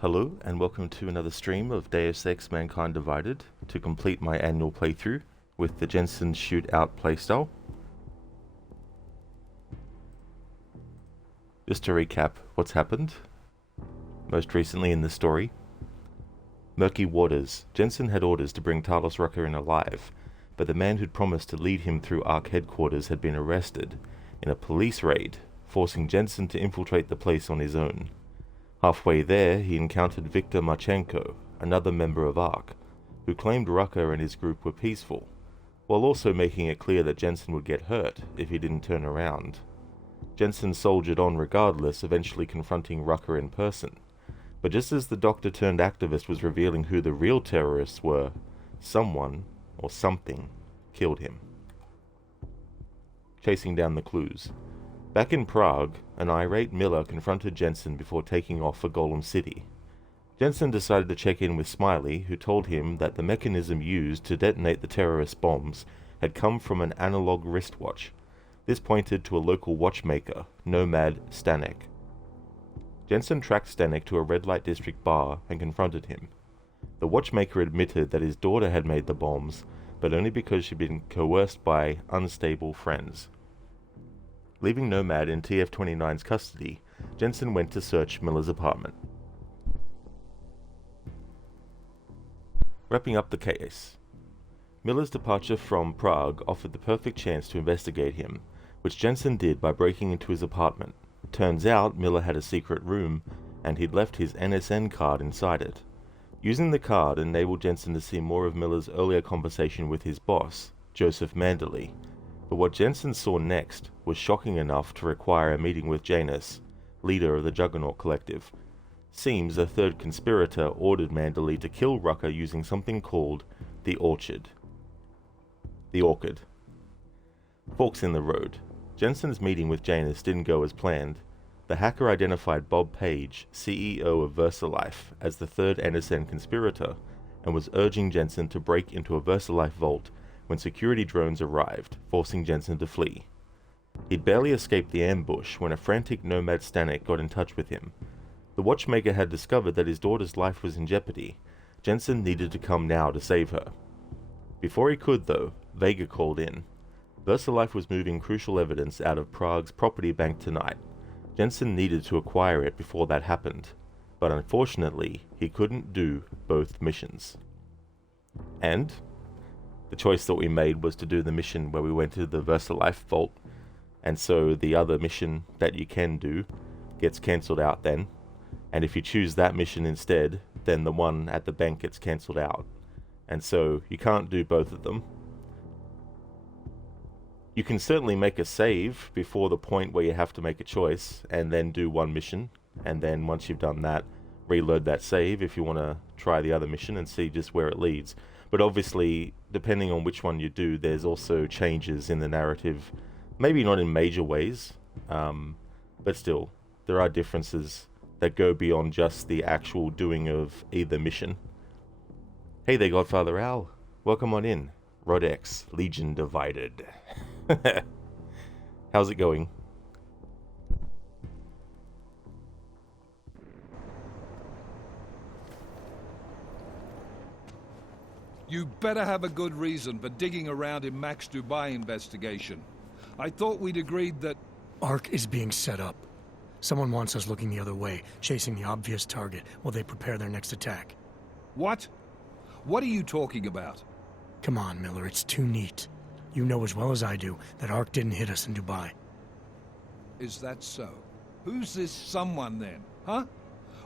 Hello and welcome to another stream of Deus Ex Mankind Divided to complete my annual playthrough with the Jensen Shootout playstyle. Just to recap what's happened most recently in the story. Murky waters. Jensen had orders to bring Talos Rucker in alive, but the man who'd promised to lead him through ARC headquarters had been arrested in a police raid, forcing Jensen to infiltrate the place on his own. Halfway there, he encountered Viktor Marchenko, another member of ARC, who claimed Rucker and his group were peaceful, while also making it clear that Jensen would get hurt if he didn't turn around. Jensen soldiered on regardless, eventually confronting Rucker in person. But just as the doctor-turned-activist was revealing who the real terrorists were, someone, or something, killed him. Chasing down the clues. Back in Prague, an irate Miller confronted Jensen before taking off for Golem City. Jensen decided to check in with Smiley, who told him that the mechanism used to detonate the terrorist bombs had come from an analog wristwatch. This pointed to a local watchmaker, Nomad Stanek. Jensen tracked Stanek to a red light district bar and confronted him. The watchmaker admitted that his daughter had made the bombs, but only because she'd been coerced by unstable friends. Leaving Nomad in TF-29's custody, Jensen went to search Miller's apartment. Wrapping up the case. Miller's departure from Prague offered the perfect chance to investigate him, which Jensen did by breaking into his apartment. Turns out Miller had a secret room, and he'd left his NSN card inside it. Using the card enabled Jensen to see more of Miller's earlier conversation with his boss, Joseph Manderley. But what Jensen saw next was shocking enough to require a meeting with Janus, leader of the Juggernaut Collective. Seems a third conspirator ordered Manderley to kill Rucker using something called the Orchard. The Orchid. Forks in the road. Jensen's meeting with Janus didn't go as planned. The hacker identified Bob Page, CEO of VersaLife, as the third NSN conspirator, and was urging Jensen to break into a VersaLife vault when security drones arrived, forcing Jensen to flee. He'd barely escaped the ambush when a frantic Nomad Stanek got in touch with him. The watchmaker had discovered that his daughter's life was in jeopardy. Jensen needed to come now to save her. Before he could, though, Vega called in. VersaLife was moving crucial evidence out of Prague's property bank tonight. Jensen needed to acquire it before that happened, but unfortunately, he couldn't do both missions. And the choice that we made was to do the mission where we went to the VersaLife vault, and so the other mission that you can do gets cancelled out then, and if you choose that mission instead, then the one at the bank gets cancelled out, and so you can't do both of them. You can certainly make a save before the point where you have to make a choice, and then do one mission, and then once you've done that, reload that save if you want to try the other mission and see just where it leads. But obviously, depending on which one you do, there's also changes in the narrative. Maybe not in major ways, but still, there are differences that go beyond just the actual doing of either mission. Hey there, Godfather Al. Welcome on in. Rodex, Legion Divided. How's it going? You better have a good reason for digging around in Max Dubai investigation. I thought we'd agreed that... ARC is being set up. Someone wants us looking the other way, chasing the obvious target while they prepare their next attack. What? What are you talking about? Come on, Miller, it's too neat. You know as well as I do that ARC didn't hit us in Dubai. Is that so? Who's this someone then, huh?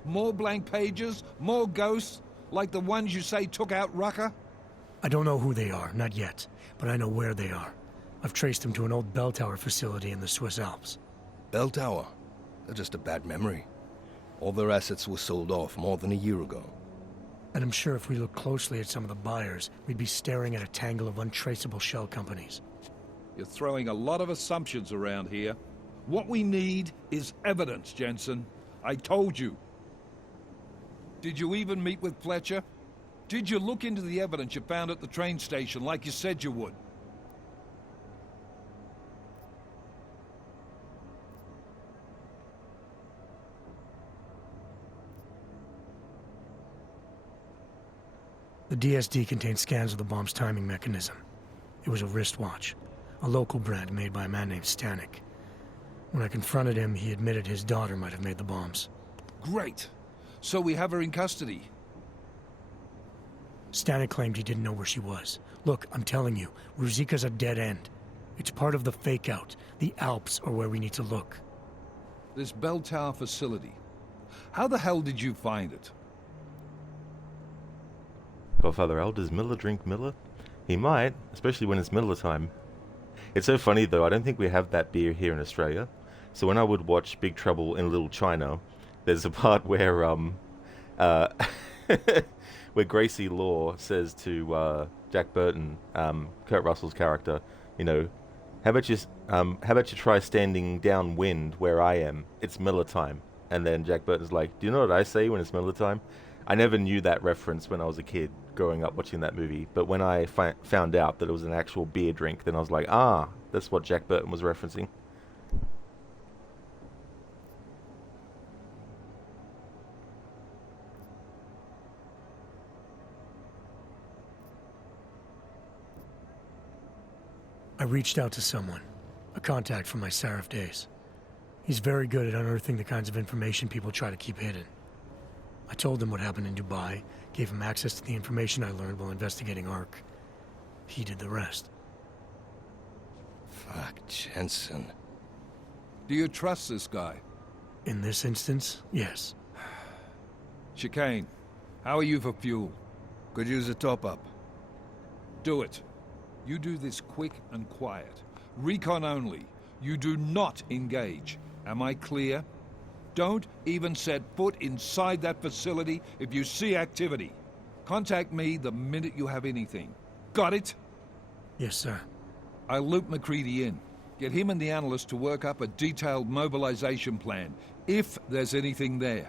More blank pages? More ghosts? Like the ones you say took out Rucker? I don't know who they are, not yet, but I know where they are. I've traced them to an old bell tower facility in the Swiss Alps. Bell tower? They're just a bad memory. All their assets were sold off more than a year ago. And I'm sure if we look closely at some of the buyers, we'd be staring at a tangle of untraceable shell companies. You're throwing a lot of assumptions around here. What we need is evidence, Jensen. I told you. Did you even meet with Fletcher? Did you look into the evidence you found at the train station like you said you would? The DSD contained scans of the bomb's timing mechanism. It was a wristwatch, a local brand made by a man named Stanek. When I confronted him, he admitted his daughter might have made the bombs. Great. So we have her in custody. Stanek claimed he didn't know where she was. Look, I'm telling you, Ruzika's a dead end. It's part of the fake-out. The Alps are where we need to look. This bell tower facility. How the hell did you find it? Godfather Al, does Miller drink Miller? He might, especially when it's Miller time. It's so funny though, I don't think we have that beer here in Australia. So when I would watch Big Trouble in Little China, there's a part where where Gracie Law says to Jack Burton, Kurt Russell's character, you know, how about you try standing downwind where I am? It's Miller time. And then Jack Burton's like, do you know what I say when it's Miller time? I never knew that reference when I was a kid growing up watching that movie, but when I found out that it was an actual beer drink, then I was like, ah, that's what Jack Burton was referencing. I reached out to someone, a contact from my Seraph days. He's very good at unearthing the kinds of information people try to keep hidden. I told him what happened in Dubai, gave him access to the information I learned while investigating Ark. He did the rest. Fuck, Jensen. Do you trust this guy? In this instance, yes. Chicane, how are you for fuel? Could use a top-up. Do it. You do this quick and quiet. Recon only. You do not engage. Am I clear? Don't even set foot inside that facility if you see activity. Contact me the minute you have anything. Got it? Yes, sir. I'll loop McCready in. Get him and the analyst to work up a detailed mobilization plan, if there's anything there.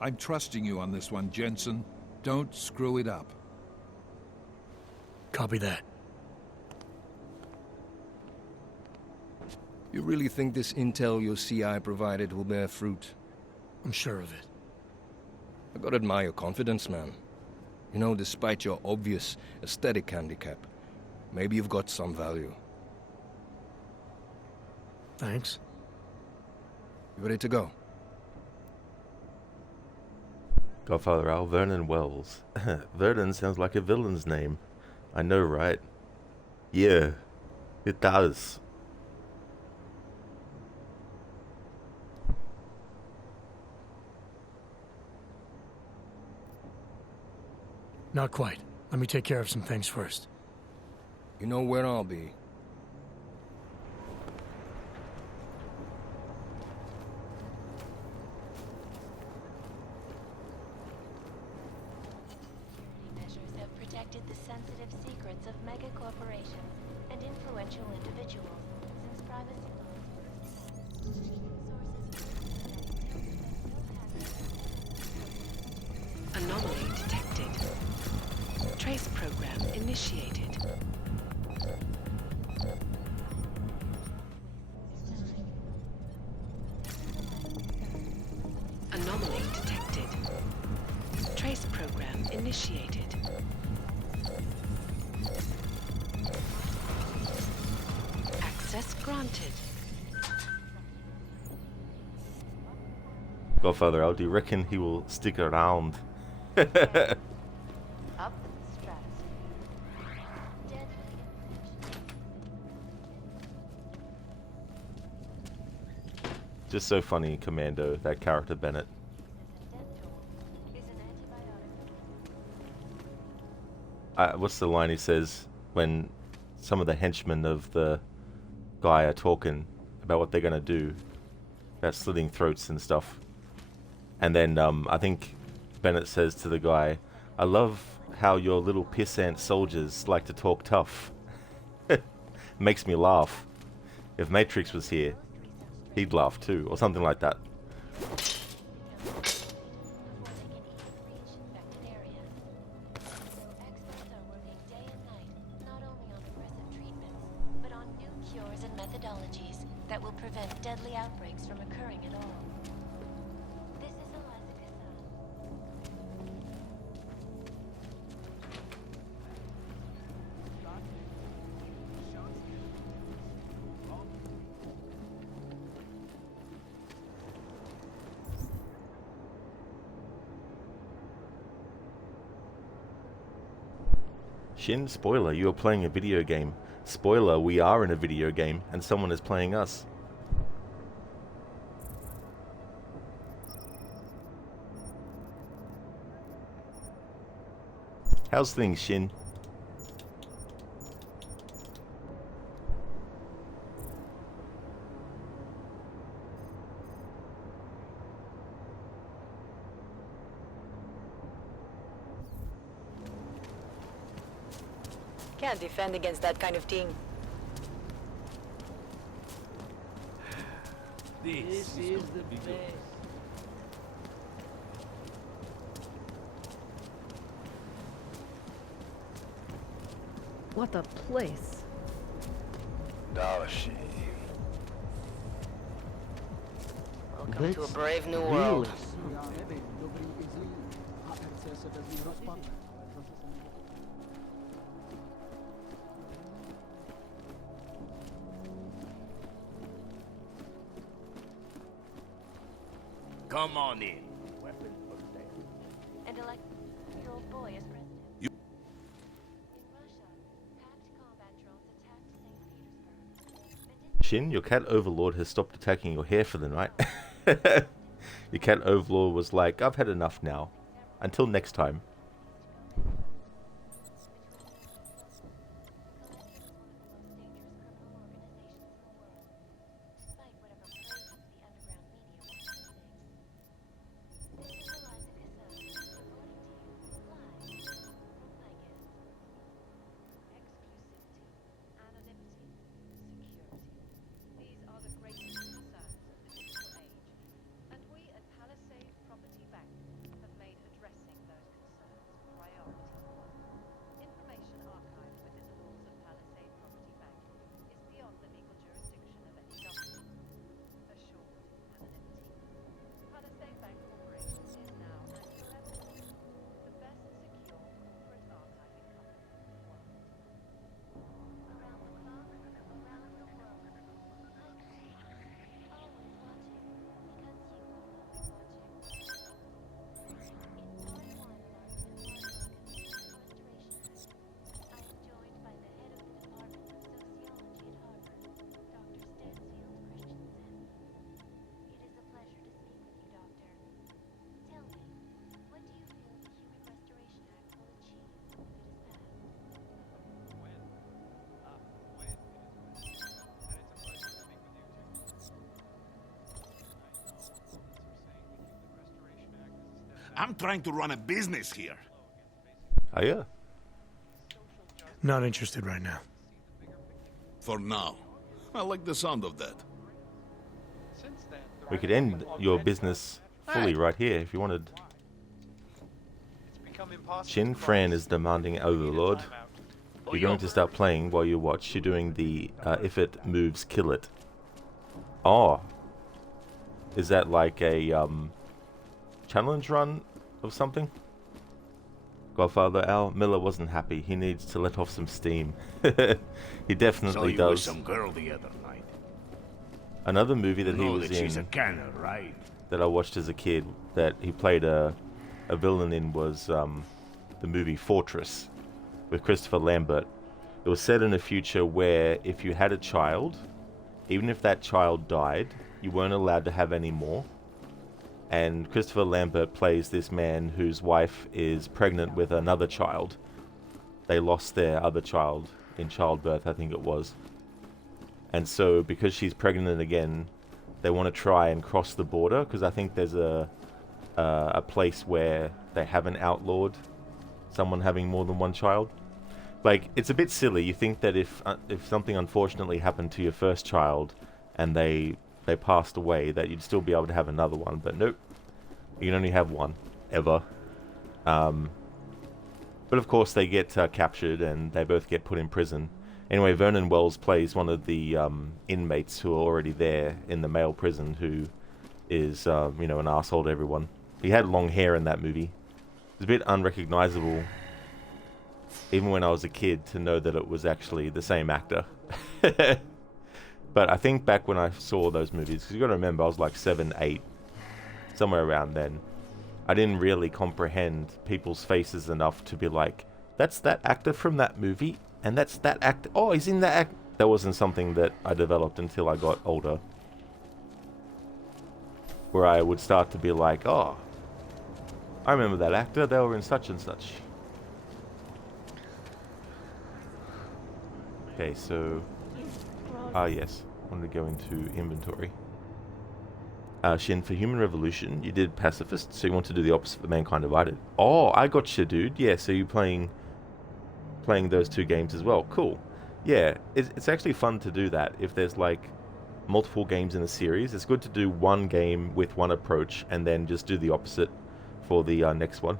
I'm trusting you on this one, Jensen. Don't screw it up. Copy that. You really think this intel your CI provided will bear fruit? I'm sure of it. I gotta admire your confidence, man. You know, despite your obvious aesthetic handicap, maybe you've got some value. Thanks. You ready to go? Godfather Al, Vernon Wells. Vernon sounds like a villain's name. I know, right? Yeah, it does. Not quite. Let me take care of some things first. You know where I'll be. Measures have protected the sensitive secrets of mega corporations and influential individuals since privacy laws. Anomaly detected. Trace program initiated. Anomaly detected. Trace program initiated. Access granted. Godfather Al, do you reckon he will stick around? Up in the stratosphere. Deadly infection. Just so funny, Commando, that character Bennett. Death toll is an antibiotic. What's the line he says when some of the henchmen of the guy are talking about what they're gonna do, about slitting throats and stuff, and then I think Bennett says to the guy, "I love how your little pissant soldiers like to talk tough." Makes me laugh. If Matrix was here, he'd laugh too, or something like that. Before they can even reach infected areas. So experts are working day and night, not only on aggressive treatments, but on new cures and methodologies that will prevent deadly outbreaks from occurring at all. This is Eliza Casal. Shin, spoiler, you are playing a video game. Spoiler, we are in a video game, and someone is playing us. How's things, Shin? Can't defend against that kind of team. This is the best. What a place. Dashi. Welcome to a brave new world. Come on in. And elect your old boy as president. You- In Russia, hacked combat drones attacked St. Petersburg. Shin, your cat overlord has stopped attacking your hair for the night. Your cat overlord was like, I've had enough now. Until next time. These are the greatest concerns of the digital age, and we at Palisade Property Bank have made addressing those concerns a priority. Information archived within the walls of Palisade Property Bank is beyond the legal jurisdiction of any government. Assured anonymity. Palisade Bank Corporation is now and forever the best secure corporate archiving company in the world. Around the clock, around the world. Always watching, because you are always watching. In part one of our two-part look at the restoration, I am joined by the head of the Department of Sociology at Harvard, Dr. Stansfield Christensen. It is a pleasure to speak with you, Doctor. Tell me, what do you feel the Human Restoration Act will achieve if it is passed? I'm trying to run a business here. Oh yeah. Not interested right now. For now. I like the sound of that. We could end your business fully right here if you wanted. Shin Fran is demanding overlord. You're going to start playing while you watch. You're doing the if it moves, kill it. Oh. Is that like a challenge run of something? Godfather Al Miller wasn't happy. He needs to let off some steam. He definitely Saw you with does. some girl the other night. Another movie that he Know was that she's a in canner, right? that I watched as a kid that he played a villain in was the movie Fortress with Christopher Lambert. It was set in a future where if you had a child, even if that child died, you weren't allowed to have any more. And Christopher Lambert plays this man whose wife is pregnant with another child. They lost their other child in childbirth, I think it was. And so because she's pregnant again, they want to try and cross the border, because I think there's a place where they haven't outlawed someone having more than one child. Like, it's a bit silly. You think that if something unfortunately happened to your first child and they passed away, that you'd still be able to have another one, but nope. You can only have one, ever. But of course they get captured and they both get put in prison. Anyway, Vernon Wells plays one of the inmates who are already there in the male prison, who is, you know, an asshole to everyone. He had long hair in that movie. It's a bit unrecognizable, even when I was a kid, to know that it was actually the same actor. But I think back when I saw those movies, because you got to remember, I was like 7, 8, somewhere around then. I didn't really comprehend people's faces enough to be like, That's that actor from that movie, and that's that actor. Oh, he's in that act. That wasn't something that I developed until I got older, where I would start to be like, oh, I remember that actor. They were in such and such. Okay, so yes, I want to go into inventory. Shin, for Human Revolution, you did Pacifist, so you want to do the opposite of Mankind Divided. Oh, I gotcha, dude. Yeah, so you're playing those two games as well. Cool. Yeah, it's actually fun to do that. If there's like multiple games in a series, it's good to do one game with one approach and then just do the opposite for the next one.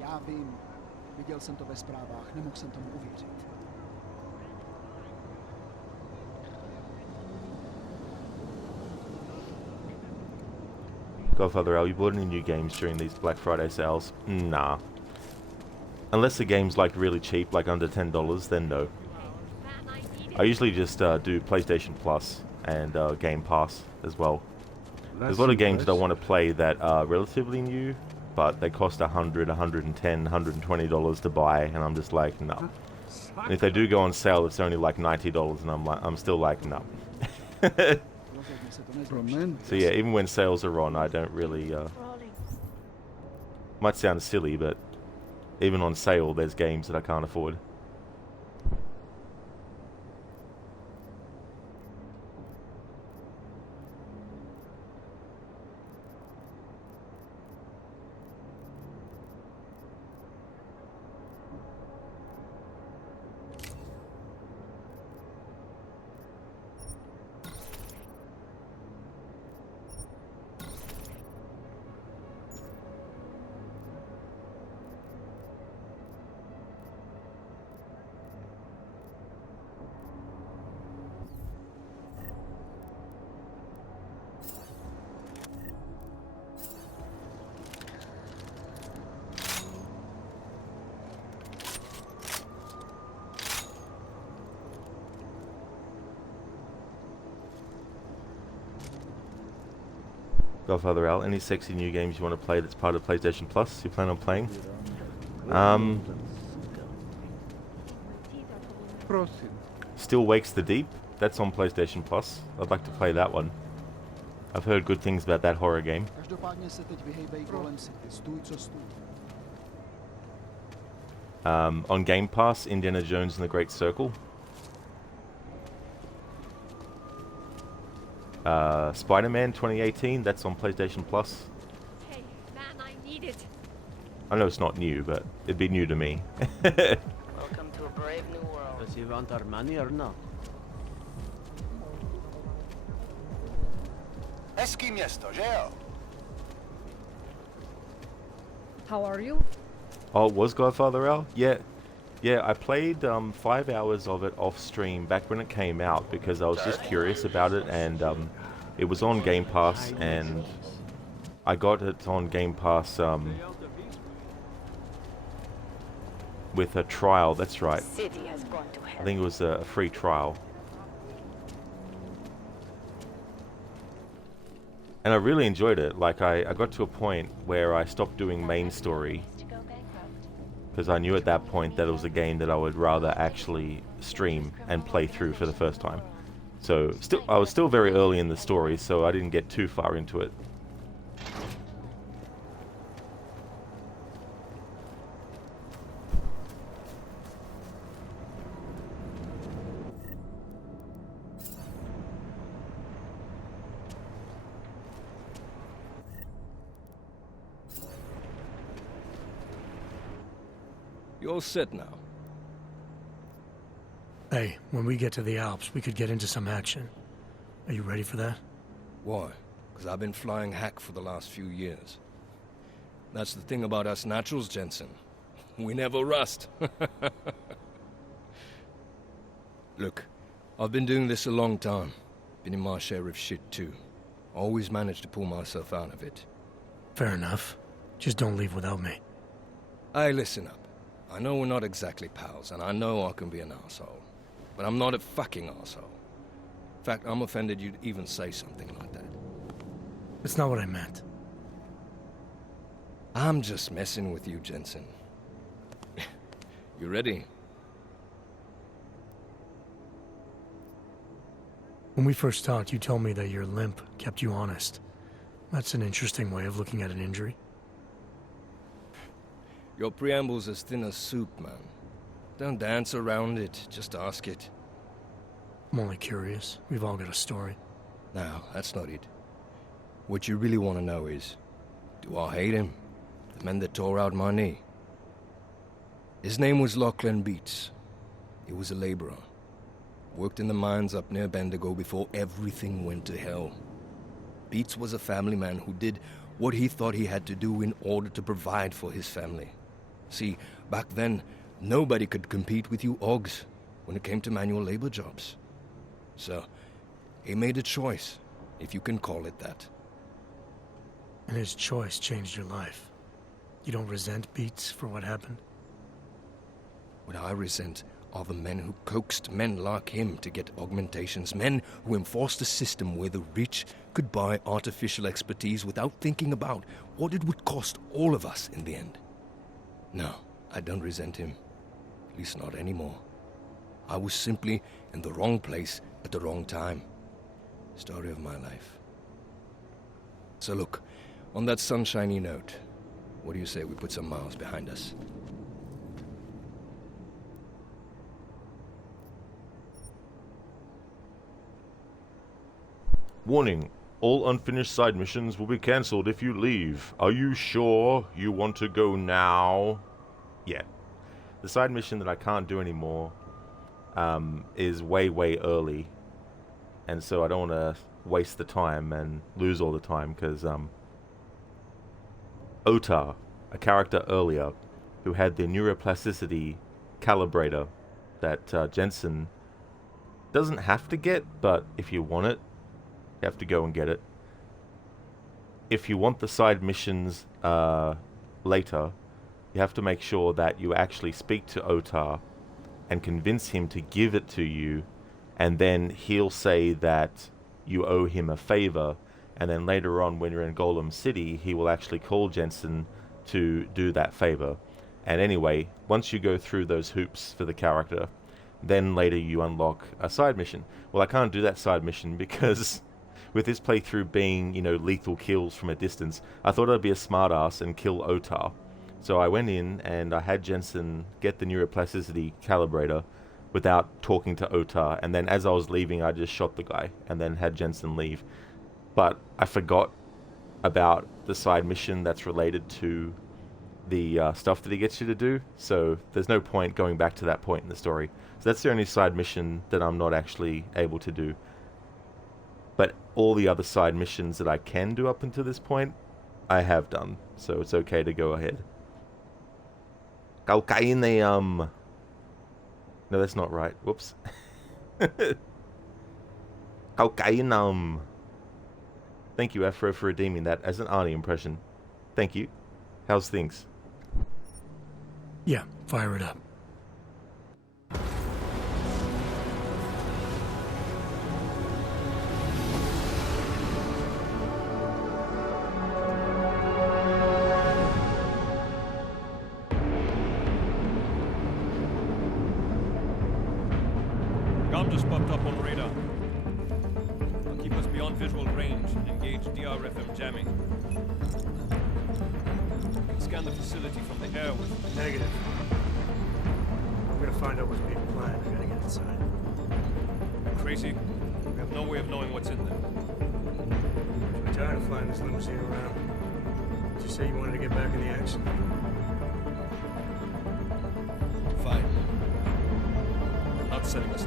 Já vím. Viděl jsem to ve zprávách, nemohl jsem tomu uvěřit. Godfather L, you bought any new games during these Black Friday sales? Nah. Unless the game's like really cheap, like under $10, then no. I usually just do PlayStation Plus and Game Pass as well. There's a lot of games that I want to play that are relatively new, but they cost $100, $110, $120 to buy, and I'm just like, no. And if they do go on sale, it's only like $90, and I'm still like, no. So yeah, even when sales are on, I don't really. Might sound silly, but even on sale, there's games that I can't afford. Godfather L, any sexy new games you want to play that's part of PlayStation Plus you plan on playing? Still Wakes the Deep, that's on PlayStation Plus. I'd like to play that one. I've heard good things about that horror game. On Game Pass, Indiana Jones and the Great Circle. Spider-Man 2018, that's on PlayStation Plus. Hey, man, I need it. I know it's not new, but it'd be new to me. Welcome to a brave new world. Does he want our money or not? Hezký město, že jo? How are you? Oh, it was Godfather L? Yeah. Yeah, I played 5 hours of it off stream back when it came out because I was just curious about it, and it was on Game Pass, and I got it on Game Pass with a trial, that's right. City has gone to hell. I think it was a free trial. And I really enjoyed it. Like, I got to a point where I stopped doing main story because I knew at that point that it was a game that I would rather actually stream and play through for the first time. So I was still very early in the story, so I didn't get too far into it. You're set now. Hey, when we get to the Alps, we could get into some action. Are you ready for that? Why? Because I've been flying hack for the last few years. That's the thing about us naturals, Jensen. We never rust. Look, I've been doing this a long time. Been in my share of shit too. Always managed to pull myself out of it. Fair enough. Just don't leave without me. Hey, listen up. I know we're not exactly pals, and I know I can be an asshole. But I'm not a fucking asshole. In fact, I'm offended you'd even say something like that. That's not what I meant. I'm just messing with you, Jensen. You ready? When we first talked, you told me that your limp kept you honest. That's an interesting way of looking at an injury. Your preamble's as thin as soup, man. Don't dance around it, just ask it. I'm only curious. We've all got a story. No, that's not it. What you really want to know is, do I hate him? The man that tore out my knee? His name was Lachlan Beats. He was a laborer. Worked in the mines up near Bendigo before everything went to hell. Beats was a family man who did what he thought he had to do in order to provide for his family. See, back then, nobody could compete with you Augs when it came to manual labor jobs. So, he made a choice, if you can call it that. And his choice changed your life. You don't resent Beats for what happened? What I resent are the men who coaxed men like him to get augmentations, men who enforced a system where the rich could buy artificial expertise without thinking about what it would cost all of us in the end. No, I don't resent him. At least not anymore. I was simply in the wrong place at the wrong time. Story of my life. So look, on that sunshiny note, what do you say we put some miles behind us? Warning. All unfinished side missions will be cancelled if you leave. Are you sure you want to go now? Yeah. The side mission that I can't do anymore is way early. And so I don't want to waste the time and lose all the time because Otar, a character earlier who had the neuroplasticity calibrator that Jensen doesn't have to get, but if you want it, you have to go and get it. If you want the side missions later, you have to make sure that you actually speak to Otar and convince him to give it to you, and then he'll say that you owe him a favor, and then later on when you're in Golem City, he will actually call Jensen to do that favor. And anyway, once you go through those hoops for the character, then later you unlock a side mission. Well, I can't do that side mission because with this playthrough being, you know, lethal kills from a distance, I thought I'd be a smartass and kill Otar. So I went in and I had Jensen get the neuroplasticity calibrator without talking to Otar, and then as I was leaving I just shot the guy and then had Jensen leave. But I forgot about the side mission that's related to the stuff that he gets you to do, so there's no point going back to that point in the story. So that's the only side mission that I'm not actually able to do. But all the other side missions that I can do up until this point, I have done. So it's okay to go ahead. No, that's not right. Whoops. Thank you, Afro, for redeeming that as an Arnie impression. Thank you. How's things? Yeah, fire it up. Gom just popped up on radar. They'll keep us beyond visual range and engage DRFM jamming. We can scan the facility from the air with... Negative. I'm gonna find out what's being planned. I gotta get inside. You're crazy? We have no way of knowing what's in there. I'm tired of flying this limousine around. Did you say you wanted to get back in the action? Fine. Not setting us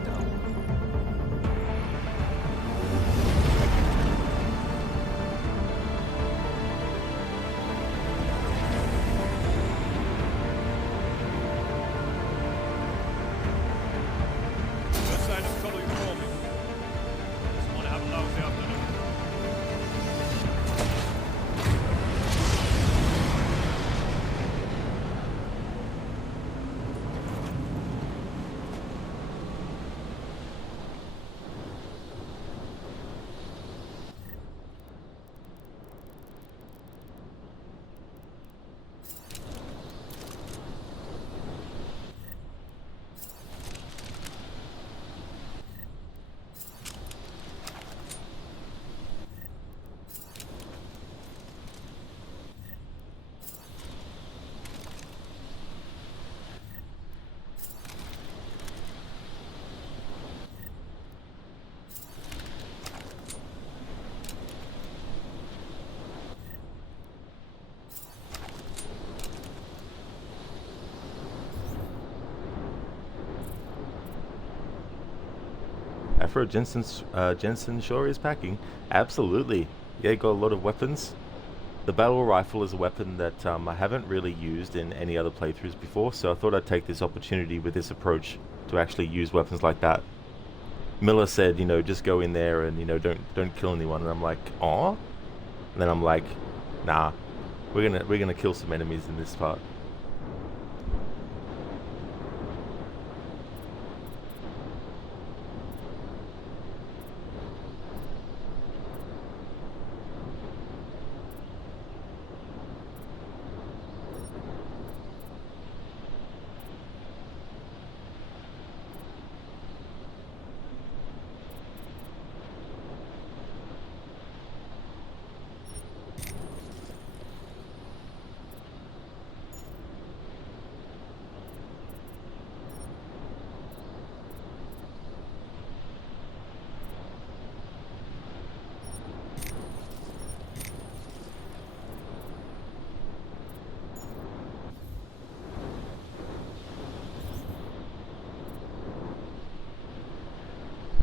Afro, Jensen sure is packing. Absolutely. Yeah, got a lot of weapons. The battle rifle is a weapon that I haven't really used in any other playthroughs before, so I thought I'd take this opportunity with this approach to actually use weapons like that. Miller said, you know, just go in there and, you know, don't kill anyone, and I'm like, aw? And then I'm like, nah, we're gonna kill some enemies in this part.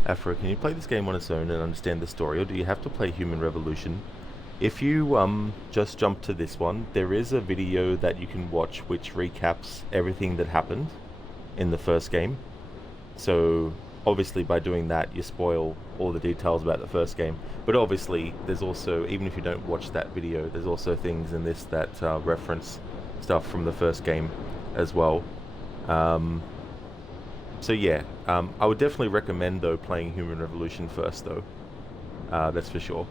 Afro, can you play this game on its own and understand the story, or do you have to play Human Revolution? If you just jump to this one, there is a video that you can watch which recaps everything that happened in the first game. So obviously by doing that you spoil all the details about the first game, but obviously there's also, even if you don't watch that video, there's also things in this that reference stuff from the first game as well. So yeah, I would definitely recommend though playing Human Revolution first though, that's for sure.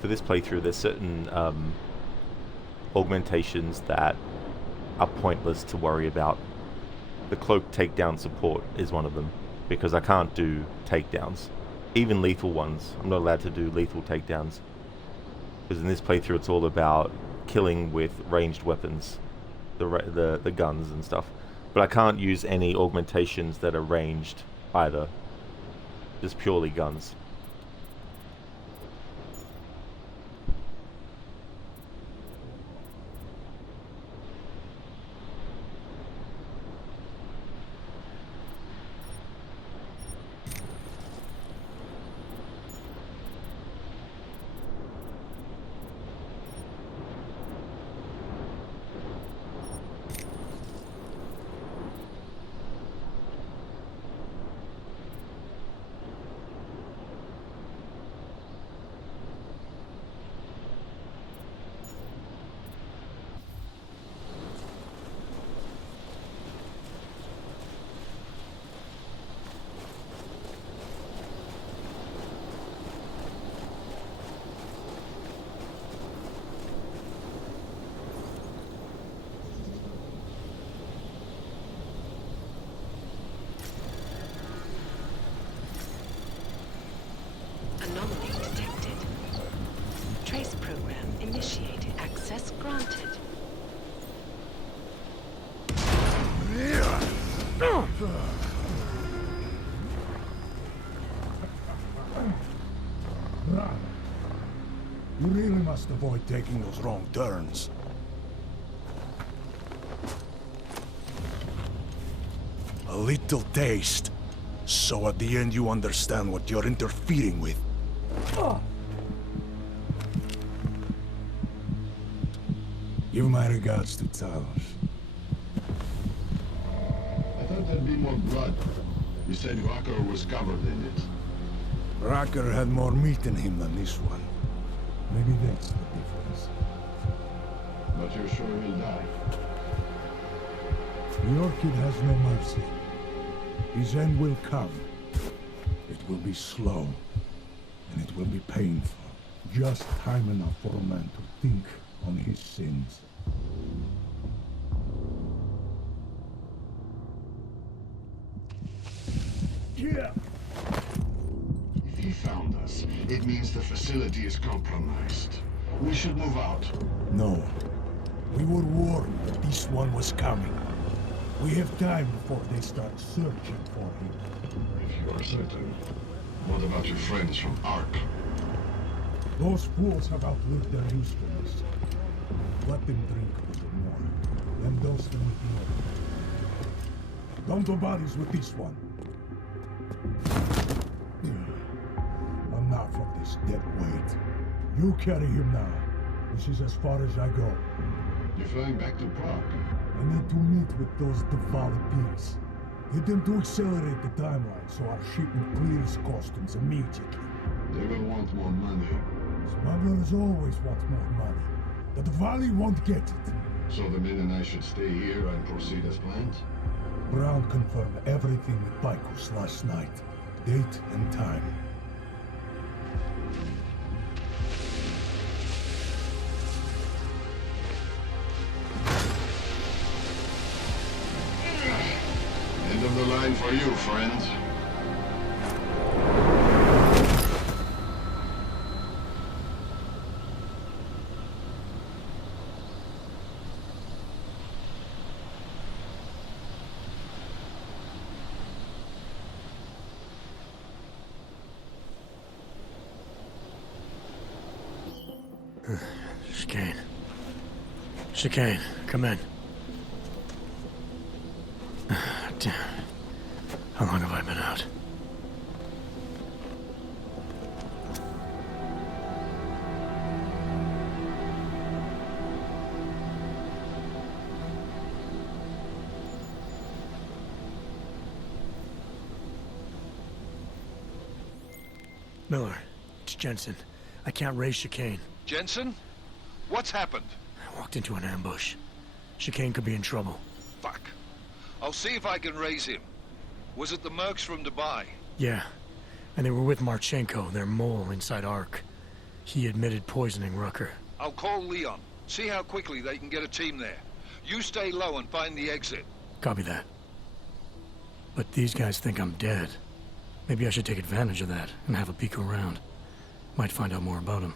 For this playthrough, there's certain augmentations that are pointless to worry about. The cloak takedown support is one of them, because I can't do takedowns. Even lethal ones, I'm not allowed to do lethal takedowns. Because in this playthrough it's all about killing with ranged weapons, the guns and stuff. But I can't use any augmentations that are ranged either, just purely guns. Anomaly detected. Trace program initiated. Access granted. You really must avoid taking those wrong turns. A little taste, so at the end you understand what you're interfering with. Give my regards to Talos. I thought there'd be more blood. You said Walker was covered in it. Racker had more meat in him than this one. Maybe that's the difference. But you're sure he'll die? The Orchid has no mercy. His end will come. It will be slow, and it will be painful. Just time enough for a man to think on his sins. Yeah! If he found us, it means the facility is compromised. We should move out. No. We were warned that this one was coming. We have time before they start searching for him. If you are certain, what about your friends from Ark? Those fools have outlived their usefulness. Let them drink a little more, then dose them with more. Don't do bodies with this one. Enough of this dead weight. You carry him now. This is as far as I go. You're flying back to Prague? I need to meet with those devoted pigs. Get them to accelerate the timeline so our shipment clears customs immediately. They will want more money. Smugglers always want more money. But the Valley won't get it. So the men and I should stay here and proceed as planned? Brown confirmed everything with Picos last night. Date and time. End of the line for you, friend. Chicane. Chicane, come in. Damn. How long have I been out? Miller, it's Jensen. I can't raise Chicane. Jensen? What's happened? I walked into an ambush. Chicane could be in trouble. Fuck. I'll see if I can raise him. Was it the mercs from Dubai? Yeah. And they were with Marchenko, their mole inside Ark. He admitted poisoning Rucker. I'll call Leon. See how quickly they can get a team there. You stay low and find the exit. Copy that. But these guys think I'm dead. Maybe I should take advantage of that and have a peek around. Might find out more about him.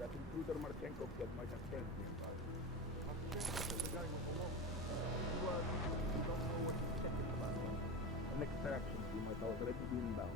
That intruder Marchenko killed my friend. The guy was alone. You don't know what he's thinking about. The next action team might already be inbound.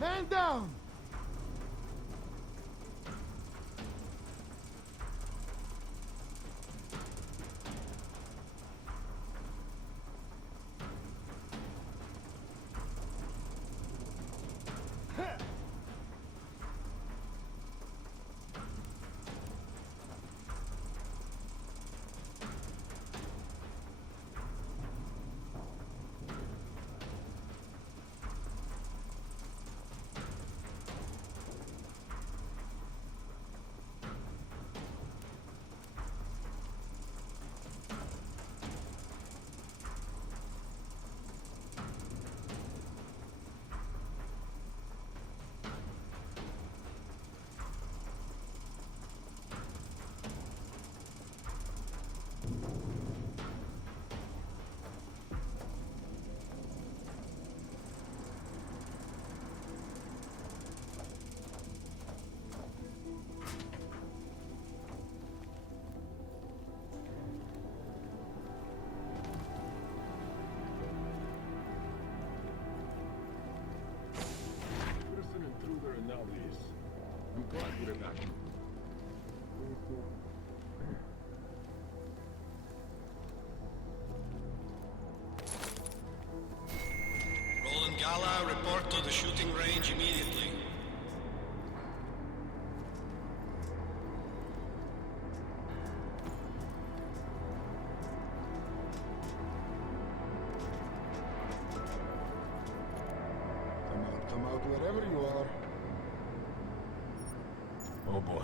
Man down! Roland Gala, report to the shooting range immediately. Come out wherever you are. Oh boy.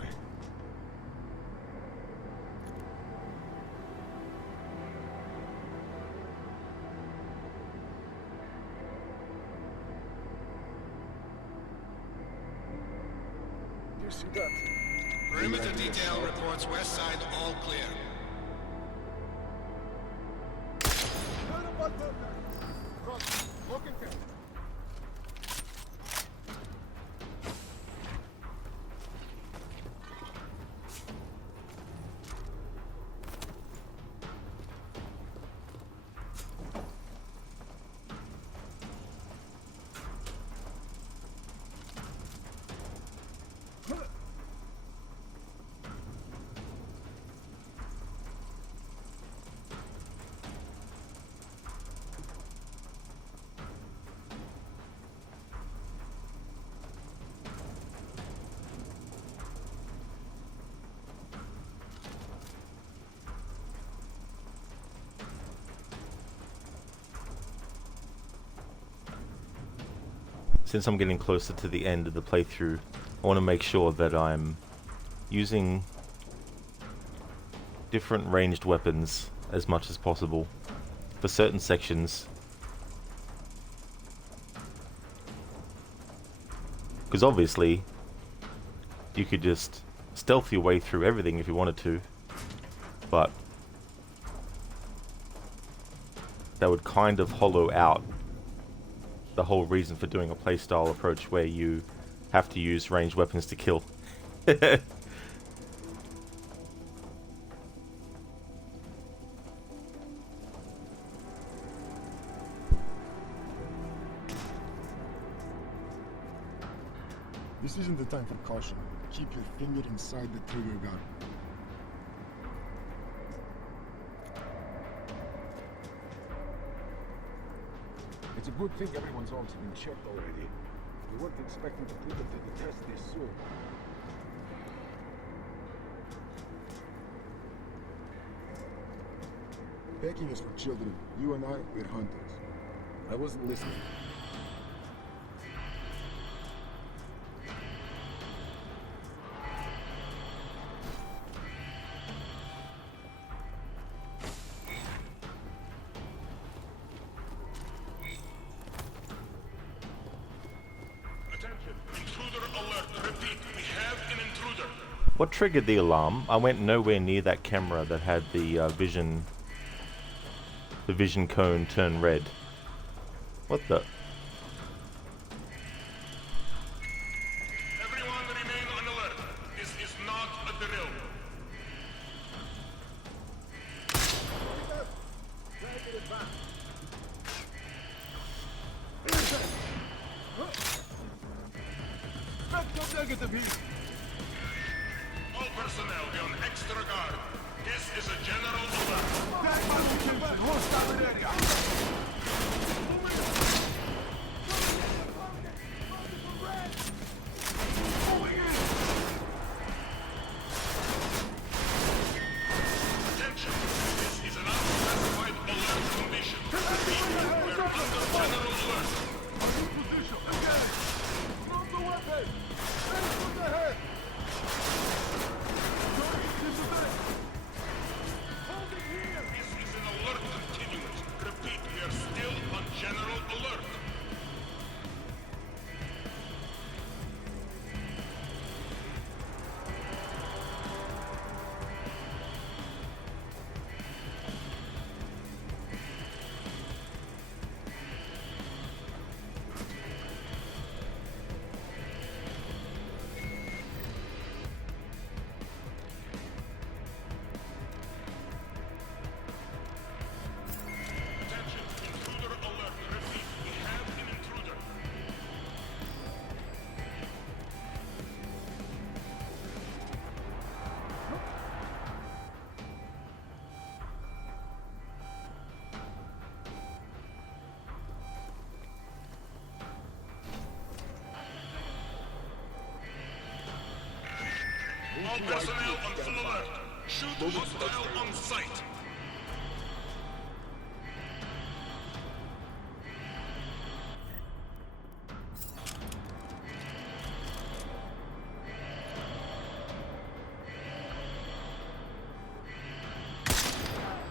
You see that? Perimeter detail reports west side all clear. Cross. Look and carry. Since I'm getting closer to the end of the playthrough, I want to make sure that I'm using different ranged weapons as much as possible for certain sections. Because obviously, you could just stealth your way through everything if you wanted to, but that would kind of hollow out the whole reason for doing a playstyle approach where you have to use ranged weapons to kill. This isn't the time for caution. Keep your finger inside the trigger gun. It's a good thing everyone's arms have been checked already. We weren't expecting to put them to the test this soon. Packing is for children. You and I, we're hunters. I wasn't listening. What triggered the alarm? I went nowhere near that camera that had the vision cone turn red. What the? Everyone remain on alert. This is not a drill. Negative here. All personnel be on extra guard. This is a general alert. Hostile area. Attention. This is an unspecified alert condition. We're under general alert. Position. Again. Drop the weapon. Face with the head. This is an alert continuous. Repeat, we are still on general alert. All personnel on full alert. Shoot hostile on sight.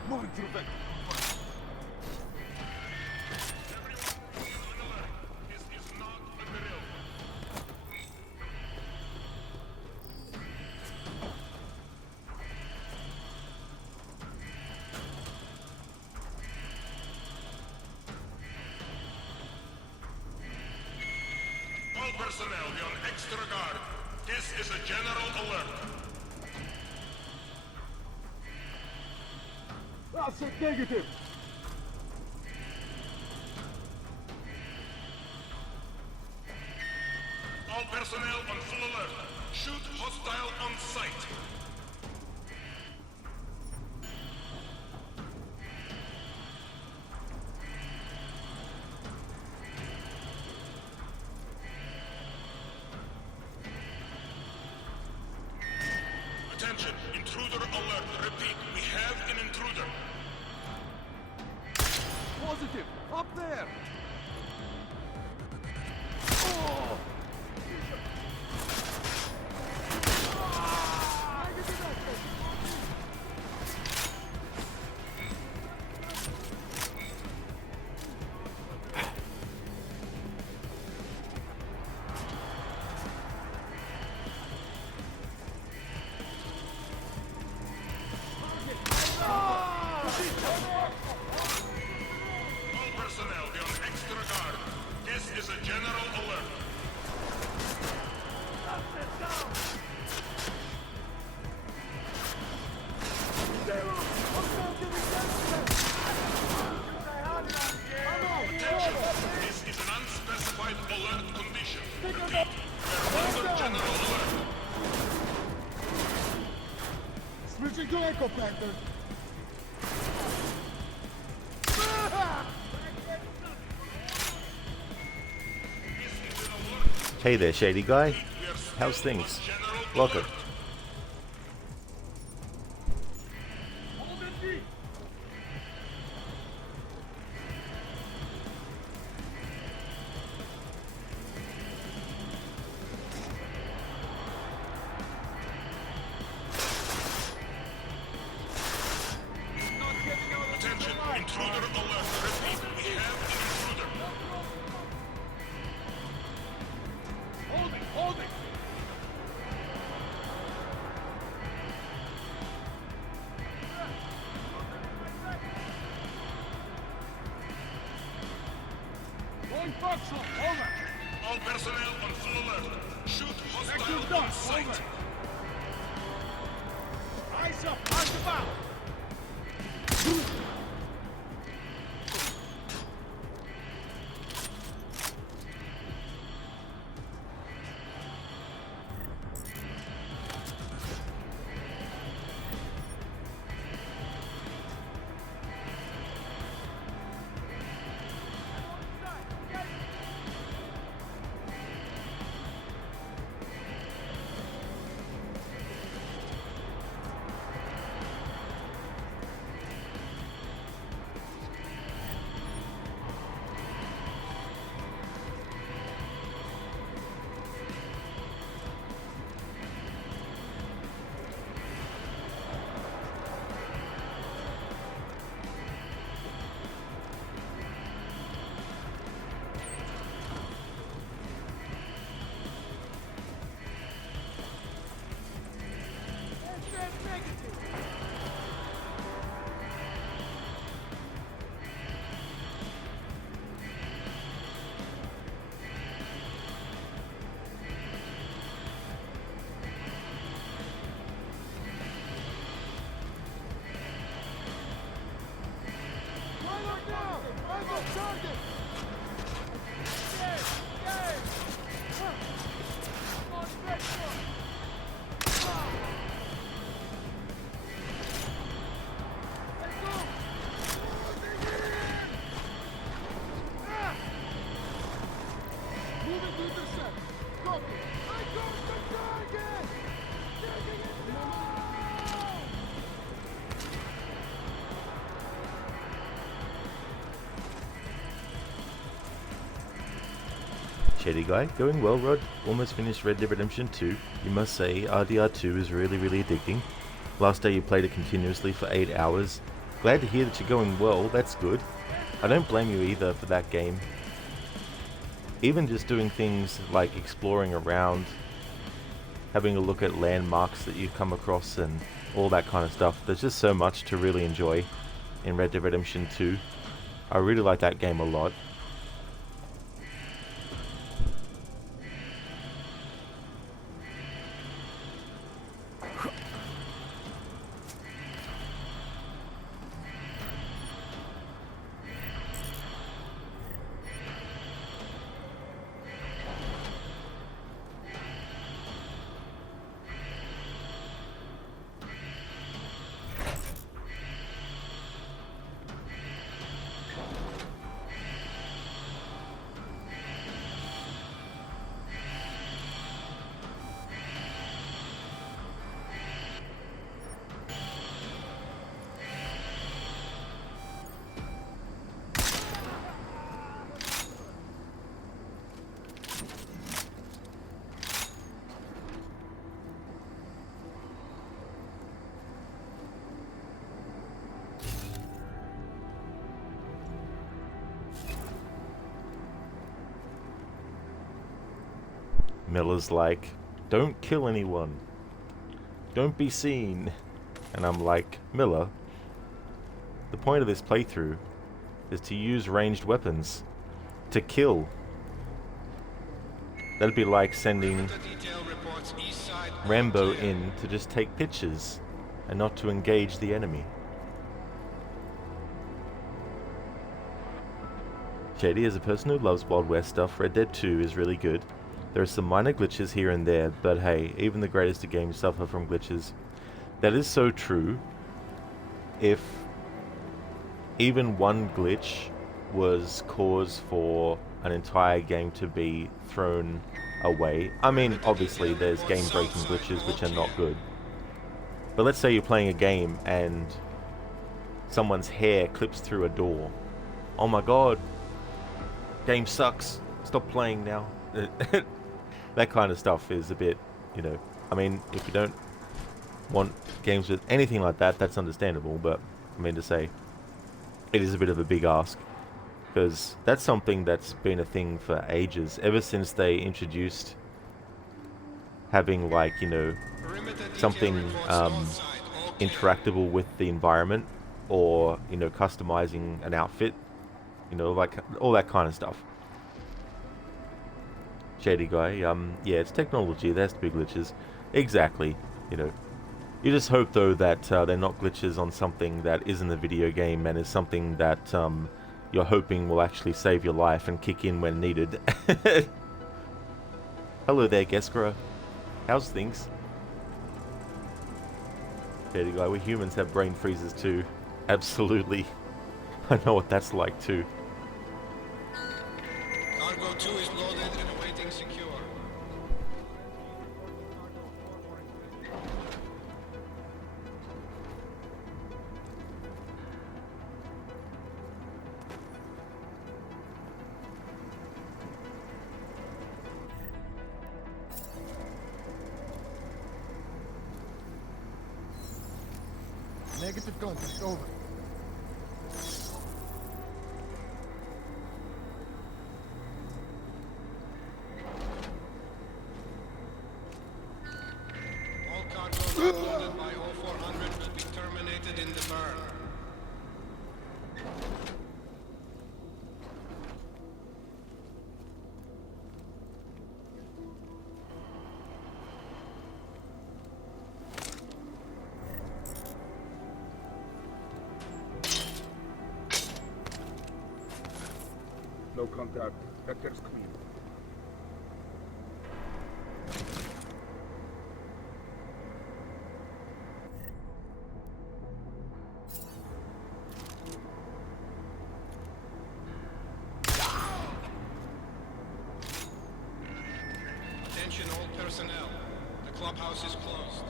Moving through vector. All personnel be on extra guard. This is a general alert. That's a negative. All personnel on full alert. Shoot hostile on sight. Attention, intruder alert. Repeat, we have an intruder. Positive. Up there. Oh. All personnel be on Moving to Echo Panther. Hey there, shady guy. How's things? Welcome. Attention, intruder alert. Repeat, we have an intruder. Hold it, hold it. Going foxhole, over. All personnel on full alert. Shoot hostile on sight. Eyes up, eyes about. Shady guy, going well, Rod. Almost finished Red Dead Redemption 2. You must say, RDR2 is really addicting. Last day you played it continuously for 8 hours. Glad to hear that you're going well, that's good. I don't blame you either for that game. Even just doing things like exploring around, having a look at landmarks that you've come across and all that kind of stuff. There's just so much to really enjoy in Red Dead Redemption 2. I really like that game a lot. Miller's like, don't kill anyone. Don't be seen. And I'm like, Miller, the point of this playthrough is to use ranged weapons. To kill. That'd be like sending Rambo in to just take pictures and not to engage the enemy. Shady, as a person who loves Wild West stuff, Red Dead 2 is really good. There are some minor glitches here and there, but hey, even the greatest of games suffer from glitches. That is so true. If even one glitch was cause for an entire game to be thrown away. I mean, obviously there's game-breaking glitches which are not good. But let's say you're playing a game and someone's hair clips through a door. Oh my god, game sucks, stop playing now. That kind of stuff is a bit, you know, I mean, if you don't want games with anything like that, that's understandable, but I mean to say, it is a bit of a big ask. Because that's something that's been a thing for ages, ever since they introduced having, like, you know, something interactable with the environment, or, you know, customizing an outfit, you know, like all that kind of stuff. Shady guy, yeah, it's technology, there has to be glitches. Exactly, you know. You just hope, though, that they're not glitches on something that isn't a video game and is something that you're hoping will actually save your life and kick in when needed. Hello there, Geskra. How's things? Shady guy, we humans have brain freezes too. Absolutely. I know what that's like too. Cargo 2 is loaded and awaiting secure. Negative contact, over. All cargoes uploaded by 0400 will be terminated in the burn. No contact. Vector's clean. Attention all personnel. The clubhouse is closed.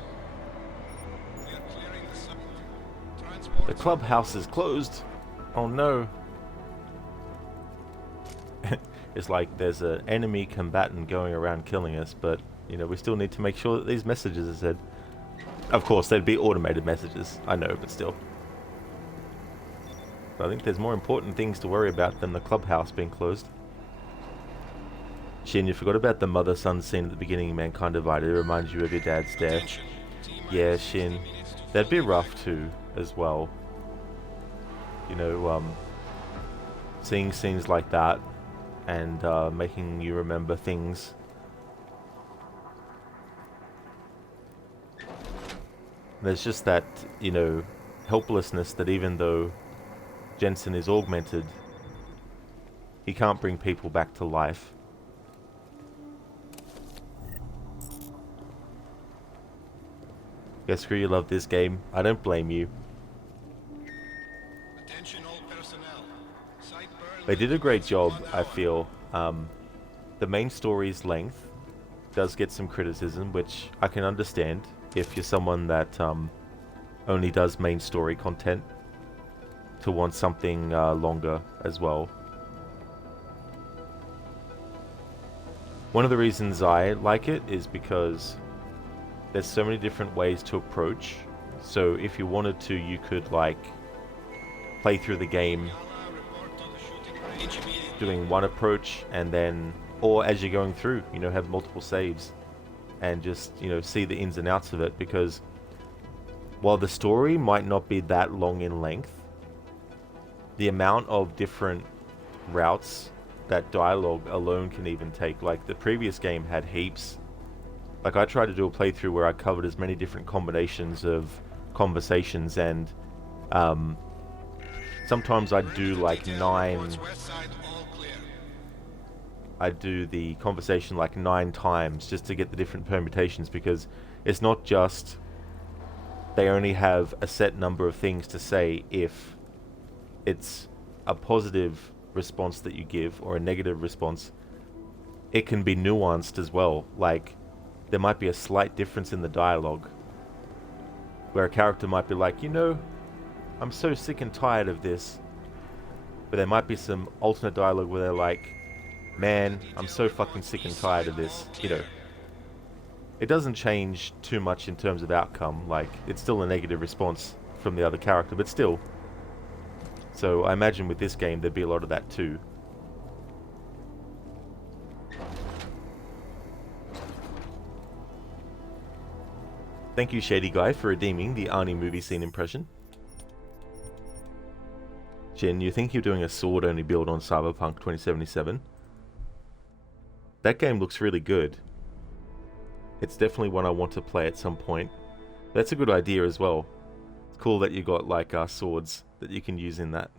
We are clearing the site. Transport. The clubhouse is closed. Oh no. It's like there's an enemy combatant going around killing us, but, you know, we still need to make sure that these messages are said. Of course, they'd be automated messages, I know, but still. But I think there's more important things to worry about than the clubhouse being closed. Shin, you forgot about the mother-son scene at the beginning of Mankind Divided. It reminds you of your dad's death. Yeah, Shin. That'd be rough too, as well. You know, seeing scenes like that and making you remember things. There's just that, you know, helplessness that even though Jensen is augmented, he can't bring people back to life. Guess you love this game. I don't blame you. They did a great job, I feel. The main story's length does get some criticism, which I can understand if you're someone that only does main story content, to want something longer as well. One of the reasons I like it is because there's so many different ways to approach. So if you wanted to, you could like play through the game doing one approach, and then, or as you're going through, you know, have multiple saves and just, you know, see the ins and outs of it. Because while the story might not be that long in length, the amount of different routes that dialogue alone can even take, like the previous game had heaps. Like I tried to do a playthrough where I covered as many different combinations of conversations, and sometimes I'd do like 9. I'd do the conversation like 9 times just to get the different permutations, because it's not just they only have a set number of things to say if it's a positive response that you give or a negative response. It can be nuanced as well. Like, there might be a slight difference in the dialogue where a character might be like, you know, I'm so sick and tired of this. But there might be some alternate dialogue where they're like, man, I'm so fucking sick and tired of this. You know, it doesn't change too much in terms of outcome. Like, it's still a negative response from the other character, but still. So I imagine with this game there'd be a lot of that too. Thank you, Shady Guy, for redeeming the Arnie movie scene impression. Jen, you think you're doing a sword-only build on Cyberpunk 2077? That game looks really good. It's definitely one I want to play at some point. That's a good idea as well. It's cool that you got like swords that you can use in that.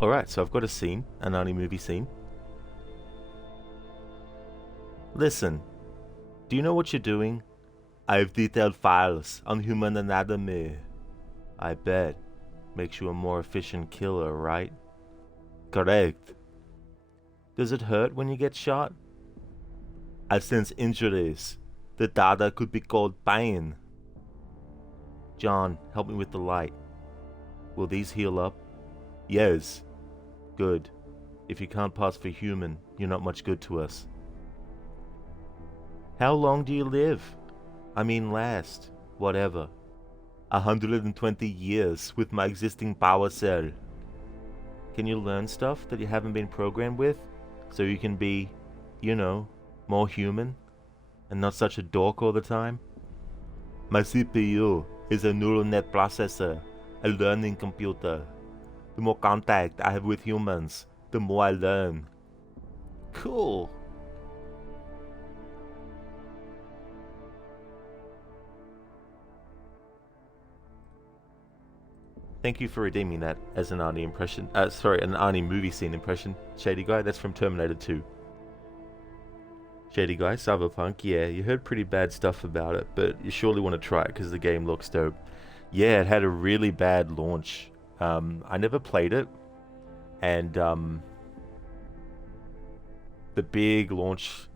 Alright, so I've got a scene, an Arnie movie scene. Listen, do you know what you're doing? I have detailed files on human anatomy. I bet. Makes you a more efficient killer, right? Correct. Does it hurt when you get shot? I sense injuries. The data could be called pain. John, help me with the light. Will these heal up? Yes. Good. If you can't pass for human, you're not much good to us. How long do you live? I mean last. Whatever. 120 years with my existing power cell. Can you learn stuff that you haven't been programmed with? So you can be, you know, more human? And not such a dork all the time? My CPU is a neural net processor, a learning computer. The more contact I have with humans, the more I learn. Cool. Thank you for redeeming that as an Arnie impression. Sorry, an Arnie movie scene impression. Shady Guy, that's from Terminator 2. Shady Guy, Cyberpunk, yeah, you heard pretty bad stuff about it, but you surely want to try it because the game looks dope. Yeah, it had a really bad launch. I never played it, and the big launch,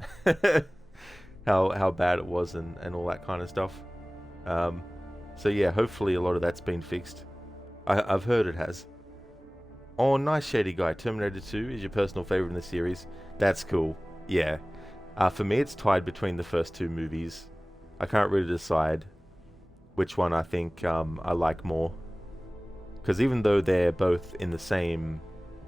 how bad it was and all that kind of stuff. So yeah, hopefully a lot of that's been fixed. I've heard it has. Oh, nice, Shady Guy. Terminator 2 is your personal favorite in the series. That's cool. Yeah. For me, it's tied between the first two movies. I can't really decide which one I think I like more. Because even though they're both in the same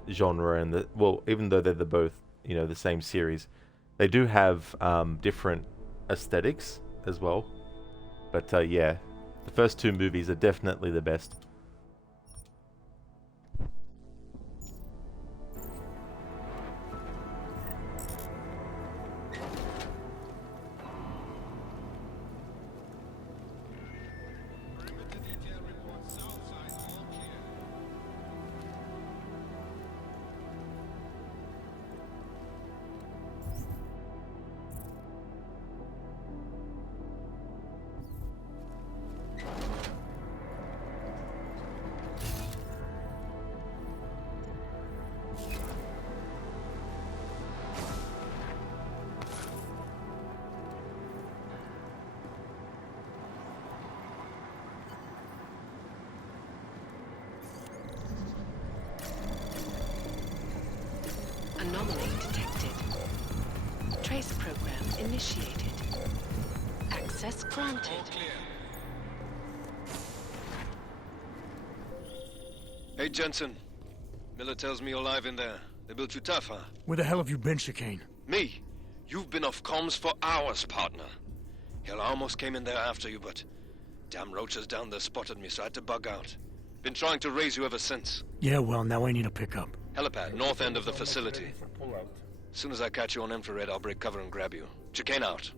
genre and even though they're both, you know, the same series, they do have different aesthetics as well. But yeah, the first two movies are definitely the best. Anomaly detected. Trace program initiated. Access granted. Hey, Jensen. Miller tells me you're alive in there. They built you tough, huh? Where the hell have you been, Chicane? Me? You've been off comms for hours, partner. Hell, I almost came in there after you, but damn roaches down there spotted me, so I had to bug out. Been trying to raise you ever since. Yeah, well, now I need a pickup. Helipad, north end of the facility. As soon as I catch you on infrared, I'll break cover and grab you. Chicane out.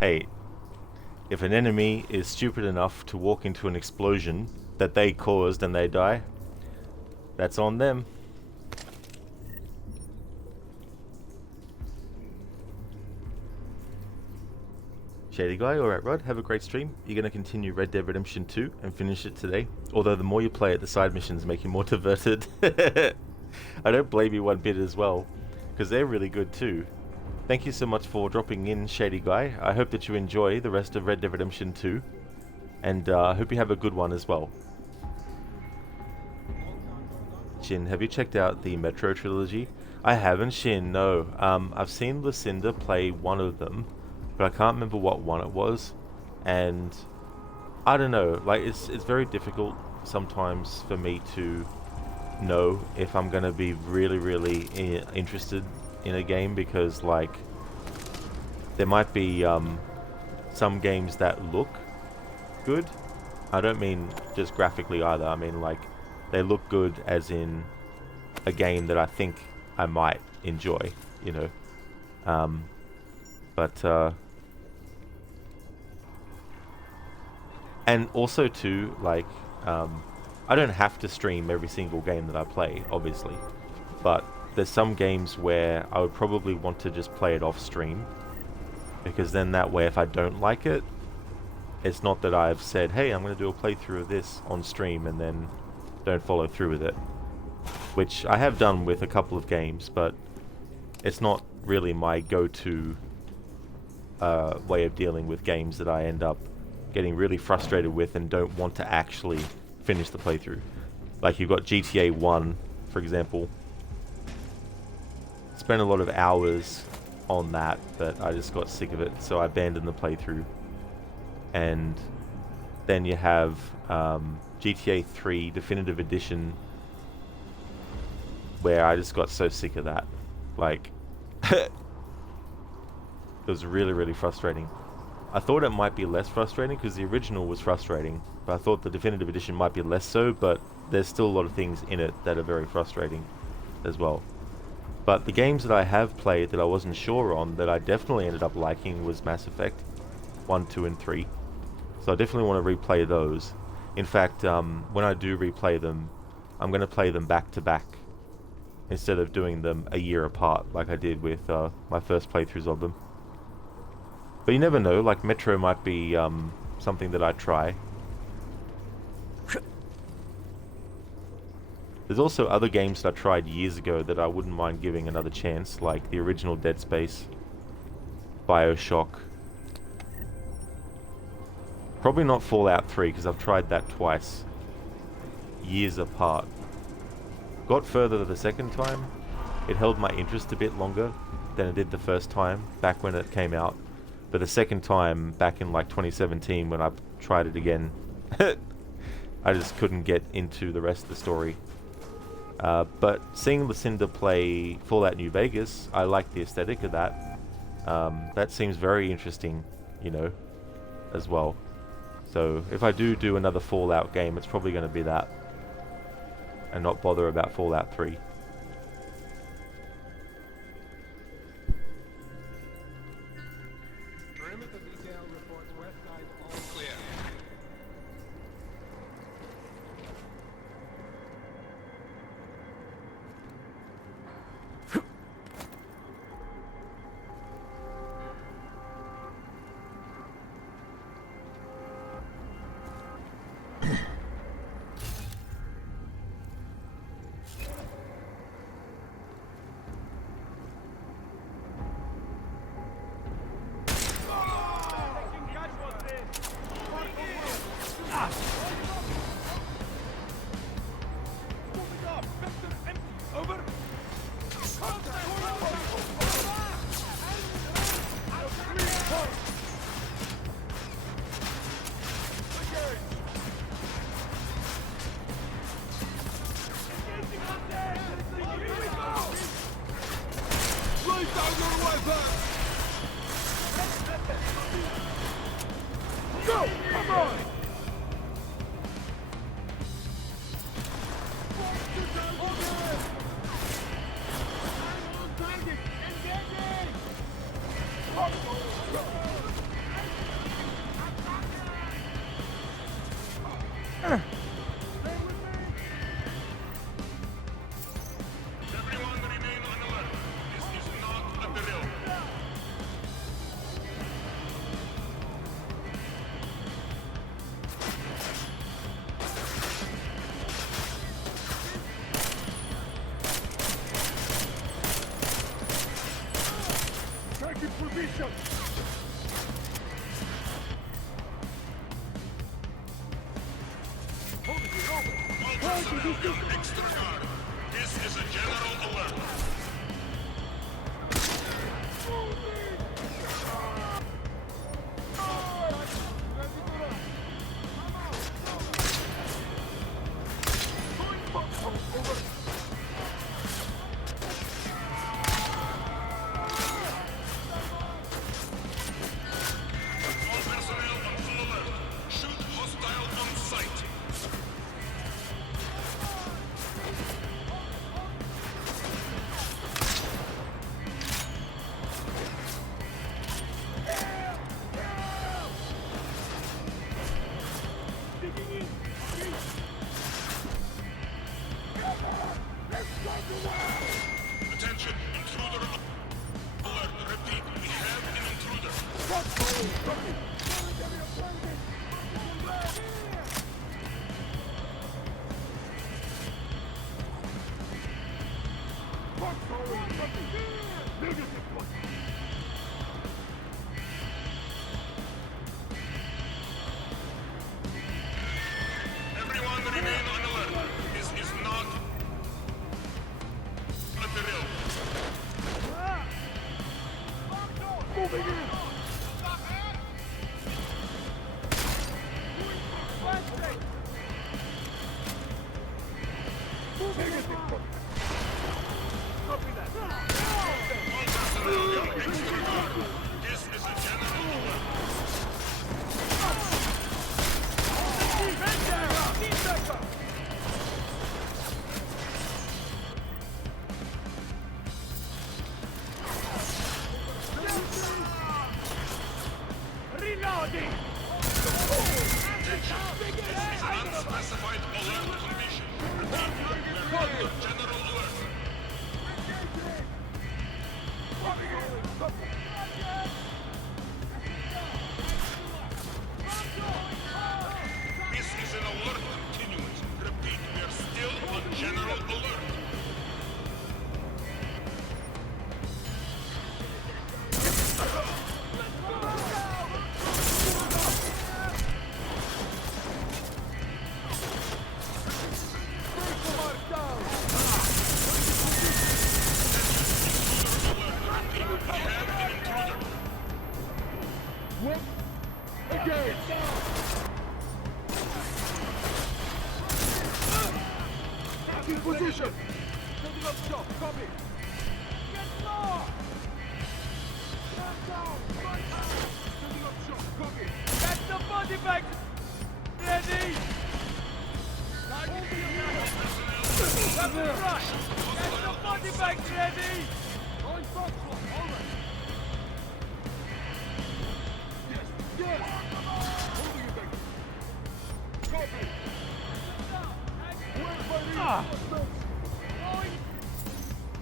Hey, if an enemy is stupid enough to walk into an explosion that they caused and they die, that's on them. Shady Guy, alright Rod, have a great stream. You're going to continue Red Dead Redemption 2 and finish it today. Although the more you play it, the side missions make you more diverted. I don't blame you one bit as well, because they're really good too. Thank you so much for dropping in, Shady Guy. I hope that you enjoy the rest of Red Dead Redemption 2. And I hope you have a good one as well. Shin, have you checked out the Metro trilogy? I haven't, Shin, no. I've seen Lucinda play one of them, but I can't remember what one it was. And I don't know, like it's very difficult sometimes for me to know if I'm gonna be really interested in a game, because like there might be some games that look good. I don't mean just graphically either, I mean like they look good as in a game that I think I might enjoy, you know. And also too, like, I don't have to stream every single game that I play, obviously, but there's some games where I would probably want to just play it off stream, because then that way if I don't like it, it's not that I've said, hey, I'm going to do a playthrough of this on stream and then don't follow through with it, which I have done with a couple of games, but it's not really my go-to way of dealing with games that I end up getting really frustrated with and don't want to actually finish the playthrough. Like you've got GTA 1, for example. Spent a lot of hours on that, but I just got sick of it, so I abandoned the playthrough. And then you have GTA 3 Definitive Edition, where I just got so sick of that. Like, it was really frustrating. I thought it might be less frustrating because the original was frustrating, but I thought the Definitive Edition might be less so, but there's still a lot of things in it that are very frustrating as well. But the games that I have played that I wasn't sure on, that I definitely ended up liking, was Mass Effect 1, 2, and 3. So I definitely want to replay those. In fact, when I do replay them, I'm going to play them back to back, instead of doing them a year apart like I did with my first playthroughs of them. But you never know, like Metro might be something that I try. There's also other games that I tried years ago that I wouldn't mind giving another chance, like the original Dead Space, BioShock. Probably not Fallout 3, because I've tried that twice, years apart. Got further the second time. It held my interest a bit longer than it did the first time, back when it came out. But the second time, back in like 2017, when I tried it again, I just couldn't get into the rest of the story. But seeing Lucinda play Fallout New Vegas, I like the aesthetic of that. That seems very interesting, you know, as well. So if I do another Fallout game, it's probably going to be that, and not bother about Fallout 3. Extra guard. This is a general alert. Everyone remain on alert. This is not a drill. Moving in! Copy that. All personnel on extra guard. This is a general alert. Reloading! Attention. This is an unspecified alert condition. Repeat, we're under general alert. This is an alert continuous. Repeat, we're still on general alert. Engage! In position! Setting up shop, copy! Get low! Stand down! Right hand! Setting up shop, copy! Get the body back! Ready! That's the rush! Get the body back ready! On front, all right! Yes! Holding it back! Copy! Where's my reinforcements?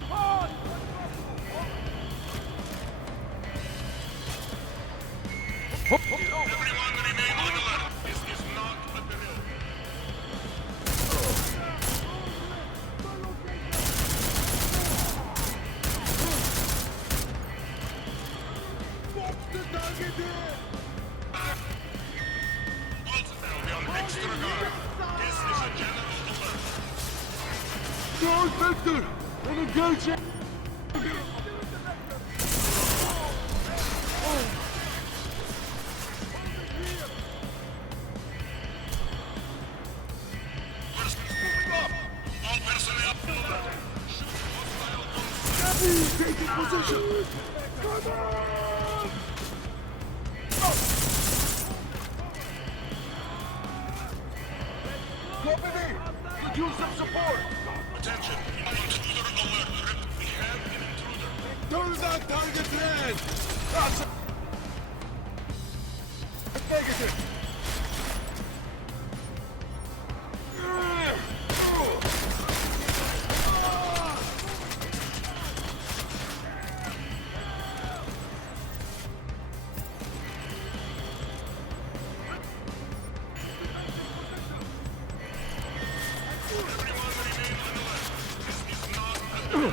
Hard! Everyone remain on alert. This is not a drill. Box the target here! Personnel be on extra guard. This is a general alert. George Victor! And engage it! All personnel alert. Shoot hostile on Taking position! Come on! Copy me! Could use some support! Attention, intruder alert. We have an intruder. Turn that target red! That's it! Negative! Everyone remain on alert. This is not a drill.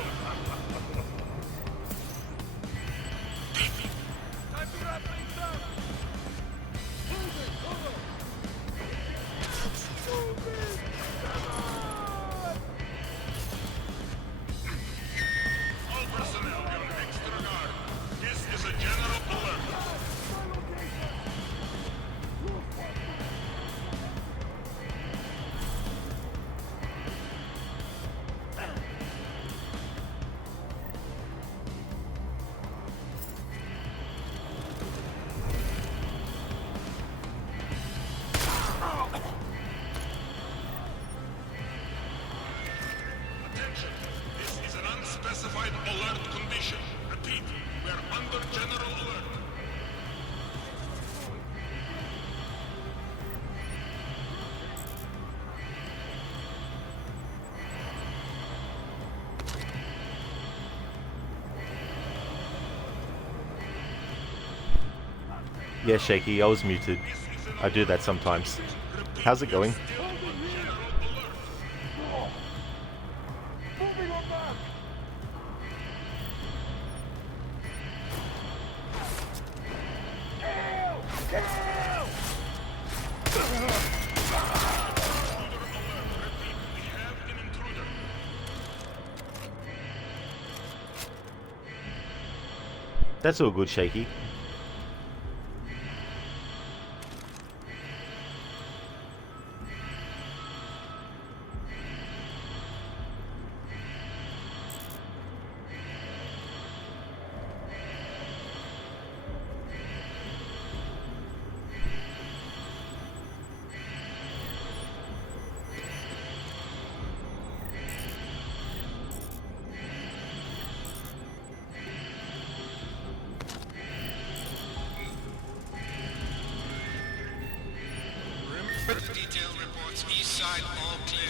Yeah, Shaky, I was muted. I do that sometimes. How's it going? That's all good, Shaky. Detail reports east side all clear.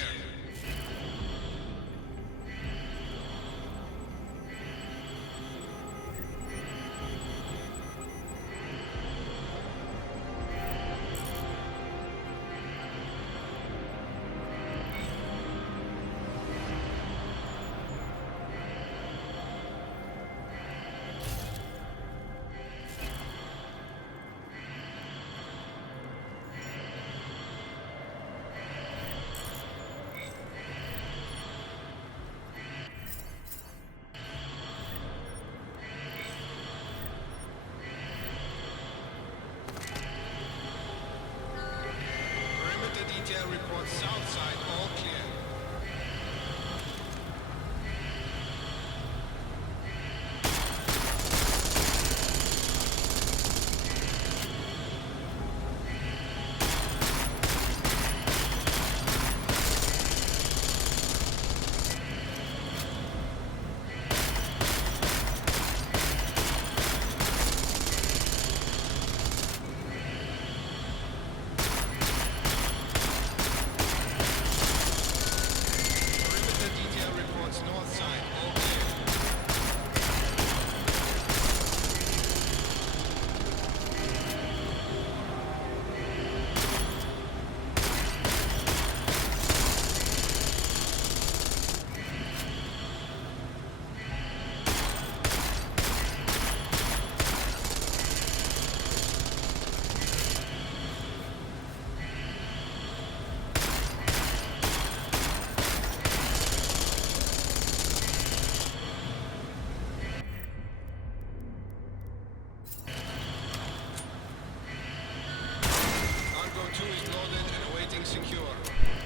Detail reports south side all clear.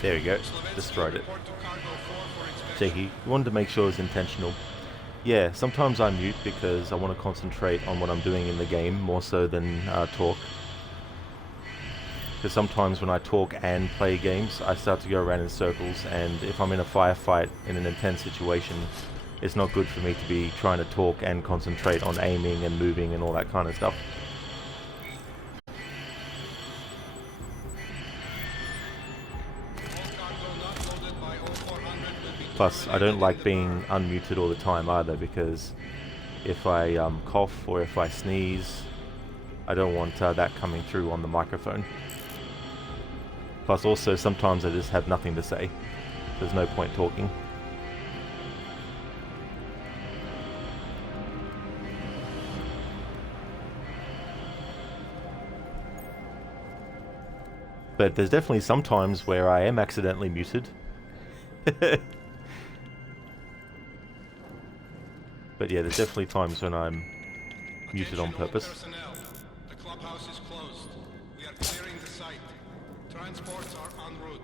There we go. Destroyed it. Shaky, you wanted to make sure it's intentional. Yeah, sometimes I mute because I want to concentrate on what I'm doing in the game more so than talk. Because sometimes when I talk and play games, I start to go around in circles, and if I'm in a firefight in an intense situation, it's not good for me to be trying to talk and concentrate on aiming and moving and all that kind of stuff. Plus, I don't like being unmuted all the time either, because if I cough or if I sneeze, I don't want that coming through on the microphone. Plus also, sometimes I just have nothing to say. There's no point talking. But there's definitely some times where I am accidentally muted. But yeah, there's definitely times when I'm muted on purpose. The clubhouse is closed. We are clearing the site. Transports are en route.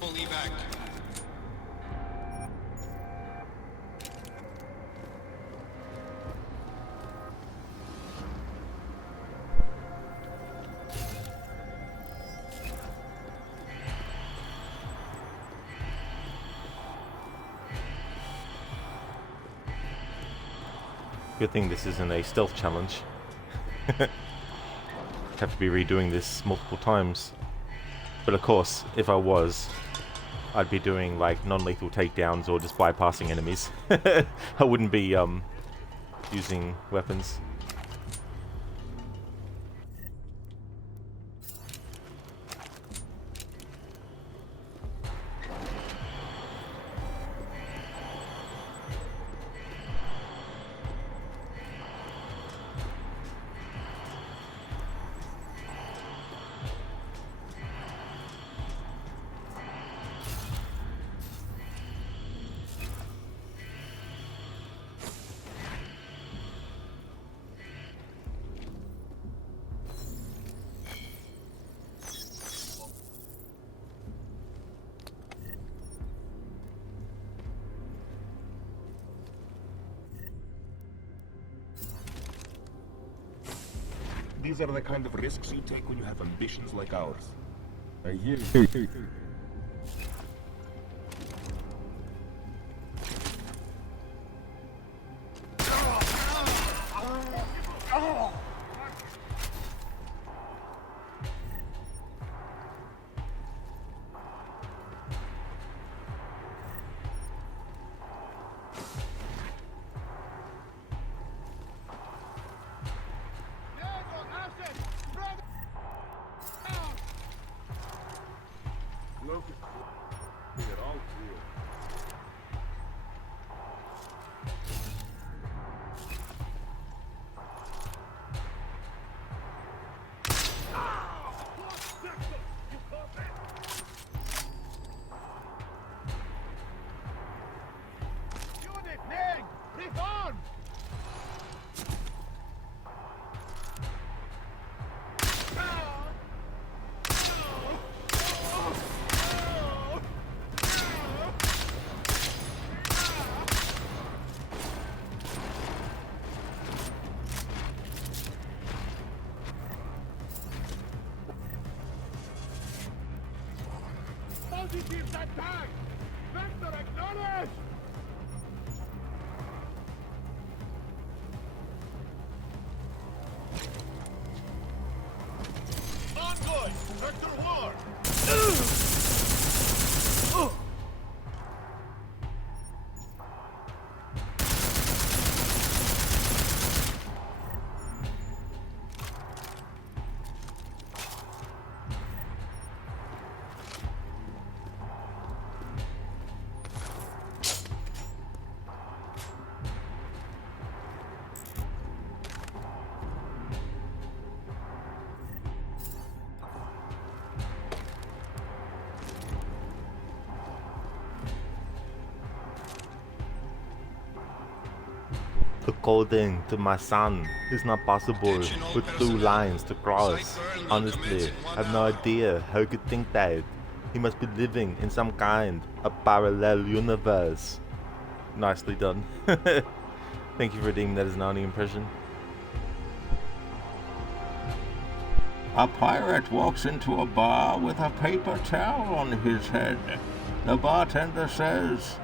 Full evac. Good thing this isn't a stealth challenge. Have to be redoing this multiple times. But of course, if I was, I'd be doing like non-lethal takedowns or just bypassing enemies. I wouldn't be using weapons. These are the kind of risks you take when you have ambitions like ours. I hear you. Positives attack! Vector acknowledged! Ongoing! Vector war! According to my son, it's not possible with 2 lines to cross. Honestly, I have no idea how he could think that. He must be living in some kind of parallel universe. Nicely done. Thank you for redeeming that as an audio impression. A pirate walks into a bar with a paper towel on his head. The bartender says,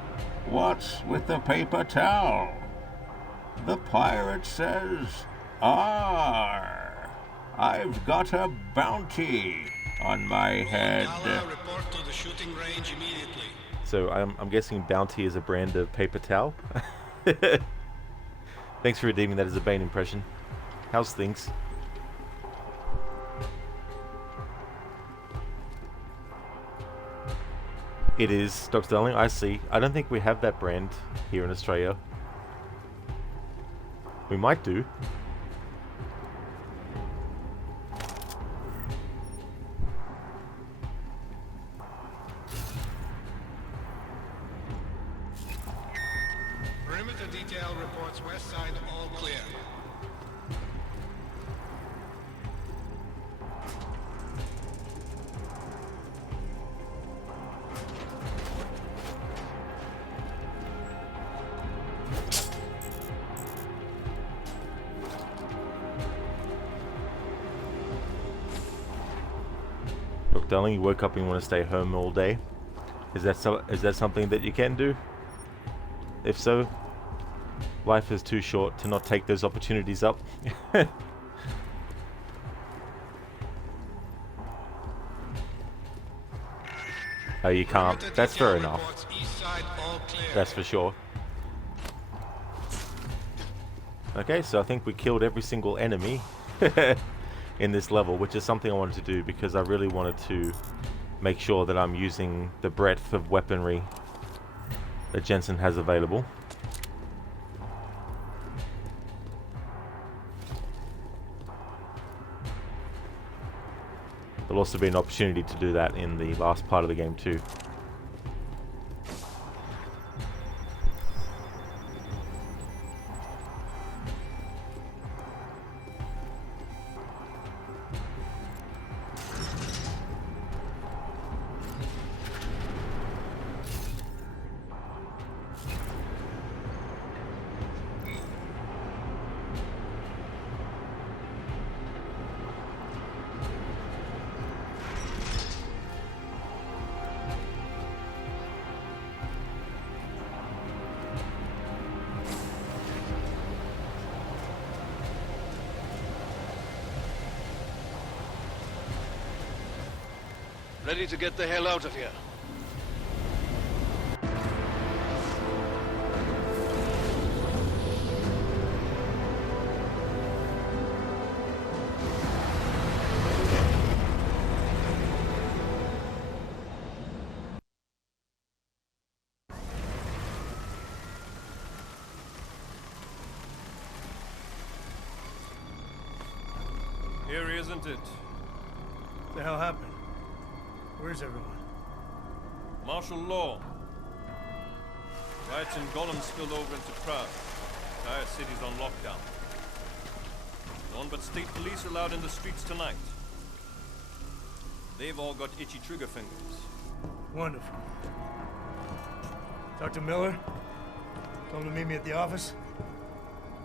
"What's with the paper towel?" The pirate says, "Arr, I've got a bounty on my head." Report to the shooting range immediately. So I'm guessing bounty is a brand of paper towel. Thanks for redeeming that as a Bane impression. How's things? It is Dr. Darling, I see. I don't think we have that brand here in Australia. We might do. Perimeter detail reports west side all clear. Darling, you woke up and you want to stay home all day? Is that something that you can do? If so, life is too short to not take those opportunities up. Oh, you can't. That's fair enough. That's for sure. Okay, so I think we killed every single enemy in this level, which is something I wanted to do because I really wanted to make sure that I'm using the breadth of weaponry that Jensen has available. There'll also be an opportunity to do that in the last part of the game too. Ready to get the hell out of here. Eerie, isn't it? What the hell happened? Where's everyone? Martial law. Riots in Gollum spilled over into Prague. Entire city's on lockdown. No one but state police allowed in the streets tonight. They've all got itchy trigger fingers. Wonderful. Dr. Miller? Told him to meet me at the office?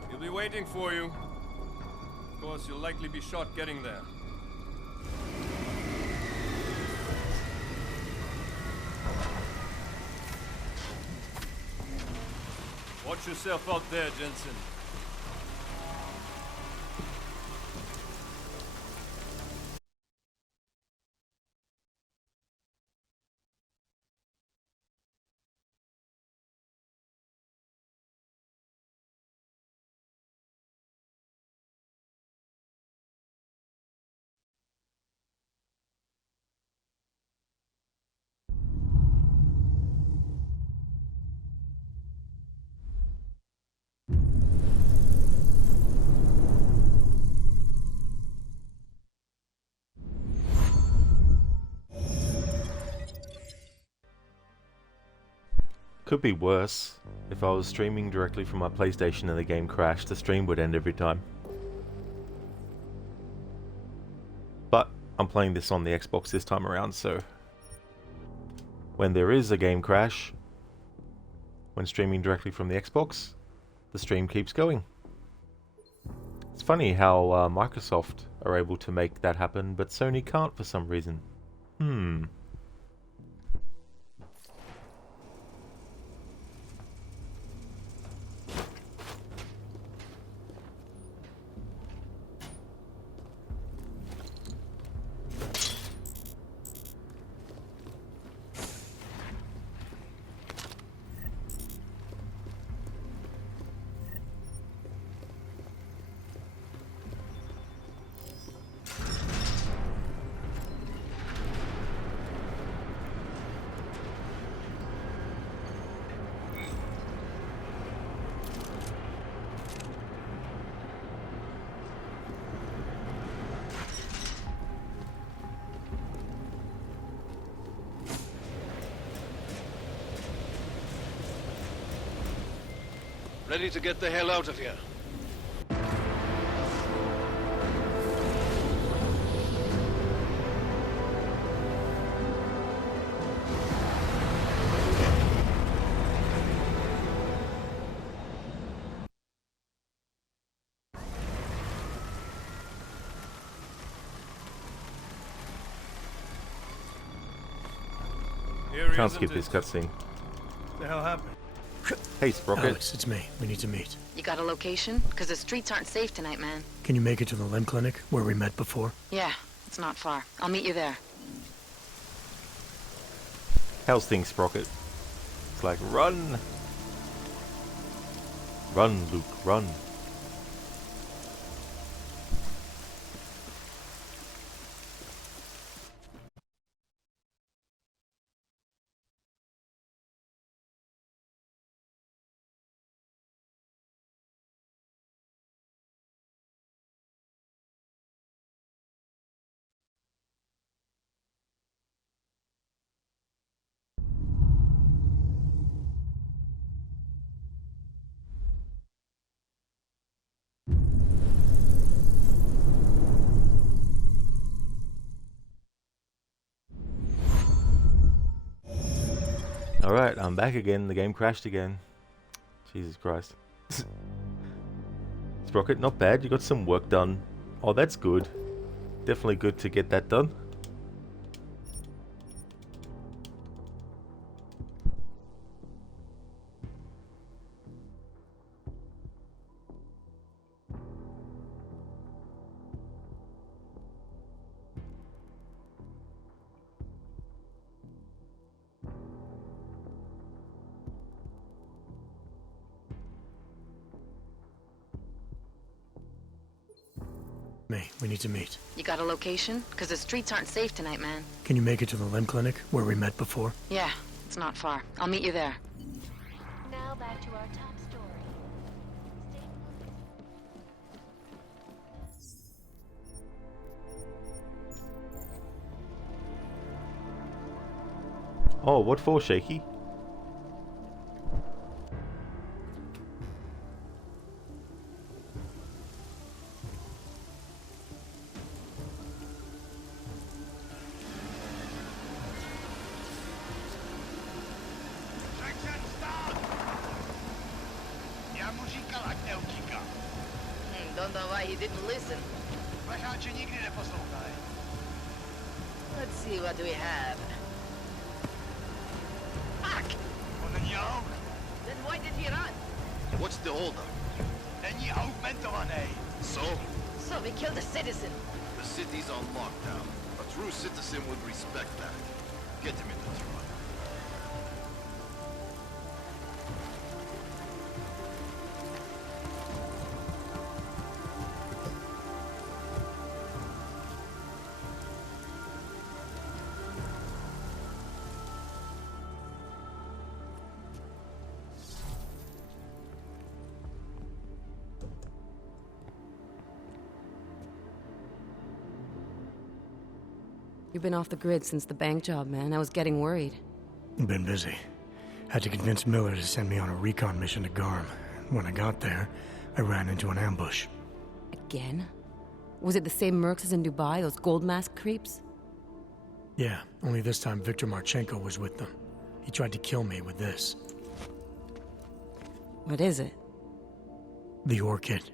He'll be waiting for you. Of course, you'll likely be shot getting there. Watch yourself out there, Jensen. Could be worse. If I was streaming directly from my PlayStation and the game crashed, the stream would end every time. But I'm playing this on the Xbox this time around, so when there is a game crash, when streaming directly from the Xbox, the stream keeps going. It's funny how Microsoft are able to make that happen, but Sony can't for some reason. Ready to get the hell out of here. Here he Can't is, skip isn't this it? cutscene. What the hell happened? Hey, Sprocket. Alex, it's me. We need to meet. You got a location? Because the streets aren't safe tonight, man. Can you make it to the limb clinic where we met before? Yeah, it's not far. I'll meet you there. How's things, Sprocket? It's like, run! Run, Luke, run. Alright, I'm back again. The game crashed again. Jesus Christ. Sprocket, not bad. You got some work done. Oh, that's good. Definitely good to get that done. We need to meet. You got a location? Because the streets aren't safe tonight, man. Can you make it to the limb clinic where we met before? Yeah, it's not far. I'll meet you there. Now back to our top story. Oh, what for, Shaky? Don't know why he didn't listen. Let's see what we have. Fuck! Then why did he run? What's the holdup? So? So we killed a citizen. The city's on lockdown. A true citizen would respect that. Get him in the truck. You've been off the grid since the bank job, man. I was getting worried. Been busy. Had to convince Miller to send me on a recon mission to Garm. When I got there, I ran into an ambush. Again? Was it the same mercs as in Dubai, those gold mask creeps? Yeah, only this time Viktor Marchenko was with them. He tried to kill me with this. What is it? The orchid.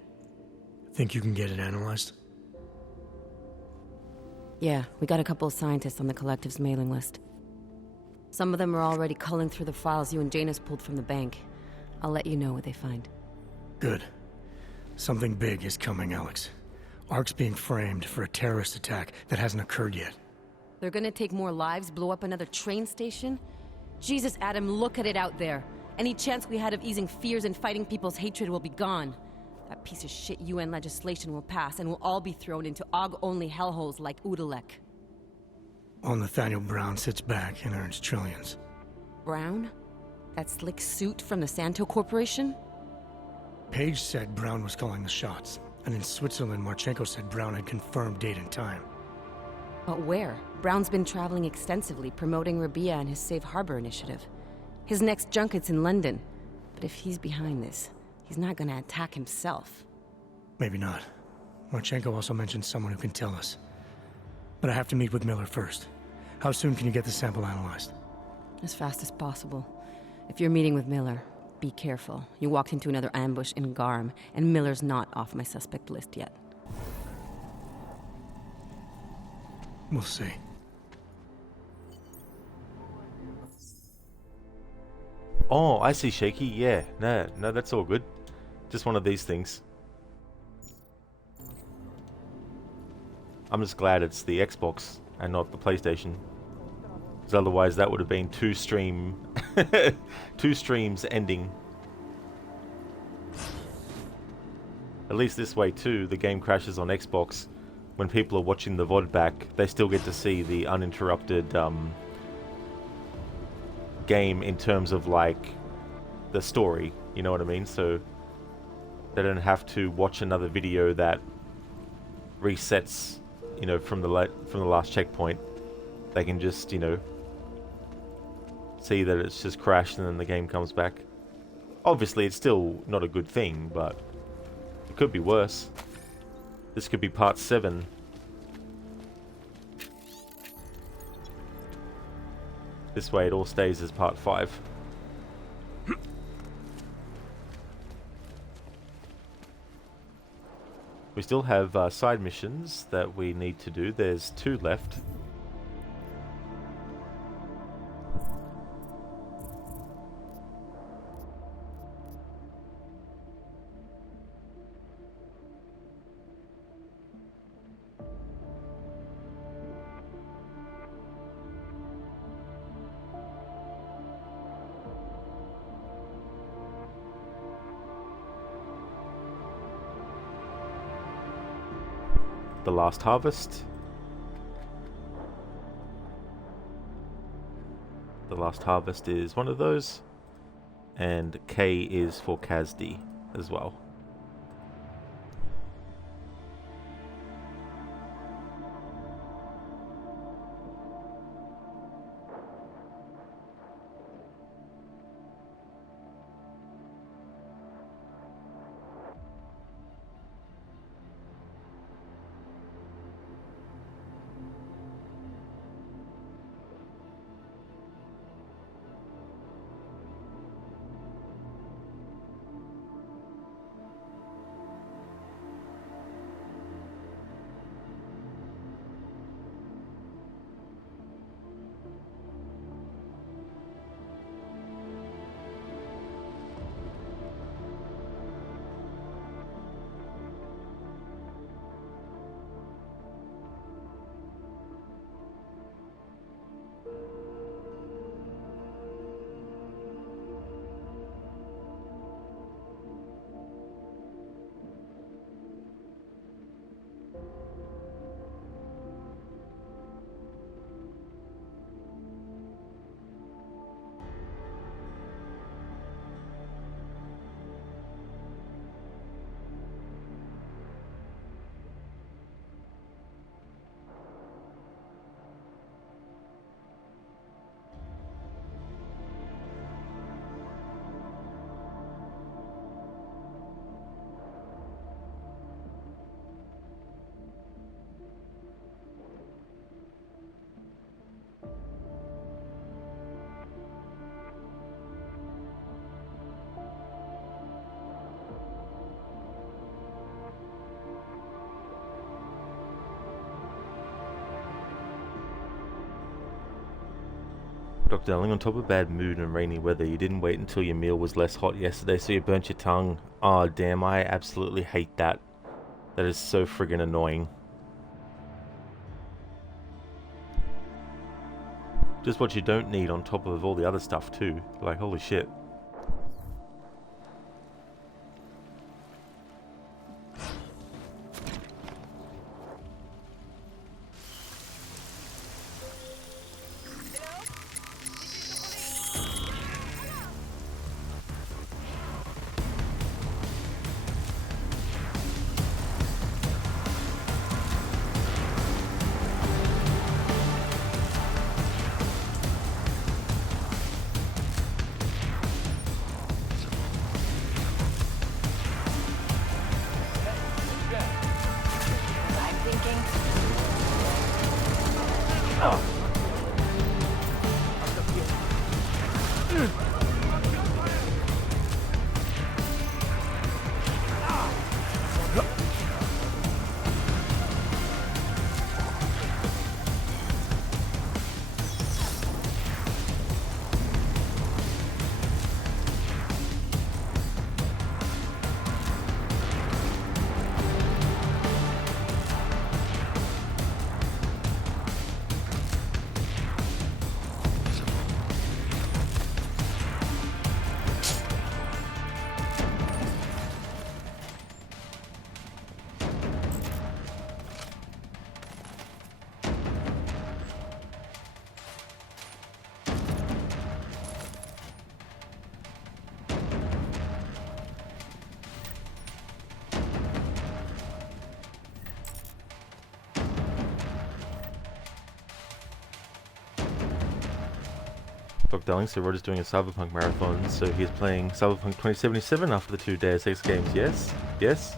Think you can get it analyzed? Yeah, we got a couple of scientists on the collective's mailing list. Some of them are already culling through the files you and Janus pulled from the bank. I'll let you know what they find. Good. Something big is coming, Alex. Ark's being framed for a terrorist attack that hasn't occurred yet. They're gonna take more lives, blow up another train station? Jesus, Adam, look at it out there. Any chance we had of easing fears and fighting people's hatred will be gone. That piece of shit UN legislation will pass, and we'll all be thrown into AUG-only hellholes like Udalek. While Nathaniel Brown sits back and earns trillions. Brown? That slick suit from the Santo Corporation? Page said Brown was calling the shots, and in Switzerland, Marchenko said Brown had confirmed date and time. But where? Brown's been traveling extensively, promoting Rabia and his Safe Harbor initiative. His next junket's in London. But if he's behind this, he's not gonna attack himself. Maybe not. Marchenko also mentioned someone who can tell us. But I have to meet with Miller first. How soon can you get the sample analyzed? As fast as possible. If you're meeting with Miller, be careful. You walked into another ambush in Garm, and Miller's not off my suspect list yet. We'll see. Oh, I see, Shaky. Yeah, no, that's all good. Just one of these things. I'm just glad it's the Xbox and not the PlayStation. Because otherwise that would have been two streams ending. At least this way too, the game crashes on Xbox. When people are watching the VOD back, they still get to see the uninterrupted game in terms of like the story, you know what I mean? So they don't have to watch another video that resets, you know, from the last checkpoint. They can just, you know, see that it's just crashed and then the game comes back. Obviously it's still not a good thing, but it could be worse. This could be part 7. This way it all stays as part 5. We still have side missions that we need to do. There's 2 left. The Last Harvest. The Last Harvest is one of those. And K is for Kazdi as well. Dr. Darling, on top of bad mood and rainy weather, you didn't wait until your meal was less hot yesterday, so you burnt your tongue. Oh, damn, I absolutely hate that. That is so friggin' annoying. Just what you don't need on top of all the other stuff, too. Like, holy shit. Doc Darling. So Roger's doing a Cyberpunk marathon, so he's playing Cyberpunk 2077 after the 2 Deus Ex games. Yes? Yes?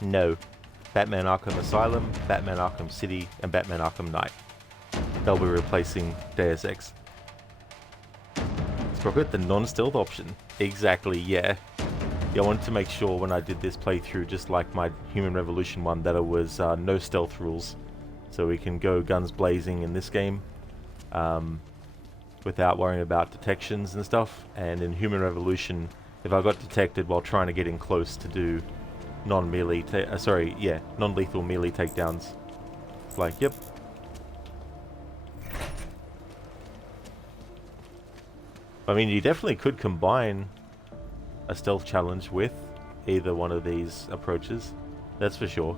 No. Batman Arkham Asylum, Batman Arkham City, and Batman Arkham Knight. They'll be replacing Deus Ex. Sprocket, the non-stealth option. Exactly, yeah. Yeah, I wanted to make sure when I did this playthrough, just like my Human Revolution one, that it was no stealth rules. So we can go guns blazing in this game without worrying about detections and stuff. And in Human Revolution, if I got detected while trying to get in close to do non-melee, non-lethal melee takedowns, like, yep. I mean, you definitely could combine a stealth challenge with either one of these approaches, that's for sure.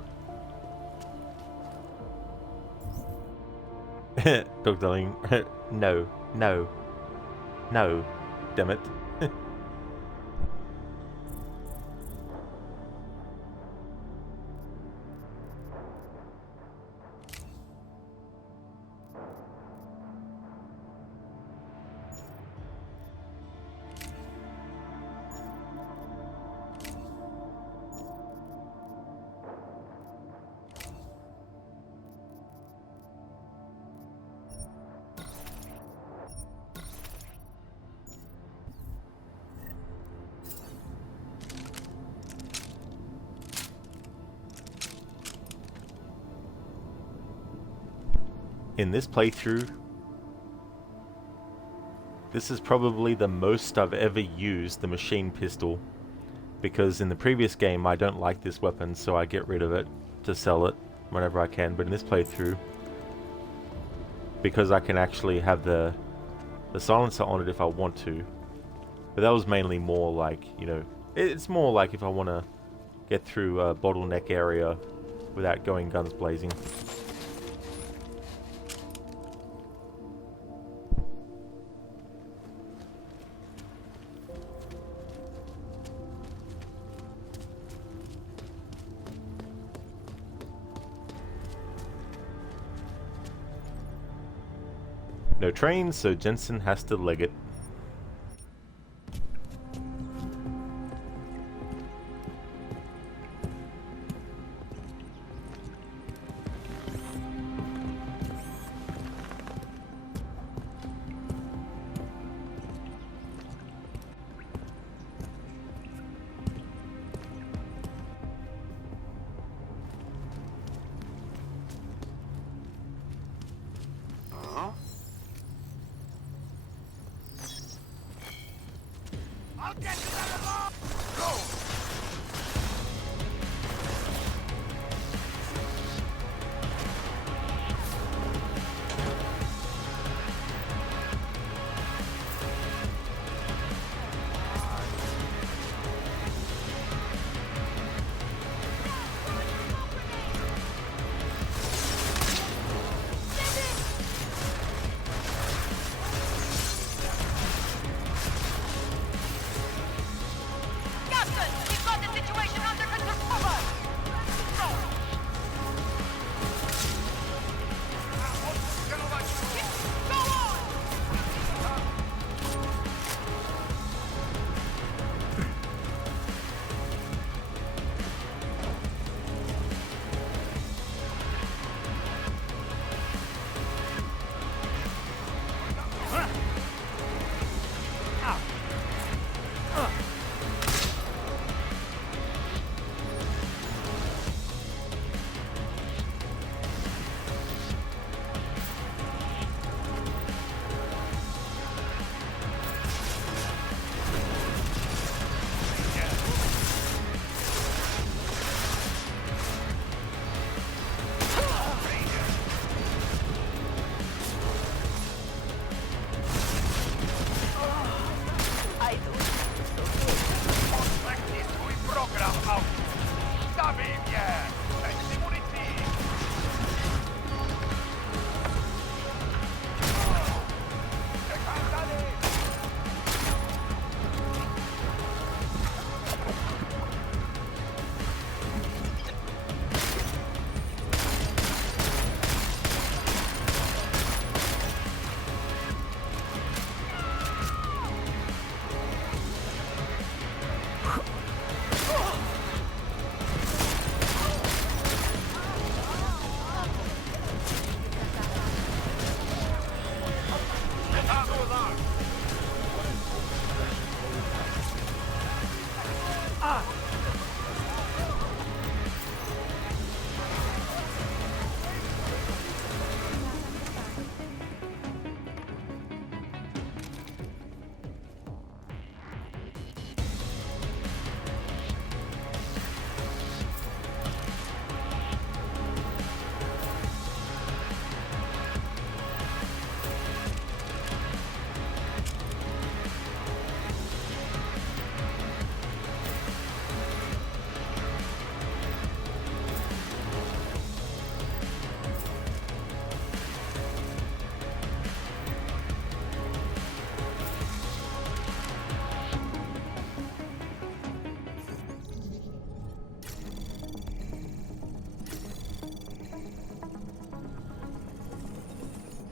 Dog Darling, no, no, no, damn it. In this playthrough, this is probably the most I've ever used the machine pistol, because in the previous game I don't like this weapon, so I get rid of it to sell it whenever I can. But in this playthrough, because I can actually have the silencer on it if I want to, but that was mainly more like, you know, it's more like if I want to get through a bottleneck area without going guns blazing. No trains, so Jensen has to leg it. on!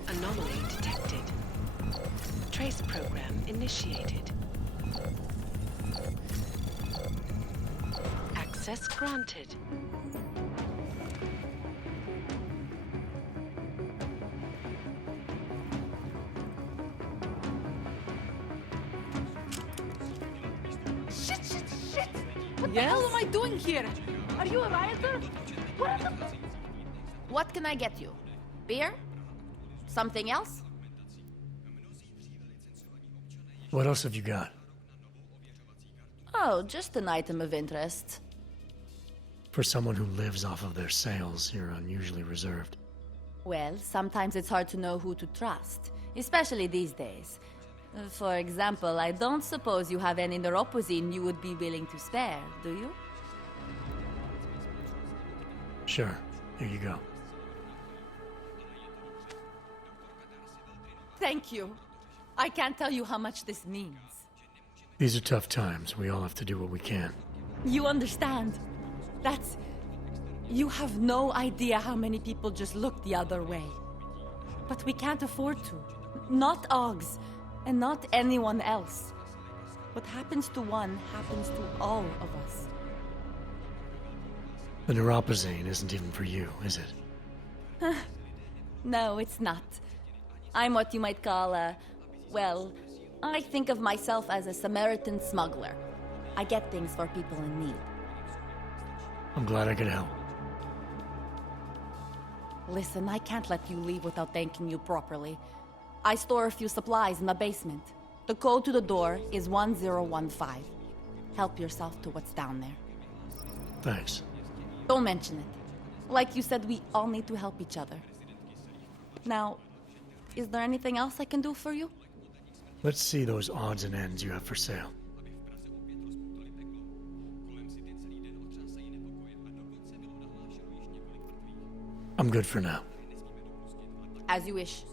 Anomaly detected. Trace program initiated. Access granted. Shit! What the hell am I doing here? Are you a rioter? What can I get you? Beer? Something else? What else have you got? Oh, just an item of interest. For someone who lives off of their sales, you're unusually reserved. Well, sometimes it's hard to know who to trust, especially these days. For example, I don't suppose you have any neuropozyne you would be willing to spare, do you? Sure. Here you go. Thank you. I can't tell you how much this means. These are tough times. We all have to do what we can. You understand? That's... You have no idea how many people just look the other way. But we can't afford to. Not Augs, and not anyone else. What happens to one happens to all of us. The neuropozyne isn't even for you, is it? No, it's not. I'm what you might call a... Well, I think of myself as a Samaritan smuggler. I get things for people in need. I'm glad I could help. Listen, I can't let you leave without thanking you properly. I store a few supplies in the basement. The code to the door is 1015. Help yourself to what's down there. Thanks. Don't mention it. Like you said, we all need to help each other. Now, is there anything else I can do for you? Let's see those odds and ends you have for sale. I'm good for now. As you wish.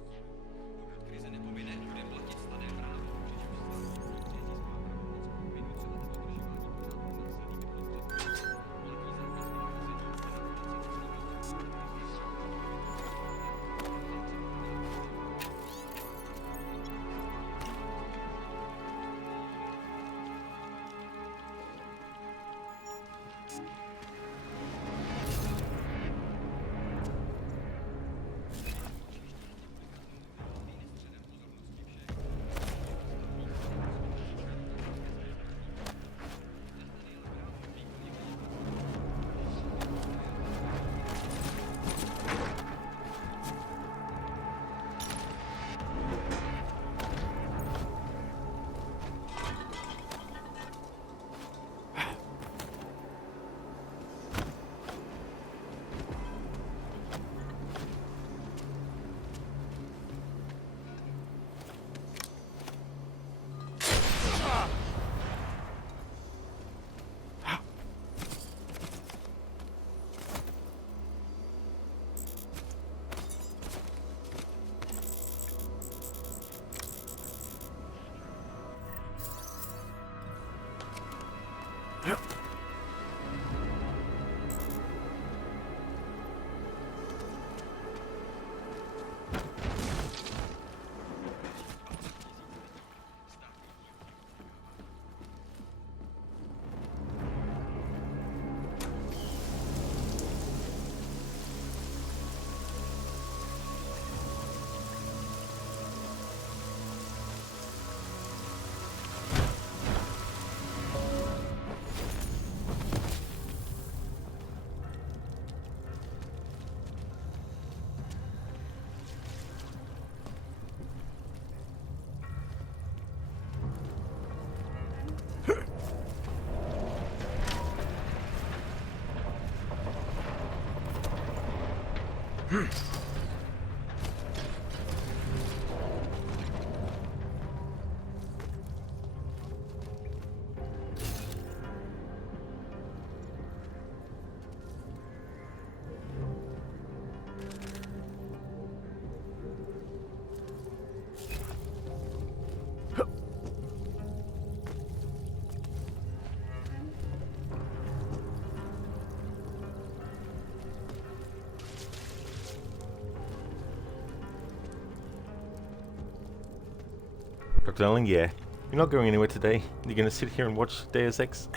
Dr. Elling, yeah. You're not going anywhere today. You're gonna sit here and watch Deus Ex?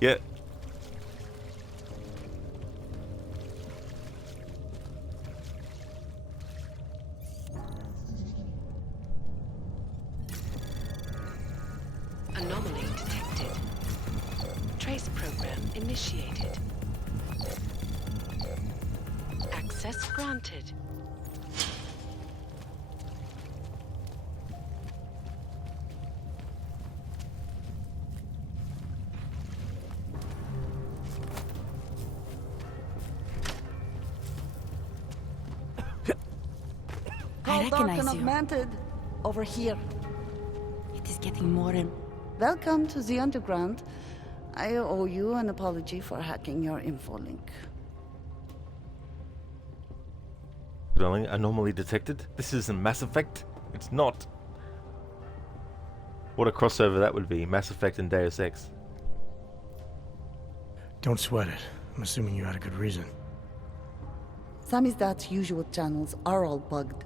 Yeah. Anomaly detected. Trace program initiated. Access granted. I recognize you. Augmented. Over here. It is getting more and... Welcome to the Underground. I owe you an apology for hacking your info link. Dr. Elling, anomaly detected? This isn't Mass Effect. It's not. What a crossover that would be. Mass Effect and Deus Ex. Don't sweat it. I'm assuming you had a good reason. Samizdat's usual channels are all bugged.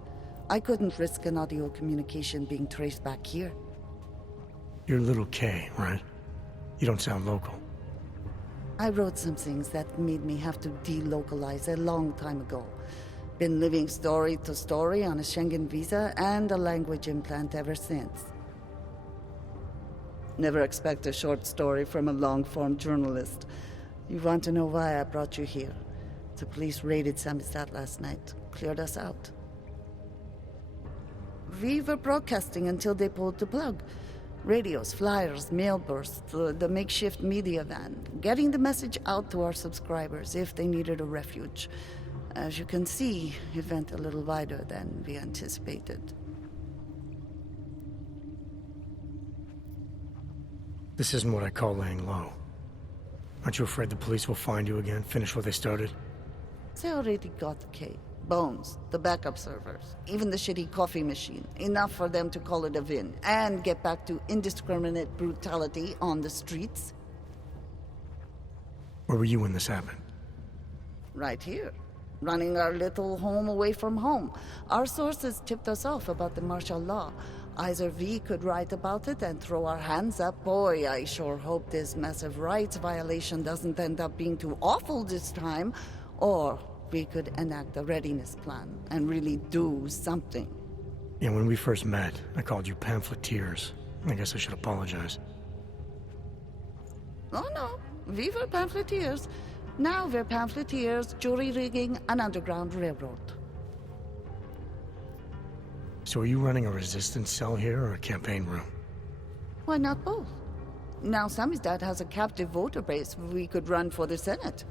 I couldn't risk an audio communication being traced back here. You're Little K, right? You don't sound local. I wrote some things that made me have to delocalize a long time ago. Been living story to story on a Schengen visa and a language implant ever since. Never expect a short story from a long-form journalist. You want to know why I brought you here? The police raided Samizdat last night. Cleared us out. We were broadcasting until they pulled the plug. Radios, flyers, mail bursts, the makeshift media van. Getting the message out to our subscribers if they needed a refuge. As you can see, it went a little wider than we anticipated. This isn't what I call laying low. Aren't you afraid the police will find you again, finish what they started? They already got the K. Bones, the backup servers, even the shitty coffee machine. Enough for them to call it a win and get back to indiscriminate brutality on the streets. Where were you when this happened? Right here. Running our little home away from home. Our sources tipped us off about the martial law. Either we could write about it and throw our hands up. Boy, I sure hope this massive rights violation doesn't end up being too awful this time. Or we could enact a readiness plan and really do something. Yeah, when we first met, I called you pamphleteers. I guess I should apologize. Oh no, we were pamphleteers. Now we're pamphleteers, jury-rigging an underground railroad. So are you running a resistance cell here or a campaign room? Why not both? Now Samizdat has a captive voter base. We could run for the Senate.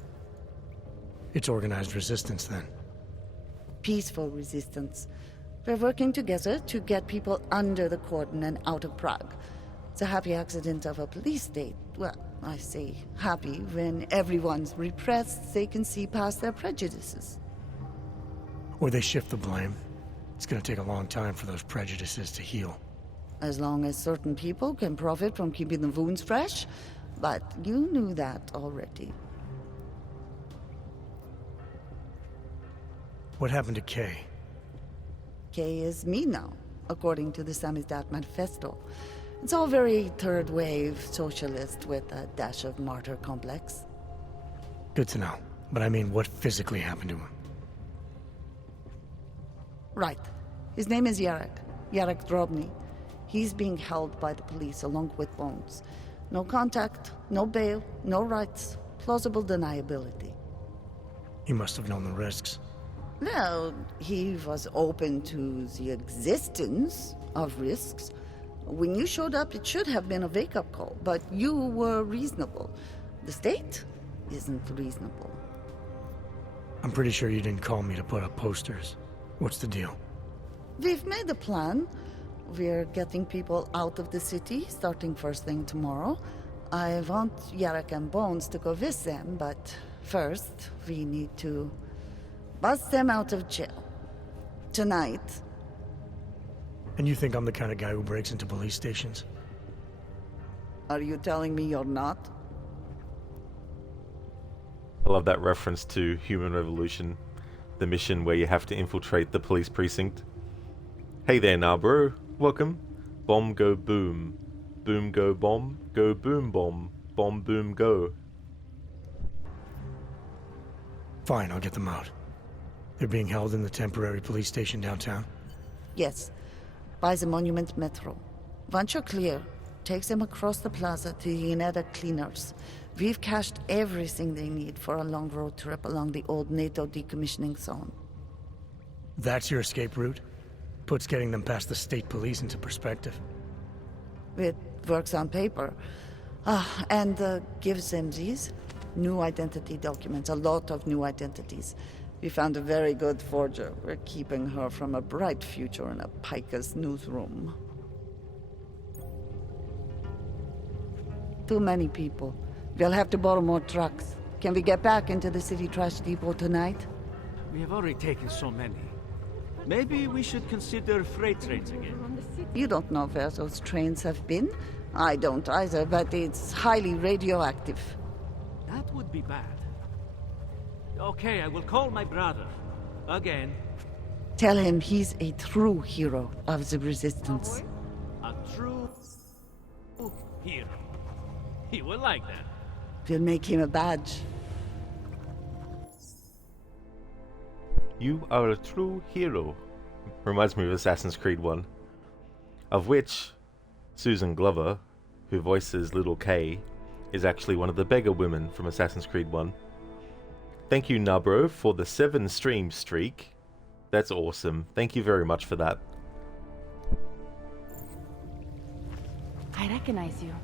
It's organized resistance, then. Peaceful resistance. We're working together to get people under the cordon and out of Prague. It's a happy accident of a police state. Well, I say happy when everyone's repressed, they can see past their prejudices. Or they shift the blame. It's gonna take a long time for those prejudices to heal. As long as certain people can profit from keeping the wounds fresh. But you knew that already. What happened to Kay? Kay is me now, according to the Samizdat Manifesto. It's all very third-wave socialist with a dash of martyr complex. Good to know. But I mean, what physically happened to him? Right. His name is Yarek. Yarek Drobny. He's being held by the police along with Bones. No contact, no bail, no rights. Plausible deniability. He must have known the risks. Well, he was open to the existence of risks. When you showed up, it should have been a wake-up call, but you were reasonable. The state isn't reasonable. I'm pretty sure you didn't call me to put up posters. What's the deal? We've made a plan. We're getting people out of the city, starting first thing tomorrow. I want Yarek and Bones to go with them, but first, we need to bust them out of jail. Tonight. And you think I'm the kind of guy who breaks into police stations? Are you telling me you're not? I love that reference to Human Revolution, the mission where you have to infiltrate the police precinct. Hey there now, bro. Welcome. Bomb go boom. Boom go bomb. Go boom bomb. Bomb boom go. Fine, I'll get them out. They're being held in the temporary police station downtown? Yes. By the Monument Metro. Once you're clear, take them across the plaza to the United Cleaners. We've cached everything they need for a long road trip along the old NATO decommissioning zone. That's your escape route? Puts getting them past the state police into perspective. It works on paper. And gives them these new identity documents, a lot of new identities. We found a very good forger. We're keeping her from a bright future in a Pika's newsroom. Too many people. We'll have to borrow more trucks. Can we get back into the city trash depot tonight? We have already taken so many. Maybe we should consider freight trains again. You don't know where those trains have been? I don't either, but it's highly radioactive. That would be bad. Okay, I will call my brother. Again. Tell him he's a true hero of the Resistance. A true hero. He will like that. We'll make him a badge. You are a true hero. Reminds me of Assassin's Creed 1. Of which, Susan Glover, who voices Little Kay, is actually one of the beggar women from Assassin's Creed 1. Thank you, Nabro, for the 7-stream streak. That's awesome. Thank you very much for that. I recognize you.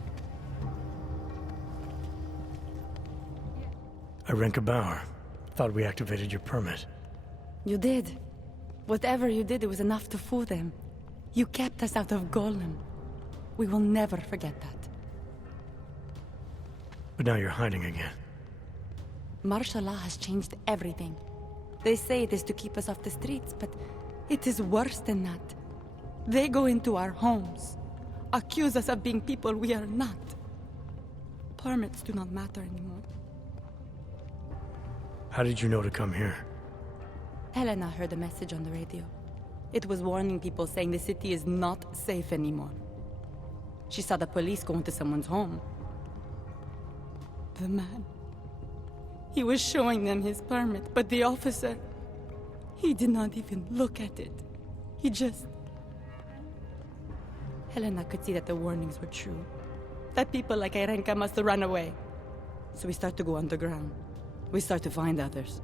Irenka Bauer. Thought we activated your permit. You did. Whatever you did, it was enough to fool them. You kept us out of Golem. We will never forget that. But now you're hiding again. Martial law has changed everything. They say it is to keep us off the streets, but it is worse than that. They go into our homes, accuse us of being people we are not. Permits do not matter anymore. How did you know to come here? Helena heard a message on the radio. It was warning people, saying the city is not safe anymore. She saw the police go into someone's home. The man. He was showing them his permit, but the officer... he did not even look at it. He just... Helena could see that the warnings were true. That people like Irenka must run away. So we start to go underground. We start to find others.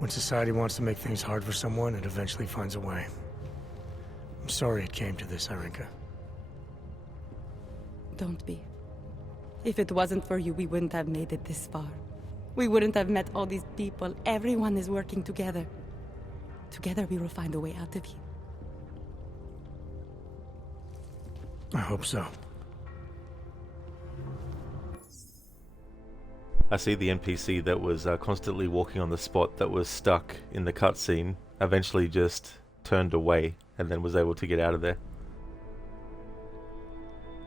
When society wants to make things hard for someone, it eventually finds a way. I'm sorry it came to this, Irenka. Don't be. If it wasn't for you, we wouldn't have made it this far. We wouldn't have met all these people. Everyone is working together. Together we will find a way out of here. I hope so. I see the NPC that was constantly walking on the spot that was stuck in the cutscene eventually just turned away and then was able to get out of there.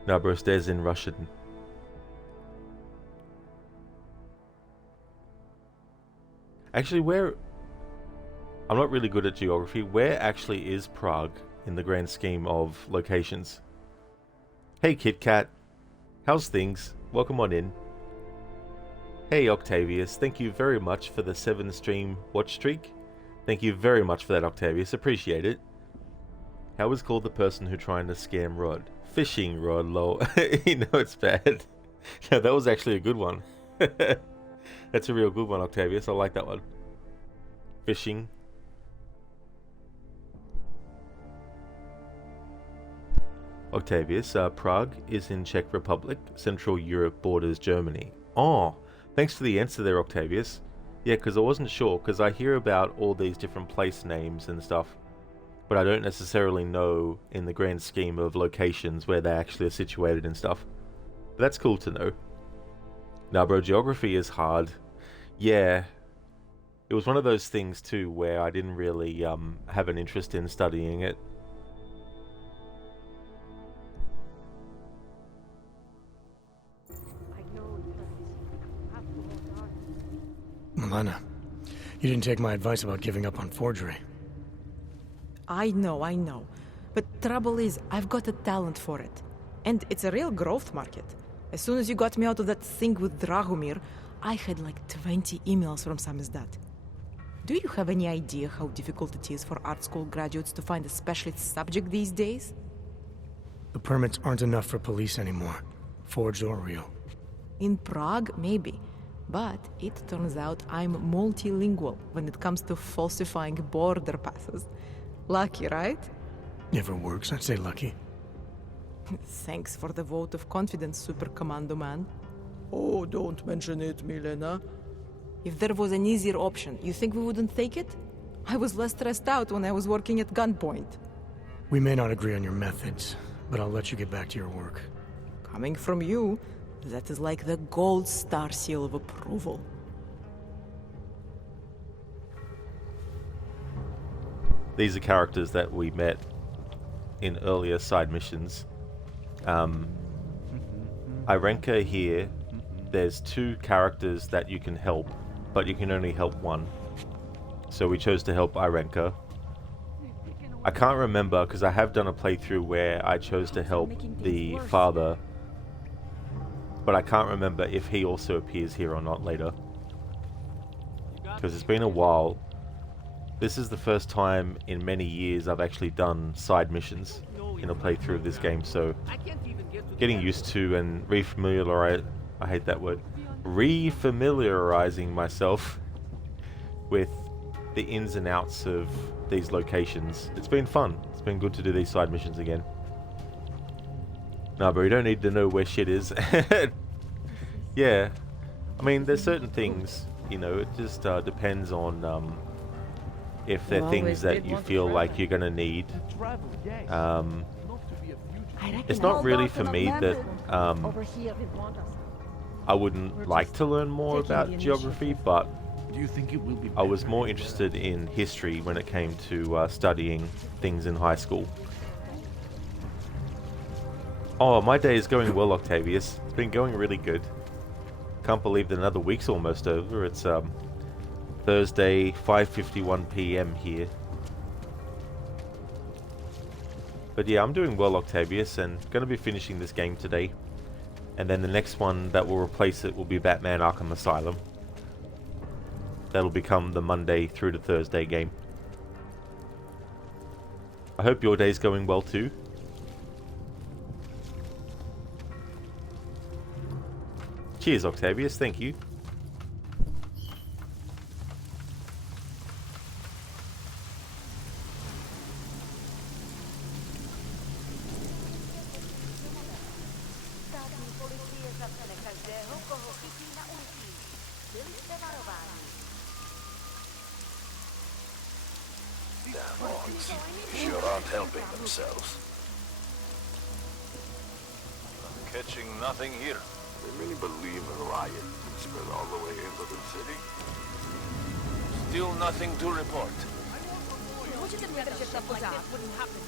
Nabros in Russian. Actually, I'm not really good at geography. Where actually is Prague in the grand scheme of locations? Hey Kit Kat, how's things? Welcome on in. Hey Octavius, thank you very much for the 7-stream watch streak. Thank you very much for that, Octavius, appreciate it. How is called the person who trying to scam Rod? Fishing Rod, lol. You know it's bad. No, that was actually a good one. That's a real good one, Octavius, I like that one. Fishing. Octavius, Prague is in Czech Republic, Central Europe borders Germany. Oh, thanks for the answer there, Octavius. Yeah, because I wasn't sure, because I hear about all these different place names and stuff, but I don't necessarily know in the grand scheme of locations where they actually are situated and stuff. But that's cool to know. Now, bro, geography is hard. Yeah, it was one of those things too where I didn't really have an interest in studying it. Milena, you didn't take my advice about giving up on forgery. I know. But trouble is, I've got a talent for it. And it's a real growth market. As soon as you got me out of that thing with Dragomir, I had like 20 emails from Samizdat. Do you have any idea how difficult it is for art school graduates to find a specialist subject these days? The permits aren't enough for police anymore, forged or real. In Prague, maybe. But it turns out I'm multilingual when it comes to falsifying border passes. Lucky, right? Never works, I'd say lucky. Thanks for the vote of confidence, Super Commando Man. Oh, don't mention it, Milena. If there was an easier option, you think we wouldn't take it? I was less stressed out when I was working at gunpoint. We may not agree on your methods, but I'll let you get back to your work. Coming from you, that is like the gold star seal of approval. These are characters that we met in earlier side missions. Irenka here, there's 2 characters that you can help, but you can only help one. So we chose to help Irenka. I can't remember, because I have done a playthrough where I chose to help the father, but I can't remember if he also appears here or not later. Because it's been a while. This is the first time in many years I've actually done side missions in a playthrough of this game, so getting used to and I hate that word, refamiliarizing myself with the ins and outs of these locations. It's been fun. It's been good to do these side missions again. No, but we don't need to know where shit is. Yeah, I mean, there's certain things, you know, it just depends on if they're things that you feel like you're gonna need. It's not really for me that I wouldn't like to learn more about geography, but I was more interested in history when it came to studying things in high school. Oh, my day is going well, Octavius. It's been going really good. Can't believe that another week's almost over. It's Thursday, 5:51 p.m. here. But yeah, I'm doing well, Octavius, and going to be finishing this game today. And then the next one that will replace it will be Batman Arkham Asylum. That'll become the Monday through to Thursday game. I hope your day's going well too. Cheers, Octavius. Thank you. Sure aren't helping themselves. I'm catching nothing here. They really believe a riot will spread all the way into the city? Still nothing to report. Wouldn't happen.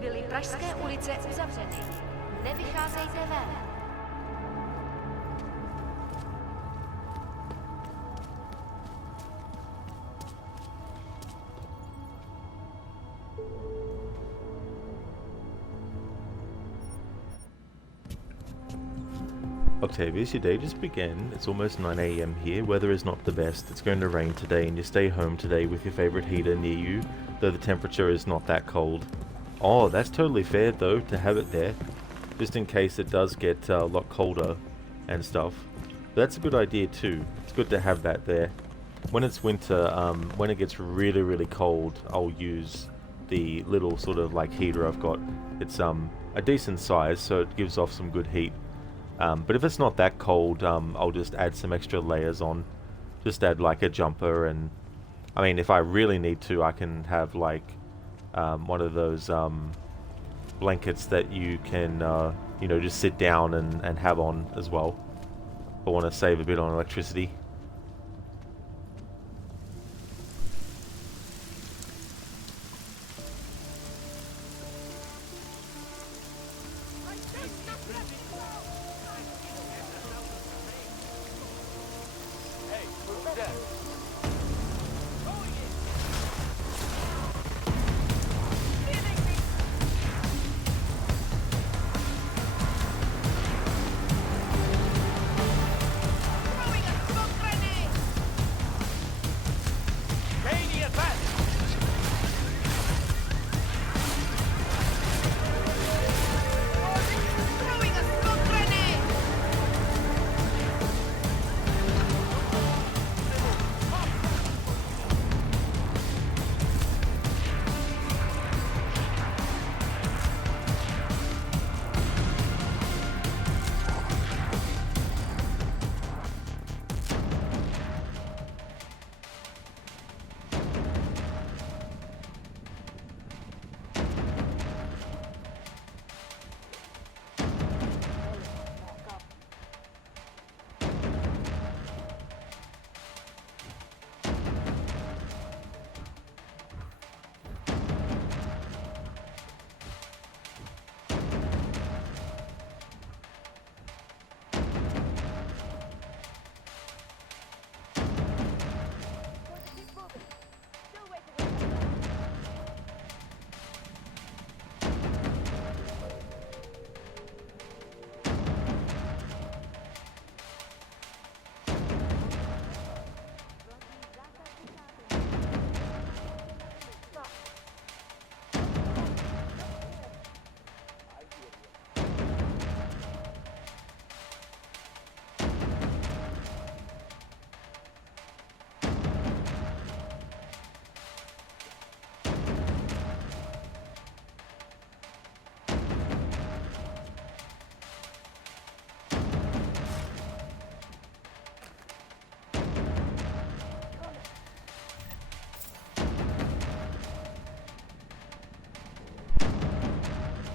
Byly pražské ulice uzavřeny. Nevycházejte ven. Octavius, your day just began. It's almost 9 AM here. Weather is not the best. It's going to rain today and you stay home today with your favorite heater near you, though the temperature is not that cold. Oh, that's totally fair though, to have it there, just in case it does get a lot colder and stuff. That's a good idea too. It's good to have that there. When it's winter, when it gets really, really cold, I'll use the little sort of like heater I've got. It's a decent size, so it gives off some good heat. But if it's not that cold, I'll just add some extra layers on. Just add like a jumper, and I mean, if I really need to, I can have like one of those blankets that you can, you know, just sit down and have on as well. If I want to save a bit on electricity.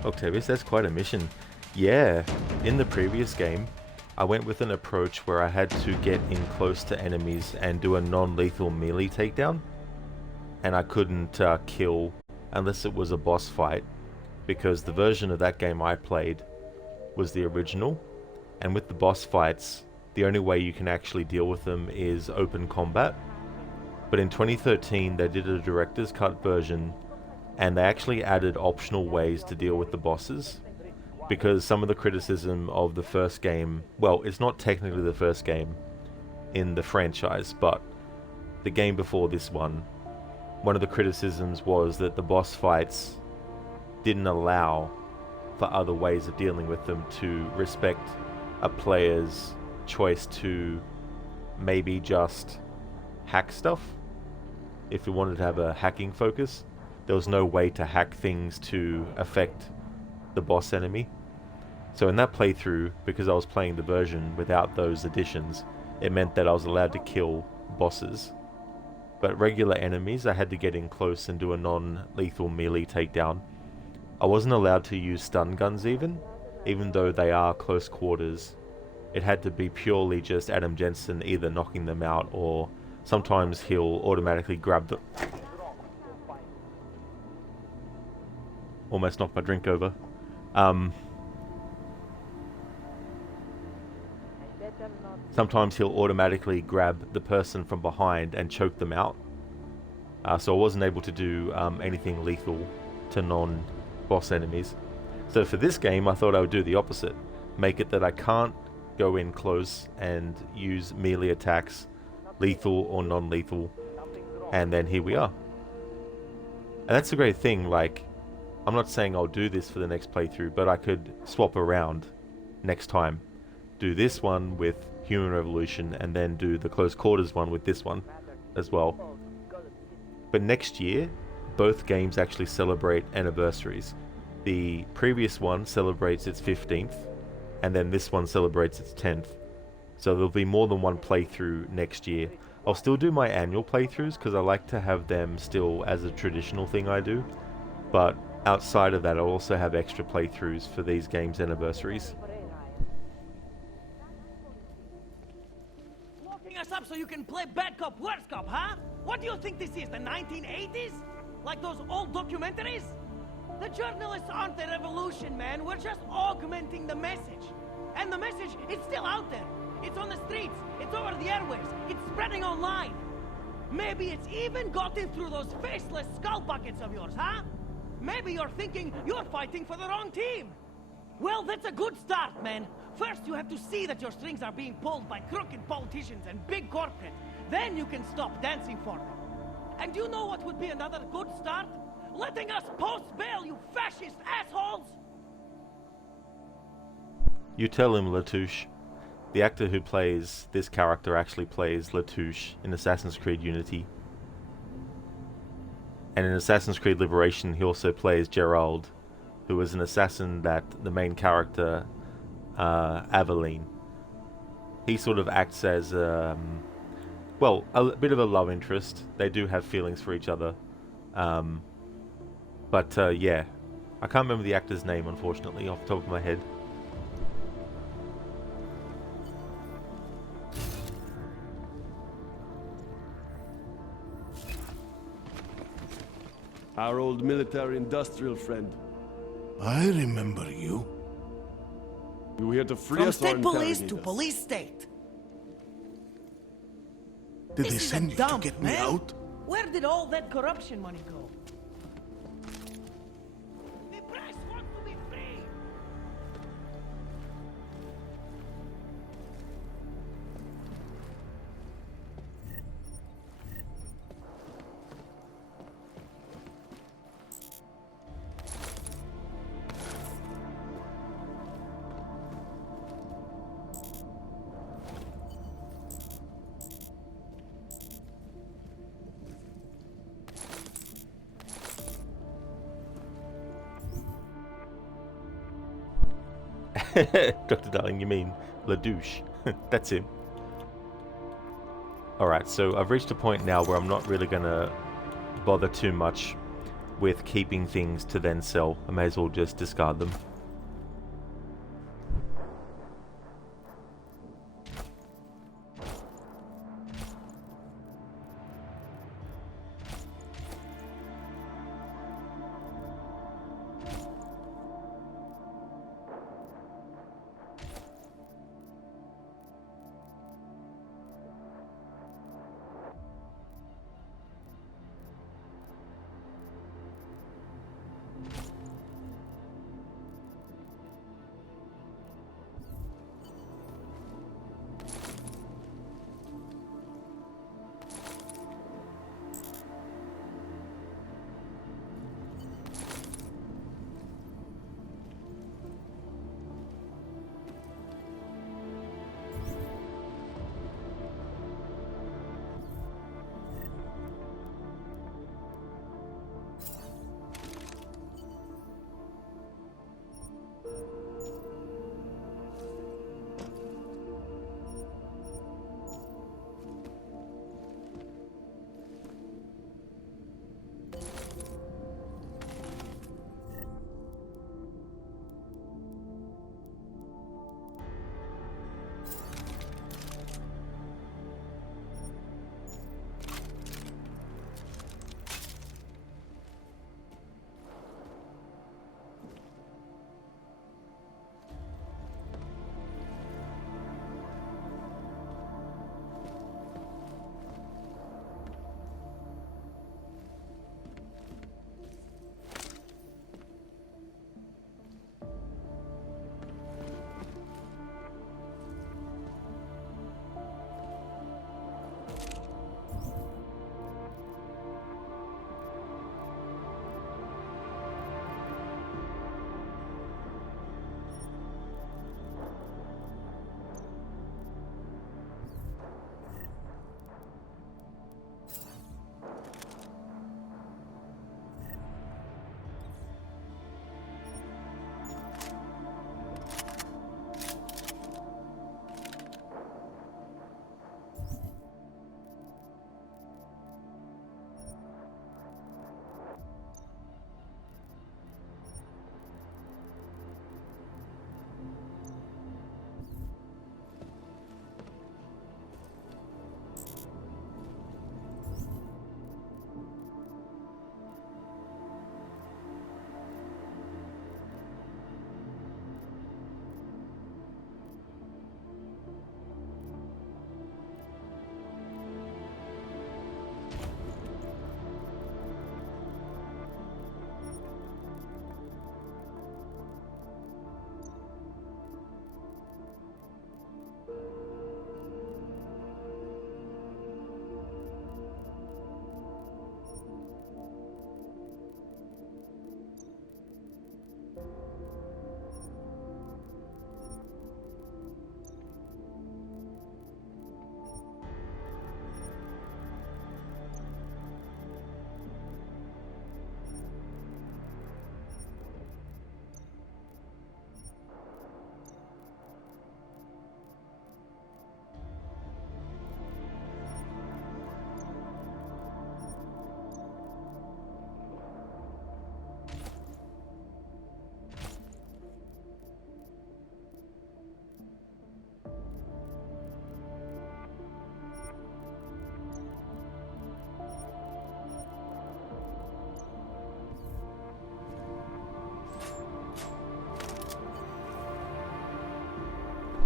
Octavius, that's quite a mission. Yeah, in the previous game, I went with an approach where I had to get in close to enemies and do a non-lethal melee takedown. And I couldn't kill unless it was a boss fight, because the version of that game I played was the original. And with the boss fights, the only way you can actually deal with them is open combat. But in 2013, they did a director's cut version, and they actually added optional ways to deal with the bosses, because some of the criticism of the first game, well, it's not technically the first game in the franchise, but the game before this one of the criticisms was that the boss fights didn't allow for other ways of dealing with them to respect a player's choice to maybe just hack stuff. If you wanted to have a hacking focus, there was no way to hack things to affect the boss enemy. So in that playthrough, because I was playing the version without those additions, it meant that I was allowed to kill bosses. But regular enemies, I had to get in close and do a non-lethal melee takedown. I wasn't allowed to use stun guns even though they are close quarters. It had to be purely just Adam Jensen either knocking them out, or sometimes he'll automatically grab the... Almost knocked my drink over. Sometimes he'll automatically grab the person from behind and choke them out. So I wasn't able to do anything lethal to non-boss enemies. So for this game, I thought I would do the opposite. Make it that I can't go in close and use melee attacks, lethal or non-lethal, and then here we are. And that's a great thing. Like, I'm not saying I'll do this for the next playthrough, but I could swap around next time. Do this one with Human Revolution and then do the close quarters one with this one as well. But next year, both games actually celebrate anniversaries. The previous one celebrates its 15th, and then this one celebrates its 10th. So there'll be more than one playthrough next year. I'll still do my annual playthroughs because I like to have them still as a traditional thing I do. But outside of that, I'll also have extra playthroughs for these games' anniversaries. Locking us up so you can play bad cop, worse cop, huh? What do you think this is, the 1980s? Like those old documentaries? The journalists aren't the revolution, man. We're just augmenting the message. And the message is still out there. It's on the streets. It's over the airwaves. It's spreading online. Maybe it's even gotten through those faceless skull buckets of yours, huh? Maybe you're thinking you're fighting for the wrong team. Well, that's a good start, man. First, you have to see that your strings are being pulled by crooked politicians and big corporate. Then you can stop dancing for them. And you know what would be another good start? Letting us post-bail, you fascist assholes! You tell him, Latouche. The actor who plays this character actually plays Latouche in Assassin's Creed Unity. And in Assassin's Creed Liberation, he also plays Gerald, who is an assassin that the main character, Aveline, he sort of acts as, well, a bit of a love interest. They do have feelings for each other. But yeah, I can't remember the actor's name, unfortunately, off the top of my head. Our old military-industrial friend. I remember you. You were here to free From us or state police interrogate to us? police state. Did This they is a send you dump, to get me man. out? Where did all that corruption money go? The press wants to be free. Dr. Darling, you mean Ladouche. That's him. Alright, so I've reached a point now where I'm not really gonna bother too much with keeping things to then sell. I may as well just discard them.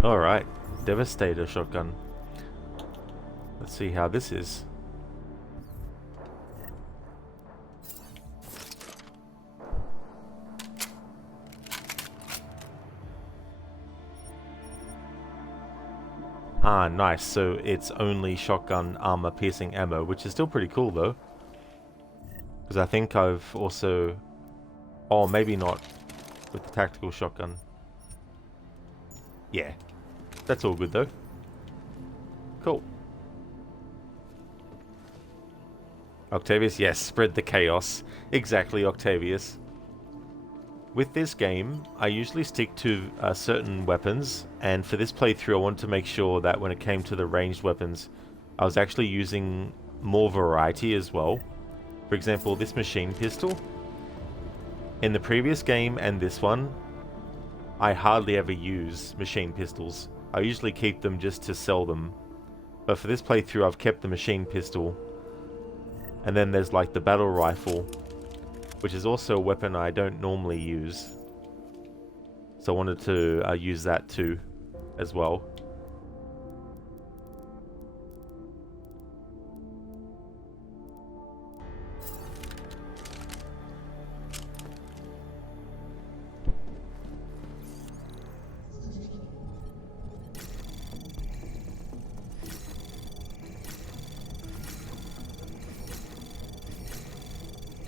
Alright, Devastator shotgun. Let's see how this is. Ah, nice. So it's only shotgun armor piercing ammo, which is still pretty cool though. Because I think I've also... Oh, maybe not with the tactical shotgun. Yeah. That's all good though. Cool. Octavius, yes, spread the chaos. Exactly, Octavius. With this game, I usually stick to certain weapons, and for this playthrough I wanted to make sure that when it came to the ranged weapons, I was actually using more variety as well. For example, this machine pistol. In the previous game and this one, I hardly ever use machine pistols. I usually keep them just to sell them. But for this playthrough I've kept the machine pistol. And then there's like the battle rifle, which is also a weapon I don't normally use. So I wanted to use that too, as well.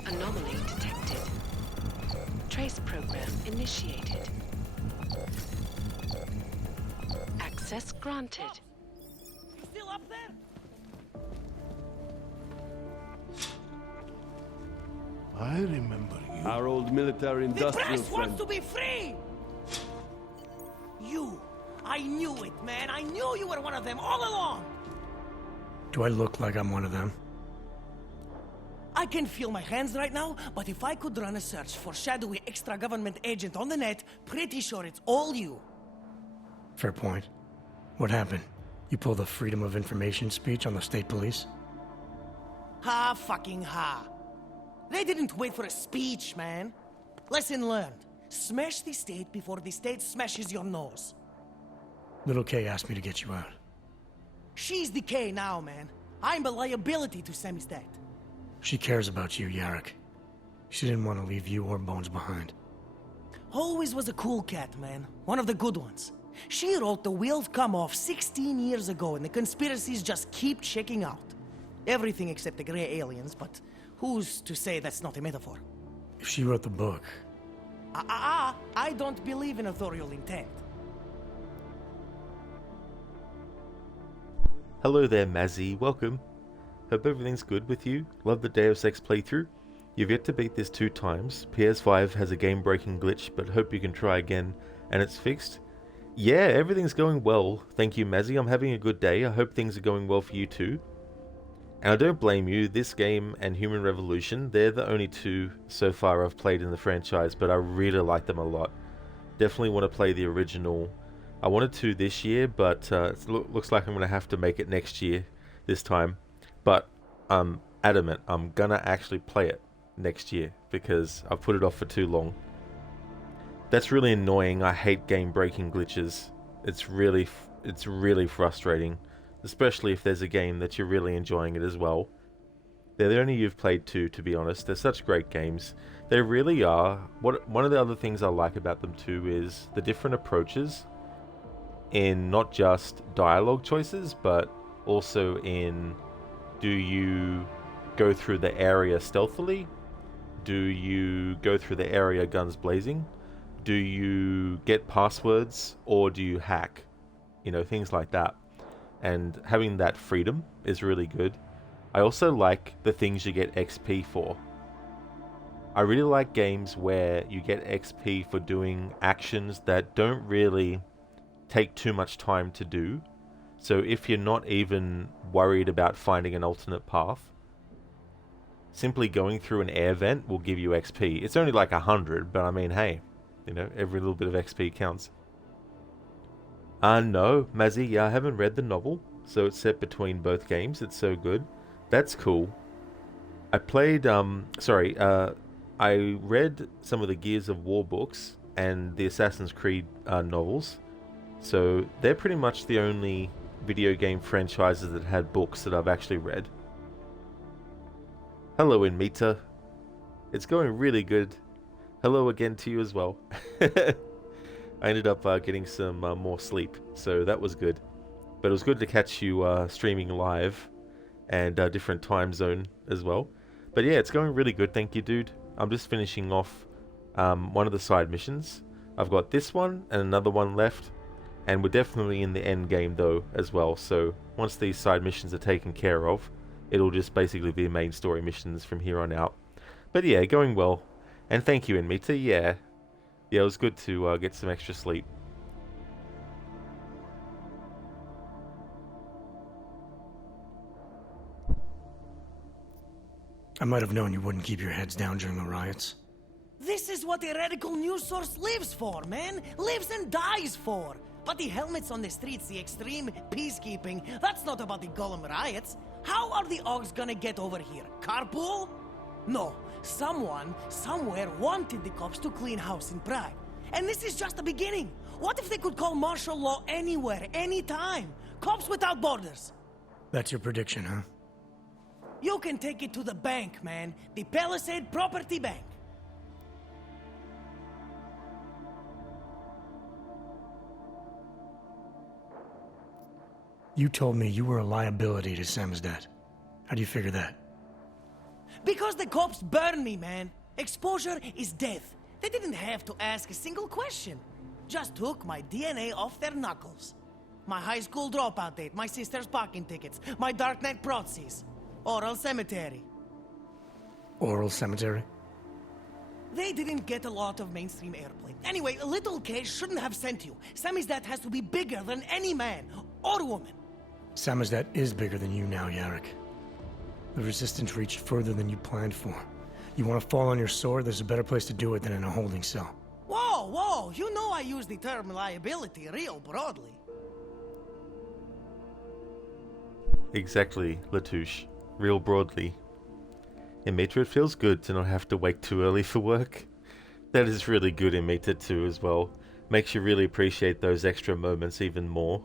Anomaly detected. Trace program initiated. Access granted. Still up there? I remember you. Our old military The industrial press friend. wants to be free! You! I knew it, man! I knew you were one of them all along! Do I look like I'm one of them? I can feel my hands right now, but if I could run a search for shadowy extra-government agent on the net, pretty sure it's all you. Fair point. What happened? You pulled a freedom of information speech on the state police? Ha fucking ha. They didn't wait for a speech, man. Lesson learned. Smash the state before the state smashes your nose. Little K asked me to get you out. She's the K now, man. I'm a liability to Semistat. She cares about you, Yarrick. She didn't want to leave you or Bones behind. Always was a cool cat, man. One of the good ones. She wrote The Wheels Come Off 16 years ago, and the conspiracies just keep checking out. Everything except the gray aliens, but who's to say that's not a metaphor? If she wrote the book... I don't believe in authorial intent. Hello there, Mazzy. Welcome. Hope everything's good with you. Love the Deus Ex playthrough. You've yet to beat this 2 times. PS5 has a game-breaking glitch, but hope you can try again and it's fixed. Yeah, everything's going well. Thank you, Mazzy. I'm having a good day. I hope things are going well for you too. And I don't blame you. This game and Human Revolution, they're the only 2 so far I've played in the franchise, but I really like them a lot. Definitely want to play the original. I wanted to this year, but it looks like I'm going to have to make it next year this time. But I'm adamant I'm gonna actually play it next year because I've put it off for too long. That's really annoying. I hate game breaking glitches. It's really frustrating, especially if there's a game that you're really enjoying it as well. They're the only you've played 2, to be honest. They're such great games. They really are. One of the other things I like about them too is the different approaches in not just dialogue choices, but also in... Do you go through the area stealthily? Do you go through the area guns blazing? Do you get passwords or do you hack? You know, things like that. And having that freedom is really good. I also like the things you get XP for. I really like games where you get XP for doing actions that don't really take too much time to do. So if you're not even worried about finding an alternate path, simply going through an air vent will give you XP. It's only like 100, but I mean, hey, you know, every little bit of XP counts. No, Mazzy, yeah, I haven't read the novel, so it's set between both games. It's so good. That's cool. I played, I read some of the Gears of War books and the Assassin's Creed novels. So they're pretty much the only video game franchises that had books that I've actually read. Hello, Inmita. It's going really good. Hello again to you as well. I ended up getting some more sleep, so that was good. But it was good to catch you streaming live and different time zone as well. But yeah, it's going really good, thank you, dude. I'm just finishing off one of the side missions. I've got this one and another one left, and we're definitely in the end game though as well. So once these side missions are taken care of, it'll just basically be main story missions from here on out. But yeah, going well. And thank you, Inmita. Yeah, it was good to get some extra sleep. I might have known you wouldn't keep your heads down during the riots. This is what a radical news source lives for, man. Lives and dies for. But the helmets on the streets, the extreme peacekeeping, that's not about the Golem riots. How are the Augs gonna get over here? Carpool? No. Someone, somewhere, wanted the cops to clean house in Prague. And this is just the beginning. What if they could call martial law anywhere, anytime? Cops without borders. That's your prediction, huh? You can take it to the bank, man. The Palisade Property Bank. You told me you were a liability to Samizdat. How do you figure that? Because the cops burn me, man. Exposure is death. They didn't have to ask a single question. Just took my DNA off their knuckles. My high school dropout date, my sister's parking tickets, my Dark Knight proxies. Oral Cemetery. Oral Cemetery? They didn't get a lot of mainstream airplay. Anyway, a little case shouldn't have sent you. Samizdat has to be bigger than any man or woman. Samizdat is bigger than you now, Yarrick. The Resistance reached further than you planned for. You want to fall on your sword, there's a better place to do it than in a holding cell. Whoa, whoa, you know I use the term liability real broadly. Exactly, Latouche. Real broadly. Inmita, it feels good to not have to wake too early for work. That is really good, Inmita, too, as well. Makes you really appreciate those extra moments even more.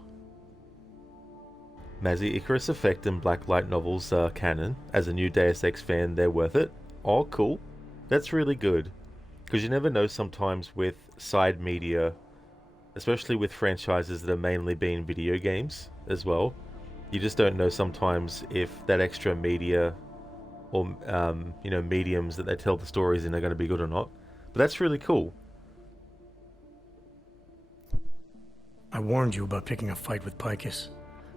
Mazzy, Icarus Effect and Black Light novels are canon. As a new Deus Ex fan, they're worth it. Oh, cool. That's really good. Because you never know sometimes with side media, especially with franchises that are mainly being video games as well. You just don't know sometimes if that extra media or, mediums that they tell the stories in are going to be good or not. But that's really cool. I warned you about picking a fight with Picus.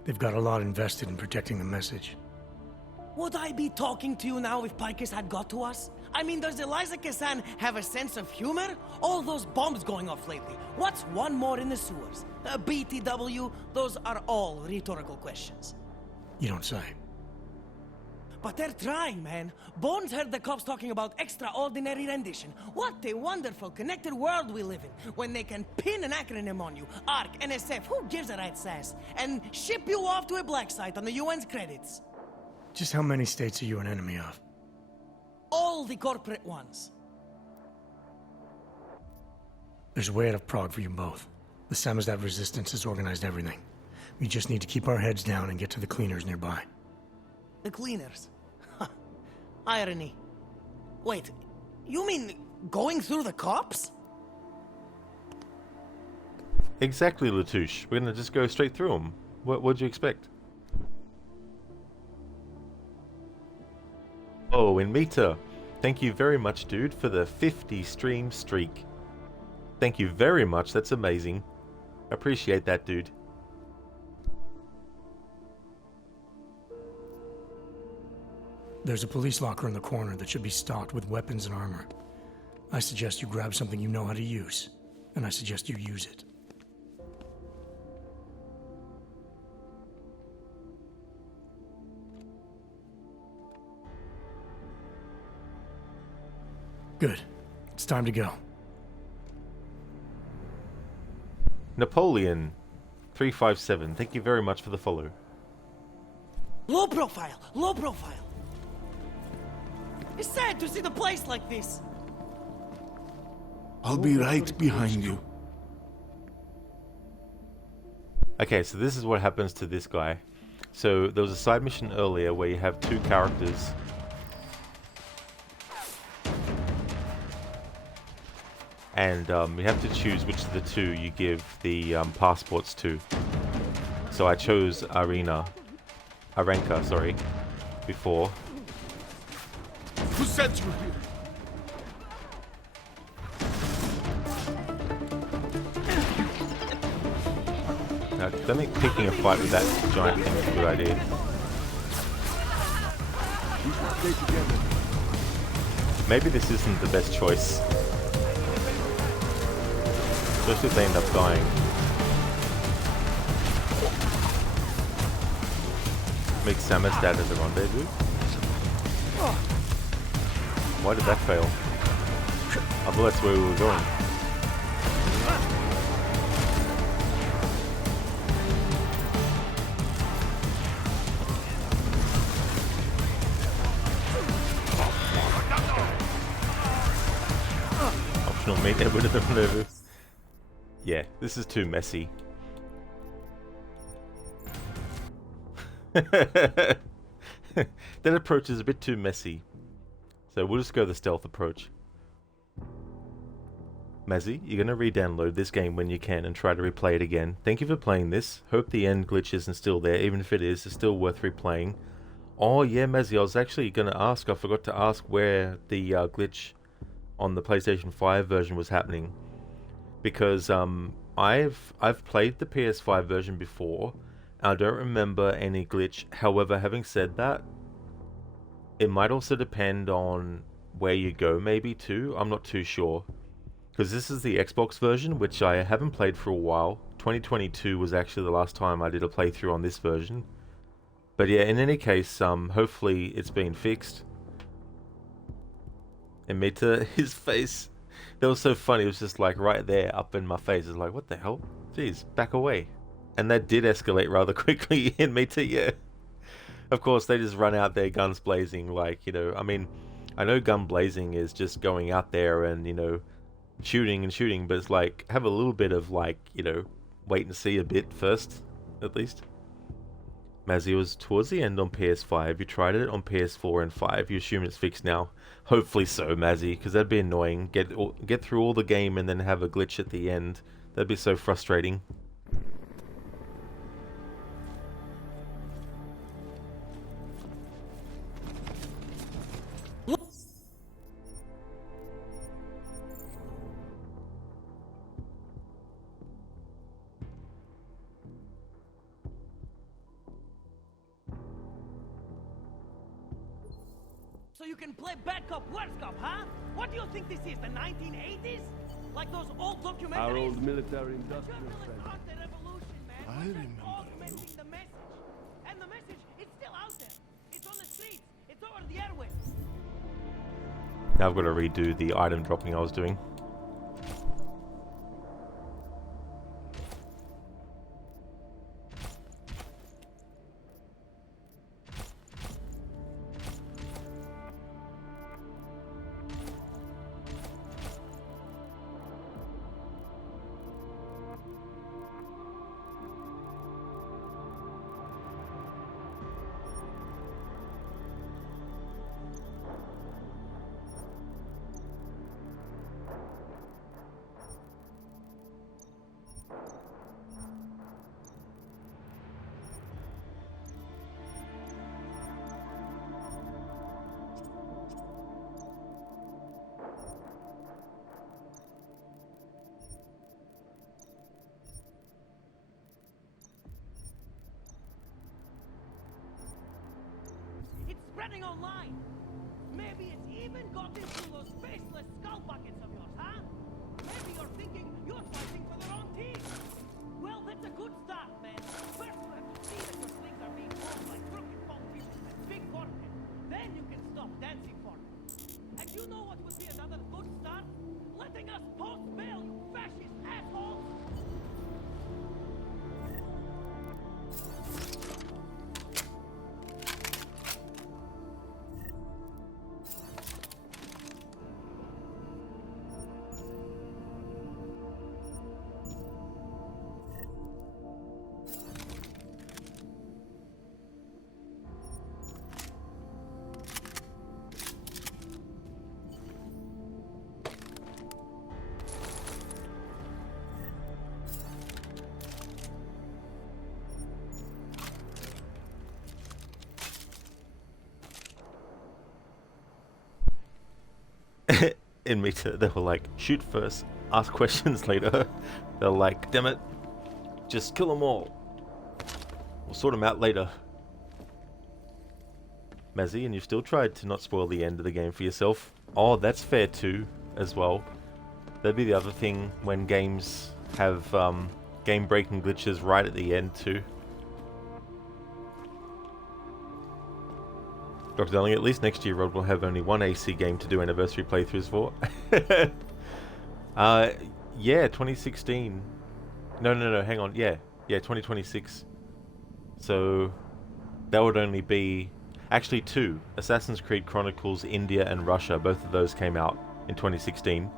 They've got a lot invested in protecting the message. Would I be talking to you now if Picus had got to us? I mean, does Eliza Kazan have a sense of humor? All those bombs going off lately. What's one more in the sewers? BTW? Those are all rhetorical questions. You don't say. But they're trying, man. Bones heard the cops talking about extraordinary rendition. What a wonderful connected world we live in, when they can pin an acronym on you, ARC, NSF, who gives a rat's ass, and ship you off to a black site on the UN's credits. Just how many states are you an enemy of? All the corporate ones. There's a way out of Prague for you both. The Samizdat resistance has organized everything. We just need to keep our heads down and get to the cleaners nearby. The cleaners? Irony. Wait, you mean going through the cops? Exactly, Latouche. We're gonna just go straight through them. What'd you expect? Oh, Inmita, thank you very much, dude, for the 50 stream streak. Thank you very much, that's amazing. Appreciate that, dude. There's a police locker in the corner that should be stocked with weapons and armor. I suggest you grab something you know how to use, and I suggest you use it. Good. It's time to go. Napoleon 357, thank you very much for the follow. Low profile, low profile. It's sad to see the place like this. I'll be right behind you. Okay, so this is what happens to this guy. So there was a side mission earlier where you have two characters. And you have to choose which of the two you give the passports to. So I chose Arenka, sorry, before. Who sent you here? I don't think picking a fight with that giant thing is a good idea. We should stay together. Maybe this isn't the best choice. Especially if they end up dying. Make Samus dad as a rendezvous? Why did that fail? I thought that's where we were going. Optional meet Edward at the rendezvous. Yeah, this is too messy. That approach is a bit too messy. So we'll just go the stealth approach. Mazzy, you're going to re-download this game when you can and try to replay it again. Thank you for playing this. Hope the end glitch isn't still there. Even if it is, it's still worth replaying. Oh yeah, Mazzy, I was actually going to ask. I forgot to ask where the glitch on the PlayStation 5 version was happening. Because I've played the PS5 version before. I don't remember any glitch. However, having said that, it might also depend on where you go maybe too. I'm not too sure. Because this is the Xbox version, which I haven't played for a while. 2022 was actually the last time I did a playthrough on this version. But yeah, in any case, hopefully it's been fixed. And Mita, his face, that was so funny. It was just like right there, up in my face. It's like, what the hell? Jeez, back away. And that did escalate rather quickly in Mita, yeah. Of course, they just run out there guns blazing, like, you know, I mean, I know gun blazing is just going out there and, you know, shooting and shooting, but it's like, have a little bit of, like, you know, wait and see a bit first, at least. Mazzy, was towards the end on PS5. You tried it on PS4 and 5. You assume it's fixed now. Hopefully so, Mazzy, because that'd be annoying. Get through all the game and then have a glitch at the end. That'd be so frustrating. So you can play bad cop, worse cop, huh? What do you think this is, the 1980s? Like those old documentaries? Our old military industrial friend. I remember you. The message. And the message, it's still out there. It's on the streets. It's over the airwaves. Now I've got to redo the item dropping I was doing. Spreading online. Maybe it's even got into those faceless skull buckets of yours, huh? Maybe you're thinking you're fighting for the wrong team. Well, that's a good start, man. First you have to see that your slings are being pulled by crooked politicians and big corporate. Then you can stop dancing for them. And you know what would be another good start? Letting us post bail, you fascist assholes! in Meta. They were like, shoot first, ask questions later. They're like, damn it, just kill them all. We'll sort them out later. Mazzy, and you've still tried to not spoil the end of the game for yourself. Oh, that's fair too, as well. That'd be the other thing when games have game-breaking glitches right at the end too. Dr. Darling, at least next year Rod will have only one AC game to do anniversary playthroughs for. Yeah, 2016. No, hang on. Yeah, 2026. So that would only be actually two. Assassin's Creed Chronicles India and Russia, both of those came out in 2016.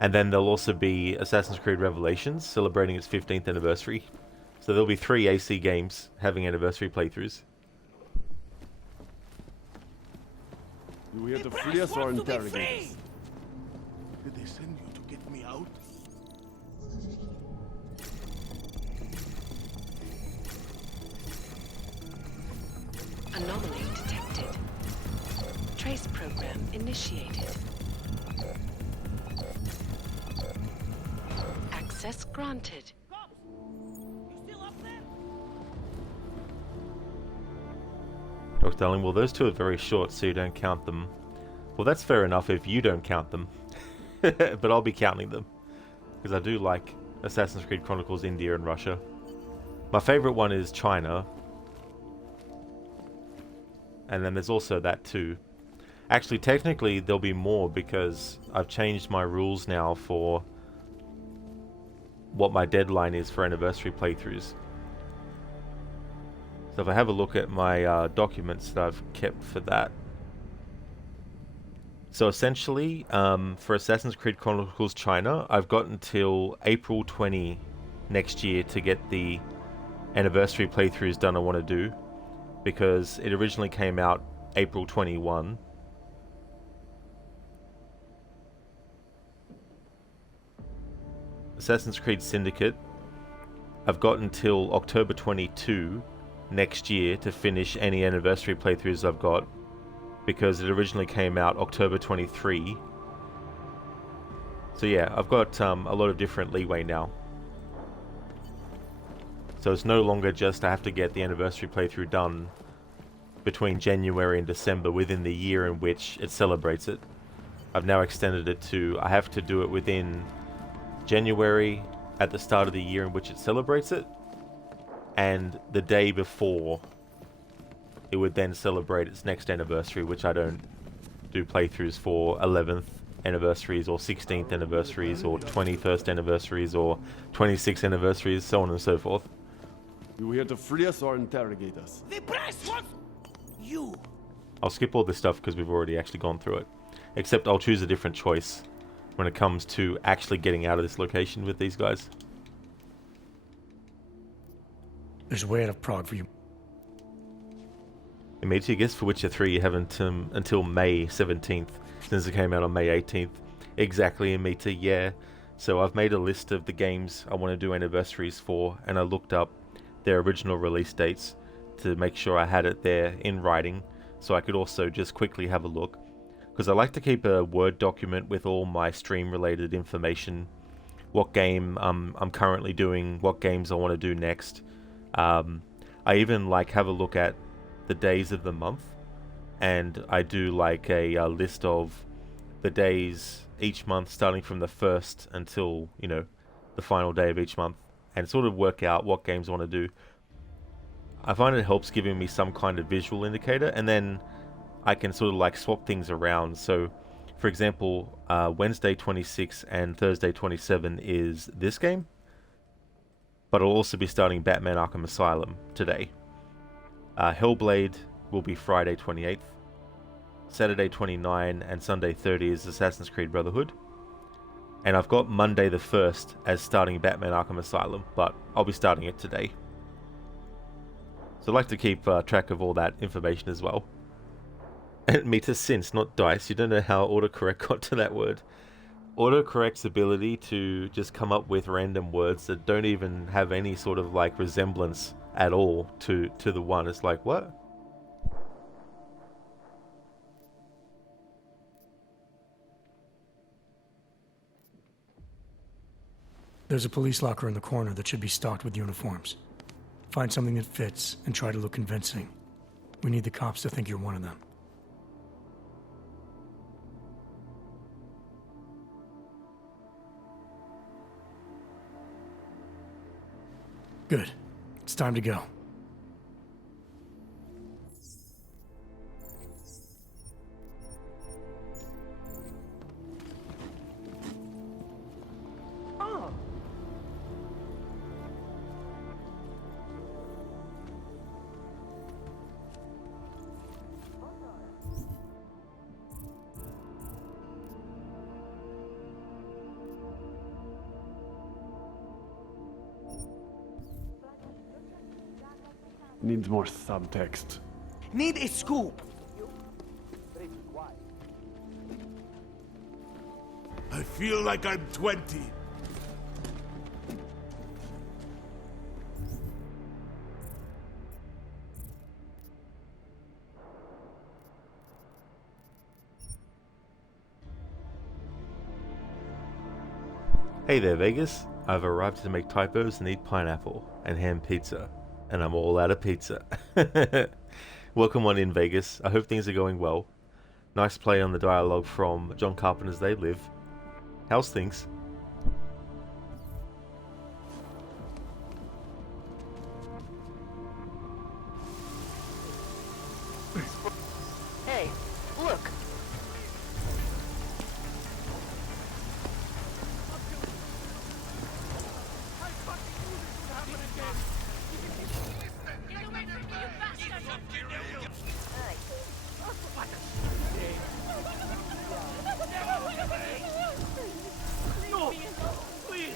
And then there'll also be Assassin's Creed Revelations celebrating its 15th anniversary. So there'll be 3 AC games having anniversary playthroughs. You here to free us or interrogate us? Did they send you to get me out? Anomaly detected. Trace program initiated. Access granted. Dr. Darling, well those two are very short so you don't count them. Well that's fair enough if you don't count them. But I'll be counting them. Because I do like Assassin's Creed Chronicles India and Russia. My favourite one is China. And then there's also that too. Actually technically there'll be more because I've changed my rules now for what my deadline is for anniversary playthroughs. So if I have a look at my documents that I've kept for that. So essentially, for Assassin's Creed Chronicles China, I've got until April 20 next year to get the anniversary playthroughs done I want to do. Because it originally came out April 21. Assassin's Creed Syndicate, I've got until October 22 next year to finish any anniversary playthroughs I've got, because it originally came out October 23. So yeah, I've got a lot of different leeway now. So it's no longer just I have to get the anniversary playthrough done between January and December within the year in which it celebrates it. I've now extended it to I have to do it within January at the start of the year in which it celebrates it, and the day before it would then celebrate its next anniversary, which I don't do playthroughs for 11th anniversaries or 16th anniversaries or 21st anniversaries or 26th anniversaries, so on and so forth. You here to free us or interrogate us? The press wants you. I'll skip all this stuff because we've already actually gone through it. Except I'll choose a different choice when it comes to actually getting out of this location with these guys. There's a way out of Prague for you. Immediately, I guess for Witcher 3 you haven't until May 17th, since it came out on May 18th. Exactly, Amita, yeah. So I've made a list of the games I want to do anniversaries for, and I looked up their original release dates to make sure I had it there in writing, so I could also just quickly have a look. Because I like to keep a Word document with all my stream-related information, what game I'm currently doing, what games I want to do next. I even like have a look at the days of the month, and I do like a list of the days each month starting from the 1st until, you know, the final day of each month, and sort of work out what games I want to do. I find it helps giving me some kind of visual indicator, and then I can sort of like swap things around. So for example, Wednesday 26 and Thursday 27 is this game, but I'll also be starting Batman Arkham Asylum today. Hellblade will be Friday 28th. Saturday 29 and Sunday 30 is Assassin's Creed Brotherhood. And I've got Monday the 1st as starting Batman Arkham Asylum, but I'll be starting it today. So I like to keep track of all that information as well. And Meta Since, not dice. You don't know how autocorrect got to that word. Autocorrect's ability to just come up with random words that don't even have any sort of like resemblance at all to the one. It's like, what? There's a police locker in the corner that should be stocked with uniforms. Find something that fits and try to look convincing. We need the cops to think you're one of them. Good. It's time to go. Needs more subtext. Need a scoop. I feel like I'm 20. Hey there, Vegas. I've arrived to make typos and eat pineapple and ham pizza. And I'm all out of pizza. Welcome on in, Vegas. I hope things are going well. Nice play on the dialogue from John Carpenter's They Live. How's things? Hey, look. No! Please!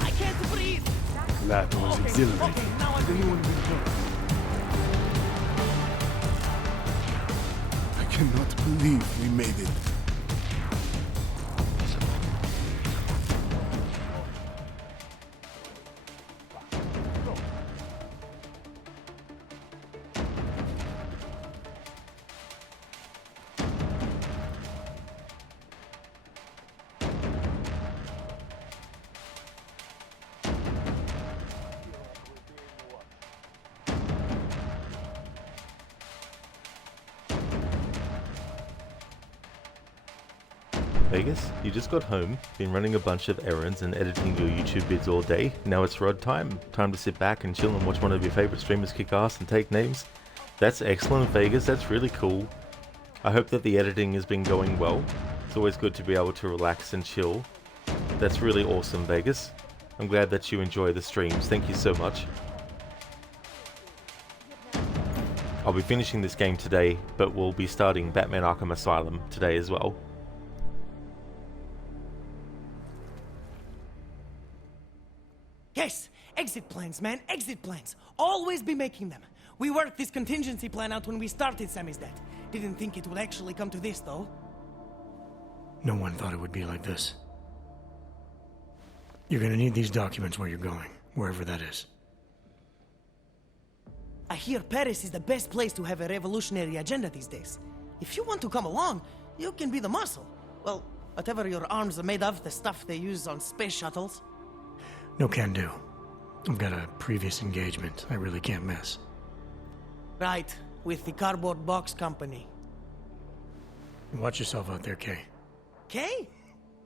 I can't breathe! That was exhilarating. Okay, now I Anyone been hurt? I cannot believe we made it. Vegas, you just got home, been running a bunch of errands and editing your YouTube vids all day. Now it's Rod time. Time to sit back and chill and watch one of your favorite streamers kick ass and take names. That's excellent, Vegas. That's really cool. I hope that the editing has been going well. It's always good to be able to relax and chill. That's really awesome, Vegas. I'm glad that you enjoy the streams. Thank you so much. I'll be finishing this game today, but we'll be starting Batman Arkham Asylum today as well. Yes! Exit plans, man! Exit plans! Always be making them! We worked this contingency plan out when we started Sammy's death. Didn't think it would actually come to this, though. No one thought it would be like this. You're gonna need these documents where you're going, wherever that is. I hear Paris is the best place to have a revolutionary agenda these days. If you want to come along, you can be the muscle. Well, whatever your arms are made of, the stuff they use on space shuttles. No can do. I've got a previous engagement I really can't miss. Right, with the cardboard box company. Watch yourself out there, Kay. Kay?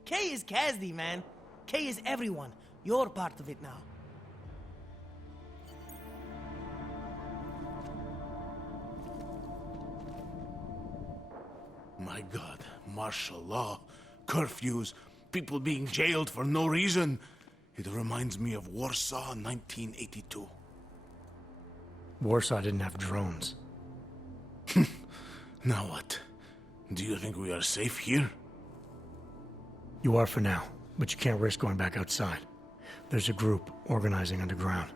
Kay is Kazdi, man. Kay is everyone. You're part of it now. My God, martial law, curfews, people being jailed for no reason. It reminds me of Warsaw 1982. Warsaw didn't have drones. Now what? Do you think we are safe here? You are for now, but you can't risk going back outside. There's a group organizing underground.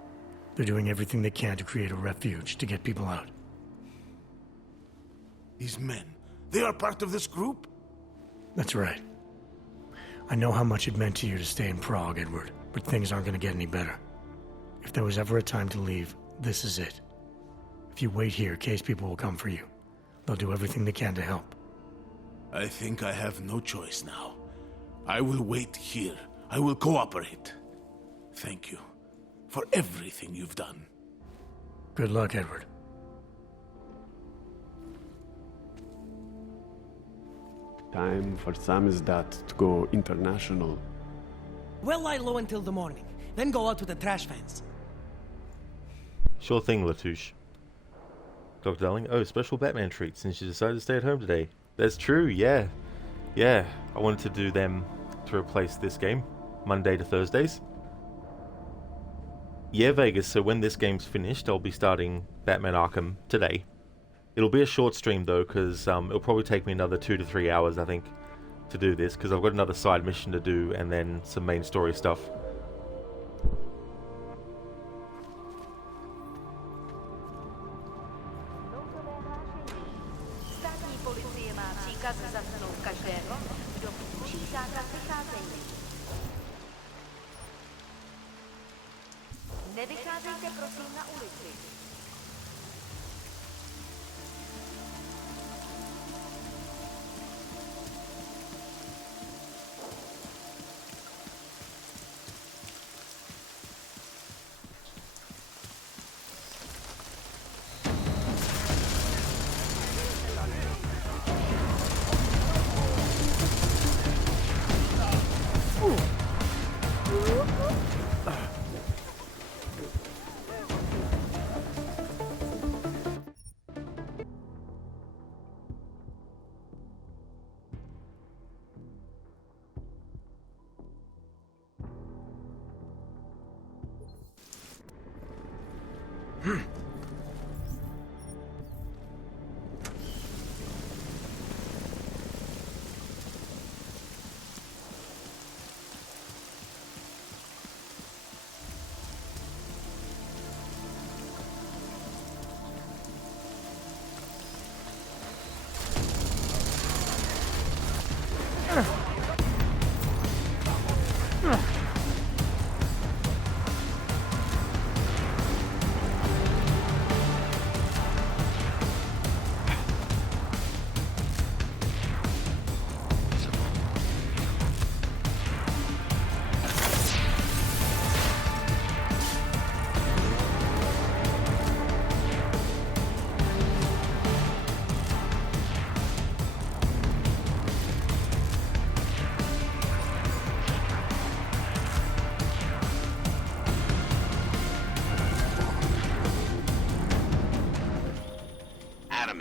They're doing everything they can to create a refuge to get people out. These men, they are part of this group? That's right. I know how much it meant to you to stay in Prague, Edward, but things aren't going to get any better. If there was ever a time to leave, this is it. If you wait here, case people will come for you. They'll do everything they can to help. I think I have no choice now. I will wait here. I will cooperate. Thank you for everything you've done. Good luck, Edward. Time for Samizdat to go international. We'll lie low until the morning, then go out to the trash fence. Sure thing, Latouche. Dr. Darling, oh, special Batman treat since you decided to stay at home today. That's true, yeah. Yeah, I wanted to do them to replace this game, Monday to Thursdays. Yeah, Vegas, so when this game's finished, I'll be starting Batman Arkham today. It'll be a short stream though, because it'll probably take me another 2 to 3 hours, I think, to do this, because I've got another side mission to do and then some main story stuff. Státní policie má příkaz zatknout každého, kdo poruší zákaz vycházení. Nevycházejte prosím na ulici.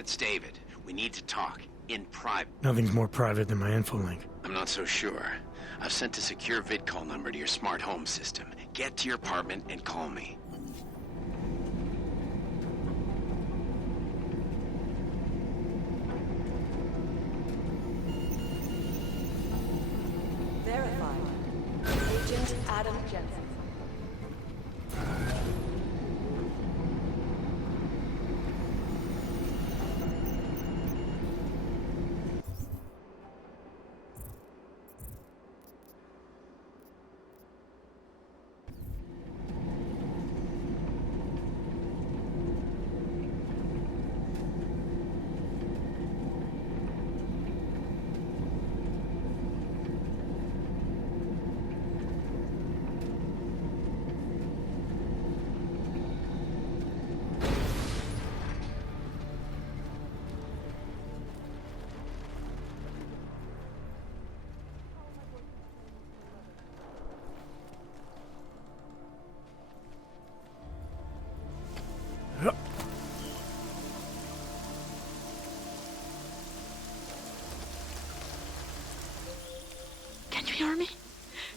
It's David. We need to talk. In private. Nothing's more private than my info link. I'm not so sure. I've sent a secure vid call number to your smart home system. Get to your apartment and call me. Verified. Agent Adam Jensen. Can you hear me?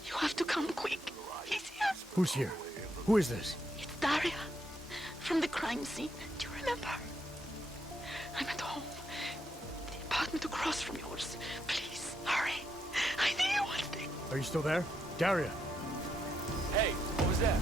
You have to come quick. He's here. Who's here? Who is this? It's Daria. From the crime scene. Do you remember? I'm at home. The apartment across from yours. Please, hurry. I need you one thing. Are you still there? Daria! Hey, what was that?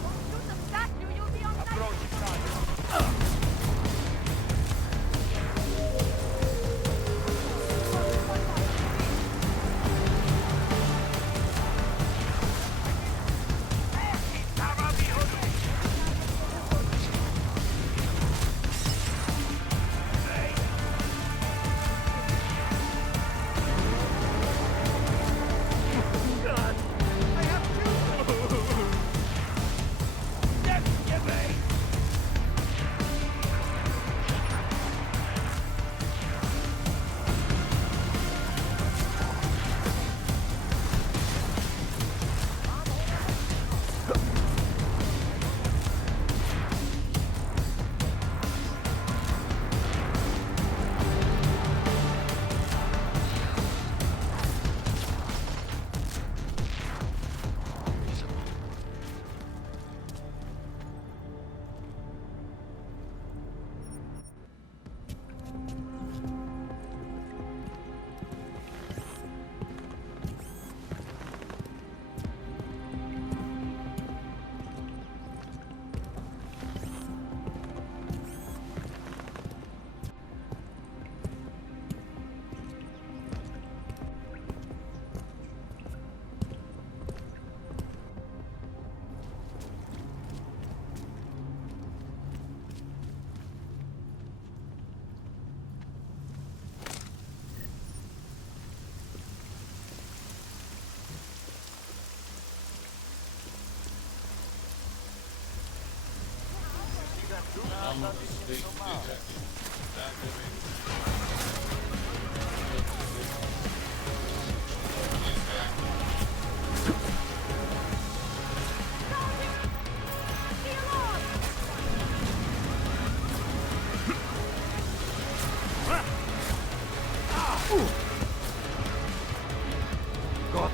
God,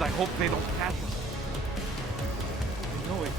I hope they don't catch us. I know it.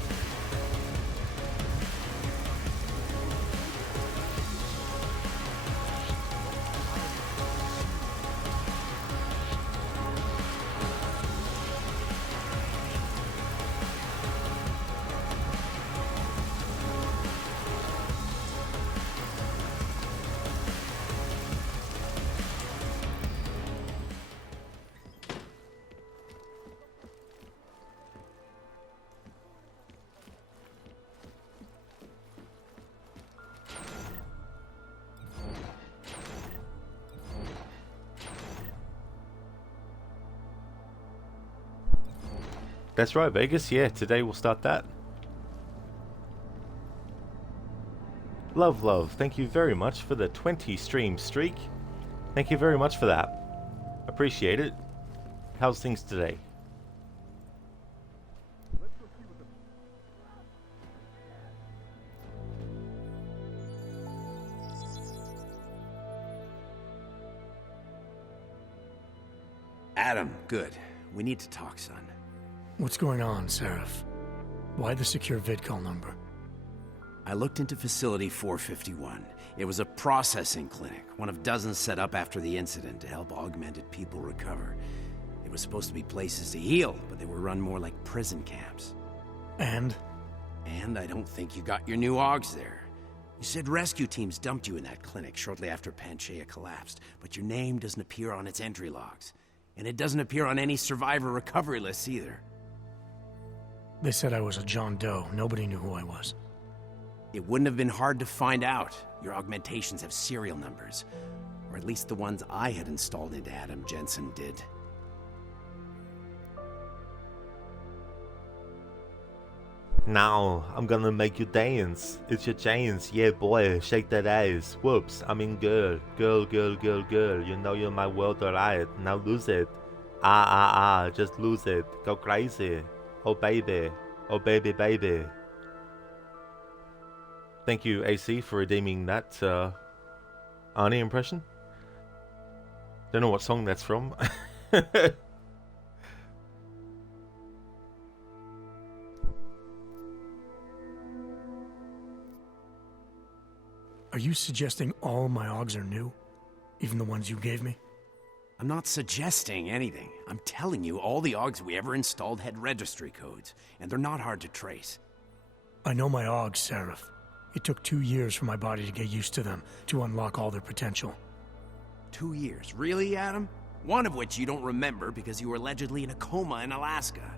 That's right, Vegas. Yeah, today we'll start that. Love, thank you very much for the 20 stream streak. Thank you very much for that. Appreciate it. How's things today? Adam, good. We need to talk, son. What's going on, Seraph? Why the secure vidcall number? I looked into Facility 451. It was a processing clinic, one of dozens set up after the incident to help augmented people recover. They were supposed to be places to heal, but they were run more like prison camps. And? And I don't think you got your new AUGs there. You said rescue teams dumped you in that clinic shortly after Panchaea collapsed, but your name doesn't appear on its entry logs. And it doesn't appear on any survivor recovery lists either. They said I was a John Doe. Nobody knew who I was. It wouldn't have been hard to find out. Your augmentations have serial numbers. Or at least the ones I had installed into Adam Jensen did. Now, I'm gonna make you dance. It's your chance. Yeah, boy, shake that ass. Whoops, I mean girl. Girl. You know you're my world, alright. Now lose it. Just lose it. Go crazy. Oh baby. Oh baby. Thank you, AC, for redeeming that Arnie impression. Don't know what song that's from. Are you suggesting all my AUGs are new? Even the ones you gave me? I'm not suggesting anything. I'm telling you, all the AUGs we ever installed had registry codes, and they're not hard to trace. I know my AUGs, Seraph. It took 2 years for my body to get used to them, to unlock all their potential. 2 years? Really, Adam? One of which you don't remember because you were allegedly in a coma in Alaska.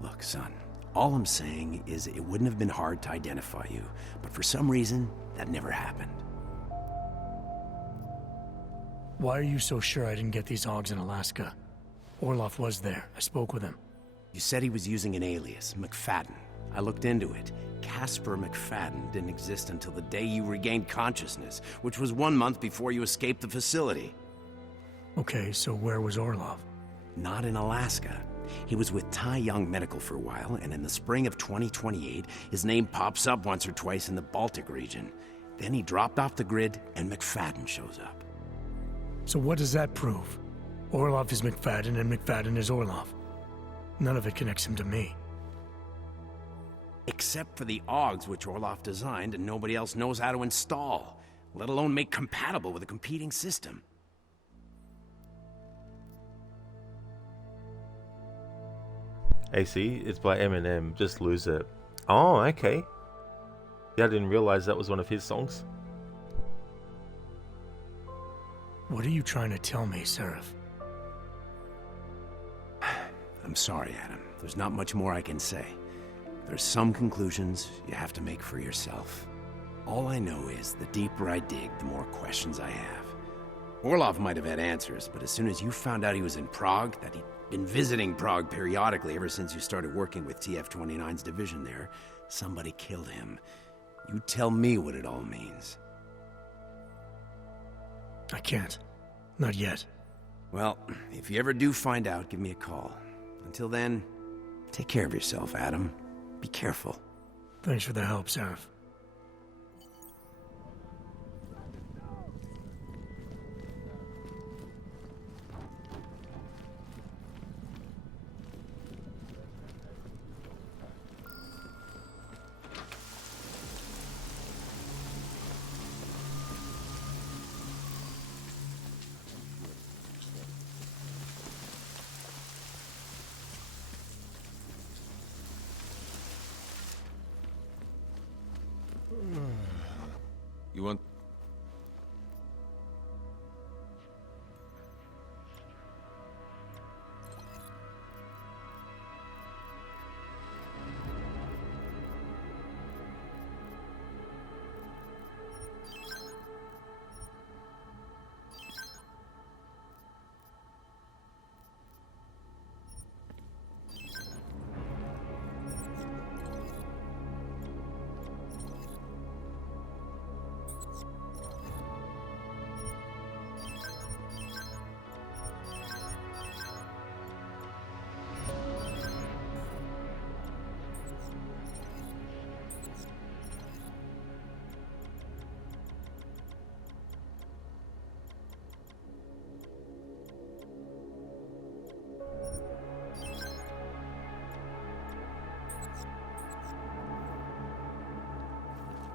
Look, son, all I'm saying is it wouldn't have been hard to identify you, but for some reason, that never happened. Why are you so sure I didn't get these AUGs in Alaska? Orloff was there. I spoke with him. You said he was using an alias, McFadden. I looked into it. Casper McFadden didn't exist until the day you regained consciousness, which was 1 month before you escaped the facility. Okay, so where was Orlov? Not in Alaska. He was with Tai Young Medical for a while, and in the spring of 2028, his name pops up once or twice in the Baltic region. Then he dropped off the grid, and McFadden shows up. So what does that prove? Orlov is McFadden, and McFadden is Orlov. None of it connects him to me. Except for the AUGs which Orlov designed and nobody else knows how to install, let alone make compatible with a competing system. AC, it's by Eminem. Just lose it. Oh, okay. Yeah, I didn't realize that was one of his songs. What are you trying to tell me, Seraph? I'm sorry, Adam. There's not much more I can say. There's some conclusions you have to make for yourself. All I know is the deeper I dig, the more questions I have. Orlov might have had answers, but as soon as you found out he was in Prague, that he'd been visiting Prague periodically ever since you started working with TF-29's division there, somebody killed him. You tell me what it all means. I can't. Not yet. Well, if you ever do find out, give me a call. Until then, take care of yourself, Adam. Be careful. Thanks for the help, Seraph. You want...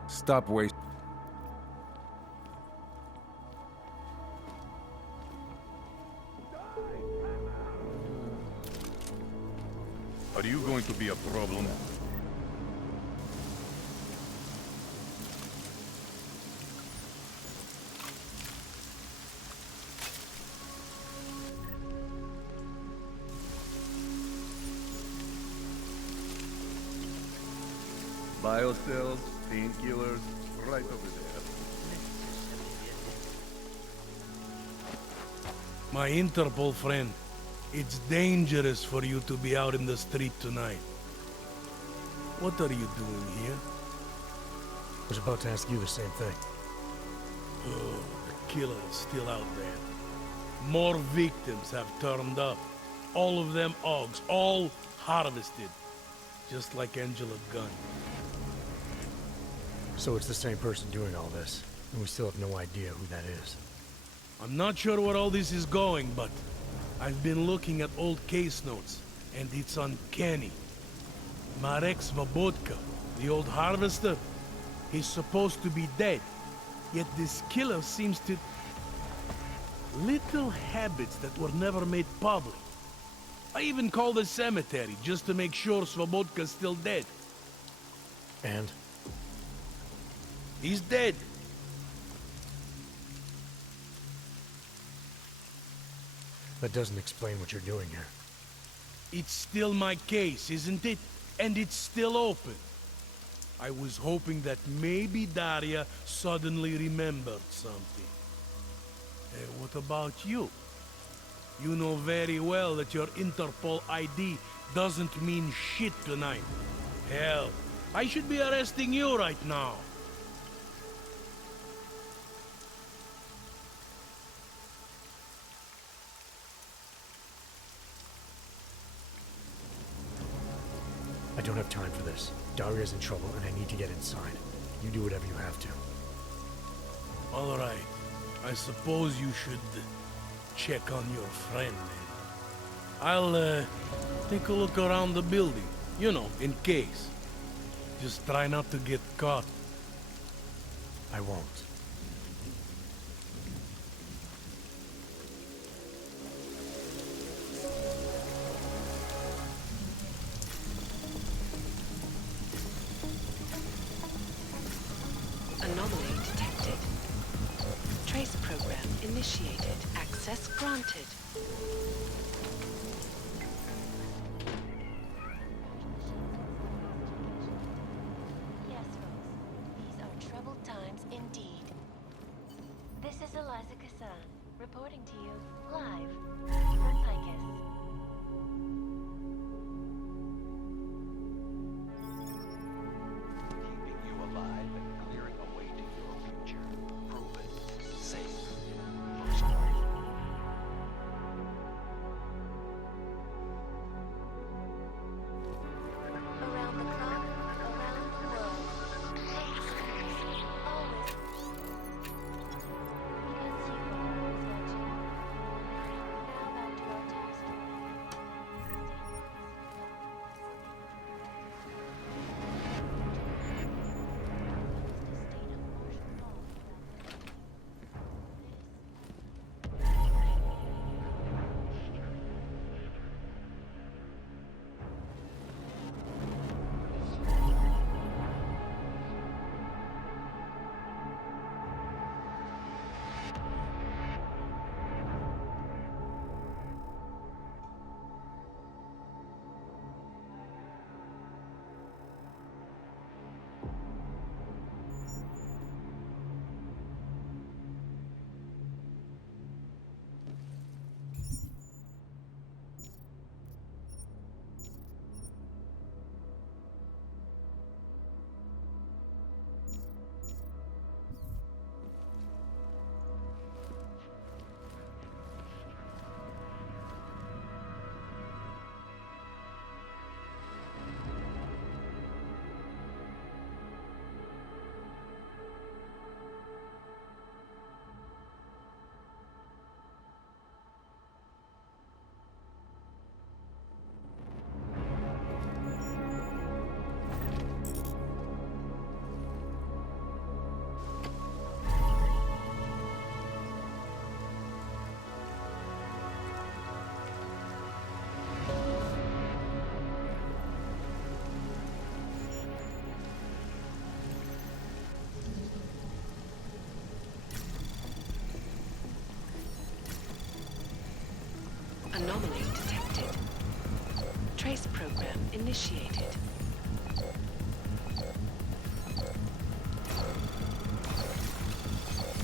Stop wasting... Are you going to be a problem? Biocells, painkillers, right over there. My Interpol friend, it's dangerous for you to be out in the street tonight. What are you doing here? I was about to ask you the same thing. Oh, the killer is still out there. More victims have turned up. All of them Augs, all harvested. Just like Angela Gunn. So it's the same person doing all this, and we still have no idea who that is. I'm not sure where all this is going, but I've been looking at old case notes, and it's uncanny. Marek Svobodka, the old harvester, he's supposed to be dead, yet this killer seems to... Little habits that were never made public. I even called the cemetery just to make sure Svobodka's still dead. And? He's dead. That doesn't explain what you're doing here. It's still my case, isn't it? And it's still open. I was hoping that maybe Daria suddenly remembered something. What about you? You know very well that your Interpol ID doesn't mean shit tonight. Hell, I should be arresting you right now. I don't have time for this. Daria's in trouble, and I need to get inside. You do whatever you have to. All right. I suppose you should check on your friend, then. I'll, take a look around the building. You know, in case. Just try not to get caught. I won't. Anomaly detected. Trace program initiated. Access granted. Yes, folks. These are troubled times indeed. This is Eliza Kassan, reporting to you live from Picus. Keeping you alive and Trace program initiated.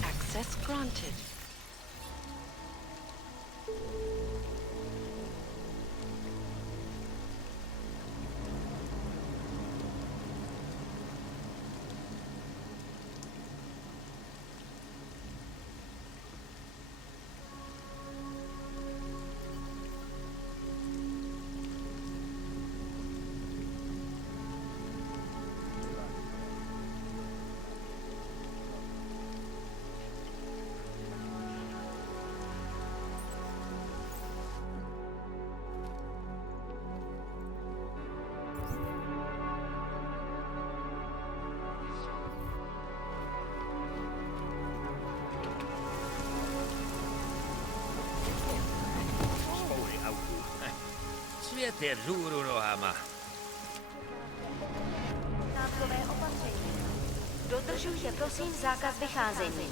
Access granted. Svět je vzhůru nohama. Nákové opatření. Dodržujte prosím zákaz vycházení.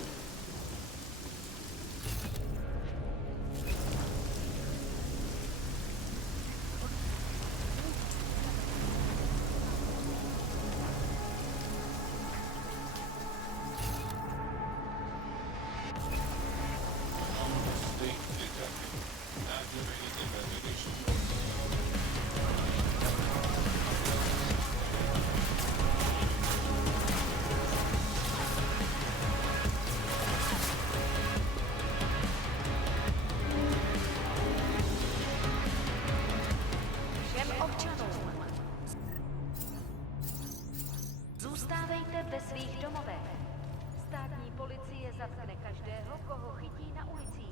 Zůstávejte ve svých domovech. Státní policie zatkne každého, koho chytí na ulicích.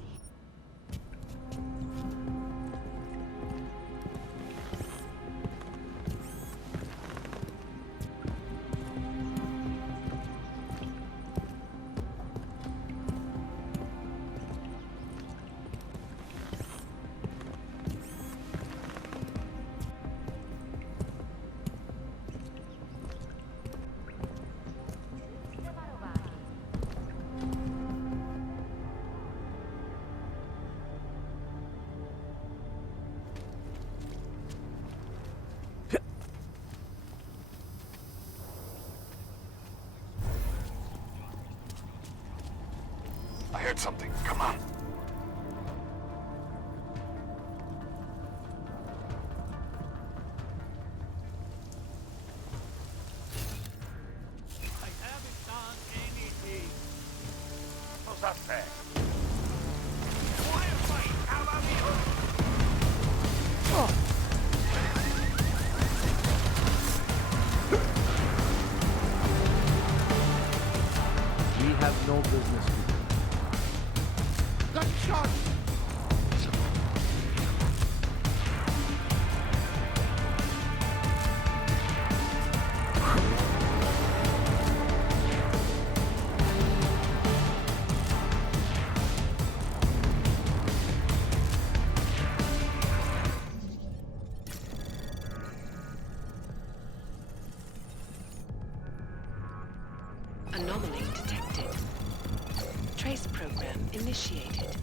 I heard something. Come on. I haven't done anything. Who's up there? We have no business to do. Gunshot! Anomaly detected. Trace program initiated.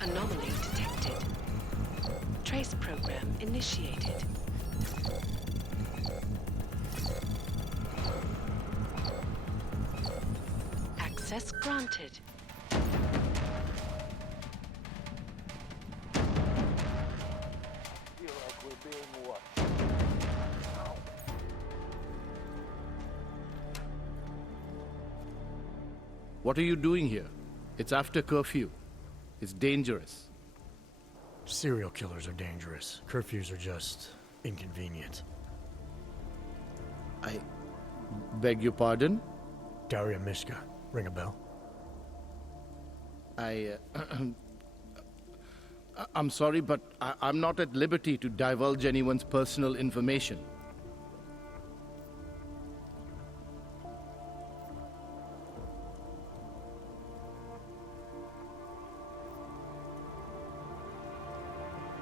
Anomaly detected. Trace program initiated. Access granted. Feel like we're being watched. What are you doing here? It's after curfew. It's dangerous. Serial killers are dangerous. Curfews are just inconvenient. I beg your pardon? Daria Mishka. Ring a bell? I'm sorry, but I'm not at liberty to divulge anyone's personal information.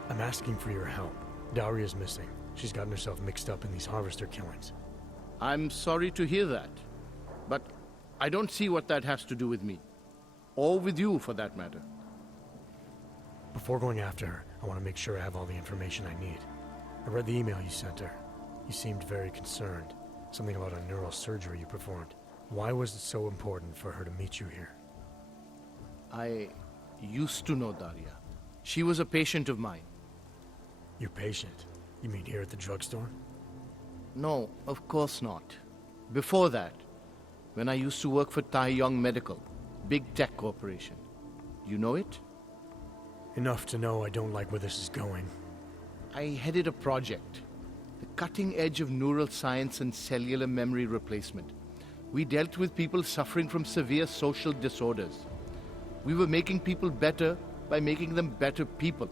I'm asking for your help. Daria's missing. She's gotten herself mixed up in these harvester killings. I'm sorry to hear that, but I don't see what that has to do with me. Or with you, for that matter. Before going after her, I want to make sure I have all the information I need. I read the email you sent her. You seemed very concerned. Something about a neural surgery you performed. Why was it so important for her to meet you here? I used to know Daria. She was a patient of mine. Your patient? You mean here at the drugstore? No, of course not. Before that, when I used to work for Taeyong Medical, big tech corporation. You know it? Enough to know I don't like where this is going. I headed a project. The cutting edge of neural science and cellular memory replacement. We dealt with people suffering from severe social disorders. We were making people better by making them better people.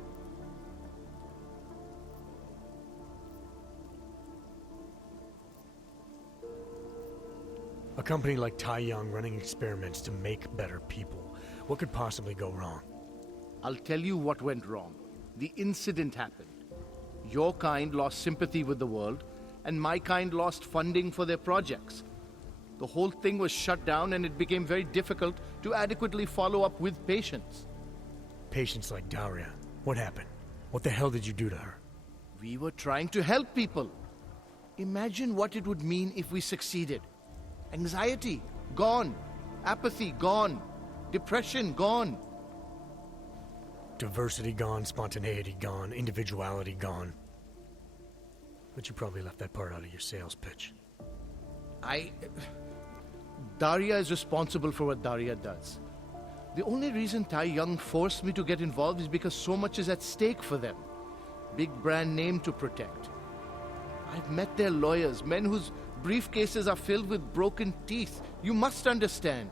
A company like Taeyong running experiments to make better people. What could possibly go wrong? I'll tell you what went wrong. The incident happened. Your kind lost sympathy with the world, and my kind lost funding for their projects. The whole thing was shut down, and it became very difficult to adequately follow up with patients. Patients like Daria. What happened? What the hell did you do to her? We were trying to help people. Imagine what it would mean if we succeeded. Anxiety, gone. Apathy, gone. Depression, gone. Diversity gone, spontaneity gone, individuality gone. But you probably left that part out of your sales pitch. Daria is responsible for what Daria does. The only reason Taeyong forced me to get involved is because so much is at stake for them. Big brand name to protect. I've met their lawyers, men whose briefcases are filled with broken teeth. You must understand.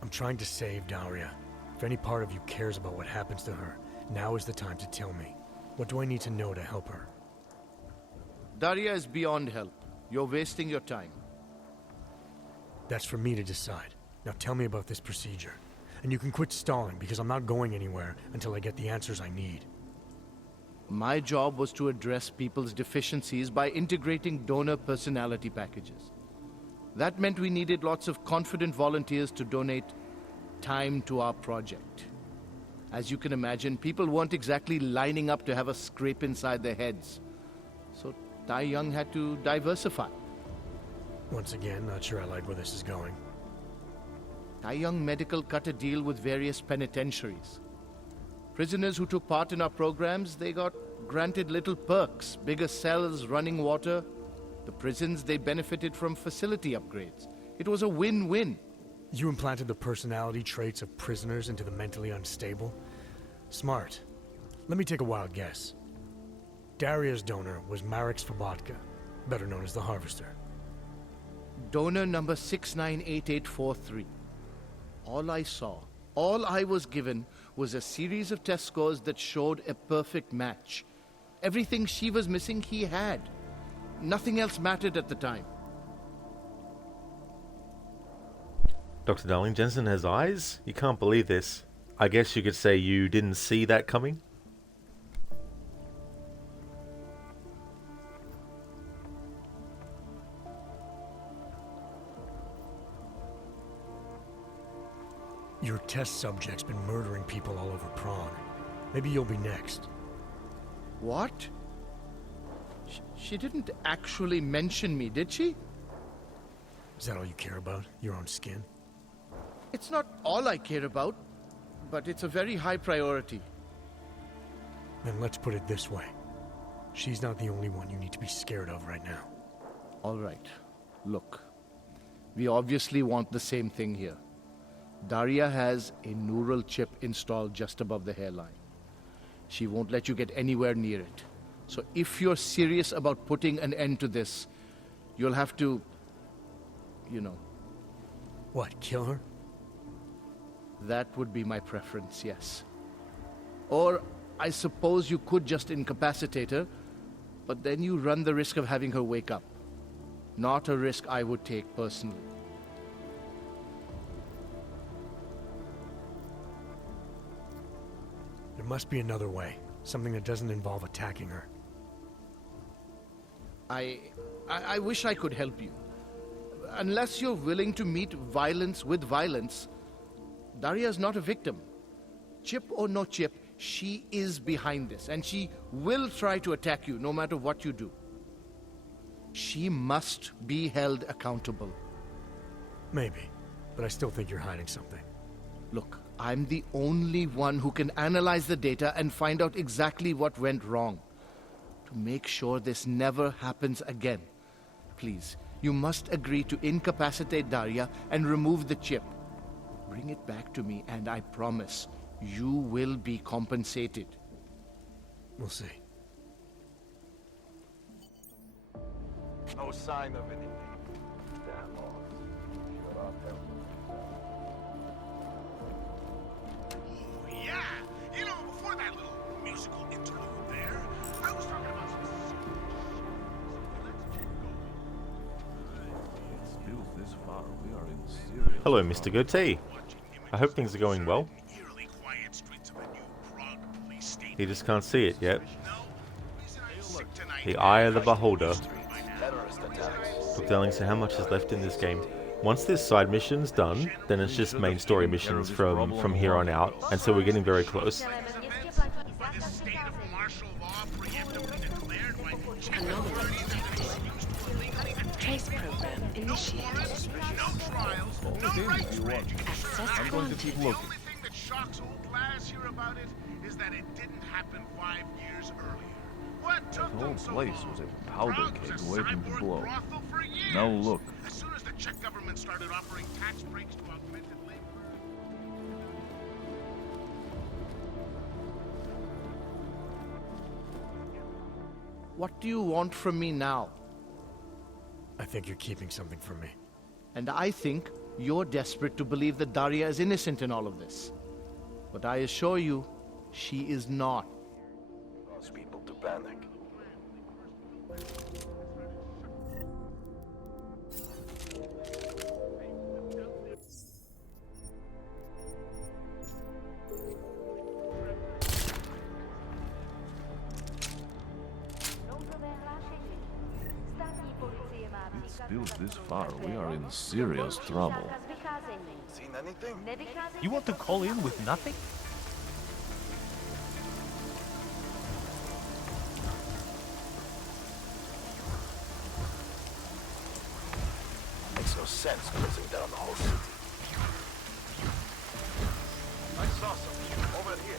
I'm trying to save Daria. If any part of you cares about what happens to her, now is the time to tell me. What do I need to know to help her? Daria is beyond help. You're wasting your time. That's for me to decide. Now tell me about this procedure. And you can quit stalling, because I'm not going anywhere until I get the answers I need. My job was to address people's deficiencies by integrating donor personality packages. That meant we needed lots of confident volunteers to donate time to our project. As you can imagine, people weren't exactly lining up to have a scrape inside their heads. So Taeyong had to diversify. Once again, not sure I like where this is going. Taeyong Medical cut a deal with various penitentiaries. Prisoners who took part in our programs, they got granted little perks, bigger cells, running water. The prisons, they benefited from facility upgrades. It was a win-win. You implanted the personality traits of prisoners into the mentally unstable? Smart. Let me take a wild guess. Daria's donor was Marek Svobotka, better known as the Harvester. Donor number 698843. All I saw, all I was given, was a series of test scores that showed a perfect match. Everything she was missing, he had. Nothing else mattered at the time. Dr. Darling, Jensen has eyes? You can't believe this. I guess you could say you didn't see that coming? Your test subject's been murdering people all over Prague. Maybe you'll be next. What? She didn't actually mention me, did she? Is that all you care about? Your own skin? It's not all I care about, but it's a very high priority. Then let's put it this way. She's not the only one you need to be scared of right now. All right. Look, we obviously want the same thing here. Daria has a neural chip installed just above the hairline. She won't let you get anywhere near it. So if you're serious about putting an end to this, you'll have to, you know. What, kill her? That would be my preference, yes. Or I suppose you could just incapacitate her, but then you run the risk of having her wake up. Not a risk I would take personally. must be another way. Something that doesn't involve attacking her. I wish I could help you. Unless you're willing to meet violence with violence, Daria's not a victim. Chip or no chip, she is behind this, and she will try to attack you no matter what you do. She must be held accountable. Maybe, but I still think you're hiding something. Look, I'm the only one who can analyze the data and find out exactly what went wrong. To make sure this never happens again. Please, you must agree to incapacitate Daria and remove the chip. Bring it back to me, and I promise you will be compensated. We'll see. No sign of anything. Damn off. Shut up, Oh, yeah. You know, before that little musical interlude there, I was talking about some Still this far, we are in serious. Hello, Mr. Goatee. I hope things are going well. He just can't see it yet. The eye of the beholder. Look, darling, so how much is left in this game? Once this side mission's done, then it's just main story missions from here on out, and so we're getting very close. Anomaly detected. Trace program initiated. No trials, no rights regs. Access granted. The only thing that shocks old Glass here about it is that it didn't happen 5 years earlier. What took The whole them so place long? was a powder Prague keg was a waiting to cyborg blow. brothel for years. Now look. As soon as the Czech government started offering tax breaks to augmented labor. What do you want from me now? I think you're keeping something from me. And I think you're desperate to believe that Daria is innocent in all of this. But I assure you, she is not. Cause people to panic. Still this far, we are in serious trouble. Seen anything? You want to call in with nothing? Makes no sense closing down the whole city. I saw something over here.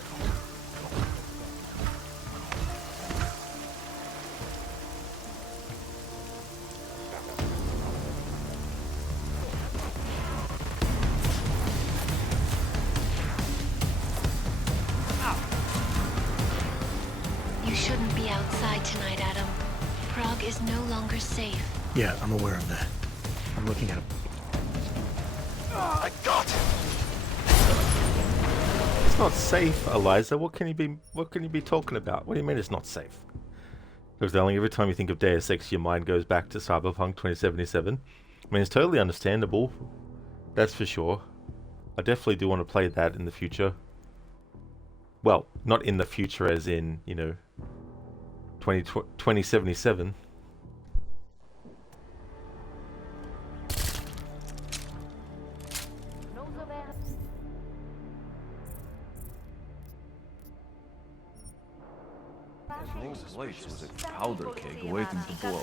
You shouldn't be outside tonight, Adam. Prague is no longer safe. Yeah, I'm aware of that. I'm looking at it. I got it! It's not safe, Eliza. What can you be talking about? What do you mean it's not safe? Because darling, every time you think of Deus Ex, your mind goes back to Cyberpunk 2077. I mean, it's totally understandable. That's for sure. I definitely do want to play that in the future. Well, not in the future as in, you know, 2077. The whole place was a powder keg waiting to blow.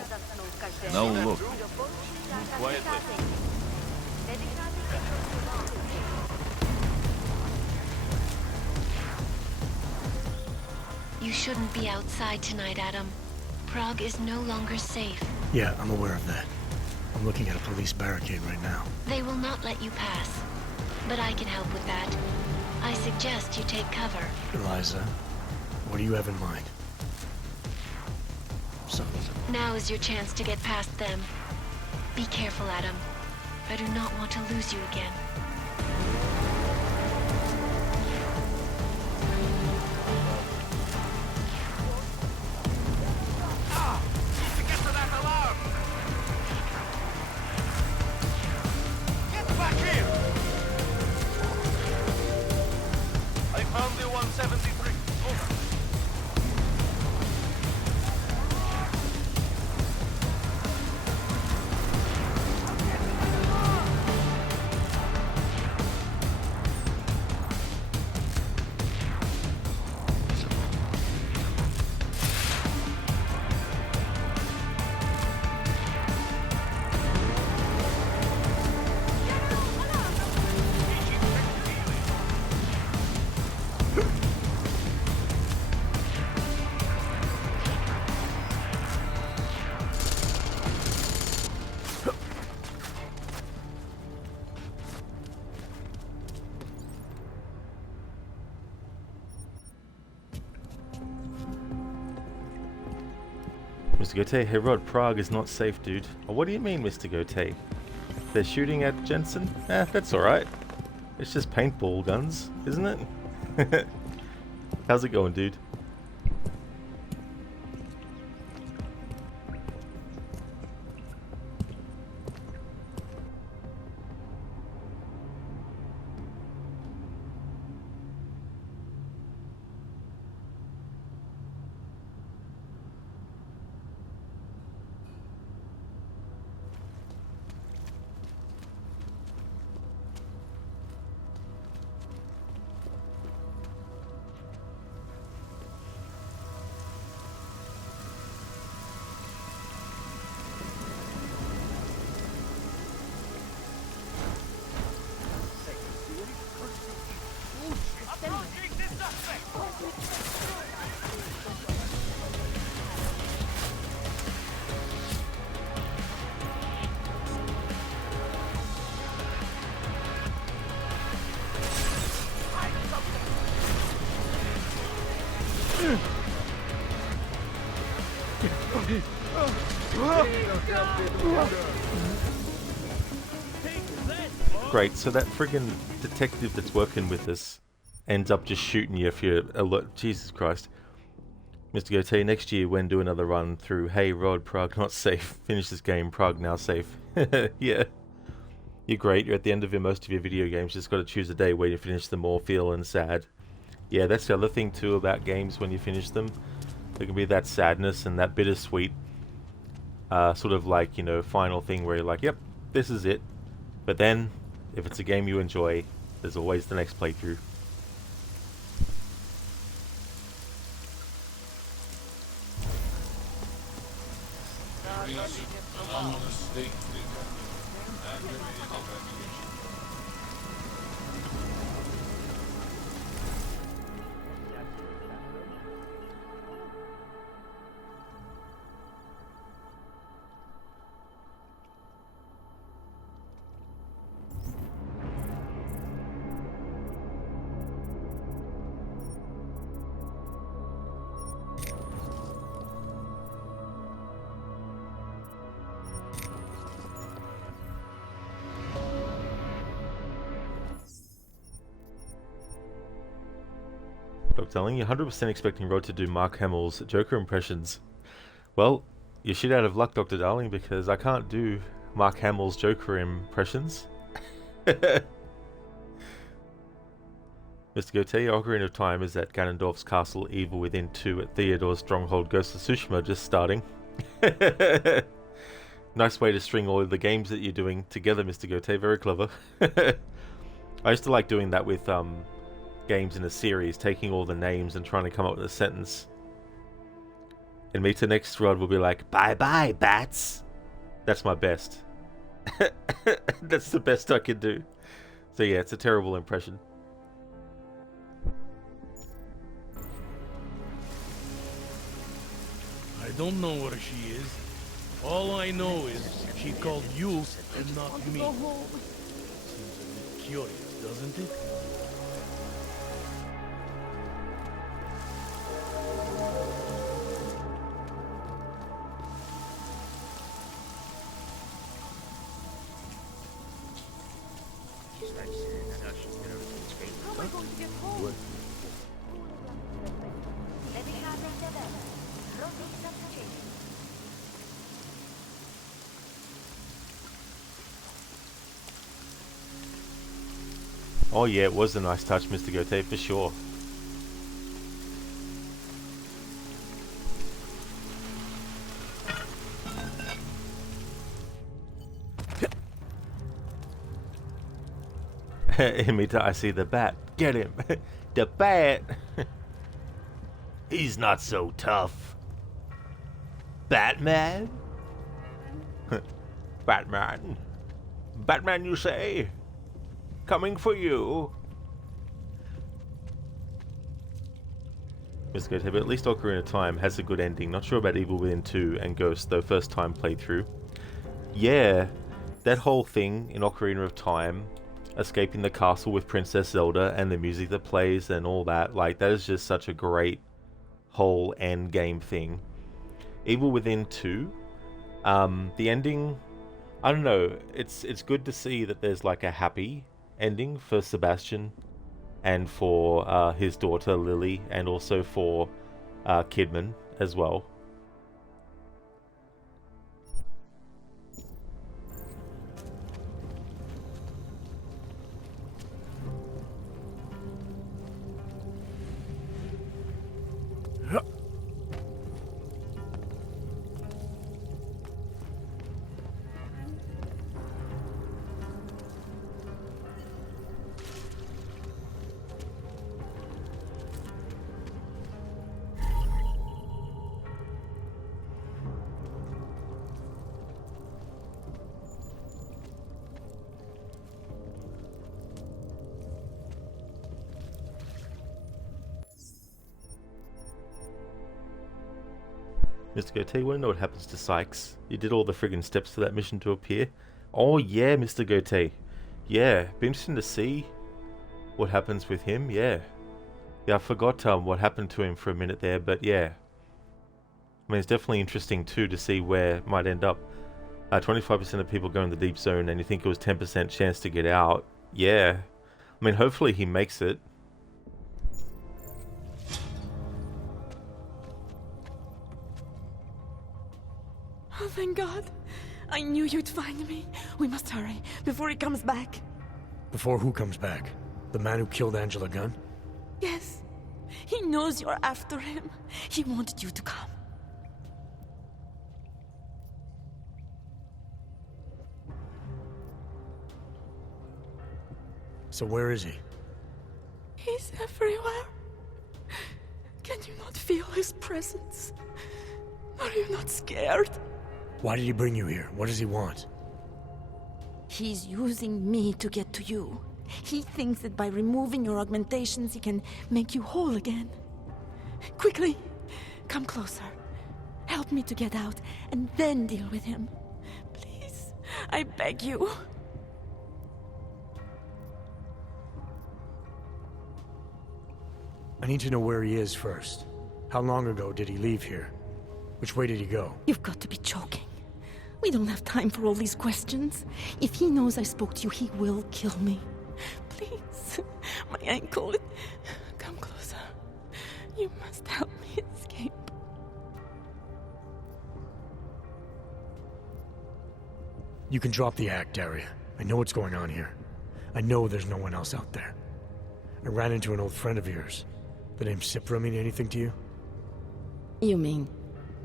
Now look. Move quietly. You shouldn't be outside tonight, Adam. Prague is no longer safe. Yeah, I'm aware of that. I'm looking at a police barricade right now. They will not let you pass. But I can help with that. I suggest you take cover. Eliza, what do you have in mind? So, Now is your chance to get past them. Be careful, Adam. I do not want to lose you again. I found the 173. Mr. Gote, hey Rod, Prague is not safe, dude. Oh, what do you mean, Mr. Gote? They're shooting at Jensen? That's alright. It's just paintball guns, isn't it? How's it going, dude? Great, so that friggin' detective that's working with us ends up just shooting you if you're alert. Jesus Christ. Mr. Gote, next year when do another run through Hey Rod, Prague not safe. Finish this game, Prague now safe. Yeah. You're great, you're at the end of most of your video games, just gotta choose a day where you finish them all feeling sad. Yeah, that's the other thing too about games when you finish them. There can be that sadness and that bittersweet sort of like, you know, final thing where you're like, yep, this is it. But then, if it's a game you enjoy, there's always the next playthrough. Darling, you're 100% expecting Rod to do Mark Hamill's Joker impressions. Well, you're shit out of luck, Dr. Darling, because I can't do Mark Hamill's Joker impressions. Mr. Gote, Ocarina of Time is at Ganondorf's Castle, Evil Within 2 at Theodore's Stronghold, Ghost of Tsushima just starting. Nice way to string all of the games that you're doing together, Mr. Gote, very clever. I used to like doing that with games in a series, taking all the names and trying to come up with a sentence. And me to next Rod will be like, bye bye bats. That's my best. That's the best I can do. So yeah, it's a terrible impression. I don't know where she is. All I know is she called you and not me. Seems a bit curious, doesn't it? Oh yeah, it was a nice touch, Mr. Gote, for sure. Imita, I see the bat. Get him! The bat! He's not so tough. Batman? Batman? Batman, you say? Coming for you. Mr. Gote, but at least Ocarina of Time has a good ending. Not sure about Evil Within 2 and Ghost, though first time playthrough. Yeah, that whole thing in Ocarina of Time, escaping the castle with Princess Zelda and the music that plays and all that, like, that is just such a great whole end game thing. Evil Within 2. The ending, I don't know, it's good to see that there's like a happy ending for Sebastian and for his daughter Lily, and also for Kidman as well. Mr. Goethe, you want to know what happens to Sykes? You did all the friggin' steps for that mission to appear. Oh yeah, Mr. Goethe. Yeah, be interesting to see what happens with him, yeah. Yeah, I forgot what happened to him for a minute there, but yeah. I mean, it's definitely interesting too to see where it might end up. 25% of people go in the deep zone, and you think it was 10% chance to get out. Yeah. I mean, hopefully he makes it. Oh, thank God. I knew you'd find me. We must hurry before he comes back. Before who comes back? The man who killed Angela Gunn? Yes. He knows you're after him. He wanted you to come. So where is he? He's everywhere. Can you not feel his presence? Are you not scared? Why did he bring you here? What does he want? He's using me to get to you. He thinks that by removing your augmentations, he can make you whole again. Quickly, come closer. Help me to get out, and then deal with him. Please, I beg you. I need to know where he is first. How long ago did he leave here? Which way did he go? You've got to be joking. We don't have time for all these questions. If he knows I spoke to you, he will kill me. Please, my ankle. Come closer. You must help me escape. You can drop the act, Daria. I know what's going on here. I know there's no one else out there. I ran into an old friend of yours. The name Cipra mean anything to you? You mean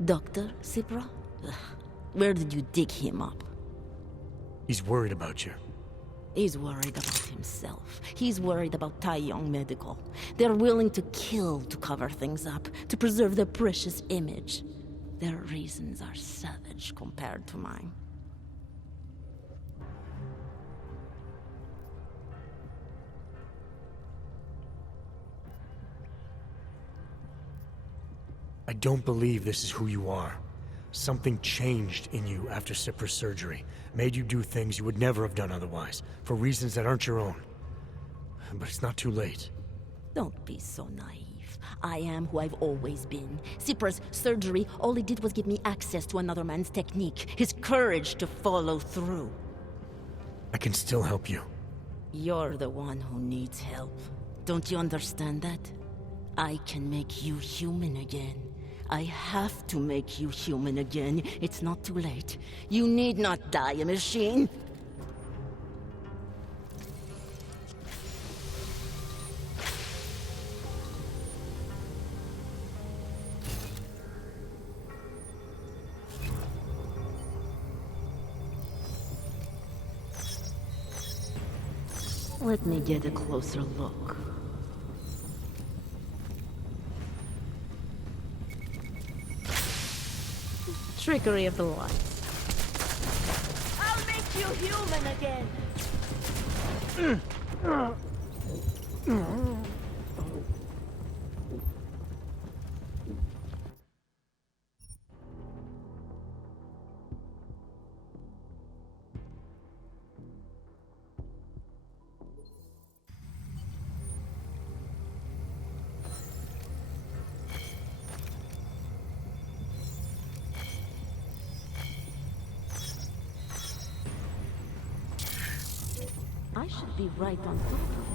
Dr. Cipra? Ugh. Where did you dig him up? He's worried about you. He's worried about himself. He's worried about Tai Yong Medical. They're willing to kill to cover things up, to preserve their precious image. Their reasons are savage compared to mine. I don't believe this is who you are. Something changed in you after Cipra's surgery. Made you do things you would never have done otherwise, for reasons that aren't your own. But it's not too late. Don't be so naive. I am who I've always been. Cipra's surgery, all it did was give me access to another man's technique, his courage to follow through. I can still help you. You're the one who needs help. Don't you understand that? I can make you human again. I have to make you human again. It's not too late. You need not die a machine. Let me get a closer look. Trickery of the lights. I'll make you human again. I should be right on top of it.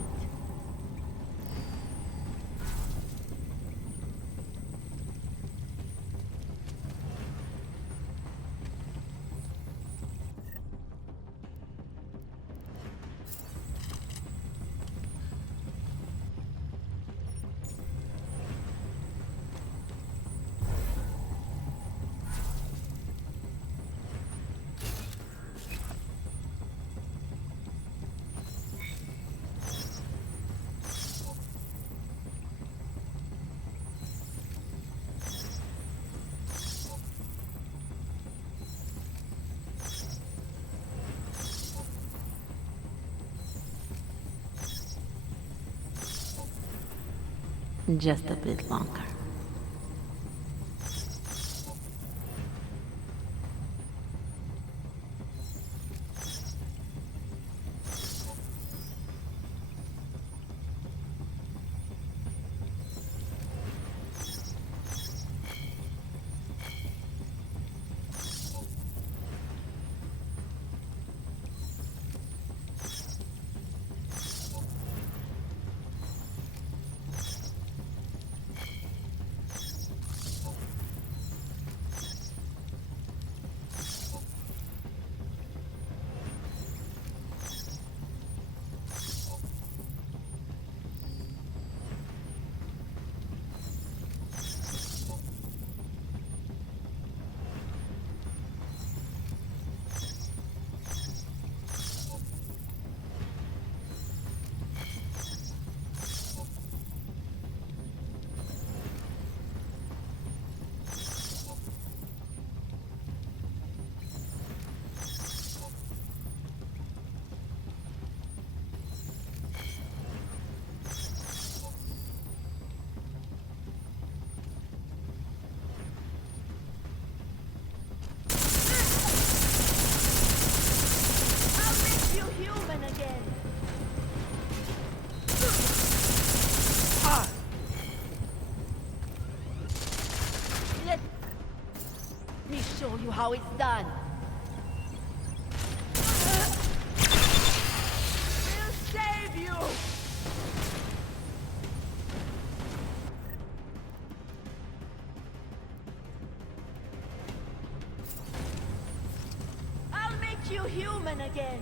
Just a bit longer. Show you how it's done. We'll save you. I'll make you human again.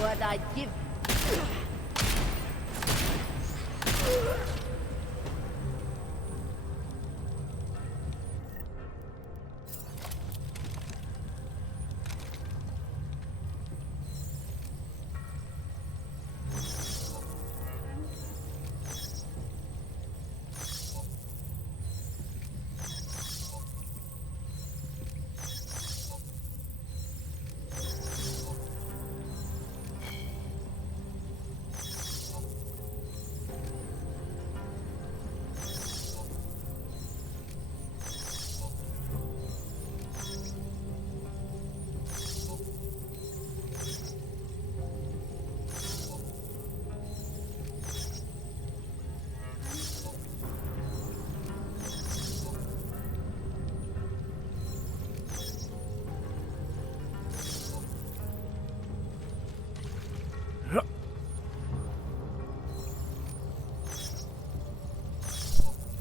What I'd give.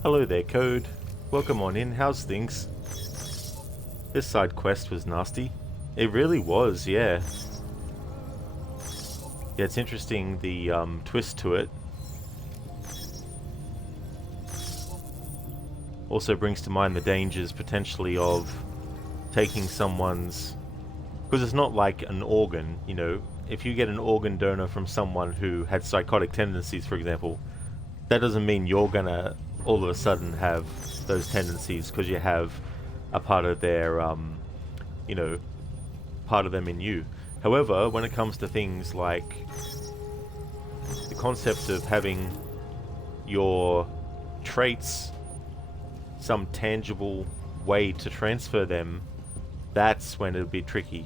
Hello there, Code. Welcome on in. How's things? This side quest was nasty. It really was, yeah. Yeah, it's interesting, the twist to it. Also brings to mind the dangers, potentially, of taking someone's... Because it's not like an organ, you know. If you get an organ donor from someone who had psychotic tendencies, for example, that doesn't mean you're gonna all of a sudden have those tendencies because you have a part of their, you know, part of them in you. However, when it comes to things like the concept of having your traits, some tangible way to transfer them, that's when it would be tricky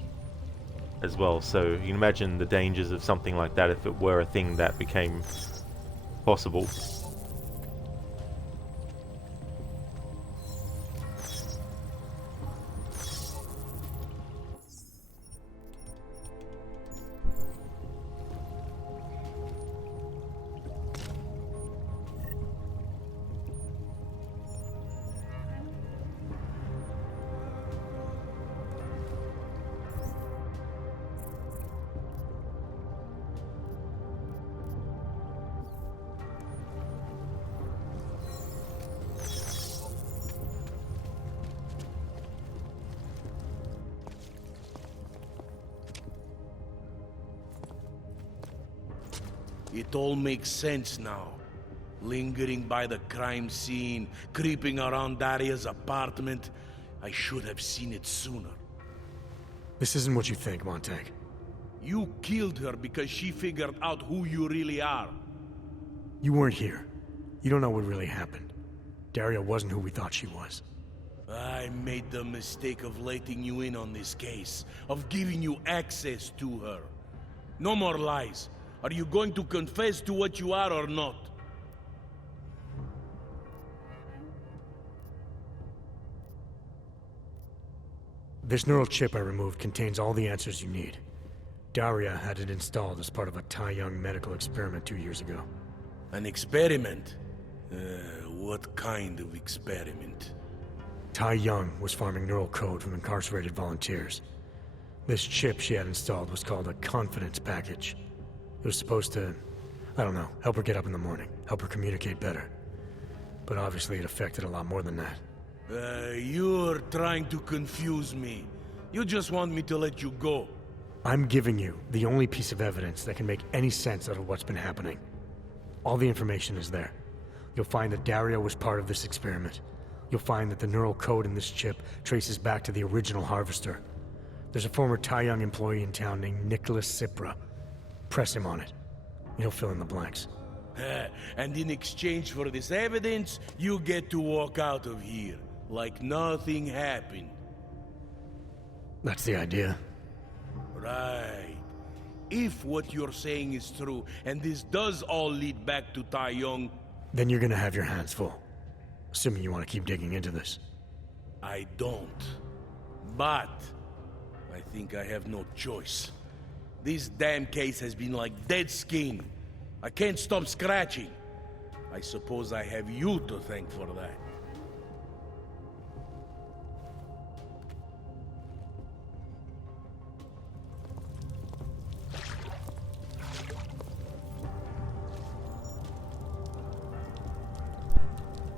as well. So you can imagine the dangers of something like that if it were a thing that became possible. It all makes sense now. Lingering by the crime scene, creeping around Daria's apartment. I should have seen it sooner. This isn't what you think, Montag. You killed her because she figured out who you really are. You weren't here. You don't know what really happened. Daria wasn't who we thought she was. I made the mistake of letting you in on this case, of giving you access to her. No more lies. Are you going to confess to what you are or not? This neural chip I removed contains all the answers you need. Daria had it installed as part of a Tai Young medical experiment 2 years ago. An experiment? What kind of experiment? Tai Young was farming neural code from incarcerated volunteers. This chip she had installed was called a confidence package. It was supposed to, I don't know, help her get up in the morning, help her communicate better. But obviously it affected a lot more than that. You're trying to confuse me. You just want me to let you go. I'm giving you the only piece of evidence that can make any sense out of what's been happening. All the information is there. You'll find that Daria was part of this experiment. You'll find that the neural code in this chip traces back to the original harvester. There's a former Tai Young employee in town named Nicholas Cipra. Press him on it. He'll fill in the blanks. And in exchange for this evidence, you get to walk out of here like nothing happened. That's the idea. Right. If what you're saying is true, and this does all lead back to Tai Young... Then you're gonna have your hands full. Assuming you want to keep digging into this. I don't. But... I think I have no choice. This damn case has been like dead skin. I can't stop scratching. I suppose I have you to thank for that.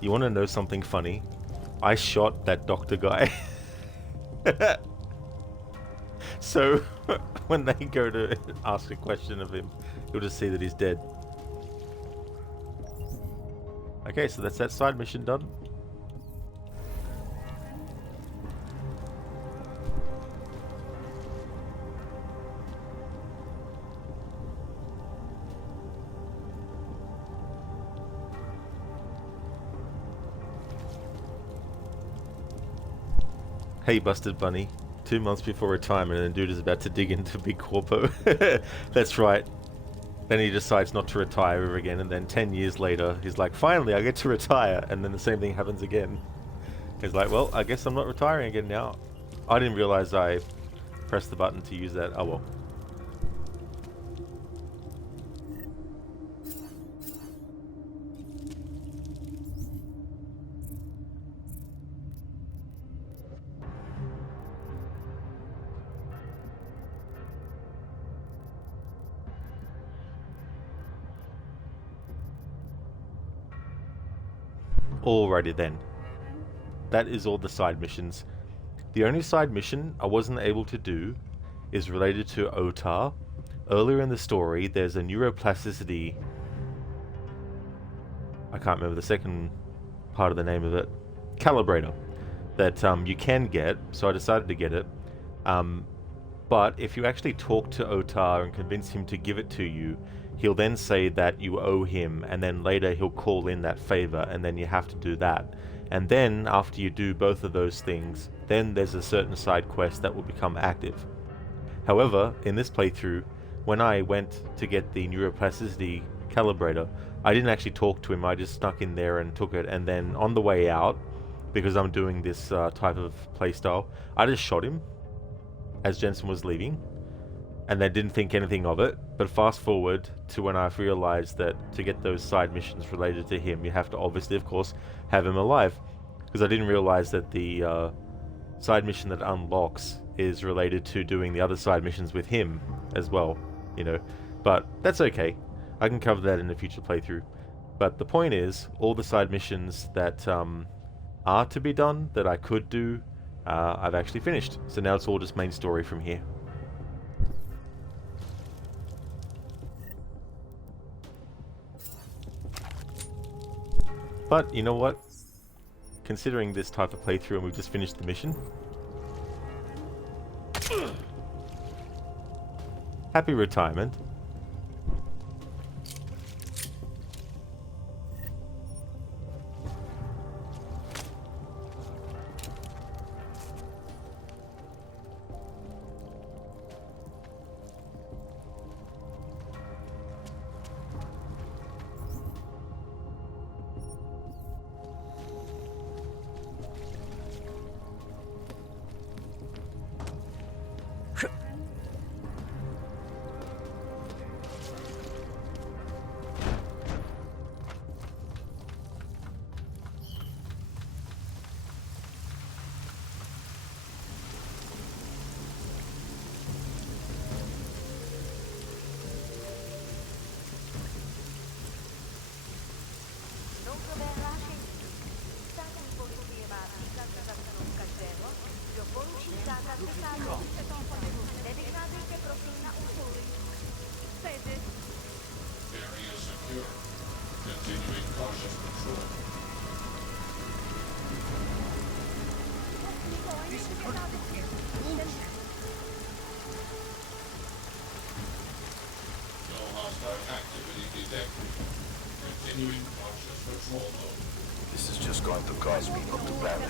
You want to know something funny? I shot that doctor guy. So, when they go to ask a question of him, you'll just see that he's dead. Okay, so that's that side mission done. Hey, Busted Bunny. 2 months before retirement and the dude is about to dig into Big Corpo. That's right. Then he decides not to retire ever again, and then 10 years later, he's like, finally, I get to retire, and then the same thing happens again. He's like, well, I guess I'm not retiring again now. I didn't realize I pressed the button to use that. Oh well. Alrighty then. That is all the side missions. The only side mission I wasn't able to do is related to Otar. Earlier in the story, there's a neuroplasticity... I can't remember the second part of the name of it. Calibrator. That you can get, so I decided to get it. But if you actually talk to Otar and convince him to give it to you, he'll then say that you owe him, and then later he'll call in that favor, and then you have to do that. And then, after you do both of those things, then there's a certain side quest that will become active. However, in this playthrough, when I went to get the neuroplasticity calibrator. I didn't actually talk to him, I just snuck in there and took it, and then on the way out, because I'm doing this type of playstyle, I just shot him as Jensen was leaving, and then didn't think anything of it. But fast forward to when I realized that to get those side missions related to him, you have to obviously, of course, have him alive, because I didn't realize that the side mission that unlocks is related to doing the other side missions with him as well, you know. But that's okay, I can cover that in a future playthrough. But the point is, all the side missions that are to be done, that I could do, I've actually finished. So now it's all just main story from here. But you know what? Considering this type of playthrough and we've just finished the mission, happy retirement. This is just going to cause people to panic.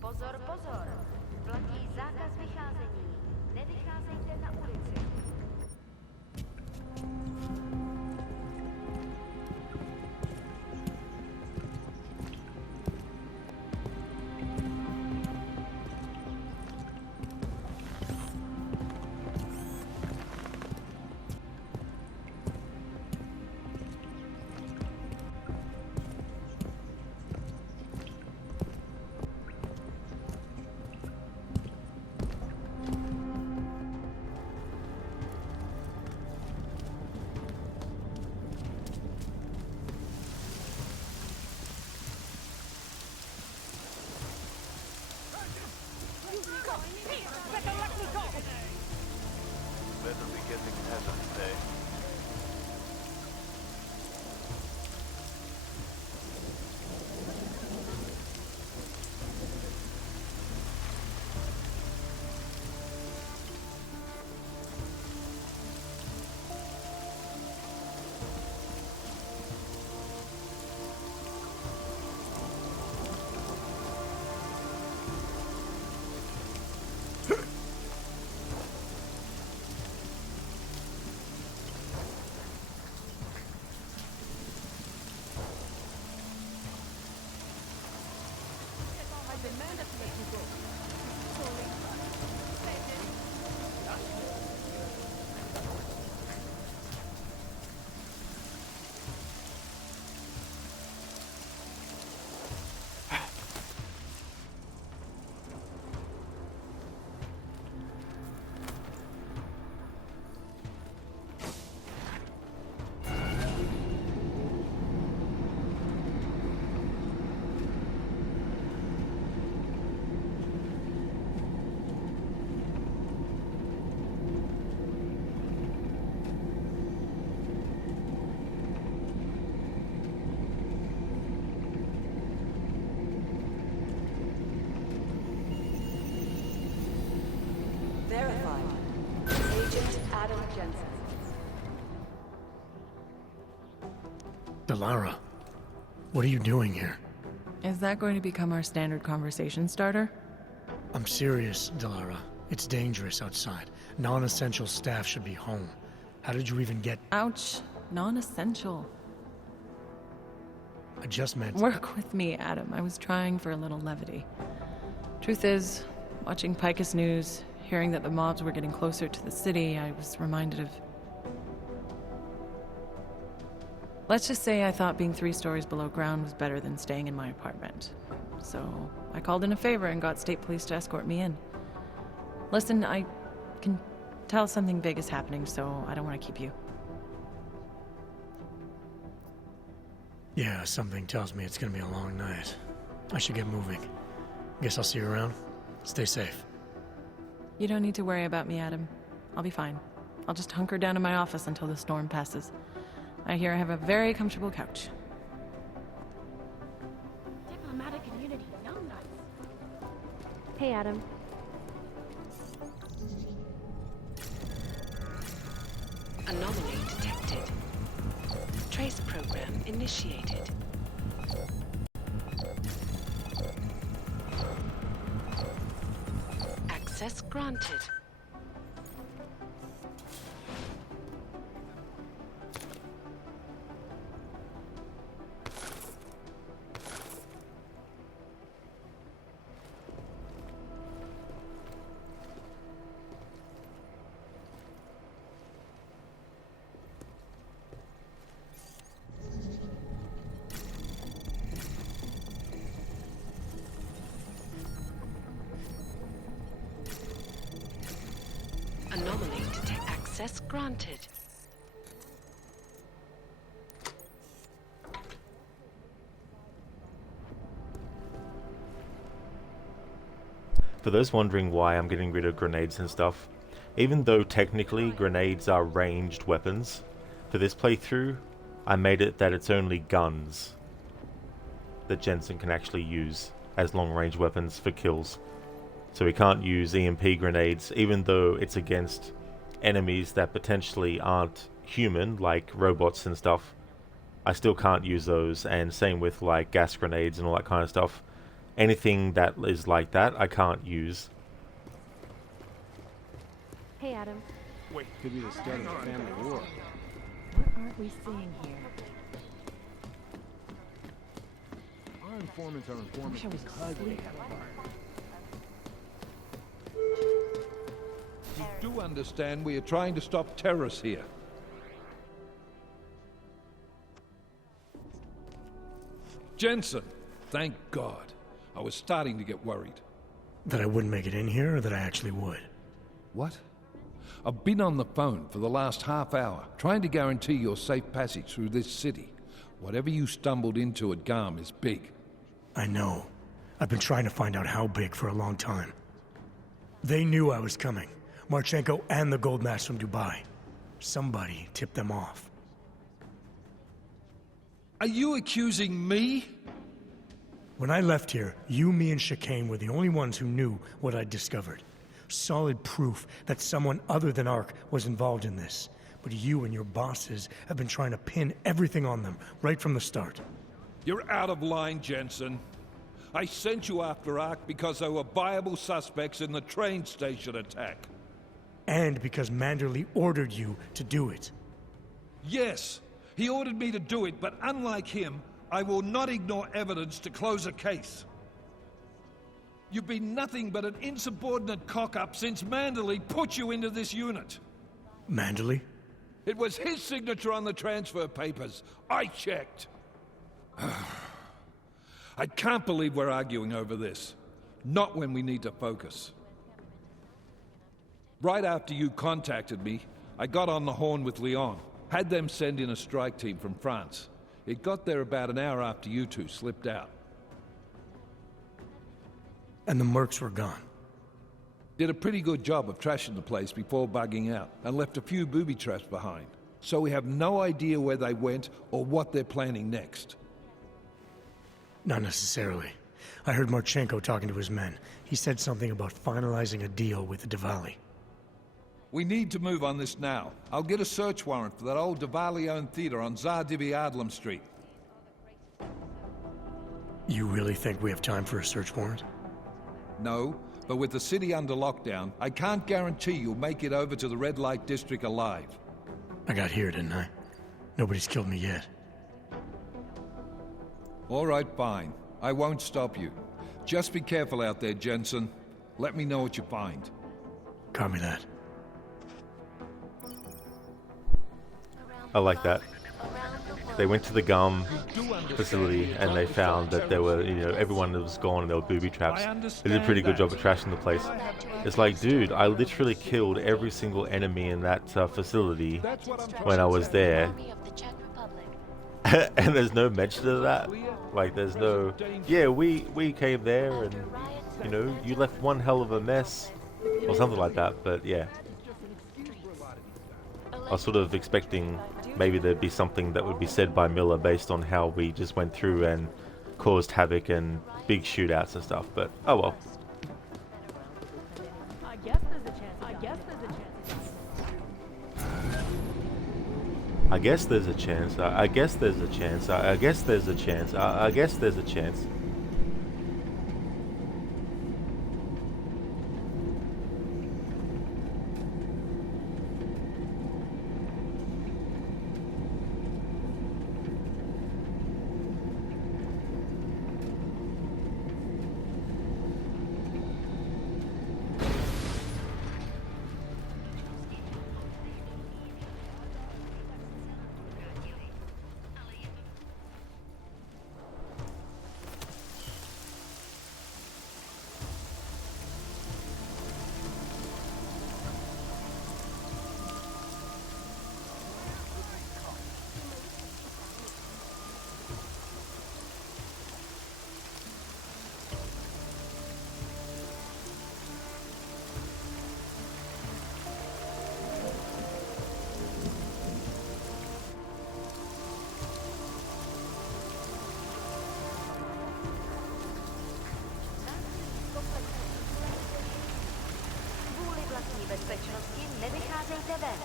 Pozor, pozor. Platí zákaz vycházení. Nevycházejte na ulici. Better be getting ahead of the day. Adam Jensen. Delara, what are you doing here? Is that going to become our standard conversation starter? I'm serious, Delara. It's dangerous outside. Non-essential staff should be home. How did you even get... Ouch. Non-essential. I just meant... Work with me, Adam. I was trying for a little levity. Truth is, watching Picus News, hearing that the mobs were getting closer to the city, I was reminded of... Let's just say I thought being 3 stories below ground was better than staying in my apartment. So I called in a favor and got state police to escort me in. Listen, I can tell something big is happening, so I don't want to keep you. Yeah, something tells me it's gonna be a long night. I should get moving. Guess I'll see you around. Stay safe. You don't need to worry about me, Adam. I'll be fine. I'll just hunker down in my office until the storm passes. I hear I have a very comfortable couch. Diplomatic immunity, no nuts. Hey, Adam. Anomaly detected. Trace program initiated. Access granted. Anomaly detect. Access granted. For those wondering why I'm getting rid of grenades and stuff, even though technically grenades are ranged weapons, for this playthrough, I made it that it's only guns that Jensen can actually use as long-range weapons for kills. So he can't use EMP grenades, even though it's against enemies that potentially aren't human, like robots and stuff. I still can't use those, and same with like gas grenades and all that kind of stuff. Anything that is like that, I can't use. Hey, Adam. Wait, could be the start of a family war. What are we seeing here? Our informants are informants because they have a heart. You do understand we are trying to stop terrorists here. Jensen, thank God. I was starting to get worried. That I wouldn't make it in here, or that I actually would? What? I've been on the phone for the last half hour, trying to guarantee your safe passage through this city. Whatever you stumbled into at Garm is big. I know. I've been trying to find out how big for a long time. They knew I was coming. Marchenko and the gold mask from Dubai. Somebody tipped them off. Are you accusing me? When I left here, you, me, and Chicane were the only ones who knew what I'd discovered. Solid proof that someone other than Ark was involved in this. But you and your bosses have been trying to pin everything on them right from the start. You're out of line, Jensen. I sent you after Ark because there were viable suspects in the train station attack. And because Manderley ordered you to do it. Yes, he ordered me to do it, but unlike him, I will not ignore evidence to close a case. You've been nothing but an insubordinate cock-up since Manderley put you into this unit. Manderley? It was his signature on the transfer papers. I checked. I can't believe we're arguing over this. Not when we need to focus. Right after you contacted me, I got on the horn with Leon. Had them send in a strike team from France. It got there about an hour after you two slipped out. And the mercs were gone. Did a pretty good job of trashing the place before bugging out, and left a few booby traps behind. So we have no idea where they went or what they're planning next. Not necessarily. I heard Marchenko talking to his men. He said something about finalizing a deal with the Diwali. We need to move on this now. I'll get a search warrant for that old Diwali-owned theater on Zardibi Adlam Street. You really think we have time for a search warrant? No, but with the city under lockdown, I can't guarantee you'll make it over to the red light district alive. I got here, didn't I? Nobody's killed me yet. All right, fine. I won't stop you. Just be careful out there, Jensen. Let me know what you find. Copy that. I like that. They went to the gum facility and they found that there were, everyone was gone and there were booby traps. They did a pretty good job of trashing the place. It's like, dude, I literally killed every single enemy in that facility when I was there. And there's no mention of that. Like, there's no, yeah, we came there and, you left one hell of a mess. Or something like that, but yeah. I was sort of expecting maybe there'd be something that would be said by Miller based on how we just went through and caused havoc and big shootouts and stuff, but oh well. I guess there's a chance. I guess there's a chance. I guess there's a chance. I guess there's a chance. I guess there's a chance. I guess there's a chance. Bezpečnosti nevycházejte ven.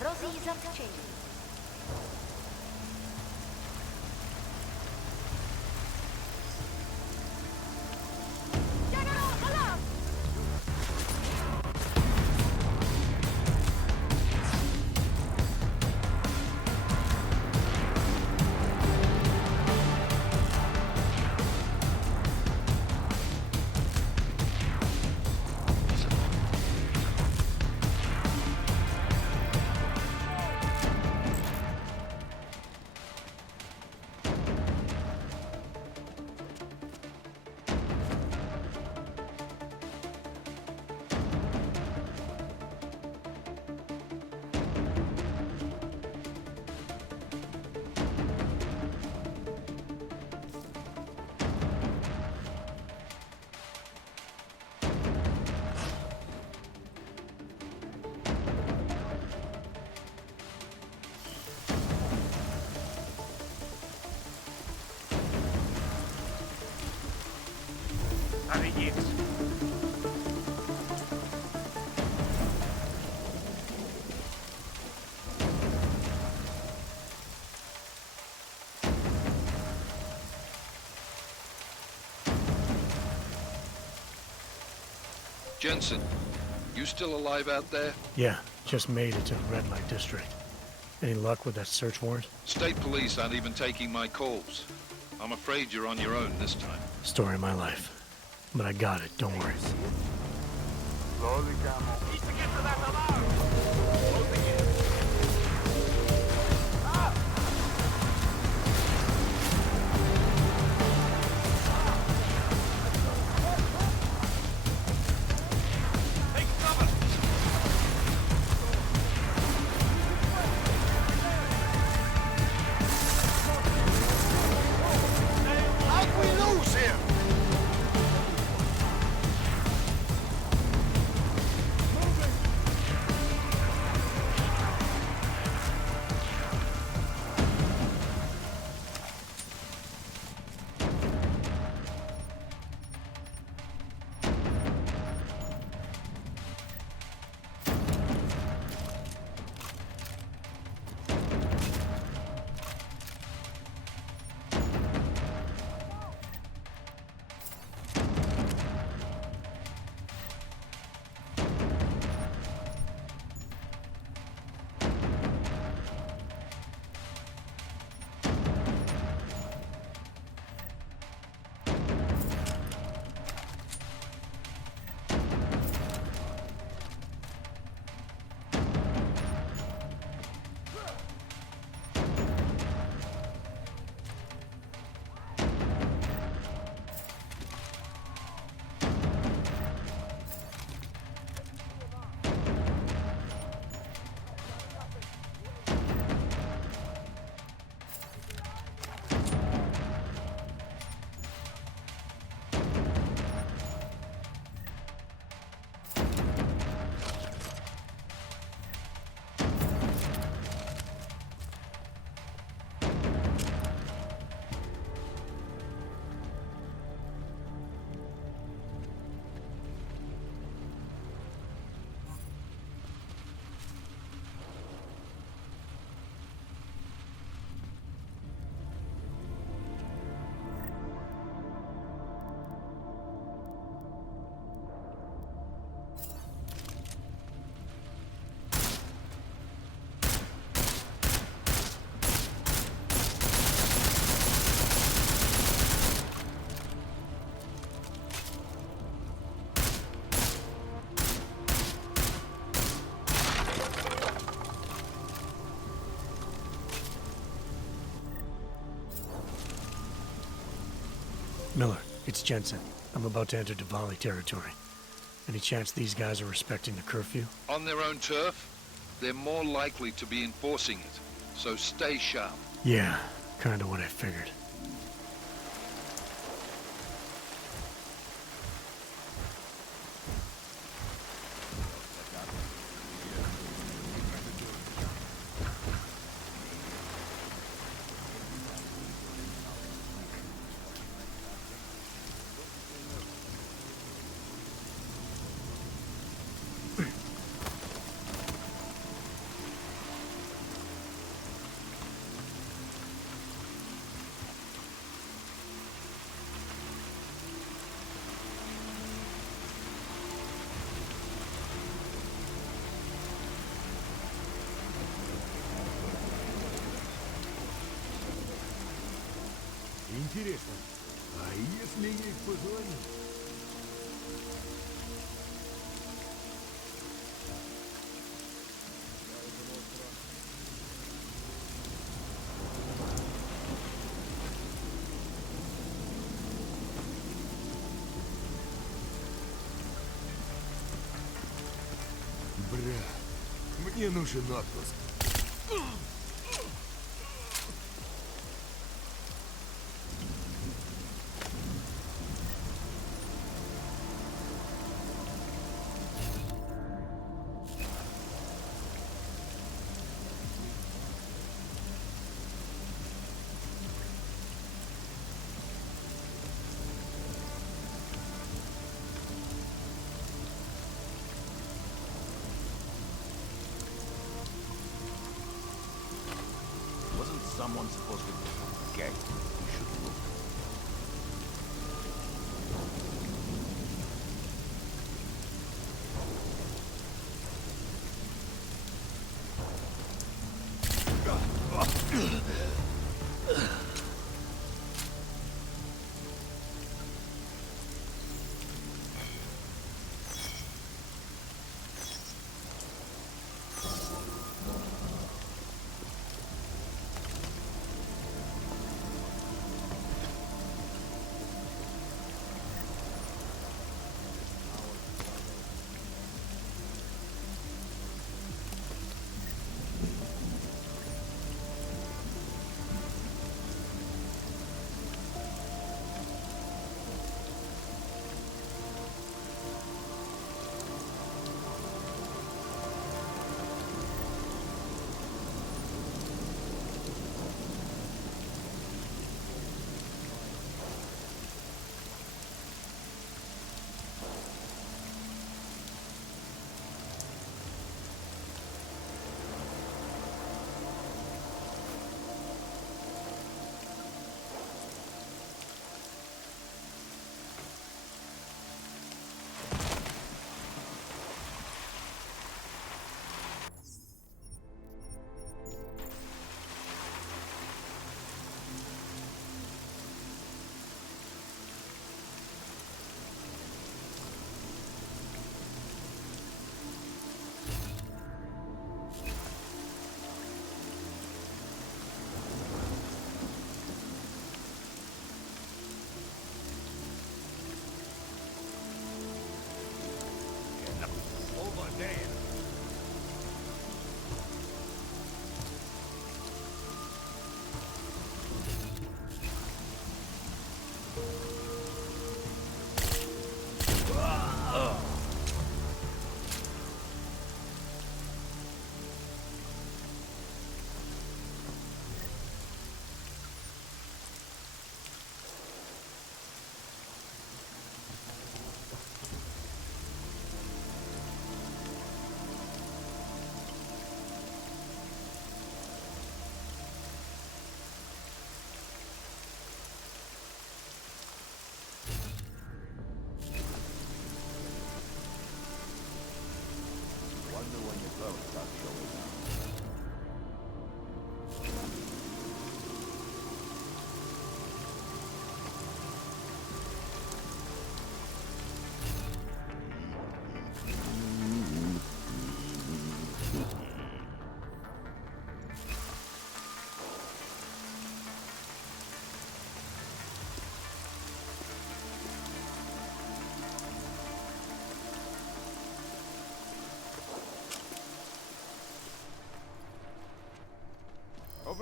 Hrozí zatčení. Jensen, you still alive out there? Yeah, just made it to the red light district. Any luck with that search warrant? State police aren't even taking my calls. I'm afraid you're on your own this time. Story of my life. But I got it, don't worry. Slowly, Camo. Need to get to that alarm! Closing in. Take cover! How'd we lose him? Miller, it's Jensen. I'm about to enter Diwali territory. Any chance these guys are respecting the curfew? On their own turf, they're more likely to be enforcing it. So stay sharp. Yeah, kinda what I figured. Интересно, а если ей позвонить? Брат, мне нужен отпуск. Wasn't someone supposed to gag? We should look.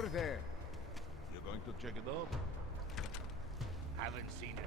over there. You're going to check it out? Haven't seen it.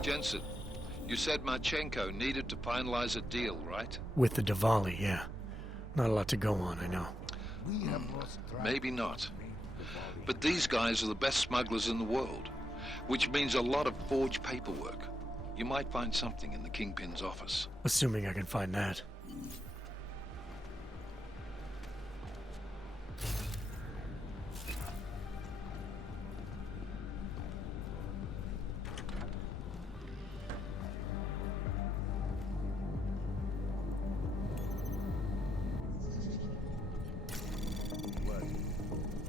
Jensen, you said Marchenko needed to finalize a deal, right? With the Diwali, yeah. Not a lot to go on, I know. Maybe not. But these guys are the best smugglers in the world, which means a lot of forged paperwork. You might find something in the Kingpin's office. Assuming I can find that.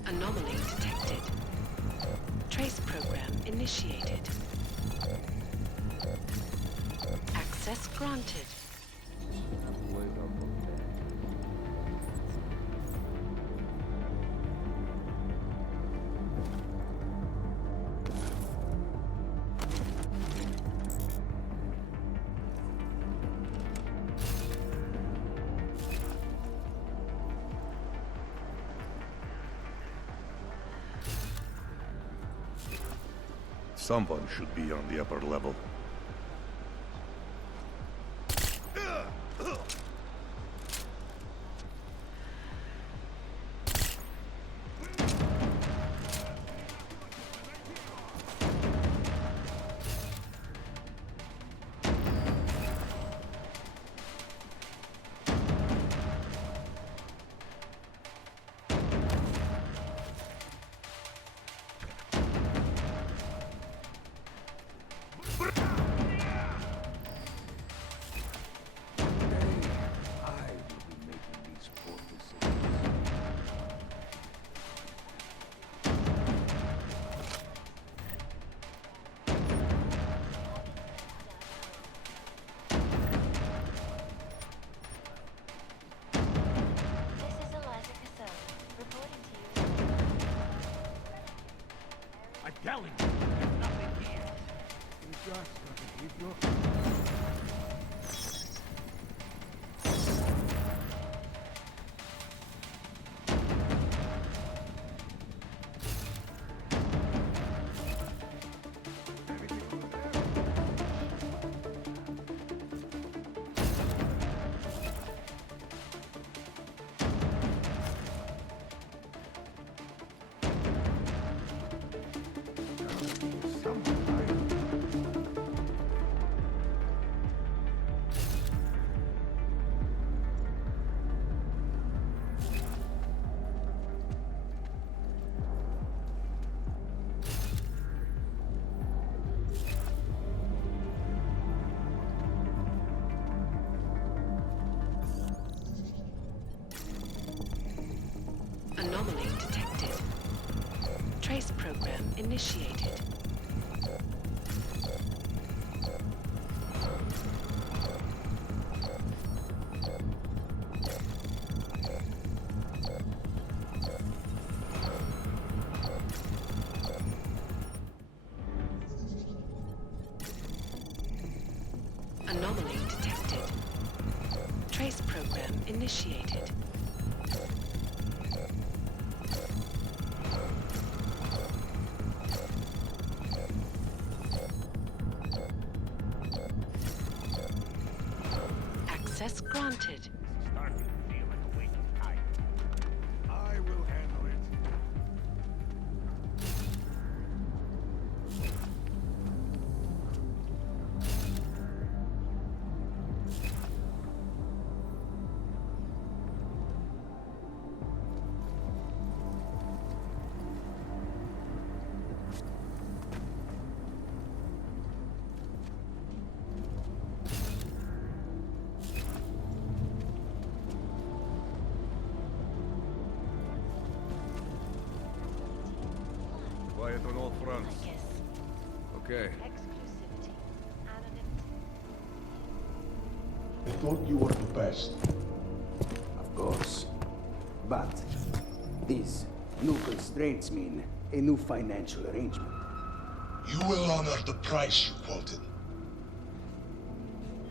Anomaly detected. Trace program initiated. Access granted. Someone should be on the upper level. I'm telling you, there's nothing here. You just gotta keep your... Anomaly detected. Trace program initiated. program initiated. Access granted. Starting to feel like a waste of time. I will handle it. Quiet on all fronts. Okay. Exclusivity. Anonymity. I thought you were the best. Of course. But these new constraints mean a new financial arrangement. You will honor the price you quoted.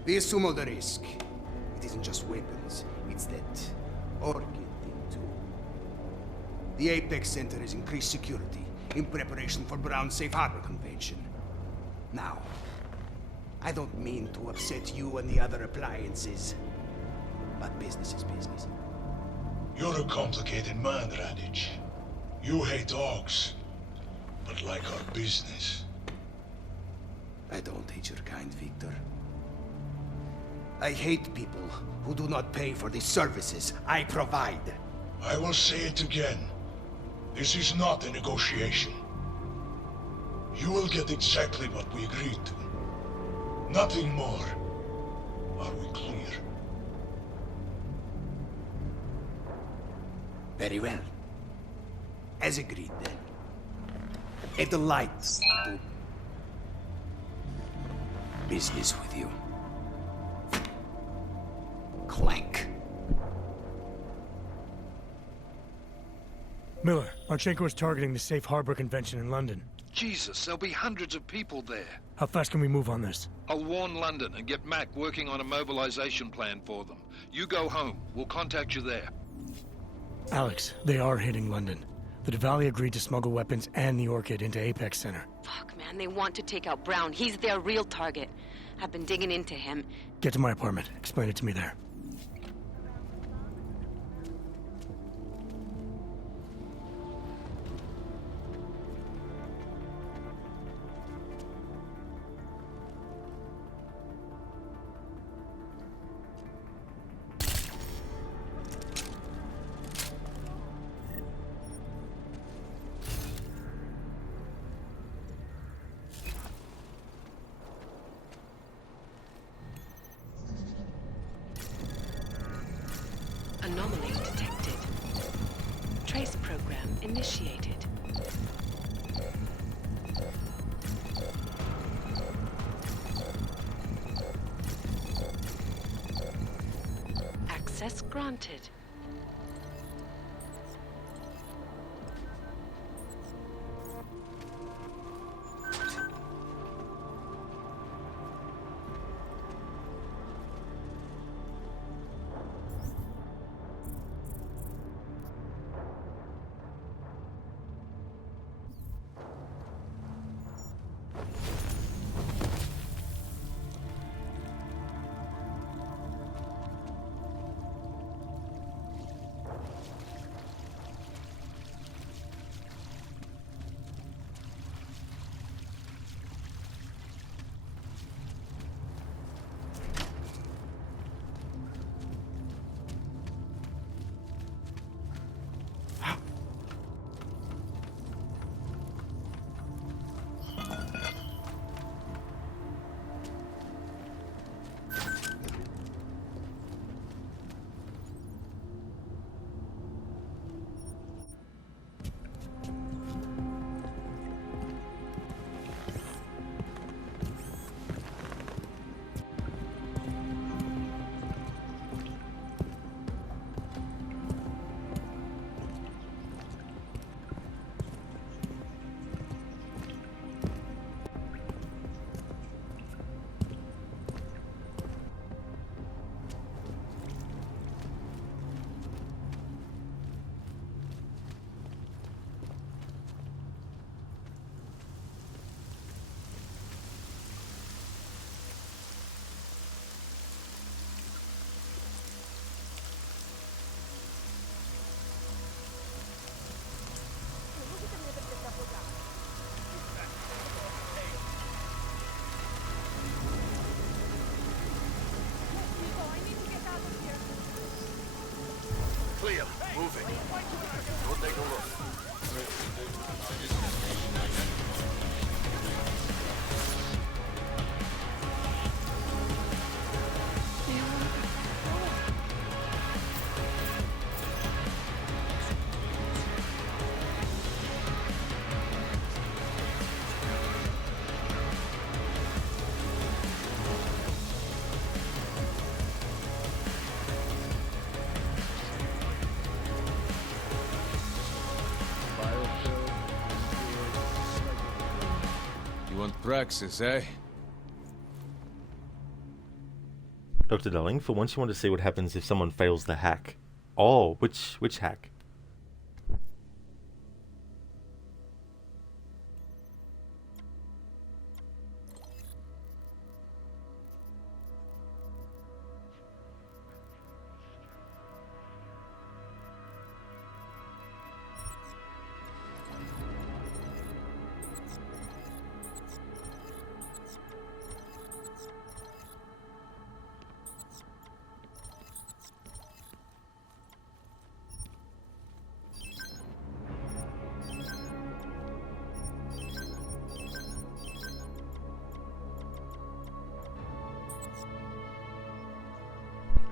We assume all the risk. It isn't just weapons, it's that orchid thing too. The Apex Center has increased security in preparation for Brown's Safe Harbor Convention. Now, I don't mean to upset you and the other appliances, but business is business. You're a complicated man, Radich. You hate dogs, but like our business. I don't hate your kind, Victor. I hate people who do not pay for the services I provide. I will say it again. This is not a negotiation. You will get exactly what we agreed to. Nothing more. Are we clear? Very well. As agreed, then. A delight to business with you. Clank. Miller, Marchenko is targeting the Safe Harbor Convention in London. Jesus, there'll be hundreds of people there. How fast can we move on this? I'll warn London and get Mac working on a mobilization plan for them. You go home. We'll contact you there. Alex, they are hitting London. The Duvali agreed to smuggle weapons and the Orchid into Apex Center. Fuck, man, they want to take out Brown. He's their real target. I've been digging into him. Get to my apartment. Explain it to me there. Anomaly detected. Trace program initiated. Access granted. You want Praxis, eh? Dr. Darling, for once you want to see what happens if someone fails the hack. Oh, which hack?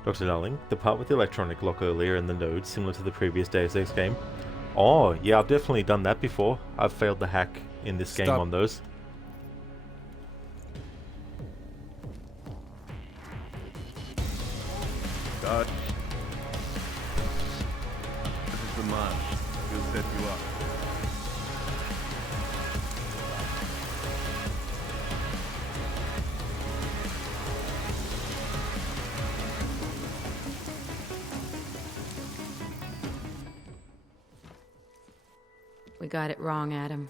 Dr. Darling, the part with the electronic lock earlier in the node, similar to the previous Deus Ex game. Oh, yeah, I've definitely done that before. I've failed the hack in this game on those. God. This is the man. He'll set you up. We got it wrong, Adam.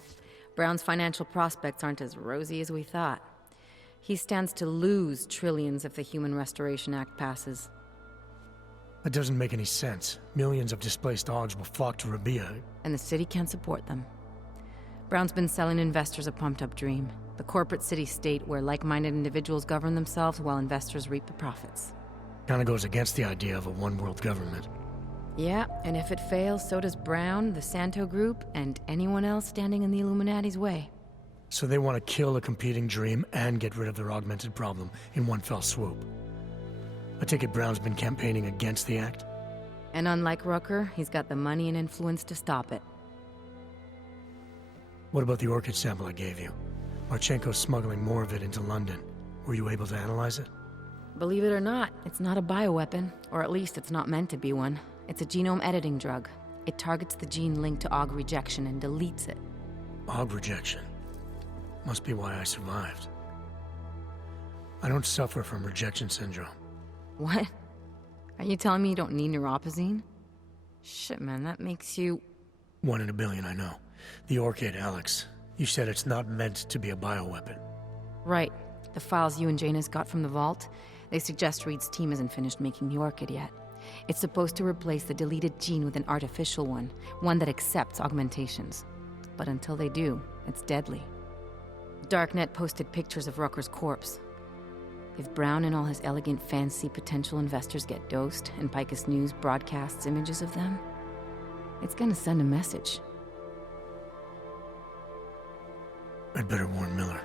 Brown's financial prospects aren't as rosy as we thought. He stands to lose trillions if the Human Restoration Act passes. That doesn't make any sense. Millions of displaced Augs will flock to Rabia. And the city can't support them. Brown's been selling investors a pumped-up dream. The corporate city-state where like-minded individuals govern themselves while investors reap the profits. Kinda goes against the idea of a one-world government. Yeah, and if it fails, so does Brown, the Santo Group, and anyone else standing in the Illuminati's way. So they want to kill a competing dream and get rid of their augmented problem in one fell swoop. I take it Brown's been campaigning against the act? And unlike Rucker, he's got the money and influence to stop it. What about the orchid sample I gave you? Marchenko's smuggling more of it into London. Were you able to analyze it? Believe it or not, it's not a bioweapon, or at least it's not meant to be one. It's a genome editing drug. It targets the gene linked to Aug rejection and deletes it. Aug rejection? Must be why I survived. I don't suffer from rejection syndrome. What? Are you telling me you don't need neuropazine? Shit, man, that makes you... 1 in a billion, I know. The orchid, Alex. You said it's not meant to be a bioweapon. Right. The files you and Janus got from the vault, they suggest Reed's team isn't finished making the orchid yet. It's supposed to replace the deleted gene with an artificial one that accepts augmentations. But until they do, it's deadly. Darknet posted pictures of Rucker's corpse. If Brown and all his elegant fancy potential investors get dosed, and Picus News broadcasts images of them, it's gonna send a message. I'd better warn Miller.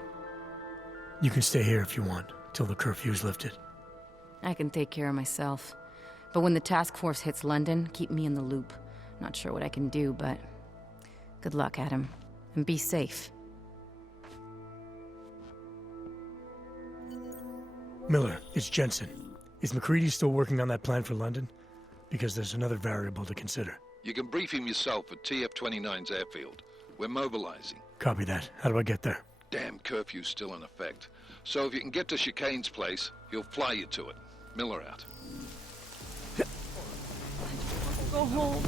You can stay here if you want, till the curfew's lifted. I can take care of myself. But when the task force hits London, keep me in the loop. Not sure what I can do, but... good luck, Adam. And be safe. Miller, it's Jensen. Is McCready still working on that plan for London? Because there's another variable to consider. You can brief him yourself at TF-29's airfield. We're mobilizing. Copy that. How do I get there? Damn curfew's still in effect. So if you can get to Chicane's place, he'll fly you to it. Miller out. Go home.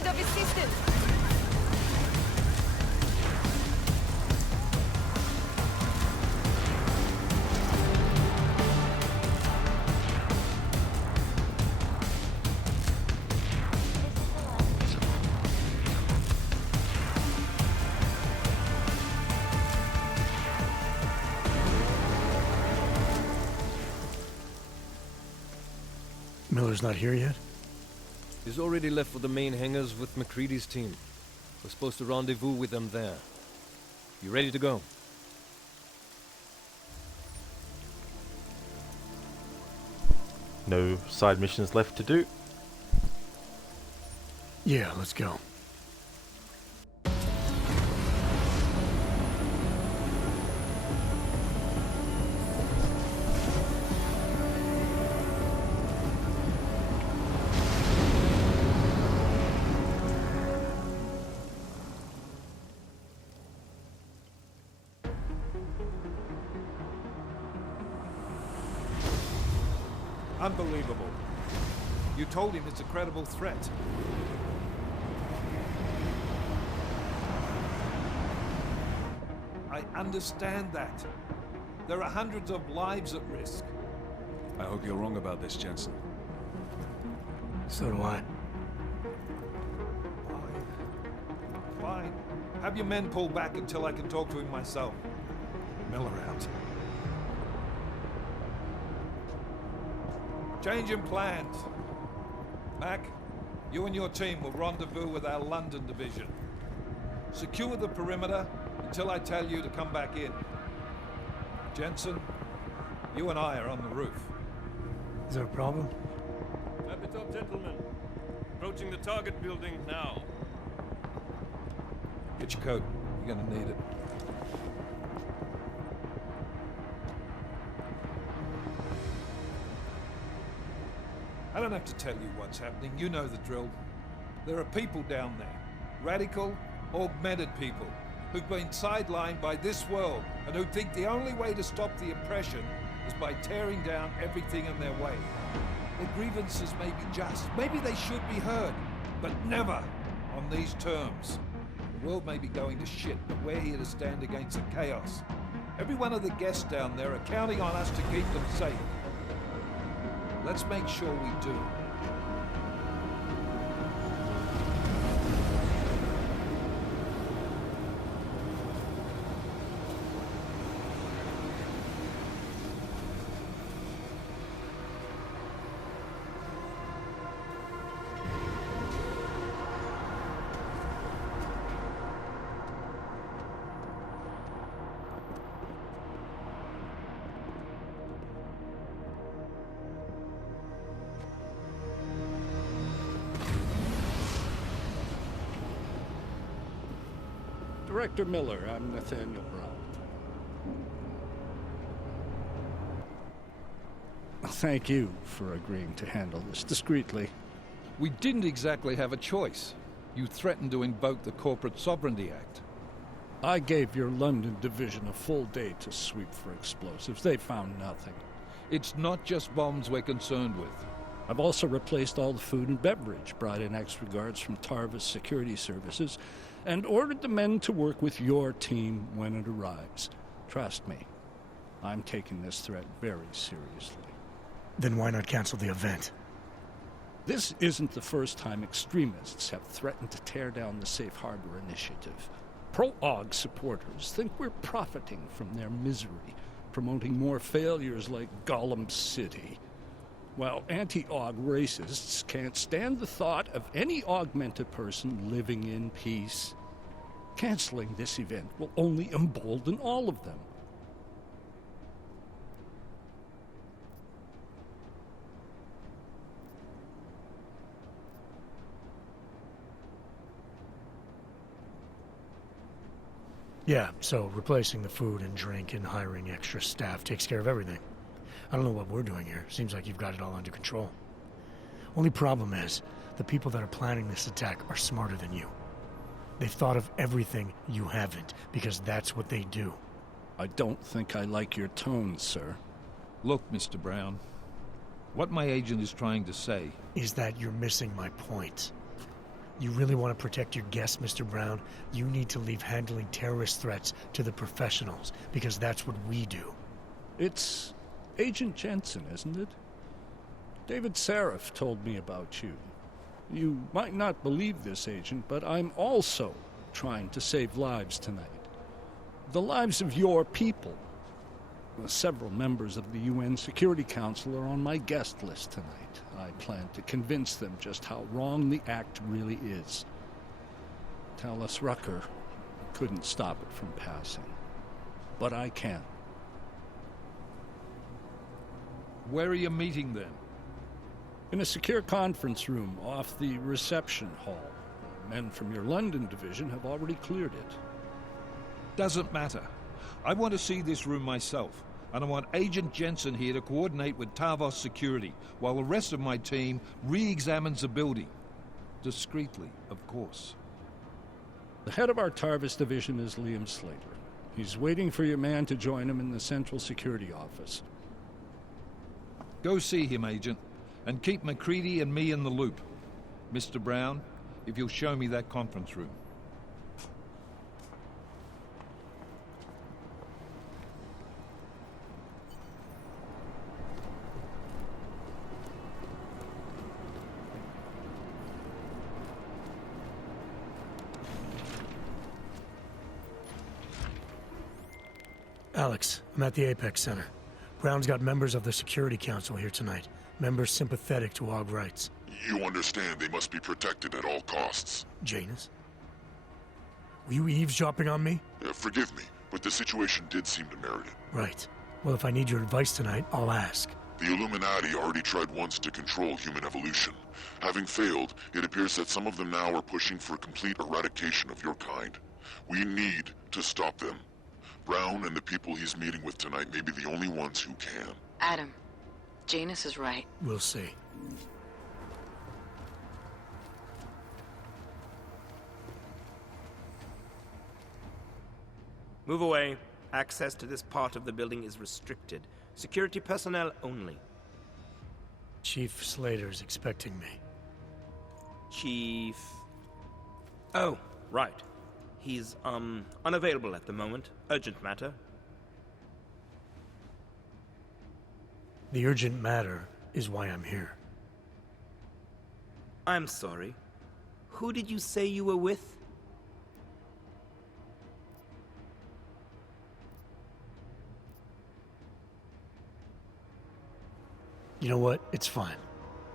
need of assistance. Miller's not here yet? He's already left for the main hangars with McCready's team. We're supposed to rendezvous with them there. You ready to go? No side missions left to do? Yeah, let's go. Unbelievable. You told him it's a credible threat. I understand that. There are hundreds of lives at risk. I hope you're wrong about this, Jensen. So do I. Fine. Have your men pull back until I can talk to him myself. Miller out. Change in plans. Mac, you and your team will rendezvous with our London division. Secure the perimeter until I tell you to come back in. Jensen, you and I are on the roof. Is there a problem? Wrap it up, gentlemen. Approaching the target building now. Get your coat. You're gonna need it. I don't have to tell you what's happening. You know the drill. There are people down there. Radical, augmented people who've been sidelined by this world and who think the only way to stop the oppression is by tearing down everything in their way. Their grievances may be just. Maybe they should be heard, but never on these terms. The world may be going to shit, but we're here to stand against the chaos. Every one of the guests down there are counting on us to keep them safe. Let's make sure we do. Director Miller, I'm Nathaniel Brown. Well, thank you for agreeing to handle this discreetly. We didn't exactly have a choice. You threatened to invoke the Corporate Sovereignty Act. I gave your London division a full day to sweep for explosives. They found nothing. It's not just bombs we're concerned with. I've also replaced all the food and beverage, brought in extra guards from Tarvis Security Services, and ordered the men to work with your team when it arrives. Trust me, I'm taking this threat very seriously. Then why not cancel the event? This isn't the first time extremists have threatened to tear down the Safe Harbor Initiative. Pro-AUG supporters think we're profiting from their misery, promoting more failures like Gollum City. While anti-AUG racists can't stand the thought of any augmented person living in peace. Canceling this event will only embolden all of them. Yeah, so replacing the food and drink and hiring extra staff takes care of everything. I don't know what we're doing here. Seems like you've got it all under control. Only problem is, the people that are planning this attack are smarter than you. They've thought of everything you haven't, because that's what they do. I don't think I like your tone, sir. Look, Mr. Brown, what my agent is trying to say is that you're missing my point. You really want to protect your guests, Mr. Brown? You need to leave handling terrorist threats to the professionals, because that's what we do. It's Agent Jensen, isn't it? David Seraph told me about you. You might not believe this, Agent, but I'm also trying to save lives tonight. The lives of your people. Several members of the UN Security Council are on my guest list tonight. I plan to convince them just how wrong the act really is. Tallis Rucker couldn't stop it from passing. But I can. Where are you meeting them? In a secure conference room off the reception hall. Men from your London division have already cleared it. Doesn't matter. I want to see this room myself, and I want Agent Jensen here to coordinate with Tarvos Security, while the rest of my team re-examines the building. Discreetly, of course. The head of our Tarvos division is Liam Slater. He's waiting for your man to join him in the Central Security Office. Go see him, Agent, and keep McCready and me in the loop. Mr. Brown, if you'll show me that conference room. Alex, I'm at the Apex Center. Brown's got members of the Security Council here tonight. Members sympathetic to Aug rights. You understand they must be protected at all costs. Janus? Were you eavesdropping on me? Forgive me, but the situation did seem to merit it. Right. Well, if I need your advice tonight, I'll ask. The Illuminati already tried once to control human evolution. Having failed, it appears that some of them now are pushing for complete eradication of your kind. We need to stop them. Brown and the people he's meeting with tonight may be the only ones who can. Adam, Janus is right. We'll see. Move away. Access to this part of the building is restricted. Security personnel only. Chief Slater's expecting me. Chief... Oh, right. He's, unavailable at the moment. Urgent matter. The urgent matter is why I'm here. I'm sorry. Who did you say you were with? You know what? It's fine.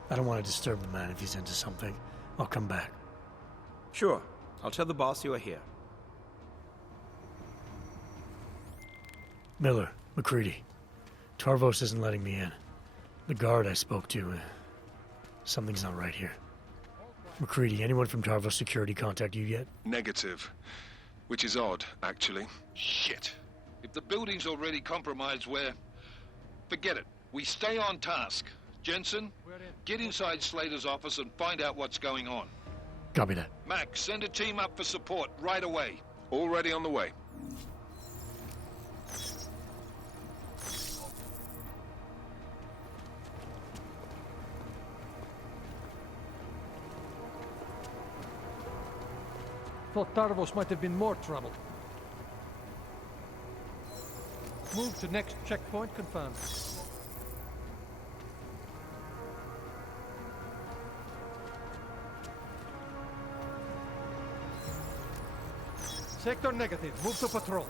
I don't want to disturb the man if he's into something. I'll come back. Sure. I'll tell the boss you are here. Miller, McCready. Tarvos isn't letting me in. The guard I spoke to, something's not right here. McCready, anyone from Tarvos Security contact you yet? Negative. Which is odd, actually. Shit. If the building's already compromised, forget it. We stay on task. Jensen, get inside Slater's office and find out what's going on. Copy that. Max, send a team up for support right away. Already on the way. Thought Tarvos might have been more trouble. Move to next checkpoint confirmed. Sector negative. Move to patrol.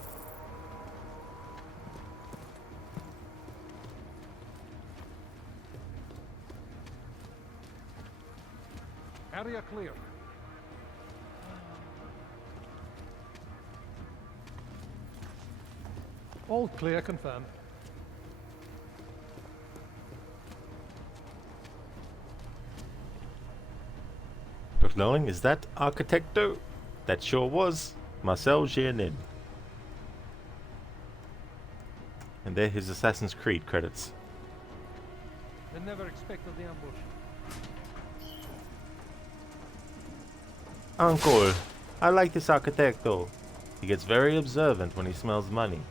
Area clear. All clear, confirmed. Dr. Knowling, is that Architecto? That sure was. Marcel Gianin. And there his Assassin's Creed credits. They never expected the ambush. Uncle, I like this Architecto. He gets very observant when he smells money.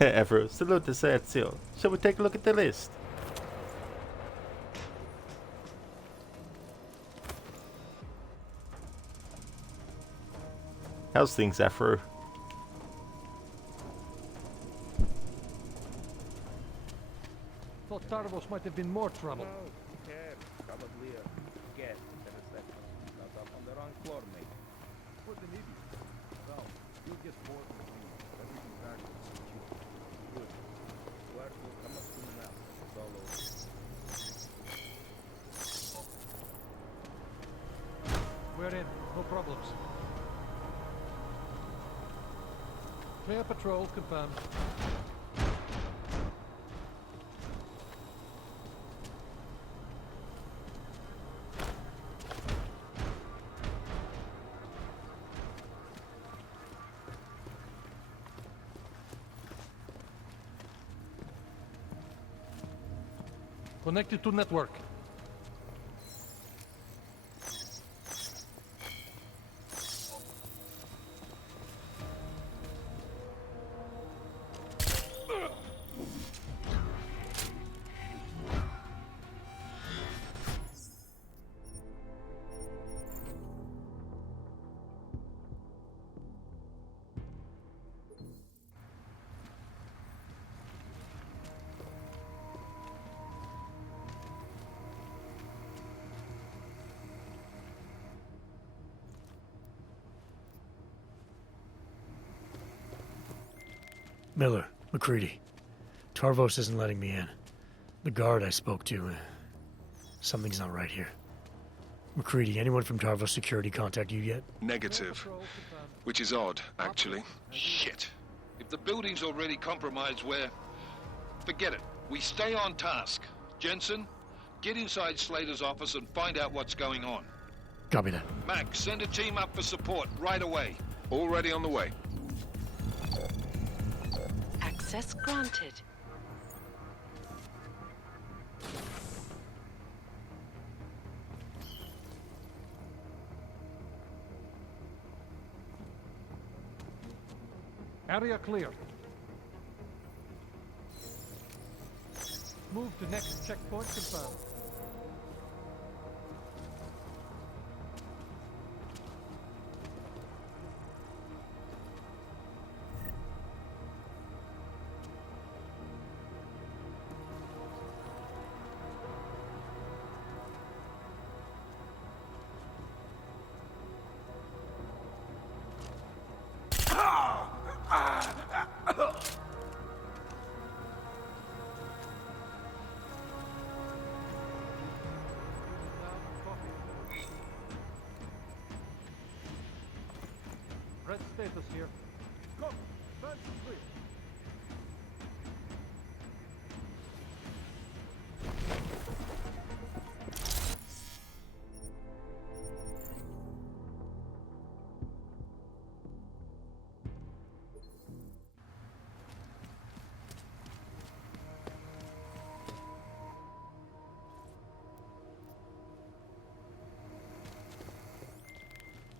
Ever, salute the Sergio. Shall we take a look at the list? How's things, Afro? Thought Tarvos might have been more trouble. Probably a guest at a second. Got up on the wrong floor, mate. Was an idiot. Well, you'll get bored with me. Everything back is secure. Good. Word will come up soon enough. It's all over. We're in. No problems. Clear patrol, confirmed. Connected to network. Miller, McCready. Tarvos isn't letting me in. The guard I spoke to, something's not right here. McCready, anyone from Tarvos Security contact you yet? Negative. Which is odd, actually. Shit. If the building's already compromised, forget it. We stay on task. Jensen, get inside Slater's office and find out what's going on. Copy that. Max, send a team up for support right away. Already on the way. Access granted. Area clear. Move to next checkpoint confirmed. Red status here. Copy. Fence is clear.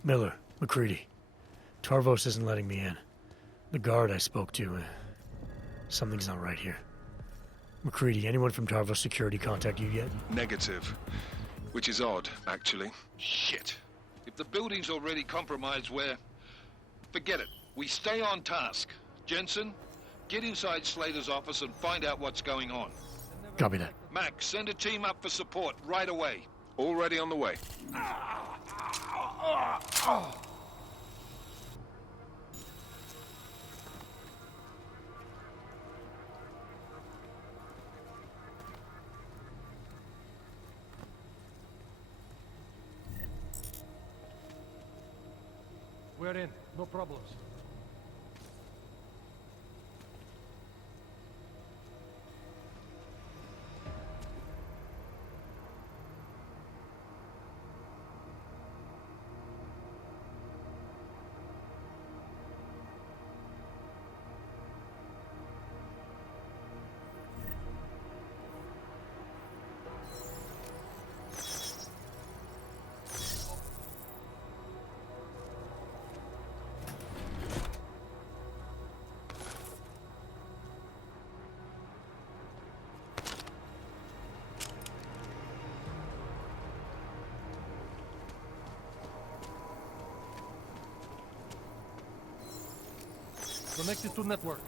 Miller, McCready. Tarvos isn't letting me in. The guard I spoke to, something's not right here. McCready, anyone from Tarvos Security contact you yet? Negative. Which is odd, actually. Shit. If the building's already compromised, forget it. We stay on task. Jensen, get inside Slater's office and find out what's going on. Copy that. Max, send a team up for support right away. Already on the way. We're in. No problems. Connected to network.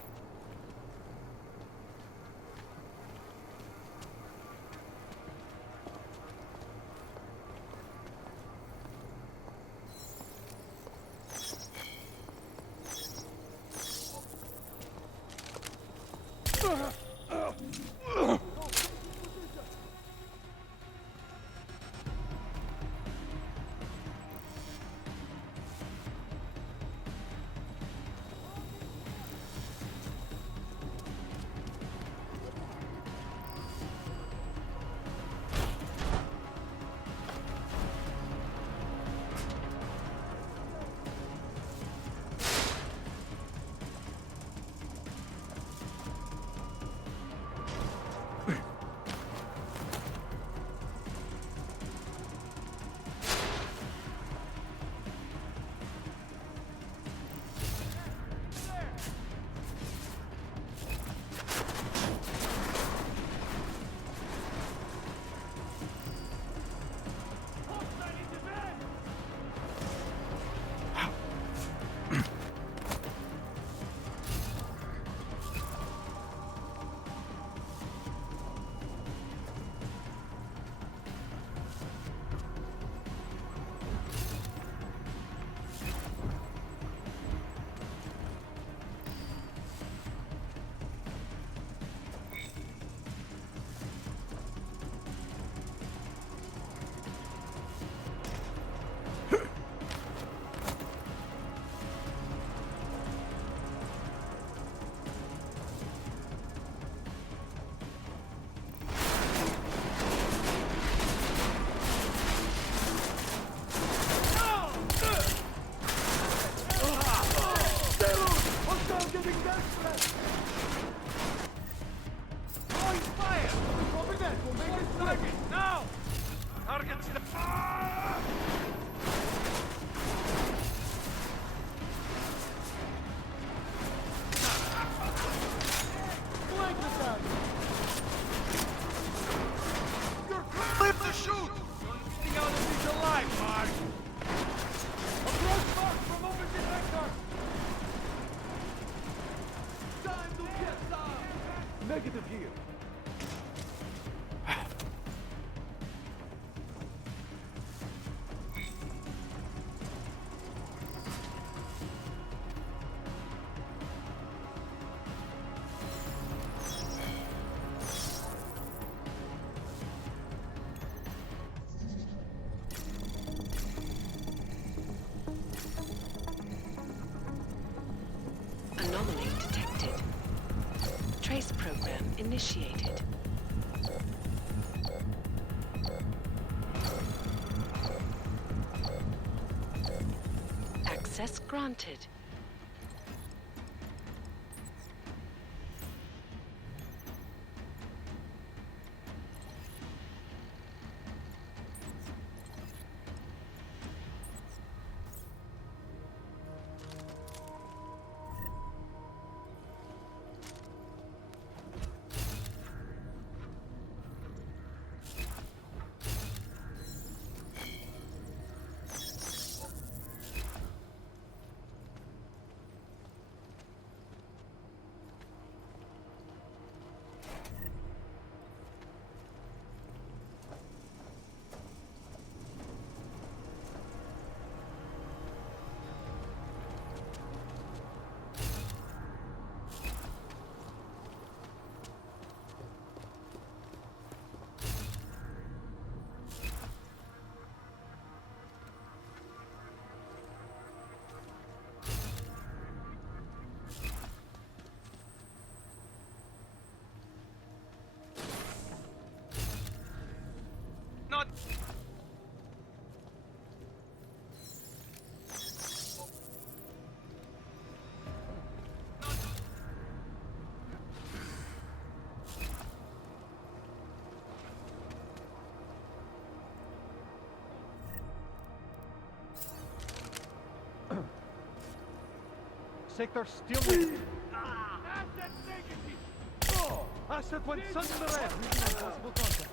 Negative here. Anomaly detected. Trace program initiated. Access granted. Not. Sector still lit. Asset negative. Oh, asset went suddenly red. Possible contact.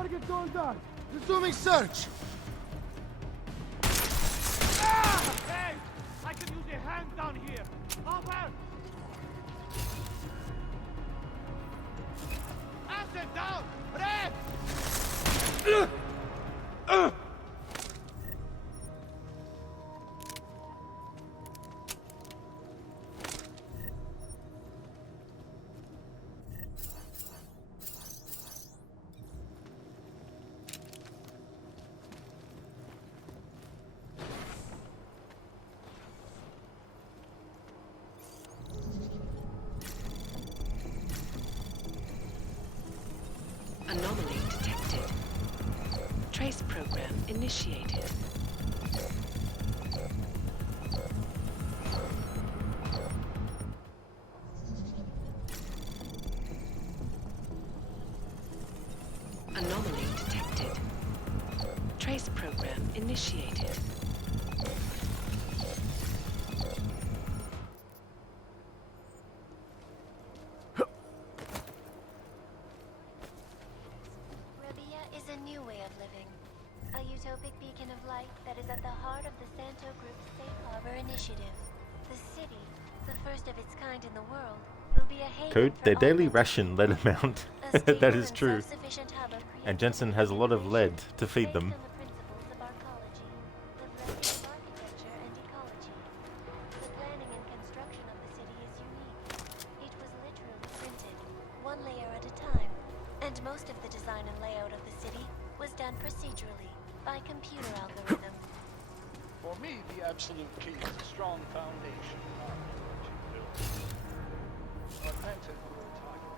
Target going down. Resuming search. Ah! Hey! I can use a hand down here. Over! Asset down! Red! Anomaly detected. Trace program initiated. Anomaly detected. Trace program initiated. Rabia is a new way of living. A utopic beacon of light that is at the heart of the Santo Group's Safe Harbor initiative. The city, the first of its kind in the world, will be a haven Code, for their daily all ration lead amount. A stable That is and true. self-sufficient hub of And Jensen has a lot of lead to feed them. based on the principles of arcology, the blending of architecture and ecology. The planning and construction of the city is unique. It was literally printed, one layer at a time, and most of the design and layout of the city was done procedurally, by computer algorithm. For me, the absolute key is a strong foundation, not what you build. Augmented will target.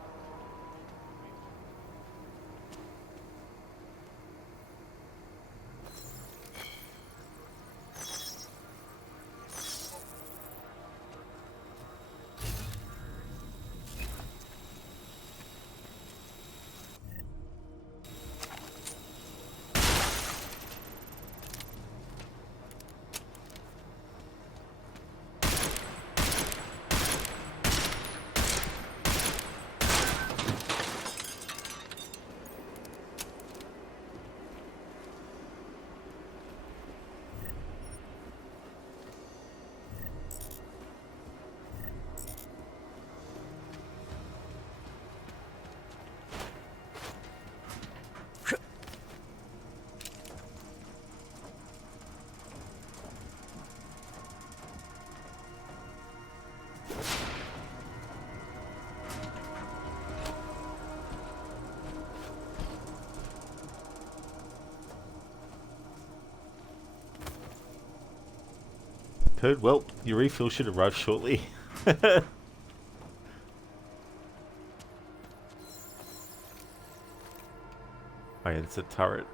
Code, well, your refill should arrive shortly. Oh yeah, it's a turret.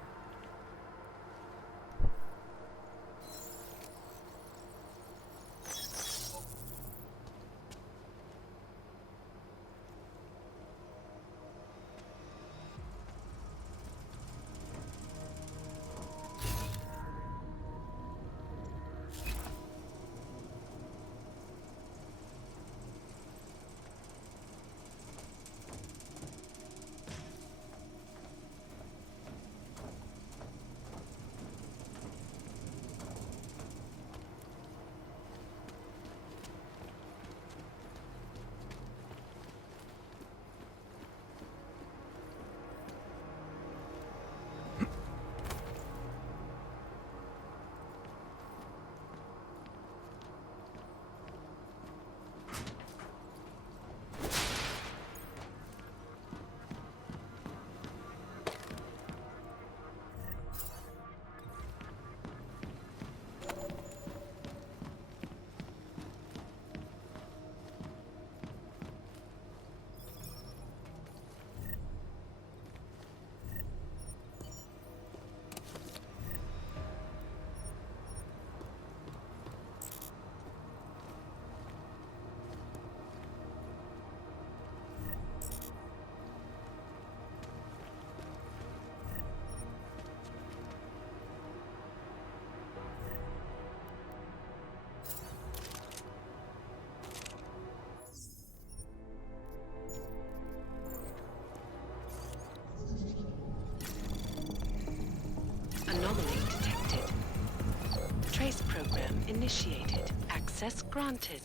Trace program initiated. Access granted.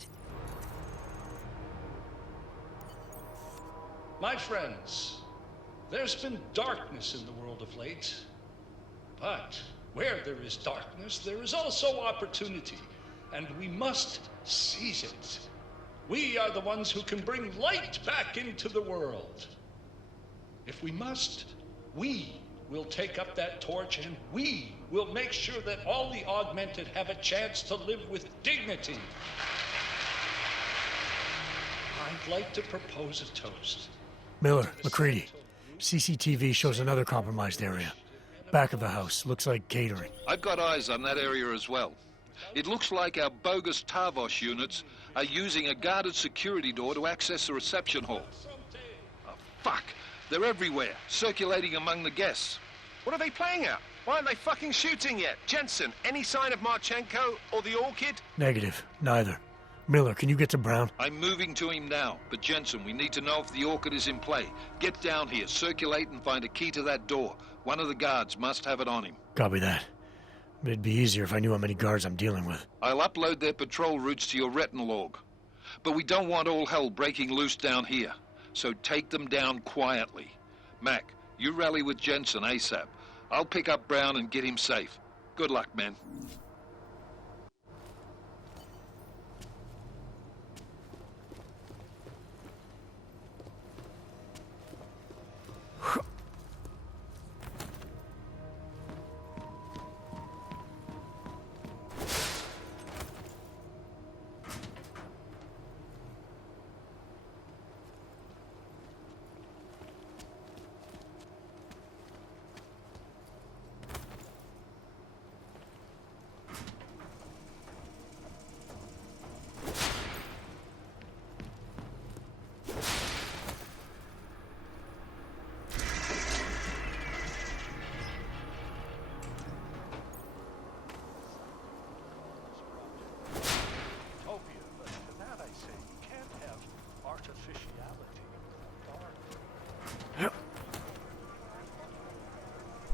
My friends, there's been darkness in the world of late. But where there is darkness, there is also opportunity, and we must seize it. We are the ones who can bring light back into the world. If we must, we will take up that torch, and we will make sure that all the augmented have a chance to live with dignity. I'd like to propose a toast. Miller, McCready. CCTV shows another compromised area. Back of the house. Looks like catering. I've got eyes on that area as well. It looks like our bogus Tavos units are using a guarded security door to access the reception hall. Oh, fuck. They're everywhere, circulating among the guests. What are they playing at? Why aren't they fucking shooting yet? Jensen, any sign of Marchenko or the Orchid? Negative. Neither. Miller, can you get to Brown? I'm moving to him now, but Jensen, we need to know if the Orchid is in play. Get down here, circulate and find a key to that door. One of the guards must have it on him. Copy that. But it'd be easier if I knew how many guards I'm dealing with. I'll upload their patrol routes to your retinal log. But we don't want all hell breaking loose down here. So take them down quietly. Mac, you rally with Jensen ASAP. I'll pick up Brown and get him safe. Good luck, man.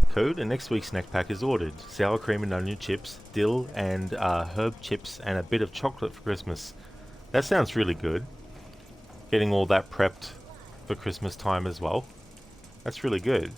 Code, and next week's snack pack is ordered. Sour cream and onion chips, dill and herb chips, and a bit of chocolate for Christmas. That sounds really good. Getting all that prepped for Christmas time as well. That's really good.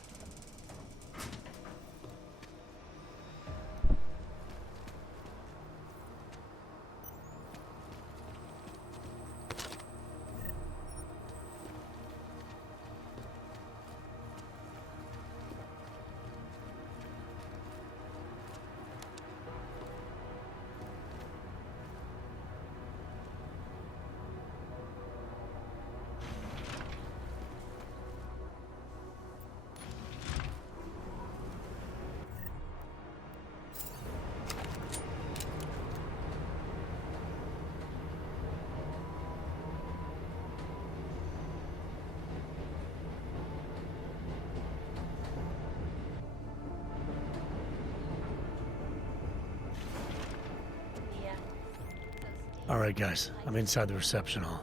Alright guys, I'm inside the reception hall.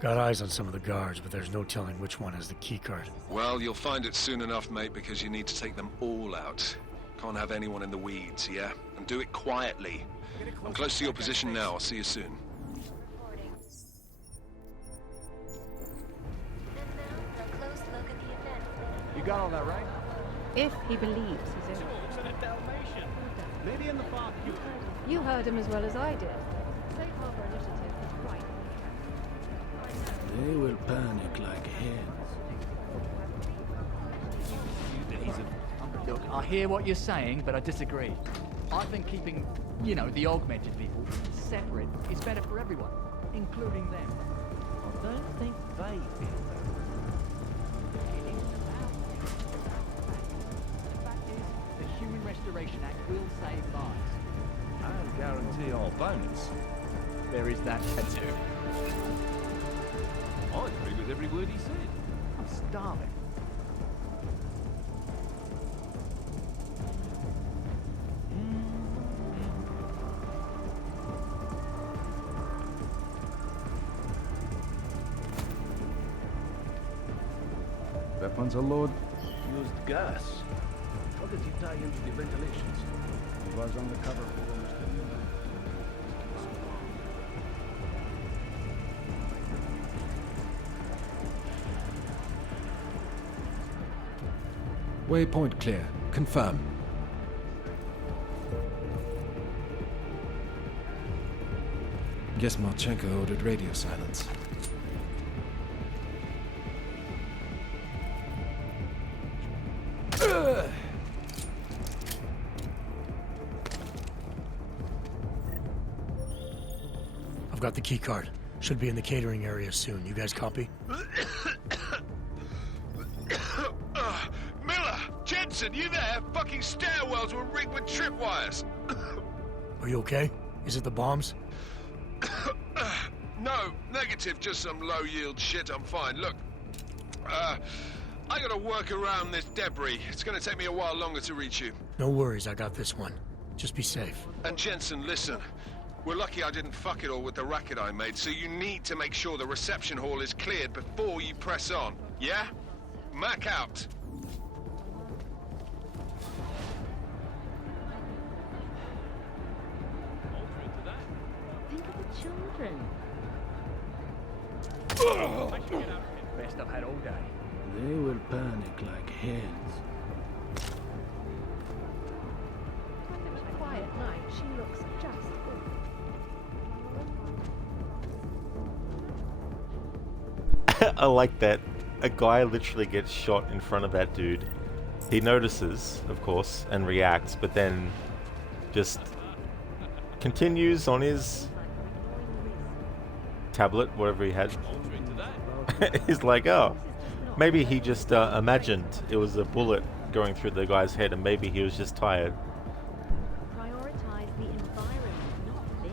Got eyes on some of the guards, but there's no telling which one has the keycard. Well, you'll find it soon enough, mate, because you need to take them all out. Can't have anyone in the weeds, yeah? And do it quietly. I'm close to your position now. I'll see you soon. You got all that right? If he believes he's in. It's in a Dalmatian. Maybe in the park. You heard him as well as I did. Safe Harbor Initiative is right. They will panic like hens. Look, I hear what you're saying, but I disagree. I think keeping, the augmented people separate is better for everyone, including them. I don't think they feel that. The fact is, the Human Restoration Act will save lives. I'll guarantee our bonus. There is that too. I agree with every word he said. I'm starving. Weapons are load. Used gas. How does he tie into the ventilations? He was undercover for almost a Waypoint clear. Confirm. Guess Marchenko ordered radio silence. I've got the key card. Should be in the catering area soon. You guys copy? Miller! Jensen, you there? Fucking stairwells were rigged with tripwires. Are you okay? Is it the bombs? No, negative, just some low-yield shit. I'm fine. Look, I gotta work around this debris. It's gonna take me a while longer to reach you. No worries, I got this one. Just be safe. And Jensen, listen. We're lucky I didn't fuck it all with the racket I made, so you need to make sure the reception hall is cleared before you press on, yeah? Mac out. Think of the children. Best I've had all day. They will panic like hens. When it was a quiet night, she looks just good. I like that. A guy literally gets shot in front of that dude. He notices, of course, and reacts, but then just continues on his tablet, whatever he had. He's like, oh, maybe he just imagined it was a bullet going through the guy's head, and maybe he was just tired. Prioritize the environment, not me.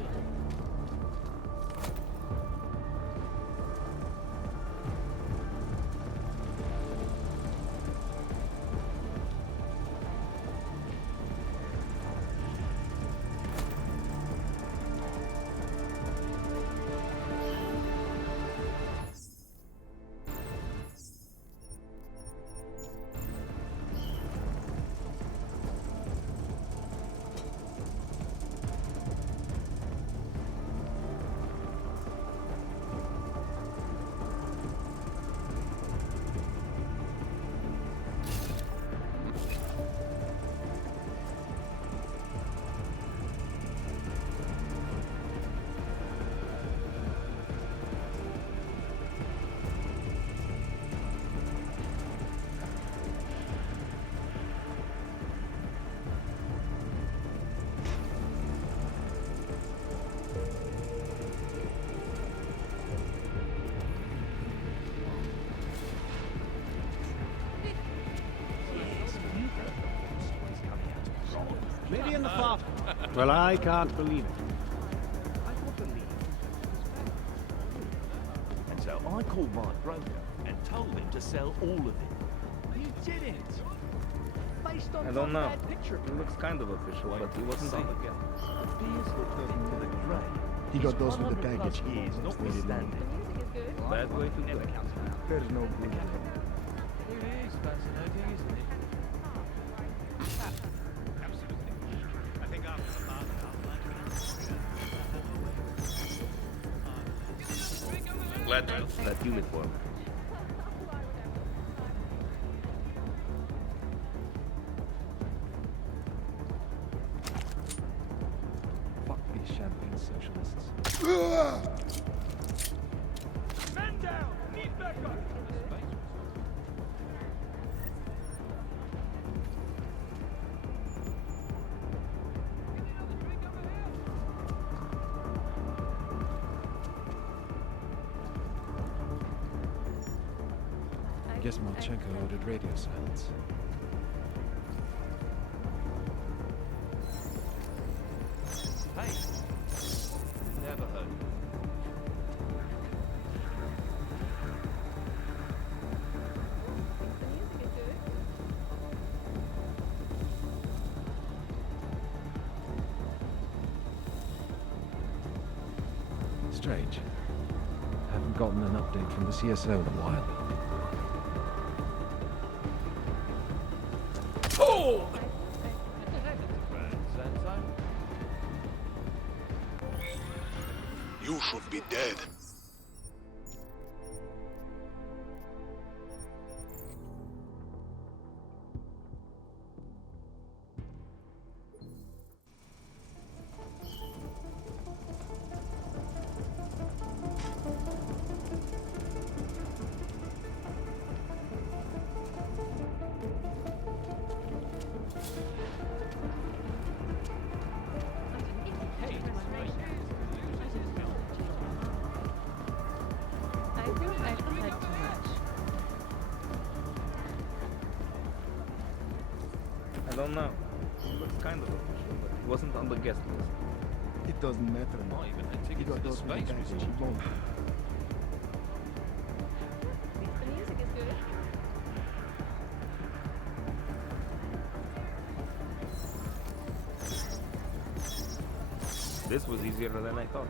Maybe in the far. Well, I can't believe it. I don't believe it. And so I called my broker and told him to sell all of it. You didn't. Based on I don't know. that picture. It looks kind of official, but he wasn't there. Appears to to the grave. He got those with the baggage. Years, notwithstanding. Bad way to go. There's no good. It is fascinating, isn't it? Glad to know. That uniform. Fuck these champagne socialists. Men down! Need backup! Guess Marchenko ordered radio silence. Hey! Never heard. Strange. Haven't gotten an update from the CSO in a while. Oh! You should be dead. don't know. It looks kind of official, but it wasn't on the guest list. It doesn't matter now. Might even had He tickets got to the those with the space package. resort. He won't. The music is good. This was easier than I thought.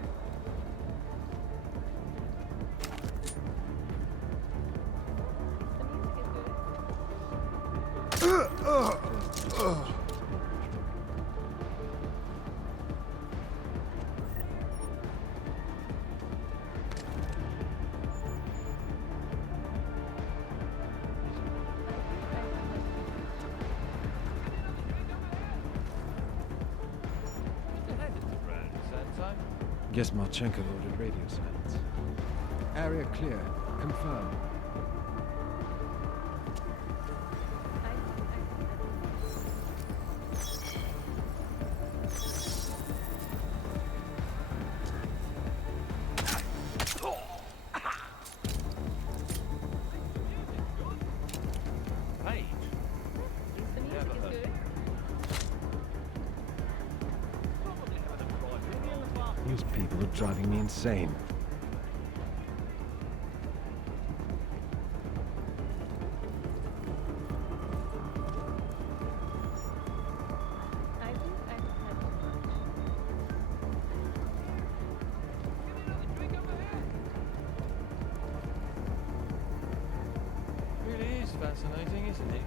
Guess Marchenko ordered radio silence. Area clear. Confirm. Hey, The music is good. These people are driving me insane. I think I had too much. really is fascinating, isn't it?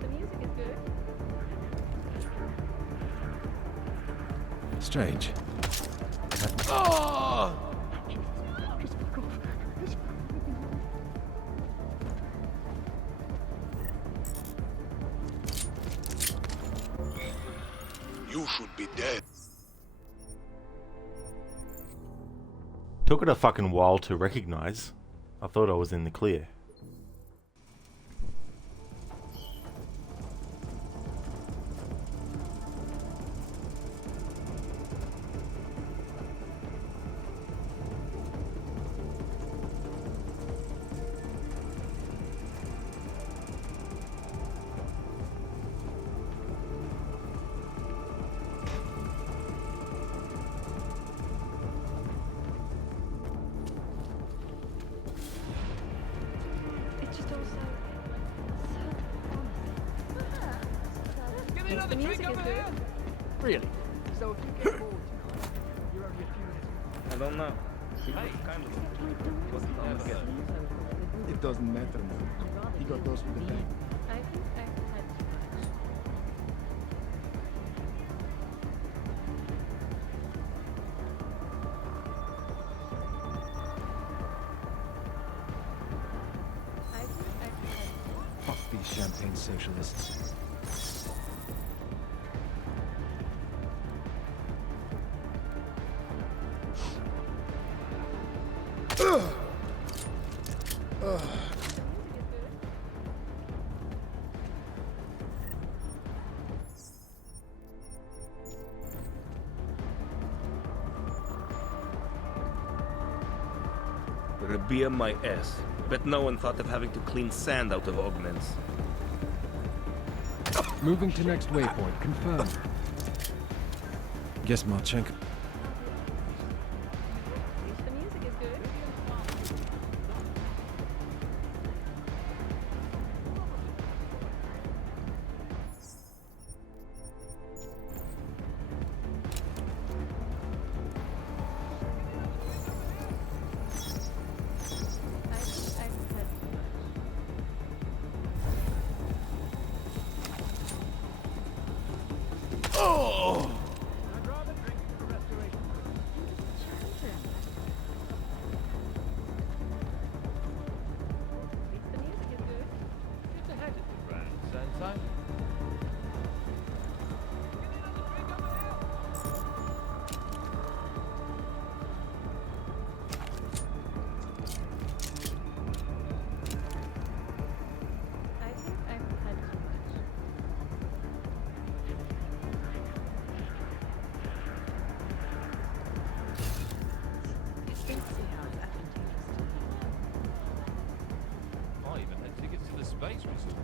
The music is good. Strange. Oh! You should be dead. Took it a fucking while to recognize. I thought I was in the clear. It's just all so honest. The music is good. Really? So if you get bored tonight, you're only a few minutes. I don't know. It looks kind of official, but it wasn't on the guest list. It doesn't matter now. He got those with the package. I think I had too much. I think I had Fuck these champagne socialists. Rabia my ass. Bet no one thought of having to clean sand out of augments. Moving to next waypoint. Confirm. Guess Marchenko. The music is good. I think I had too much. Oh! The music is good. Get ahead of the brand, Sensei. I think I had too much. I even had tickets to the space resort.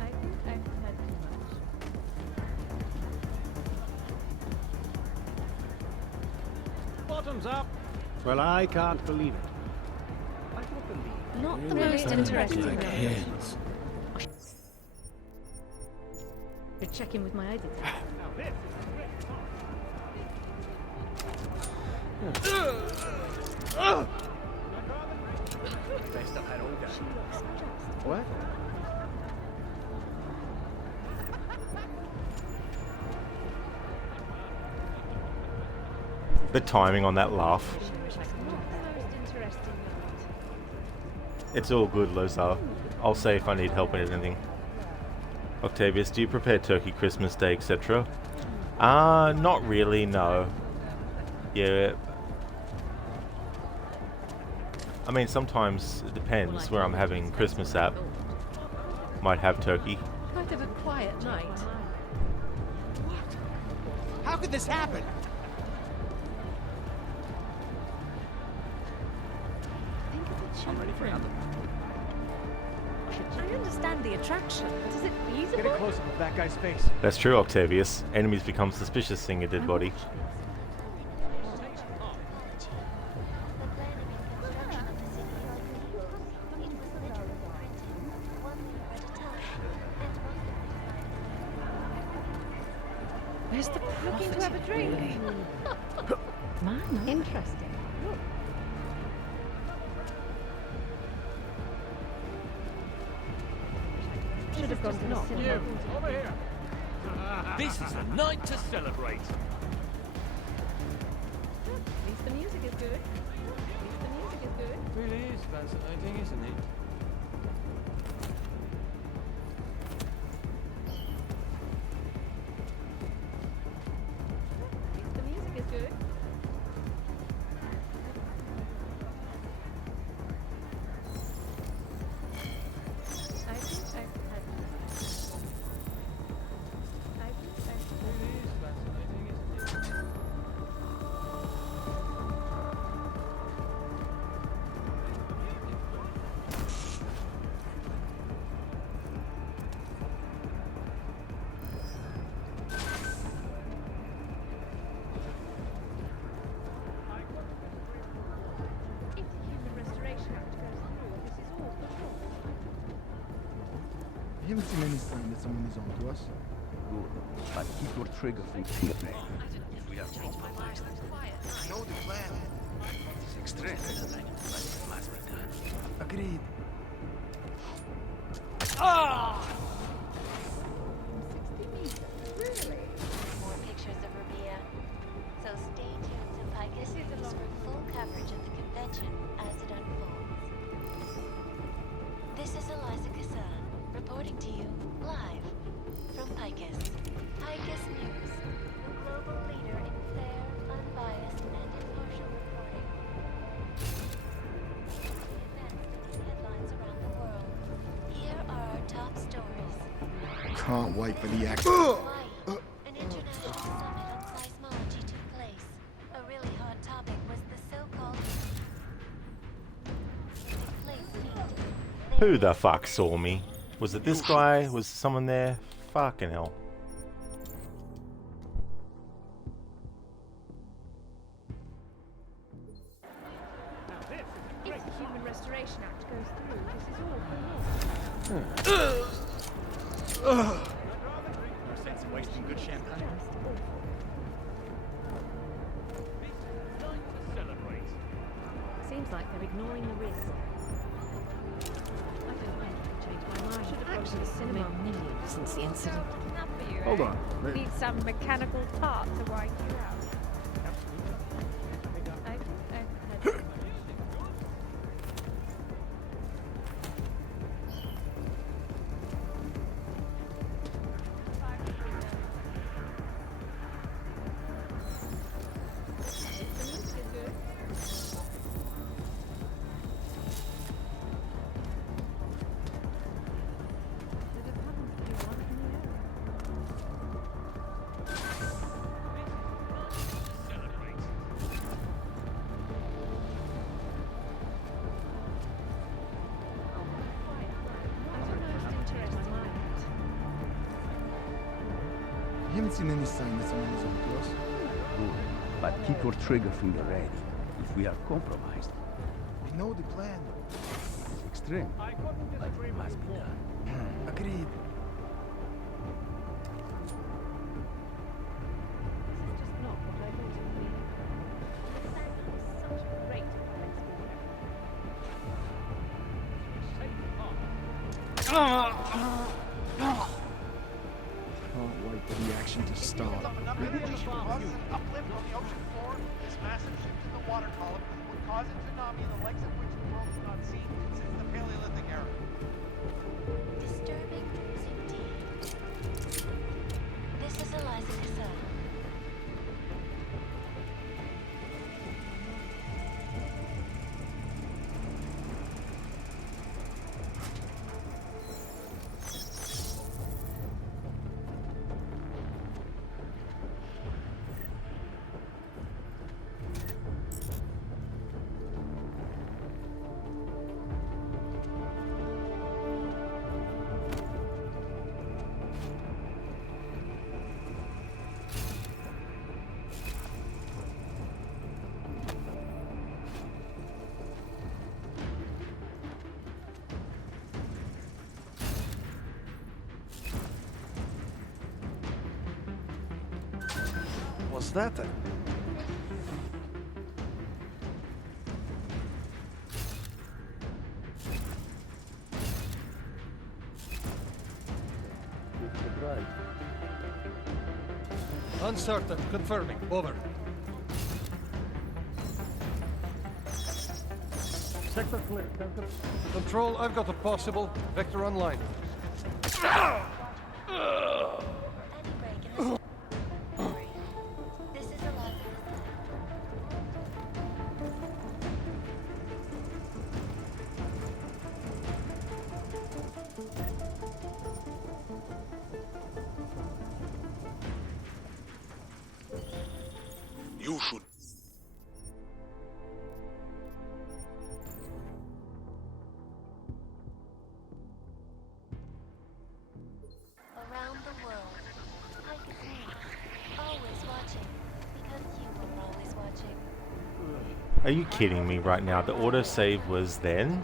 I think I had Bottoms up. Well, I can't believe it. I thought the lead. Not the most interesting. Like hands. You're checking with my editor. Now this Best I've had all day. What? The timing on that laugh. It's all good, Lozar. I'll say if I need help with anything. Octavius, do you prepare turkey Christmas Day, etc.? Not really, no. Yeah. I mean, sometimes it depends where I'm having Christmas at. Might have turkey. Kind of a quiet night. How could this happen? I'm ready for another. I understand the attraction, but is it feasible? Get a close-up of that guy's face. That's true, Octavius. Enemies become suspicious seeing a dead body. Where's the looking to have a drink? Man, interesting. Look. Should have gone to the cinema. Over here. This is a night to celebrate. At least the music is good. At least the music is good. Really is fascinating, isn't it? At least the music is good. You haven't seen any sign that someone is on to us? Good. But keep your trigger finger tight. Know the plan. It's extreme. Agreed. Ah! 60 meters. Really? More pictures of Rabia. So stay tuned to Picus News for full coverage of the convention as it unfolds. This is Eliza Kassan, reporting to you live from Picus. Picus News, the global leader in fair, unbiased, and impartial reporting. Events making headlines around the world. Here are our top stories. Can't wait for the action. Hawaii, an international summit on seismology took place. A really hot topic was the so-called plate feet. Who the fuck saw me? Was it this guy? Was someone there? Fucking hell. If the Human Restoration Act goes through, this is all for naught. No sense in wasting good champagne. Seems like they're ignoring the risk. I don't mind if I change my mind. Should have gone to the cinema. Millions since the incident. Enough for you, Hold eh? on. Wait. Need some mechanical part to wipe you out. You haven't seen any sign that someone is on to us? Good. But keep your trigger finger ready. If we are compromised, I know the plan. it's extreme, but it must be done. Agreed. Can't wait for the action to start. Uplift on the ocean floor. This massive shift in the water column would cause a tsunami the likes of which the world has not seen since the Paleolithic era. Disturbing news indeed. This is Eliza Cassell. What's that then? Uncertain. Confirming. Over. Sector clear. Control, I've got a possible. Vector online. This is Eliza You should. Around the world. I could see. Always watching. Because you were always watching. Are you kidding me right now? The autosave was then?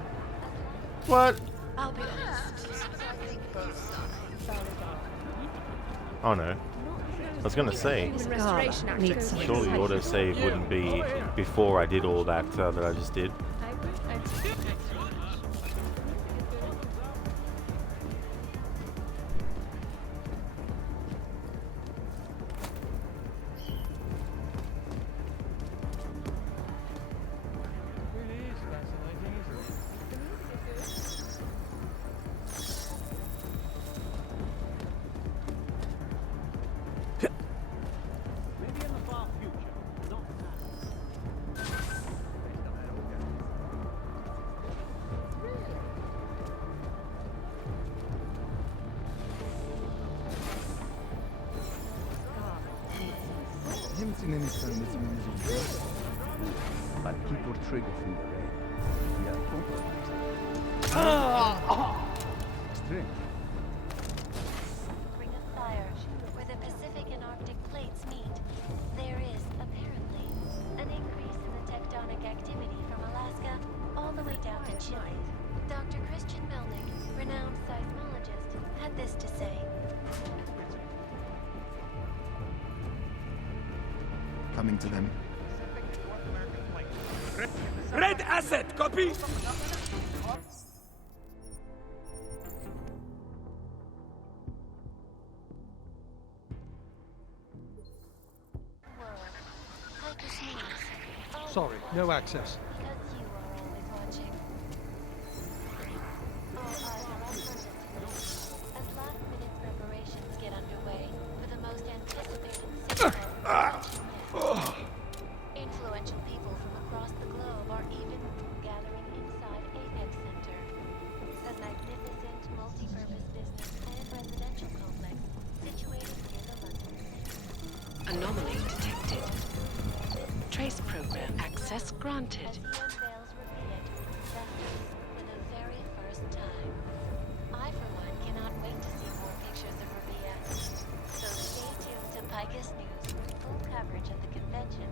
What? I'll be honest. I think both sides. Oh no. I was gonna say, surely autosave wouldn't be before I did all that that I just did. I haven't seen any sign that someone is on board. But keep your trigger finger ready. We are compromised. Extreme. Ring of Fire, where the Pacific and Arctic plates meet. There is, apparently, an increase in the tectonic activity from Alaska all the way down to Chile. Dr. Christian Melnick, renowned seismologist, had this to say. Coming to them. Red asset, copy! Sorry, no access. Because you are always watching. All eyes are on London tonight, as last-minute preparations get underway for the most anticipated Influential people from across the globe are even gathering inside Apex Center, the magnificent multi-purpose business and residential complex situated near the London City. Anomaly detected. Trace program access granted. As he unveils Revilla to investors for the very first time. I, for one, cannot wait to see more pictures of Revilla. So stay tuned to Picus News for full coverage of the convention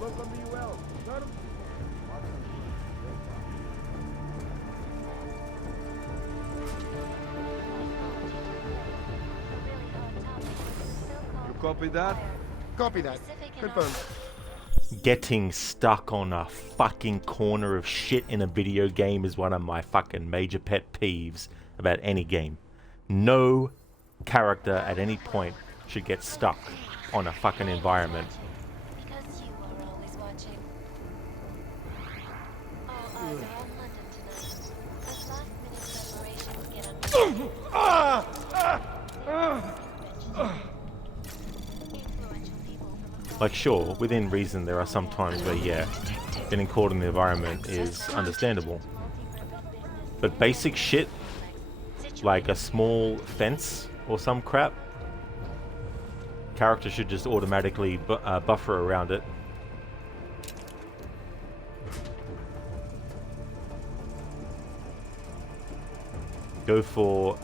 Welcome me well, sir. You copy that? Copy that. Confirmed. Getting stuck on a fucking corner of shit in a video game is one of my fucking major pet peeves about any game. No character at any point should get stuck on a fucking environment. Because you are always watching. All eyes are on London tonight. As last-minute preparations get underway. Like, sure, within reason, there are some times where, yeah, getting caught in the environment is understandable. But basic shit, like a small fence or some crap, character should just automatically buffer around it. Go for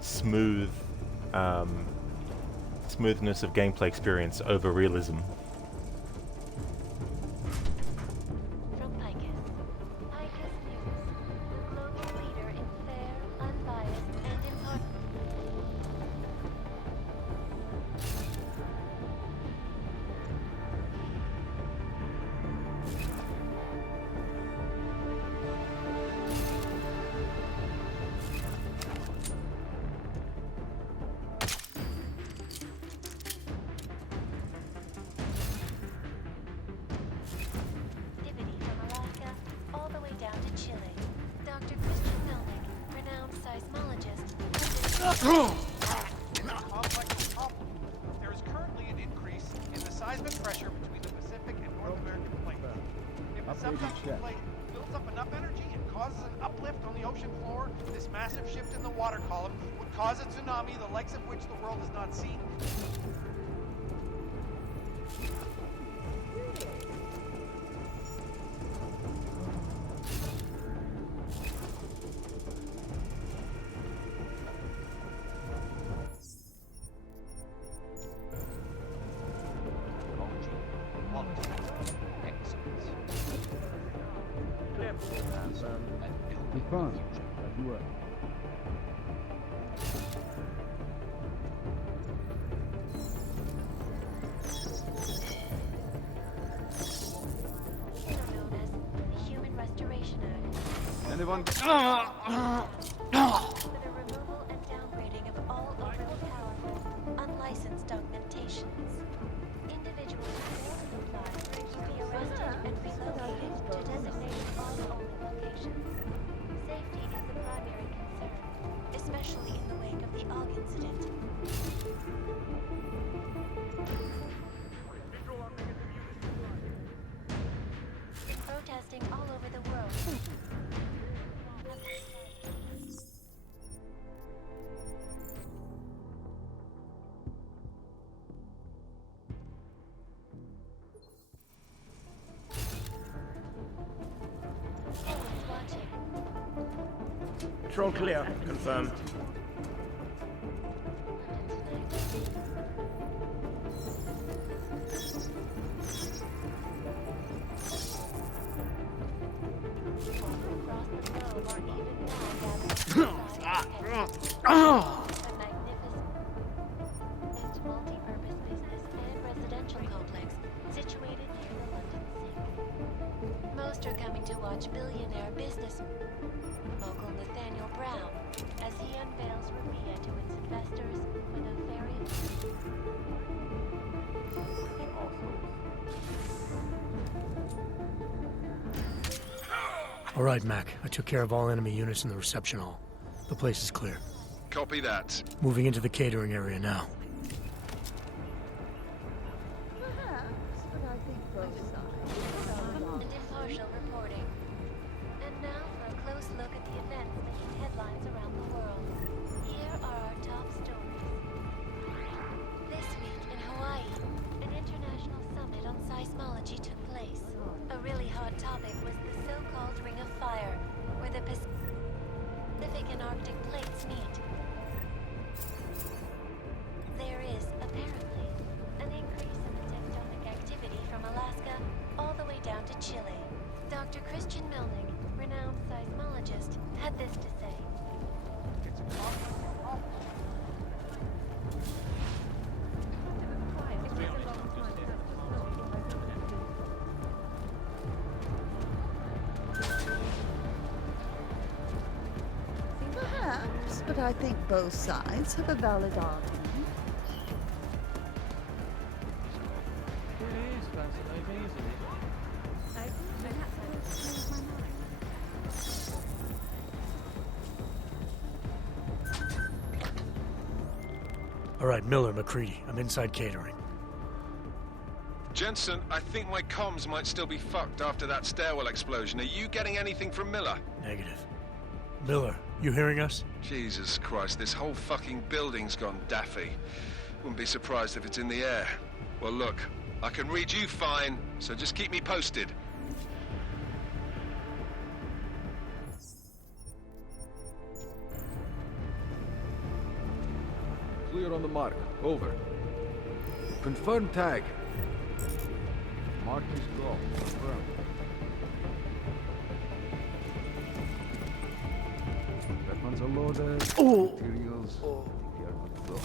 smoothness of gameplay experience over realism. From Picus. Picus News, the global leader in fair, unbiased, and impartial. There is currently an increase in the seismic pressure between the Pacific and North American plates. If the subduction plate builds up enough energy and causes an uplift on the ocean floor, this massive shift in the water column would cause a tsunami the likes of which the world has not seen. Confirmed. That work. Known as the Human Restoration Act. Anyone? For the removal and downgrading of all overly powerful, unlicensed augmentations. Individuals who fail to comply will be arrested and relocated to designated on-only locations. Safety is the primary concern, especially in the wake of the Aug incident. Protesting all over the world. Patrol clear. Confirmed. Multi-purpose business and residential complex situated near the London Sea. Most are coming to watch billionaire business mogul Nathaniel Brown as he unveils Rubia to its investors with a very All right, Mac. I took care of all enemy units in the reception hall. The place is clear. Copy that. Moving into the catering area now. and impartial reporting. And now for a close look at the events making headlines around the world. Here are our top stories. This week in Hawaii, an international summit on seismology took place. A really hot topic was the so-called Ring of Fire, where the Pacific and Arctic plates meet. There is, apparently, an increase in the tectonic activity from I think both sides have a valid argument. It is fascinating, isn't it? All right, Miller, McCready. I'm inside catering. Jensen, I think my comms might still be fucked after that stairwell explosion. Are you getting anything from Miller? Negative. Miller, you hearing us? Jesus Christ, this whole fucking building's gone daffy. Wouldn't be surprised if it's in the air. Well, look, I can read you fine, so just keep me posted. Clear on the mark. Over. Confirm tag. Mark is go. Confirm. Weapons are loaded. Materials. Take care of the floor.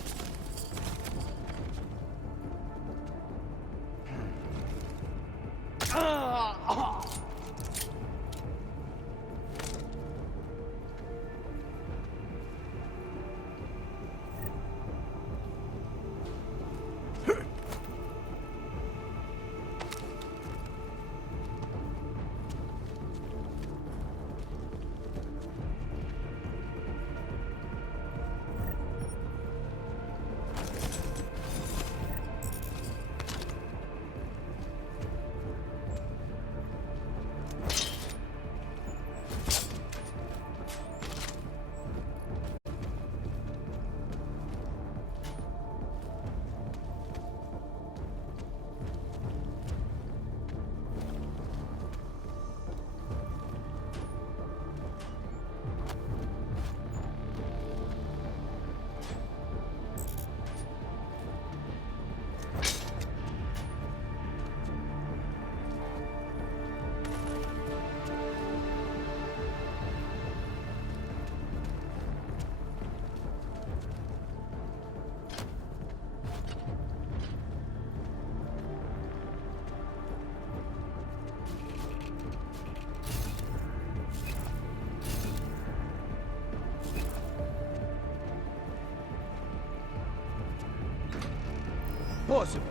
Possible.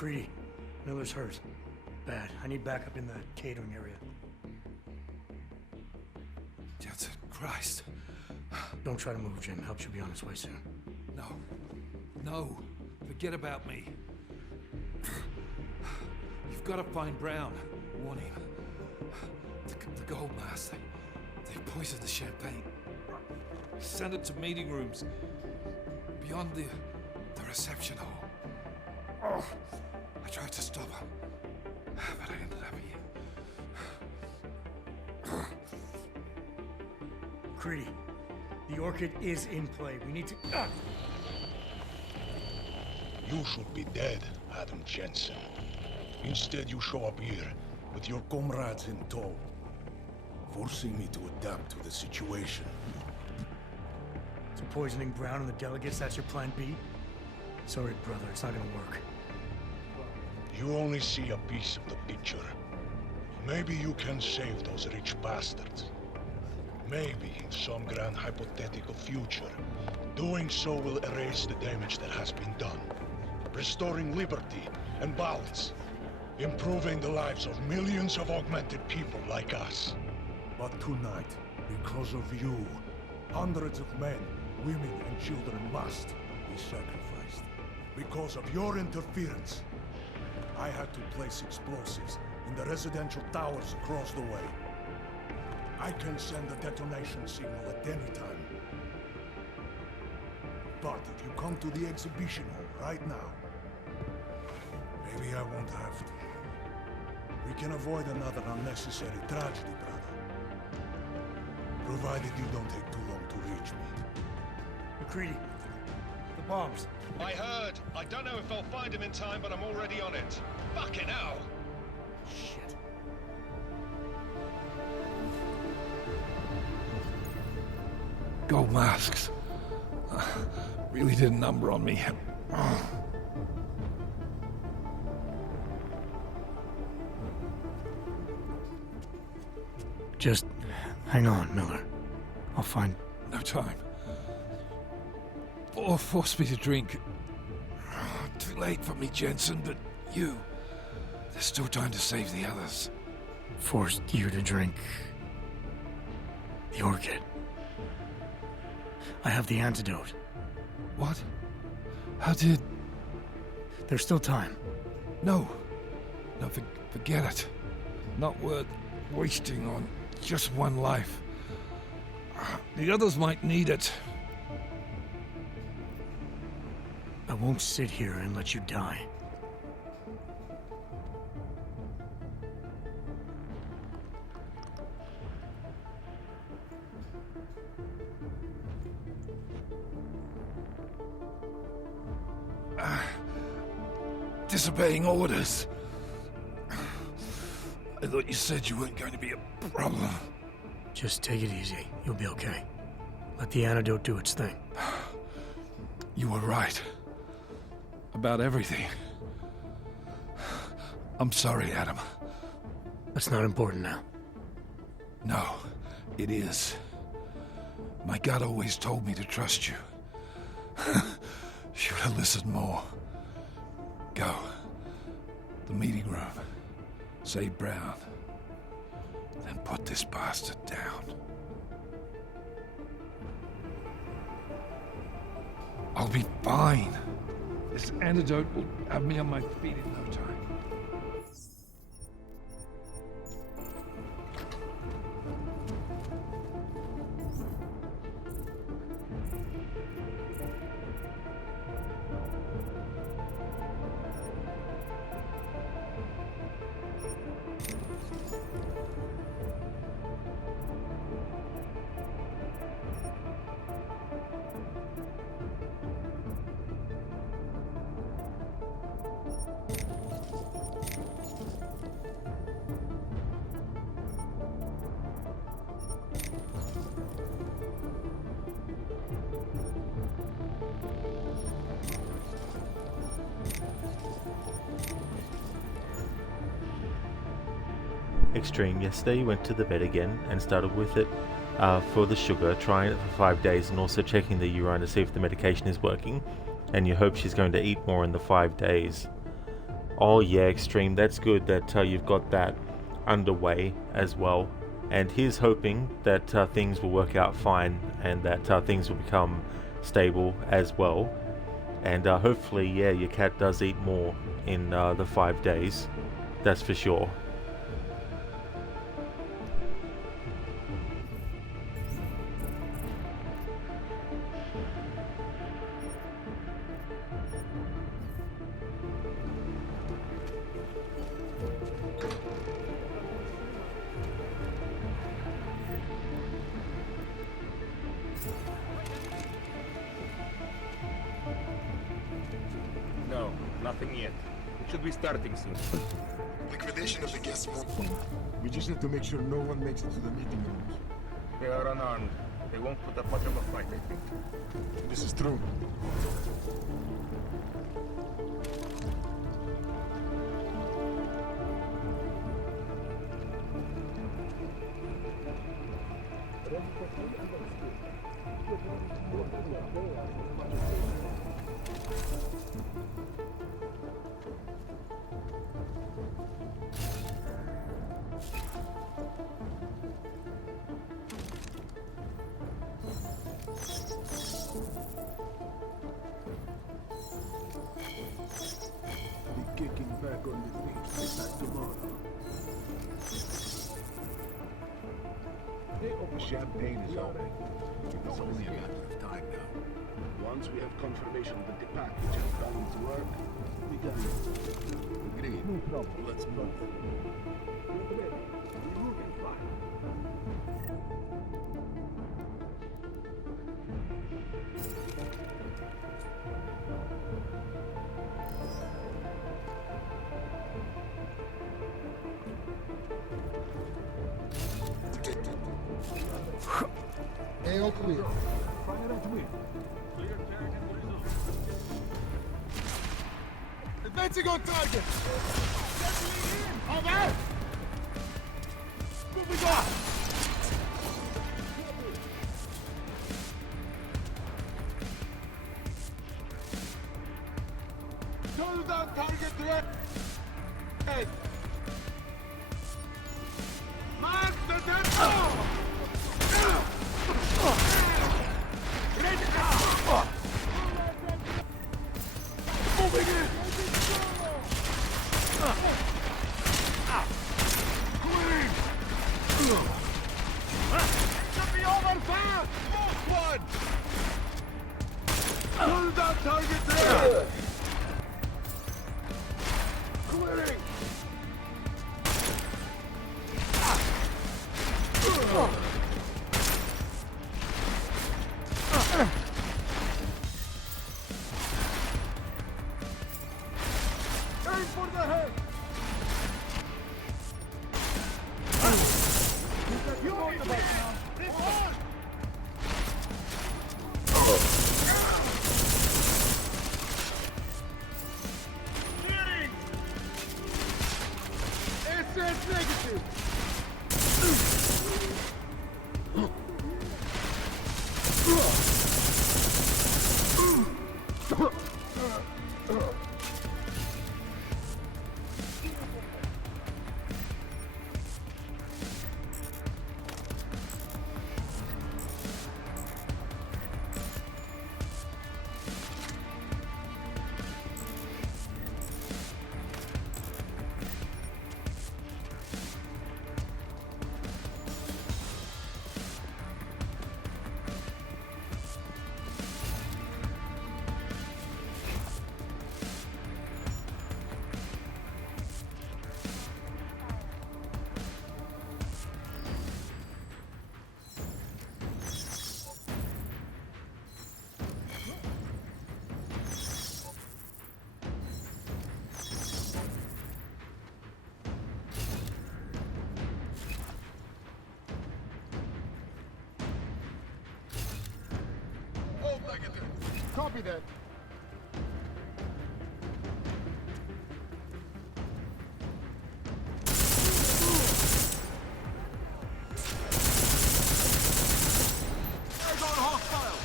Creedy, Miller's hurt. Bad. I need backup in the catering area. Jensen, Christ. Don't try to move, Jim. Help should be on its way soon. No. No. Forget about me. You've got to find Brown. Warn him. The gold mask. They poisoned the champagne. Send it to meeting rooms. Beyond the reception hall. Oh, I tried to stop him. But I ended up here. Creedy, the Orchid is in play. We need to... You should be dead, Adam Jensen. Instead, you show up here with your comrades in tow, forcing me to adapt to the situation. So poisoning Brown and the delegates, that's your plan B? Sorry, brother, it's not gonna work. You only see a piece of the picture. Maybe you can save those rich bastards. Maybe in some grand hypothetical future, doing so will erase the damage that has been done, restoring liberty and balance, improving the lives of millions of augmented people like us. But tonight, because of you, hundreds of men, women and children must be sacrificed. Because of your interference, I had to place explosives in the residential towers across the way. I can send a detonation signal at any time. But if you come to the exhibition hall right now, maybe I won't have to. We can avoid another unnecessary tragedy, brother. Provided you don't take too long to reach me. McCready, the bombs. I heard. I don't know if I'll find him in time, but I'm already on it. Fucking hell! Shit. Gold masks. Really did a number on me. Just hang on, Miller. I'll find... No time. Or force me to drink. Too late for me, Jensen, but you... There's still time to save the others. Forced you to drink... the Orchid. I have the antidote. What? How did... There's still time. No. No, forget it. Not worth wasting on just one life. The others might need it. I won't sit here and let you die. Disobeying orders. I thought you said you weren't going to be a problem. Just take it easy. You'll be okay. Let the antidote do its thing. You were right. About everything. I'm sorry, Adam. That's not important now. No, it is. My gut always told me to trust you. Should have listened more. Go. The meeting room. Save Brown. Then put this bastard down. I'll be fine. This antidote will have me on my feet in no time. Extreme. Yesterday you went to the bed again and started with it for the sugar, trying it for 5 days and also checking the urine to see if the medication is working, and you hope she's going to eat more in the 5 days Oh yeah, Extreme, that's good that you've got that underway as well. And here's hoping that things will work out fine and that things will become stable as well. And hopefully, yeah, your cat does eat more in the 5 days. That's for sure. No, nothing yet. It should be starting soon. Liquidation of the guests. We just have to make sure no one makes it to the meeting rooms. They are unarmed. They won't put up much of a fight, I think. This is true. Kicking back on the things back tomorrow. The champagne is open. It's only a matter of time now. Once we have confirmation that the package has gone to work, we can move. Agreed. No problem. Let's move. AO clear. Fire at will. Clear territory zone. Advancing on target! Over! Moving on! Total down target direct! Head! Mark the dead! Moving in! Clean! Should be over fire! Move one! Pull down target there! Clearing! Aim for the head! You on the bike now! This one! Clearing! SS negative! Copy that. Eyes on hostile.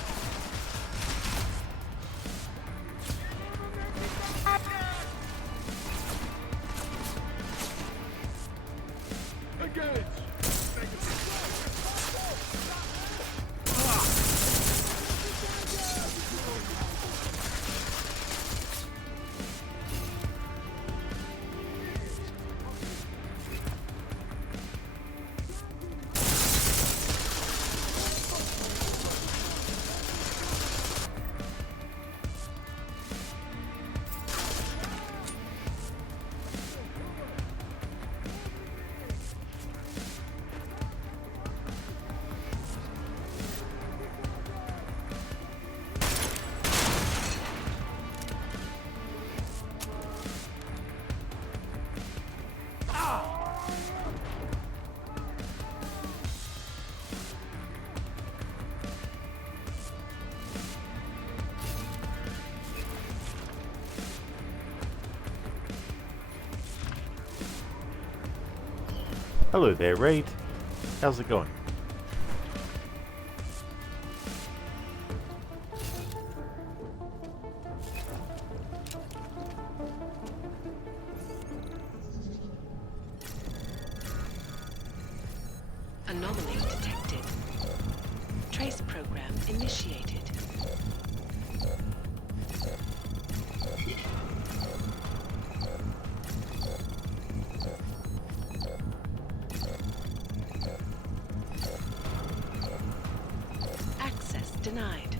Hello there, Raid. How's it going? Anomaly detected. Trace program initiated. Access denied.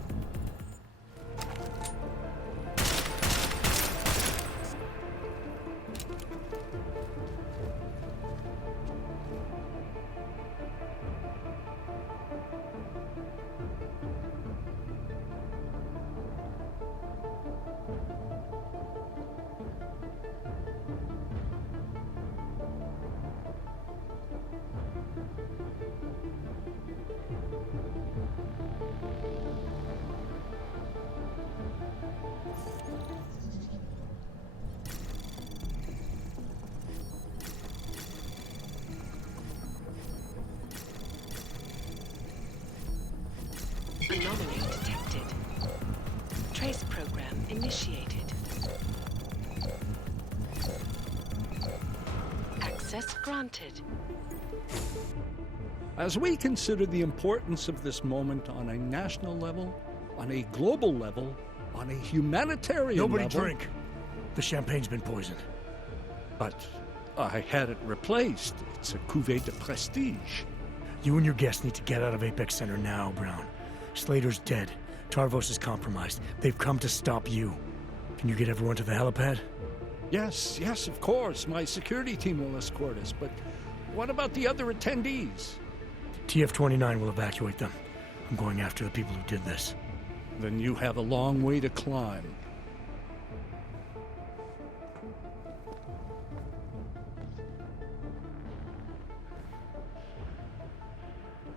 Anomaly detected. Trace program initiated. Access granted. As we consider the importance of this moment on a national level, on a global level, on a humanitarian Nobody level... drink. The champagne's been poisoned. But I had it replaced. It's a cuvée de prestige. You and your guests need to get out of Apex Center now, Brown. Slater's dead. Tarvos is compromised. They've come to stop you. Can you get everyone to the helipad? Yes, of course. My security team will escort us, but what about the other attendees? TF-29 will evacuate them. I'm going after the people who did this. Then you have a long way to climb.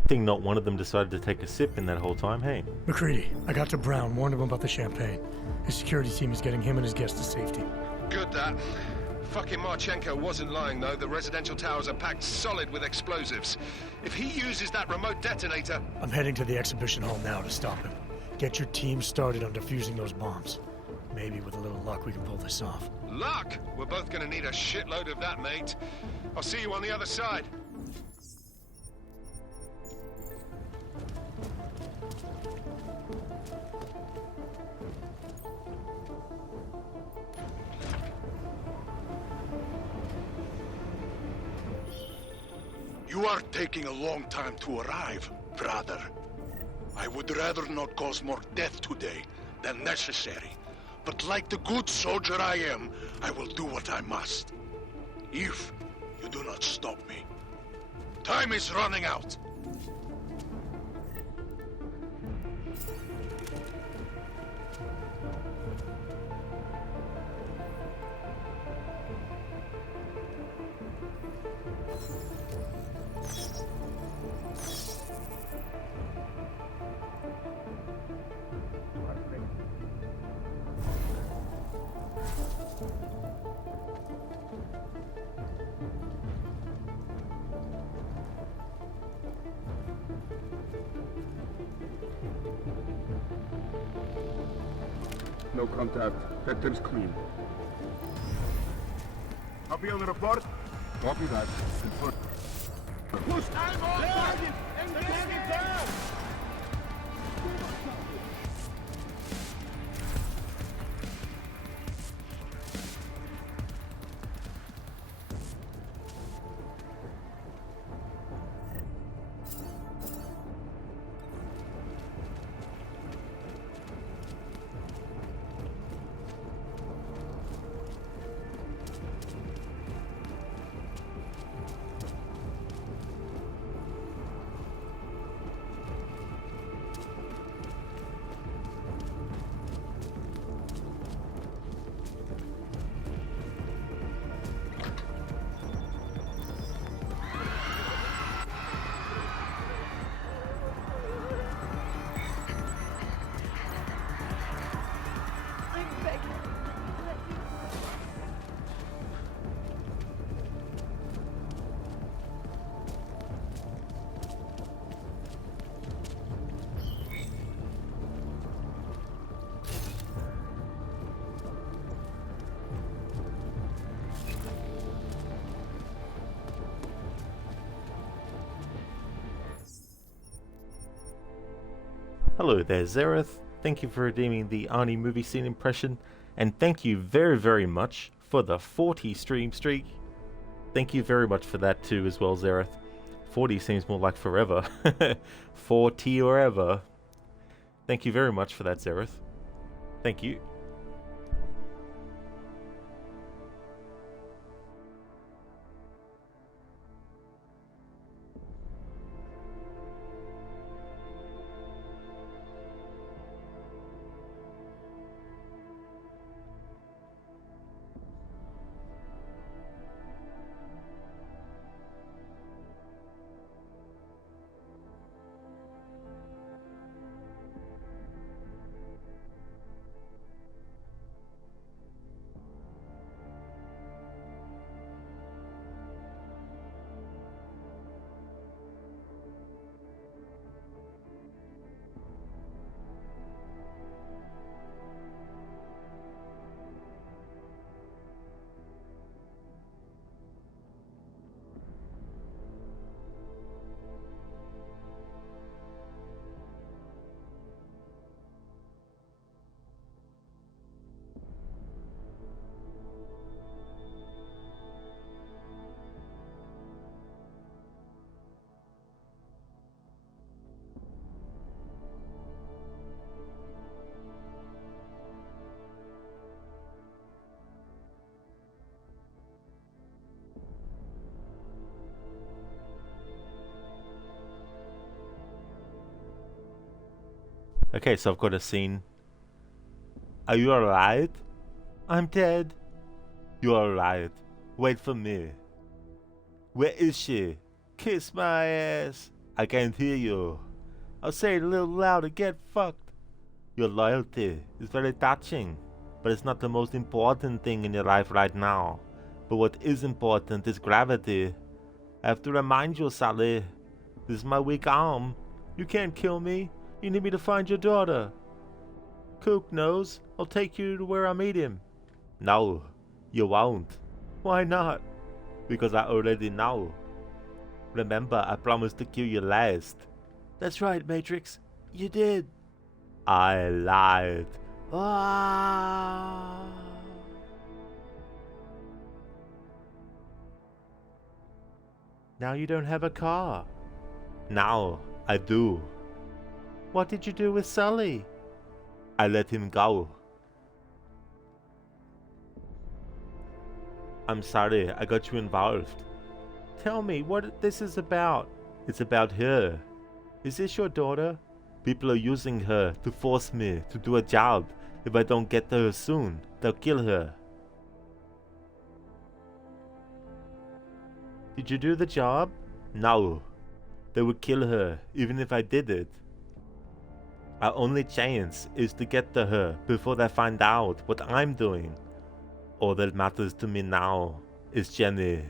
I think not one of them decided to take a sip in that whole time, hey? McCready, I got to Brown, warned him about the champagne. His security team is getting him and his guests to safety. Good that. Fucking Marchenko wasn't lying though. The residential towers are packed solid with explosives. If he uses that remote detonator... I'm heading to the exhibition hall now to stop him. Get your team started on defusing those bombs. Maybe with a little luck we can pull this off. Luck? We're both gonna need a shitload of that, mate. I'll see you on the other side. You are taking a long time to arrive, brother. I would rather not cause more death today than necessary. But like the good soldier I am, I will do what I must. If you do not stop me. Time is running out. No contact. Vector's clean. Copy on the report? Copy that. Confirm. Push! I'm on target! And target down! Hello there, Zareth. Thank you for redeeming the Arnie movie scene impression, and thank you very, very much for the 40 stream streak. Thank you very much for that too as well, Zareth. 40 seems more like forever. 40 or ever. Thank you very much for that, Zareth. Thank you. Okay, so I've got a scene. Are you alright? I'm dead. You're alright. Wait for me. Where is she? Kiss my ass. I can't hear you. I'll say it a little louder. Get fucked. Your loyalty is very touching, but it's not the most important thing in your life right now. But what is important is gravity. I have to remind you, Sally. This is my weak arm. You can't kill me. You need me to find your daughter. Cook knows. I'll take you to where I meet him. No, you won't. Why not? Because I already know. Remember, I promised to kill you last. That's right, Matrix. You did. I lied. Ah. Now you don't have a car. Now I do. What did you do with Sully? I let him go. I'm sorry, I got you involved. Tell me what this is about. It's about her. Is this your daughter? People are using her to force me to do a job. If I don't get to her soon, they'll kill her. Did you do the job? No. They would kill her, even if I did it. Our only chance is to get to her before they find out what I'm doing. All that matters to me now is Jenny.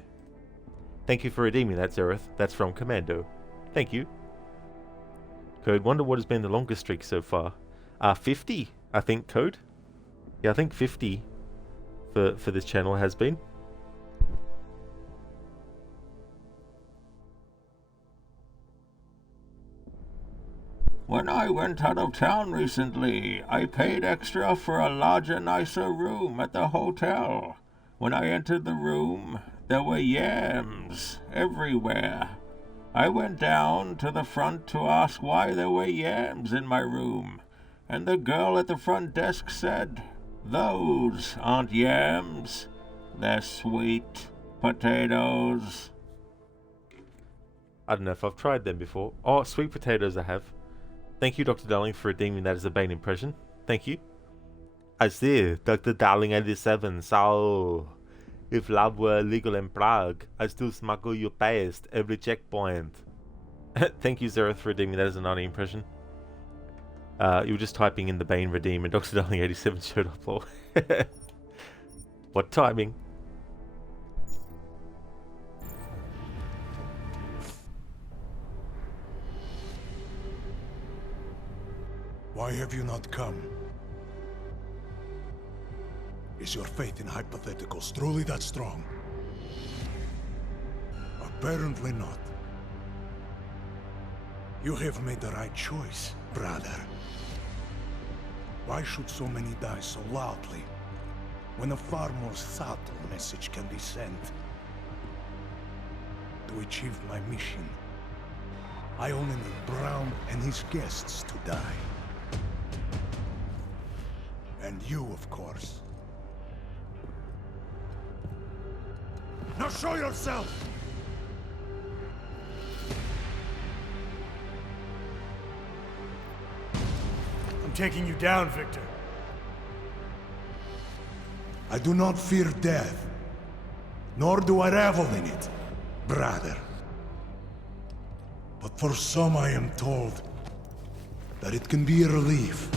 Thank you for redeeming that, Zareth. That's from Commando. Thank you. Code, wonder what has been the longest streak so far. 50, I think, Code. Yeah, I think 50 for this channel has been. When I went out of town recently, I paid extra for a larger, nicer room at the hotel. When I entered the room, there were yams everywhere. I went down to the front to ask why there were yams in my room, and the girl at the front desk said, "Those aren't yams. They're sweet potatoes." I don't know if I've tried them before. Oh, sweet potatoes I have. Thank you, Dr. Darling, for redeeming that as a Bane impression. Thank you. I see, Dr. Darling 87, so if love were illegal in Prague, I'd still smuggle you past every checkpoint. Thank you, Zareth, for redeeming that as a 90 impression. You were just typing in the Bane redeem and Dr. Darling 87 showed up, lol. What timing? Why have you not come? Is your faith in hypotheticals truly that strong? Apparently not. You have made the right choice, brother. Why should so many die so loudly, when a far more subtle message can be sent? To achieve my mission, I only need Brown and his guests to die. And you, of course. Now show yourself! I'm taking you down, Victor. I do not fear death, nor do I revel in it, brother. But for some I am told that it can be a relief.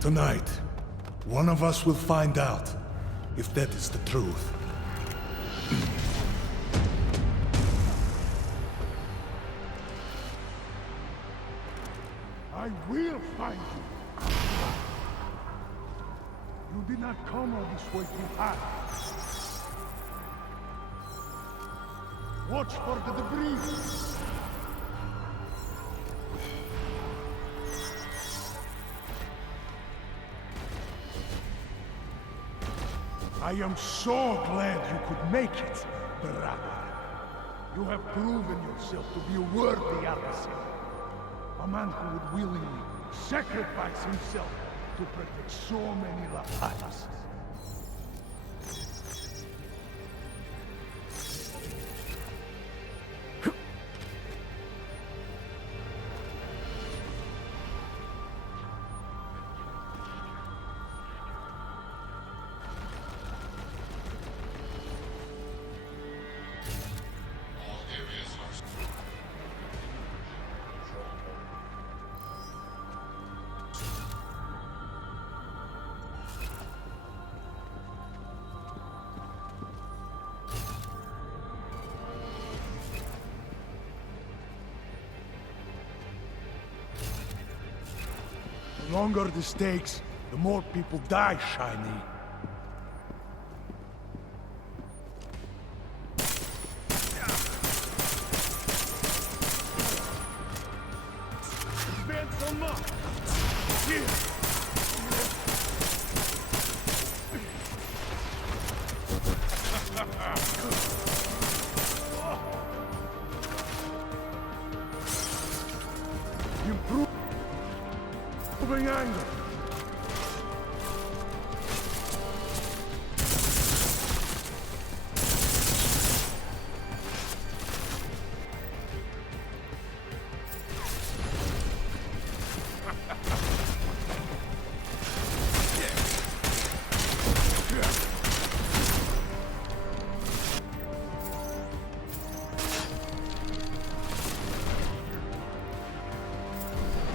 Tonight, one of us will find out if that is the truth. I will find you. You did not come all this way to hide. Watch for the debris. I am so glad you could make it, brother. You have proven yourself to be a worthy adversary. A man who would willingly sacrifice himself to protect so many lives. The longer the stakes, the more people die, Shiny. Advance on up! Here! Improving angle.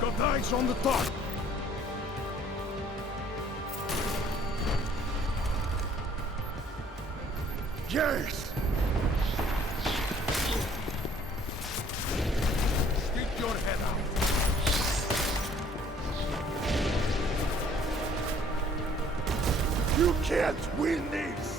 Got eyes on the top. Yes! Stick your head out. You can't win this!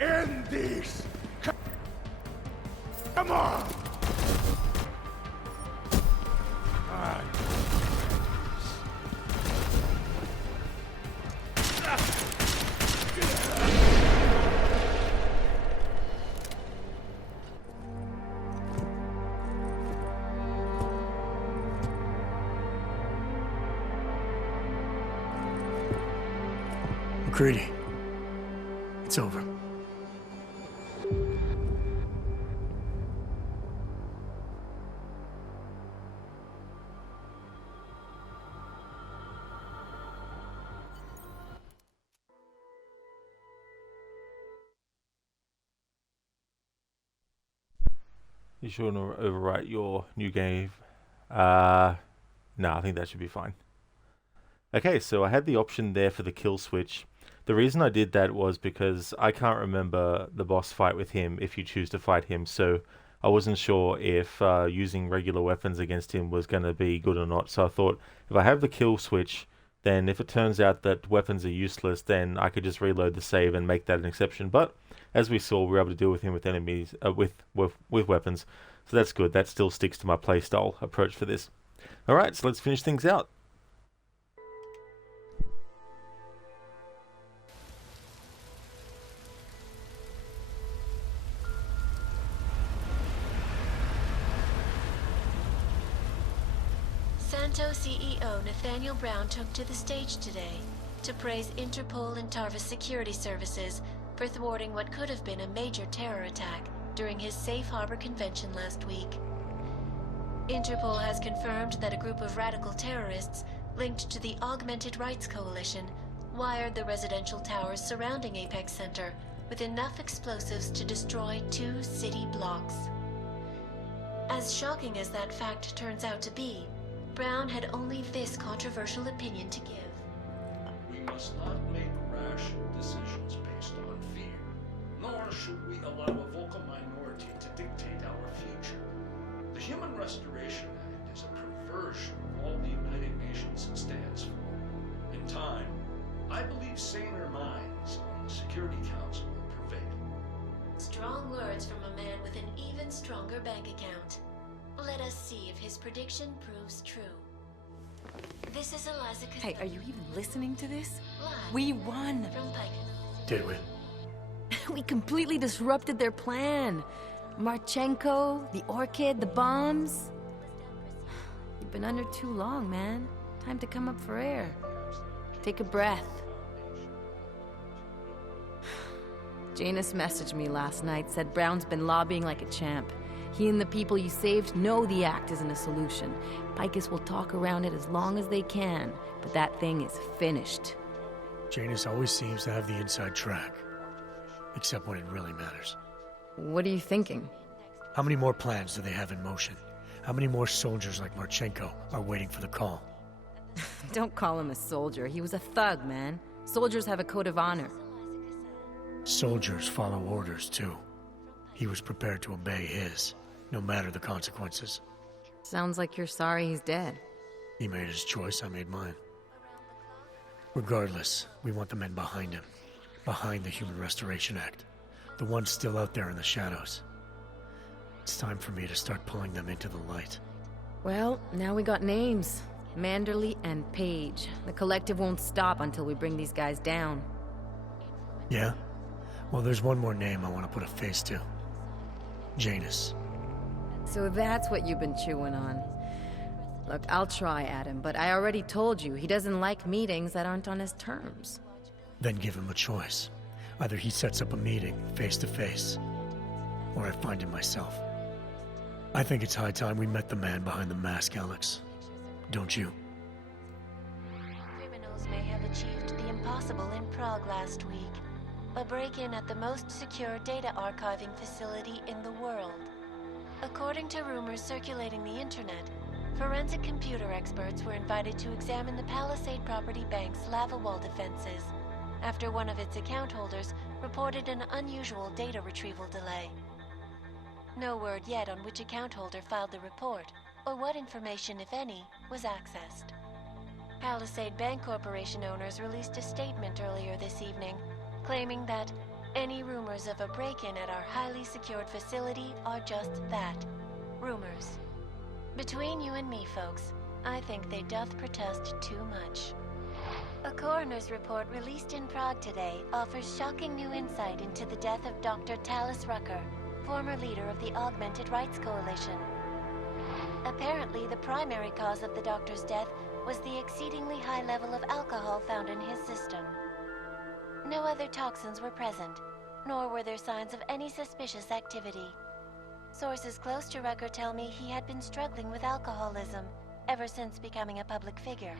End this! Come on! McCready, it's over. You sure to overwrite your new game? No, I think that should be fine. Okay, so I had the option there for the kill switch. The reason I did that was because I can't remember the boss fight with him if you choose to fight him, so I wasn't sure if using regular weapons against him was going to be good or not. So I thought, if I have the kill switch, then if it turns out that weapons are useless, then I could just reload the save and make that an exception. But as we saw, we were able to deal with him with enemies with weapons, so that's good. That still sticks to my playstyle approach for this. All right, so let's finish things out. Santo CEO Nathaniel Brown took to the stage today to praise Interpol and Tarvis security services for thwarting what could have been a major terror attack during his Safe Harbor convention last week. Interpol has confirmed that a group of radical terrorists linked to the Augmented Rights Coalition wired the residential towers surrounding Apex Center with enough explosives to destroy 2 city blocks. As shocking as that fact turns out to be, Brown had only this controversial opinion to give. We must not make rash decisions based on fear, nor should we allow a vocal minority to dictate our future. The Human Restoration Act is a perversion of all the United Nations stands for. In time, I believe saner minds on the Security Council will prevail. Strong words from a man with an even stronger bank account. Let us see if his prediction proves true. This is Eliza. Hey, are you even listening to this? We won! From Picus. Did we? We completely disrupted their plan. Marchenko, the Orchid, the bombs. You've been under too long, man. Time to come up for air. Take a breath. Janus messaged me last night, said Brown's been lobbying like a champ. He and the people you saved know the act isn't a solution. Picus will talk around it as long as they can, but that thing is finished. Janus always seems to have the inside track. Except when it really matters. What are you thinking? How many more plans do they have in motion? How many more soldiers like Marchenko are waiting for the call? Don't call him a soldier. He was a thug, man. Soldiers have a code of honor. Soldiers follow orders, too. He was prepared to obey his, no matter the consequences. Sounds like you're sorry he's dead. He made his choice, I made mine. Regardless, we want the men behind him. Behind the Human Restoration Act. The ones still out there in the shadows. It's time for me to start pulling them into the light. Well, now we got names. Manderley and Page. The collective won't stop until we bring these guys down. Yeah? Well, there's one more name I want to put a face to. Janus. So that's what you've been chewing on. Look, I'll try, Adam, but I already told you he doesn't like meetings that aren't on his terms. Then give him a choice. Either he sets up a meeting, face to face, or I find him myself. I think it's high time we met the man behind the mask, Alex. Don't you? Criminals may have achieved the impossible in Prague last week. A break-in at the most secure data archiving facility in the world. According to rumors circulating the internet, forensic computer experts were invited to examine the Palisade Property Bank's lava wall defenses after one of its account holders reported an unusual data retrieval delay. No word yet on which account holder filed the report, or what information, if any, was accessed. Palisade Bank Corporation owners released a statement earlier this evening, claiming that any rumors of a break-in at our highly secured facility are just that, rumors. Between you and me, folks, I think they doth protest too much. A coroner's report released in Prague today offers shocking new insight into the death of Dr. Talis Rucker, former leader of the Augmented Rights Coalition. Apparently, the primary cause of the doctor's death was the exceedingly high level of alcohol found in his system. No other toxins were present, nor were there signs of any suspicious activity. Sources close to Rucker tell me he had been struggling with alcoholism ever since becoming a public figure.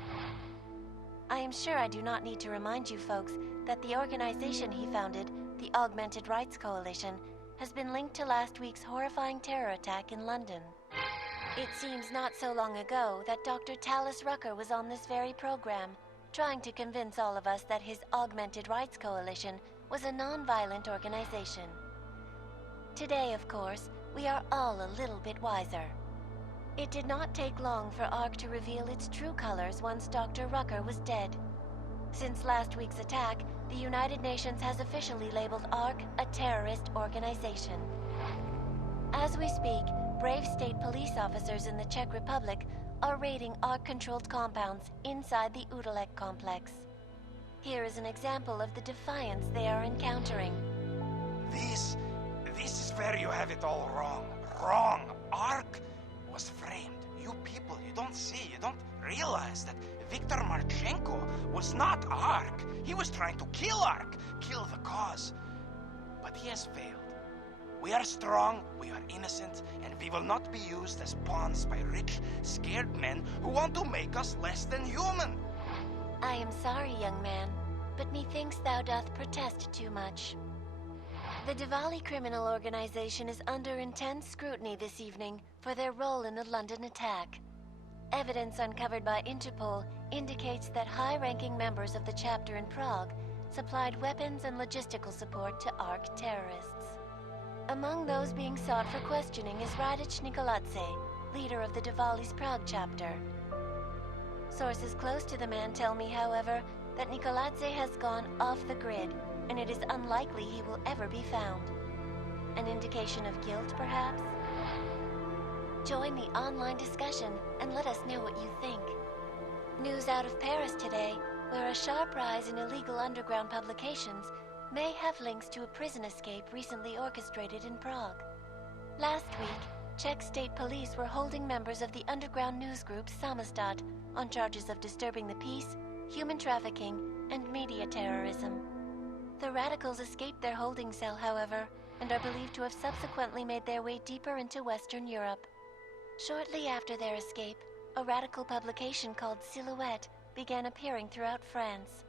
I am sure I do not need to remind you folks that the organization he founded, the Augmented Rights Coalition, has been linked to last week's horrifying terror attack in London. It seems not so long ago that Dr. Talis Rucker was on this very program, trying to convince all of us that his Augmented Rights Coalition was a non-violent organization. Today, of course, we are all a little bit wiser. It did not take long for ARC to reveal its true colors once Dr. Rucker was dead. Since last week's attack, the United Nations has officially labeled ARC a terrorist organization. As we speak, brave state police officers in the Czech Republic are raiding ARC-controlled compounds inside the Udalek complex. Here is an example of the defiance they are encountering. This is where you have it all wrong. Wrong. ARC was framed. You people, you don't see, you don't realize that Viktor Marchenko was not ARC. He was trying to kill ARC, kill the cause. But he has failed. We are strong, we are innocent, and we will not be used as pawns by rich, scared men who want to make us less than human. I am sorry, young man, but methinks thou doth protest too much. The Diwali criminal organization is under intense scrutiny this evening for their role in the London attack. Evidence uncovered by Interpol indicates that high-ranking members of the chapter in Prague supplied weapons and logistical support to ARC terrorists. Among those being sought for questioning is Radic Nikoladze, leader of the Diwali's Prague chapter. Sources close to the man tell me, however, that Nikoladze has gone off the grid, and it is unlikely he will ever be found. An indication of guilt, perhaps? Join the online discussion and let us know what you think. News out of Paris today, where a sharp rise in illegal underground publications may have links to a prison escape recently orchestrated in Prague. Last week, Czech state police were holding members of the underground news group Samizdat on charges of disturbing the peace, human trafficking, and media terrorism. The radicals escaped their holding cell, however, and are believed to have subsequently made their way deeper into Western Europe. Shortly after their escape, a radical publication called Silhouette began appearing throughout France.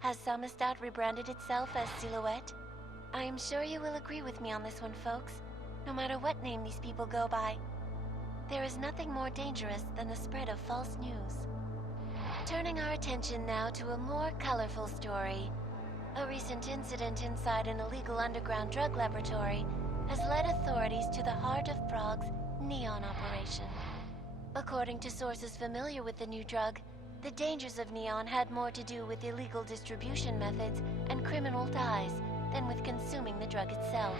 Has Samizdat rebranded itself as Silhouette? I am sure you will agree with me on this one, folks, no matter what name these people go by. There is nothing more dangerous than the spread of false news. Turning our attention now to a more colorful story. A recent incident inside an illegal underground drug laboratory has led authorities to the heart of Prague's Neon operation. According to sources familiar with the new drug, the dangers of Neon had more to do with illegal distribution methods and criminal ties than with consuming the drug itself.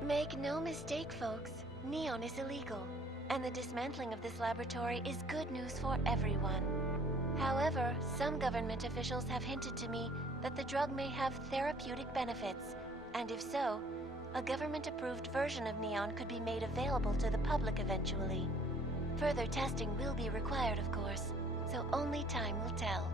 Make no mistake, folks, Neon is illegal, and the dismantling of this laboratory is good news for everyone. However, some government officials have hinted to me that the drug may have therapeutic benefits, and if so, a government-approved version of Neon could be made available to the public eventually. Further testing will be required, of course, so only time will tell.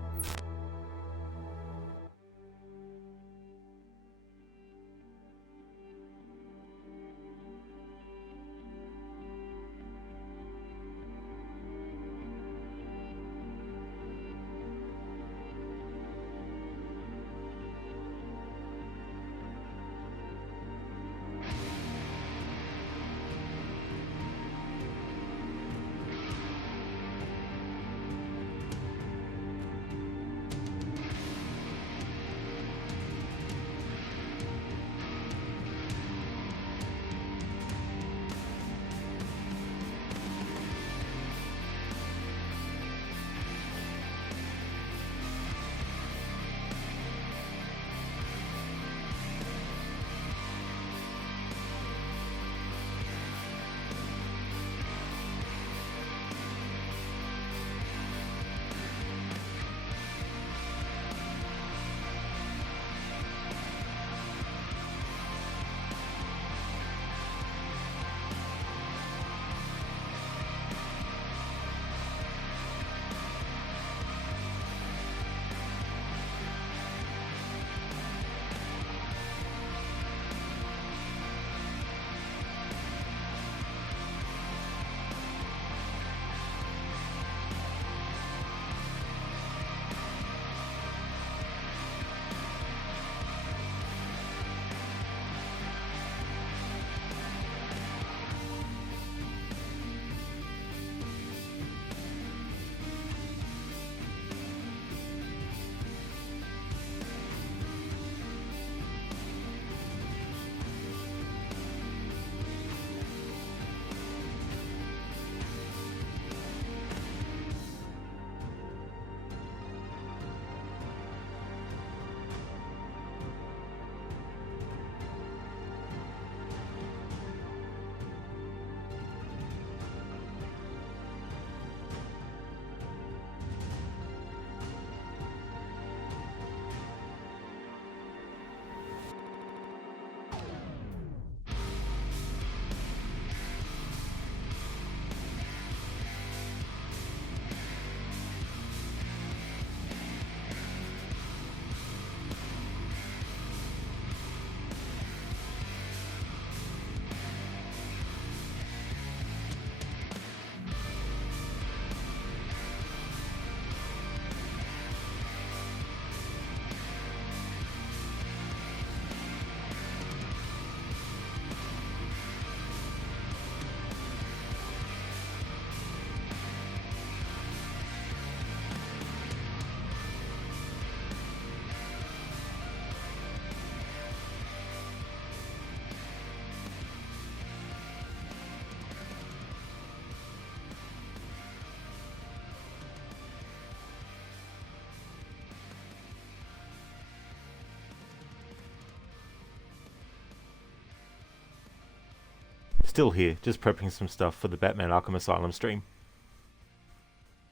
Still here, just prepping some stuff for the Batman Arkham Asylum stream.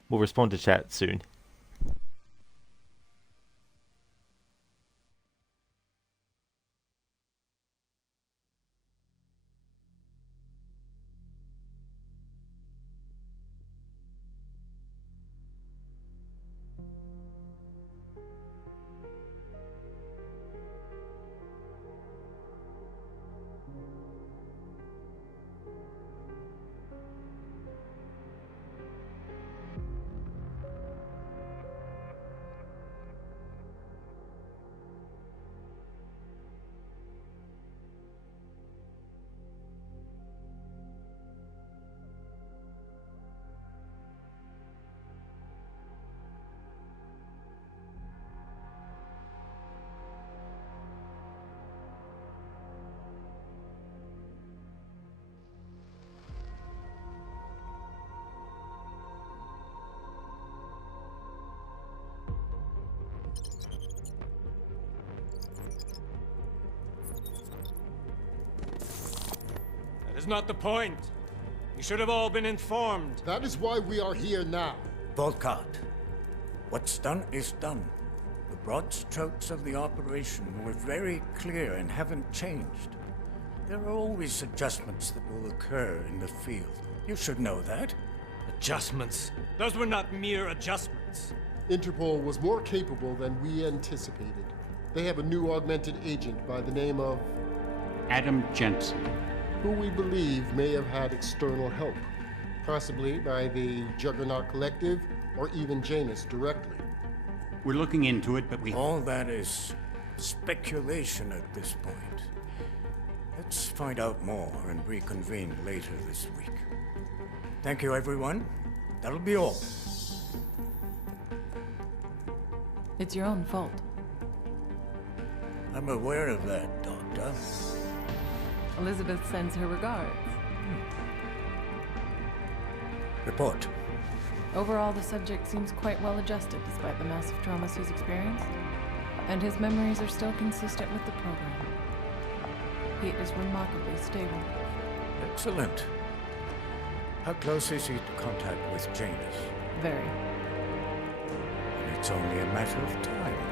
We'll respond to chat soon. That is not the point. You should have all been informed. That is why we are here now. Volkart, what's done is done. The broad strokes of the operation were very clear and haven't changed. There are always adjustments that will occur in the field. You should know that. Adjustments? Those were not mere adjustments. Interpol was more capable than we anticipated. They have a new augmented agent by the name of... Adam Jensen, who we believe may have had external help, possibly by the Juggernaut Collective or even Janus directly. we're looking into it, but we... All that is speculation at this point. Let's find out more and reconvene later this week. Thank you, everyone. That'll be all. It's your own fault. I'm aware of that, Doctor. Elizabeth sends her regards. Report. Overall, the subject seems quite well adjusted despite the massive traumas he's experienced, and his memories are still consistent with the program. He is remarkably stable. Excellent. How close is he to contact with Janus? Very. And it's only a matter of time.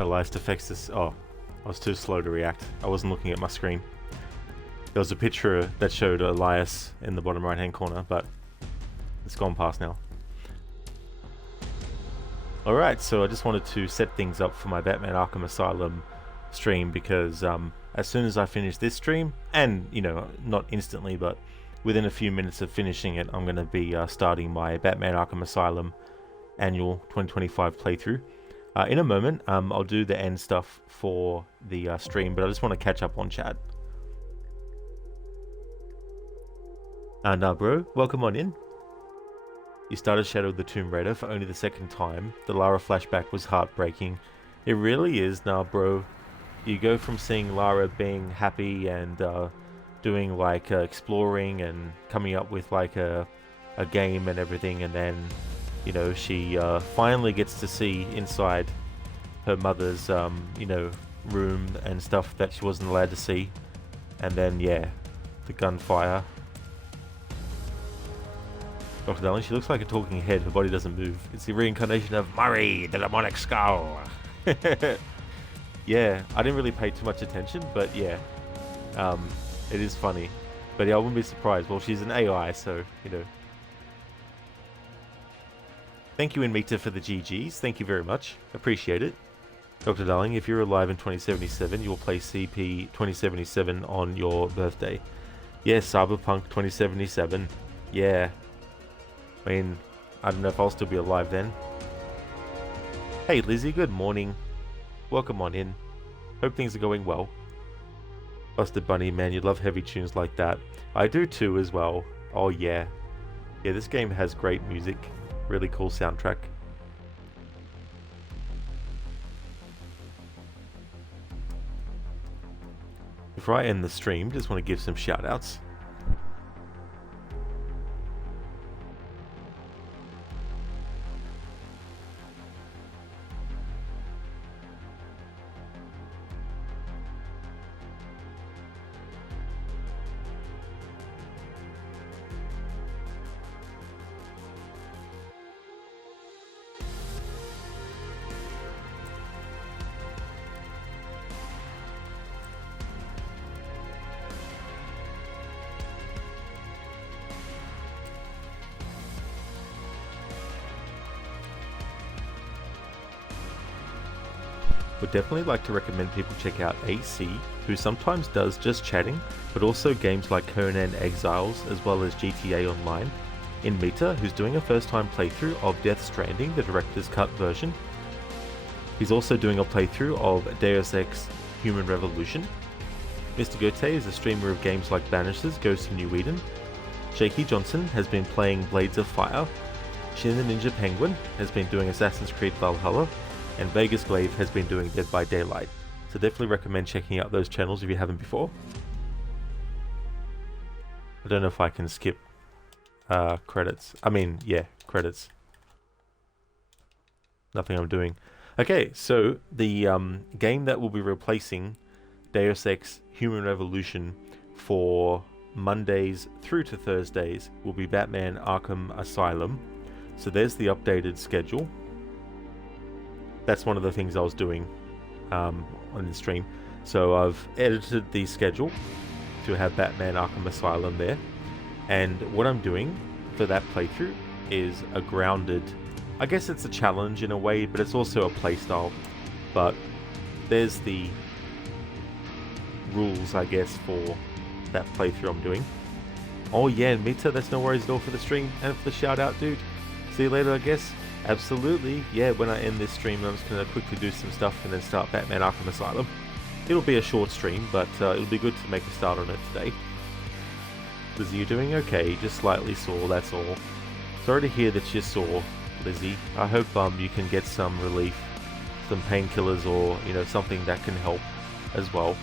Elias defects this. Oh, I was too slow to react. I wasn't looking at my screen. There was a picture that showed Elias in the bottom right hand corner, but it's gone past now. Alright, so I just wanted to set things up for my Batman Arkham Asylum stream because as soon as I finish this stream, and you know, not instantly, but within a few minutes of finishing it, I'm going to be starting my Batman Arkham Asylum annual 2025 playthrough. In a moment, I'll do the end stuff for the stream, but I just want to catch up on chat. And bro, welcome on in. You started Shadow of the Tomb Raider for only the second time. The Lara flashback was heartbreaking. It really is now, bro. You go from seeing Lara being happy and doing like exploring and coming up with like a game and everything, and then, you know, she finally gets to see inside her mother's, you know, room and stuff that she wasn't allowed to see. And then, yeah, the gunfire. Dr. Darling, she looks like a talking head, her body doesn't move. It's the reincarnation of Murray, the demonic skull. Yeah, I didn't really pay too much attention, but yeah, it is funny. But yeah, I wouldn't be surprised. Well, she's an AI, so, you know. Thank you, Inmita, for the GGs. Thank you very much. Appreciate it. Dr. Darling, if you're alive in 2077, you'll play CP 2077 on your birthday. Yes, Cyberpunk 2077. Yeah. I mean, I don't know if I'll still be alive then. Hey Lizzie, good morning. Welcome on in. Hope things are going well. Busted Bunny, man, you love heavy tunes like that. I do too as well. Oh yeah. Yeah, this game has great music. Really cool soundtrack. Before I end the stream, just want to give some shout outs. Would definitely like to recommend people check out AC, who sometimes does just chatting, but also games like Conan Exiles as well as GTA Online. Inmita, who's doing a first time playthrough of Death Stranding, the director's cut version. He's also doing a playthrough of Deus Ex Human Revolution. Mr. Gote is a streamer of games like Banishers, Ghost of New Eden. Shaky Johnson has been playing Blades of Fire. Shin the Ninja Penguin has been doing Assassin's Creed Valhalla. And Vegas Glaive has been doing Dead by Daylight. So definitely recommend checking out those channels if you haven't before. I don't know if I can skip credits. I mean, yeah, credits. Nothing I'm doing. Okay, so the game that will be replacing Deus Ex Human Revolution for Mondays through to Thursdays will be Batman Arkham Asylum. So there's the updated schedule. That's one of the things I was doing on the stream. So I've edited the schedule to have Batman Arkham Asylum there. And what I'm doing for that playthrough is a grounded... I guess it's a challenge in a way, but it's also a playstyle. But there's the rules, I guess, for that playthrough I'm doing. Oh yeah, Mita, that's no worries at all for the stream and for the shout out, dude. See you later, I guess. Absolutely, yeah, when I end this stream I'm just going to quickly do some stuff and then start Batman Arkham Asylum. It'll be a short stream, but it'll be good to make a start on it today. Lizzie, you doing okay? Just slightly sore, that's all. Sorry to hear that you're sore, Lizzie. I hope you can get some relief, some painkillers or, you know, something that can help as well.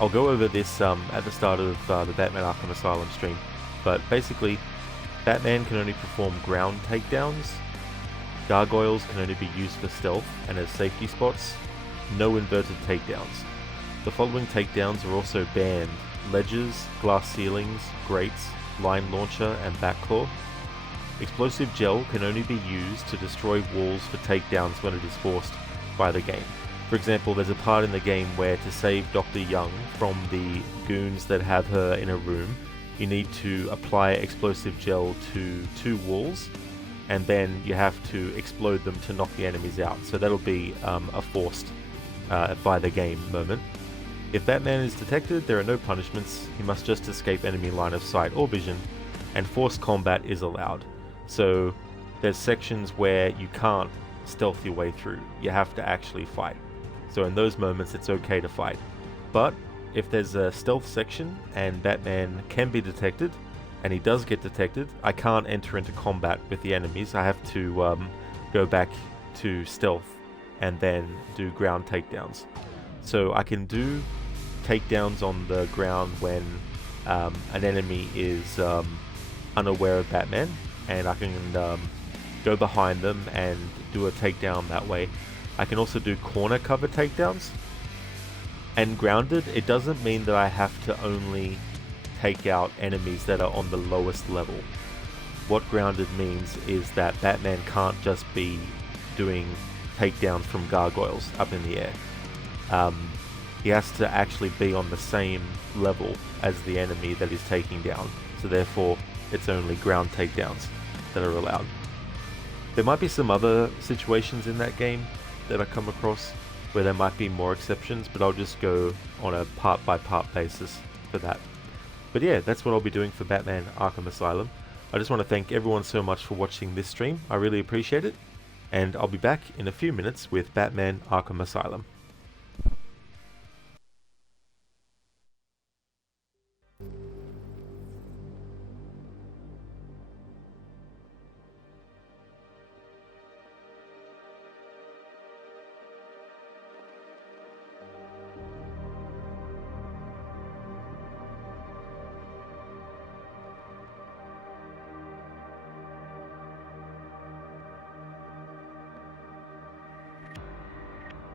I'll go over this at the start of the Batman Arkham Asylum stream, but basically Batman can only perform ground takedowns, gargoyles can only be used for stealth and as safety spots, no inverted takedowns. The following takedowns are also banned: ledges, glass ceilings, grates, line launcher and backclaw. Explosive gel can only be used to destroy walls for takedowns when it is forced by the game. For example, there's a part in the game where to save Dr. Young from the goons that have her in a room, you need to apply explosive gel to 2 walls, and then you have to explode them to knock the enemies out. So that'll be a forced by the game moment. If Batman is detected, there are no punishments. He must just escape enemy line of sight or vision, and forced combat is allowed. So there's sections where you can't stealth your way through. You have to actually fight. So in those moments it's okay to fight. But if there's a stealth section and Batman can be detected, and he does get detected, I can't enter into combat with the enemies. I have to go back to stealth and then do ground takedowns. So I can do takedowns on the ground when an enemy is unaware of Batman, and I can go behind them and do a takedown that way. I can also do corner cover takedowns. And grounded, it doesn't mean that I have to only take out enemies that are on the lowest level. What grounded means is that Batman can't just be doing takedowns from gargoyles up in the air. He has to actually be on the same level as the enemy that he's taking down. So therefore, it's only ground takedowns that are allowed. There might be some other situations in that game that I come across where there might be more exceptions, but I'll just go on a part-by-part basis for that. But yeah, that's what I'll be doing for Batman Arkham Asylum. I just want to thank everyone so much for watching this stream. I really appreciate it. And I'll be back in a few minutes with Batman Arkham Asylum.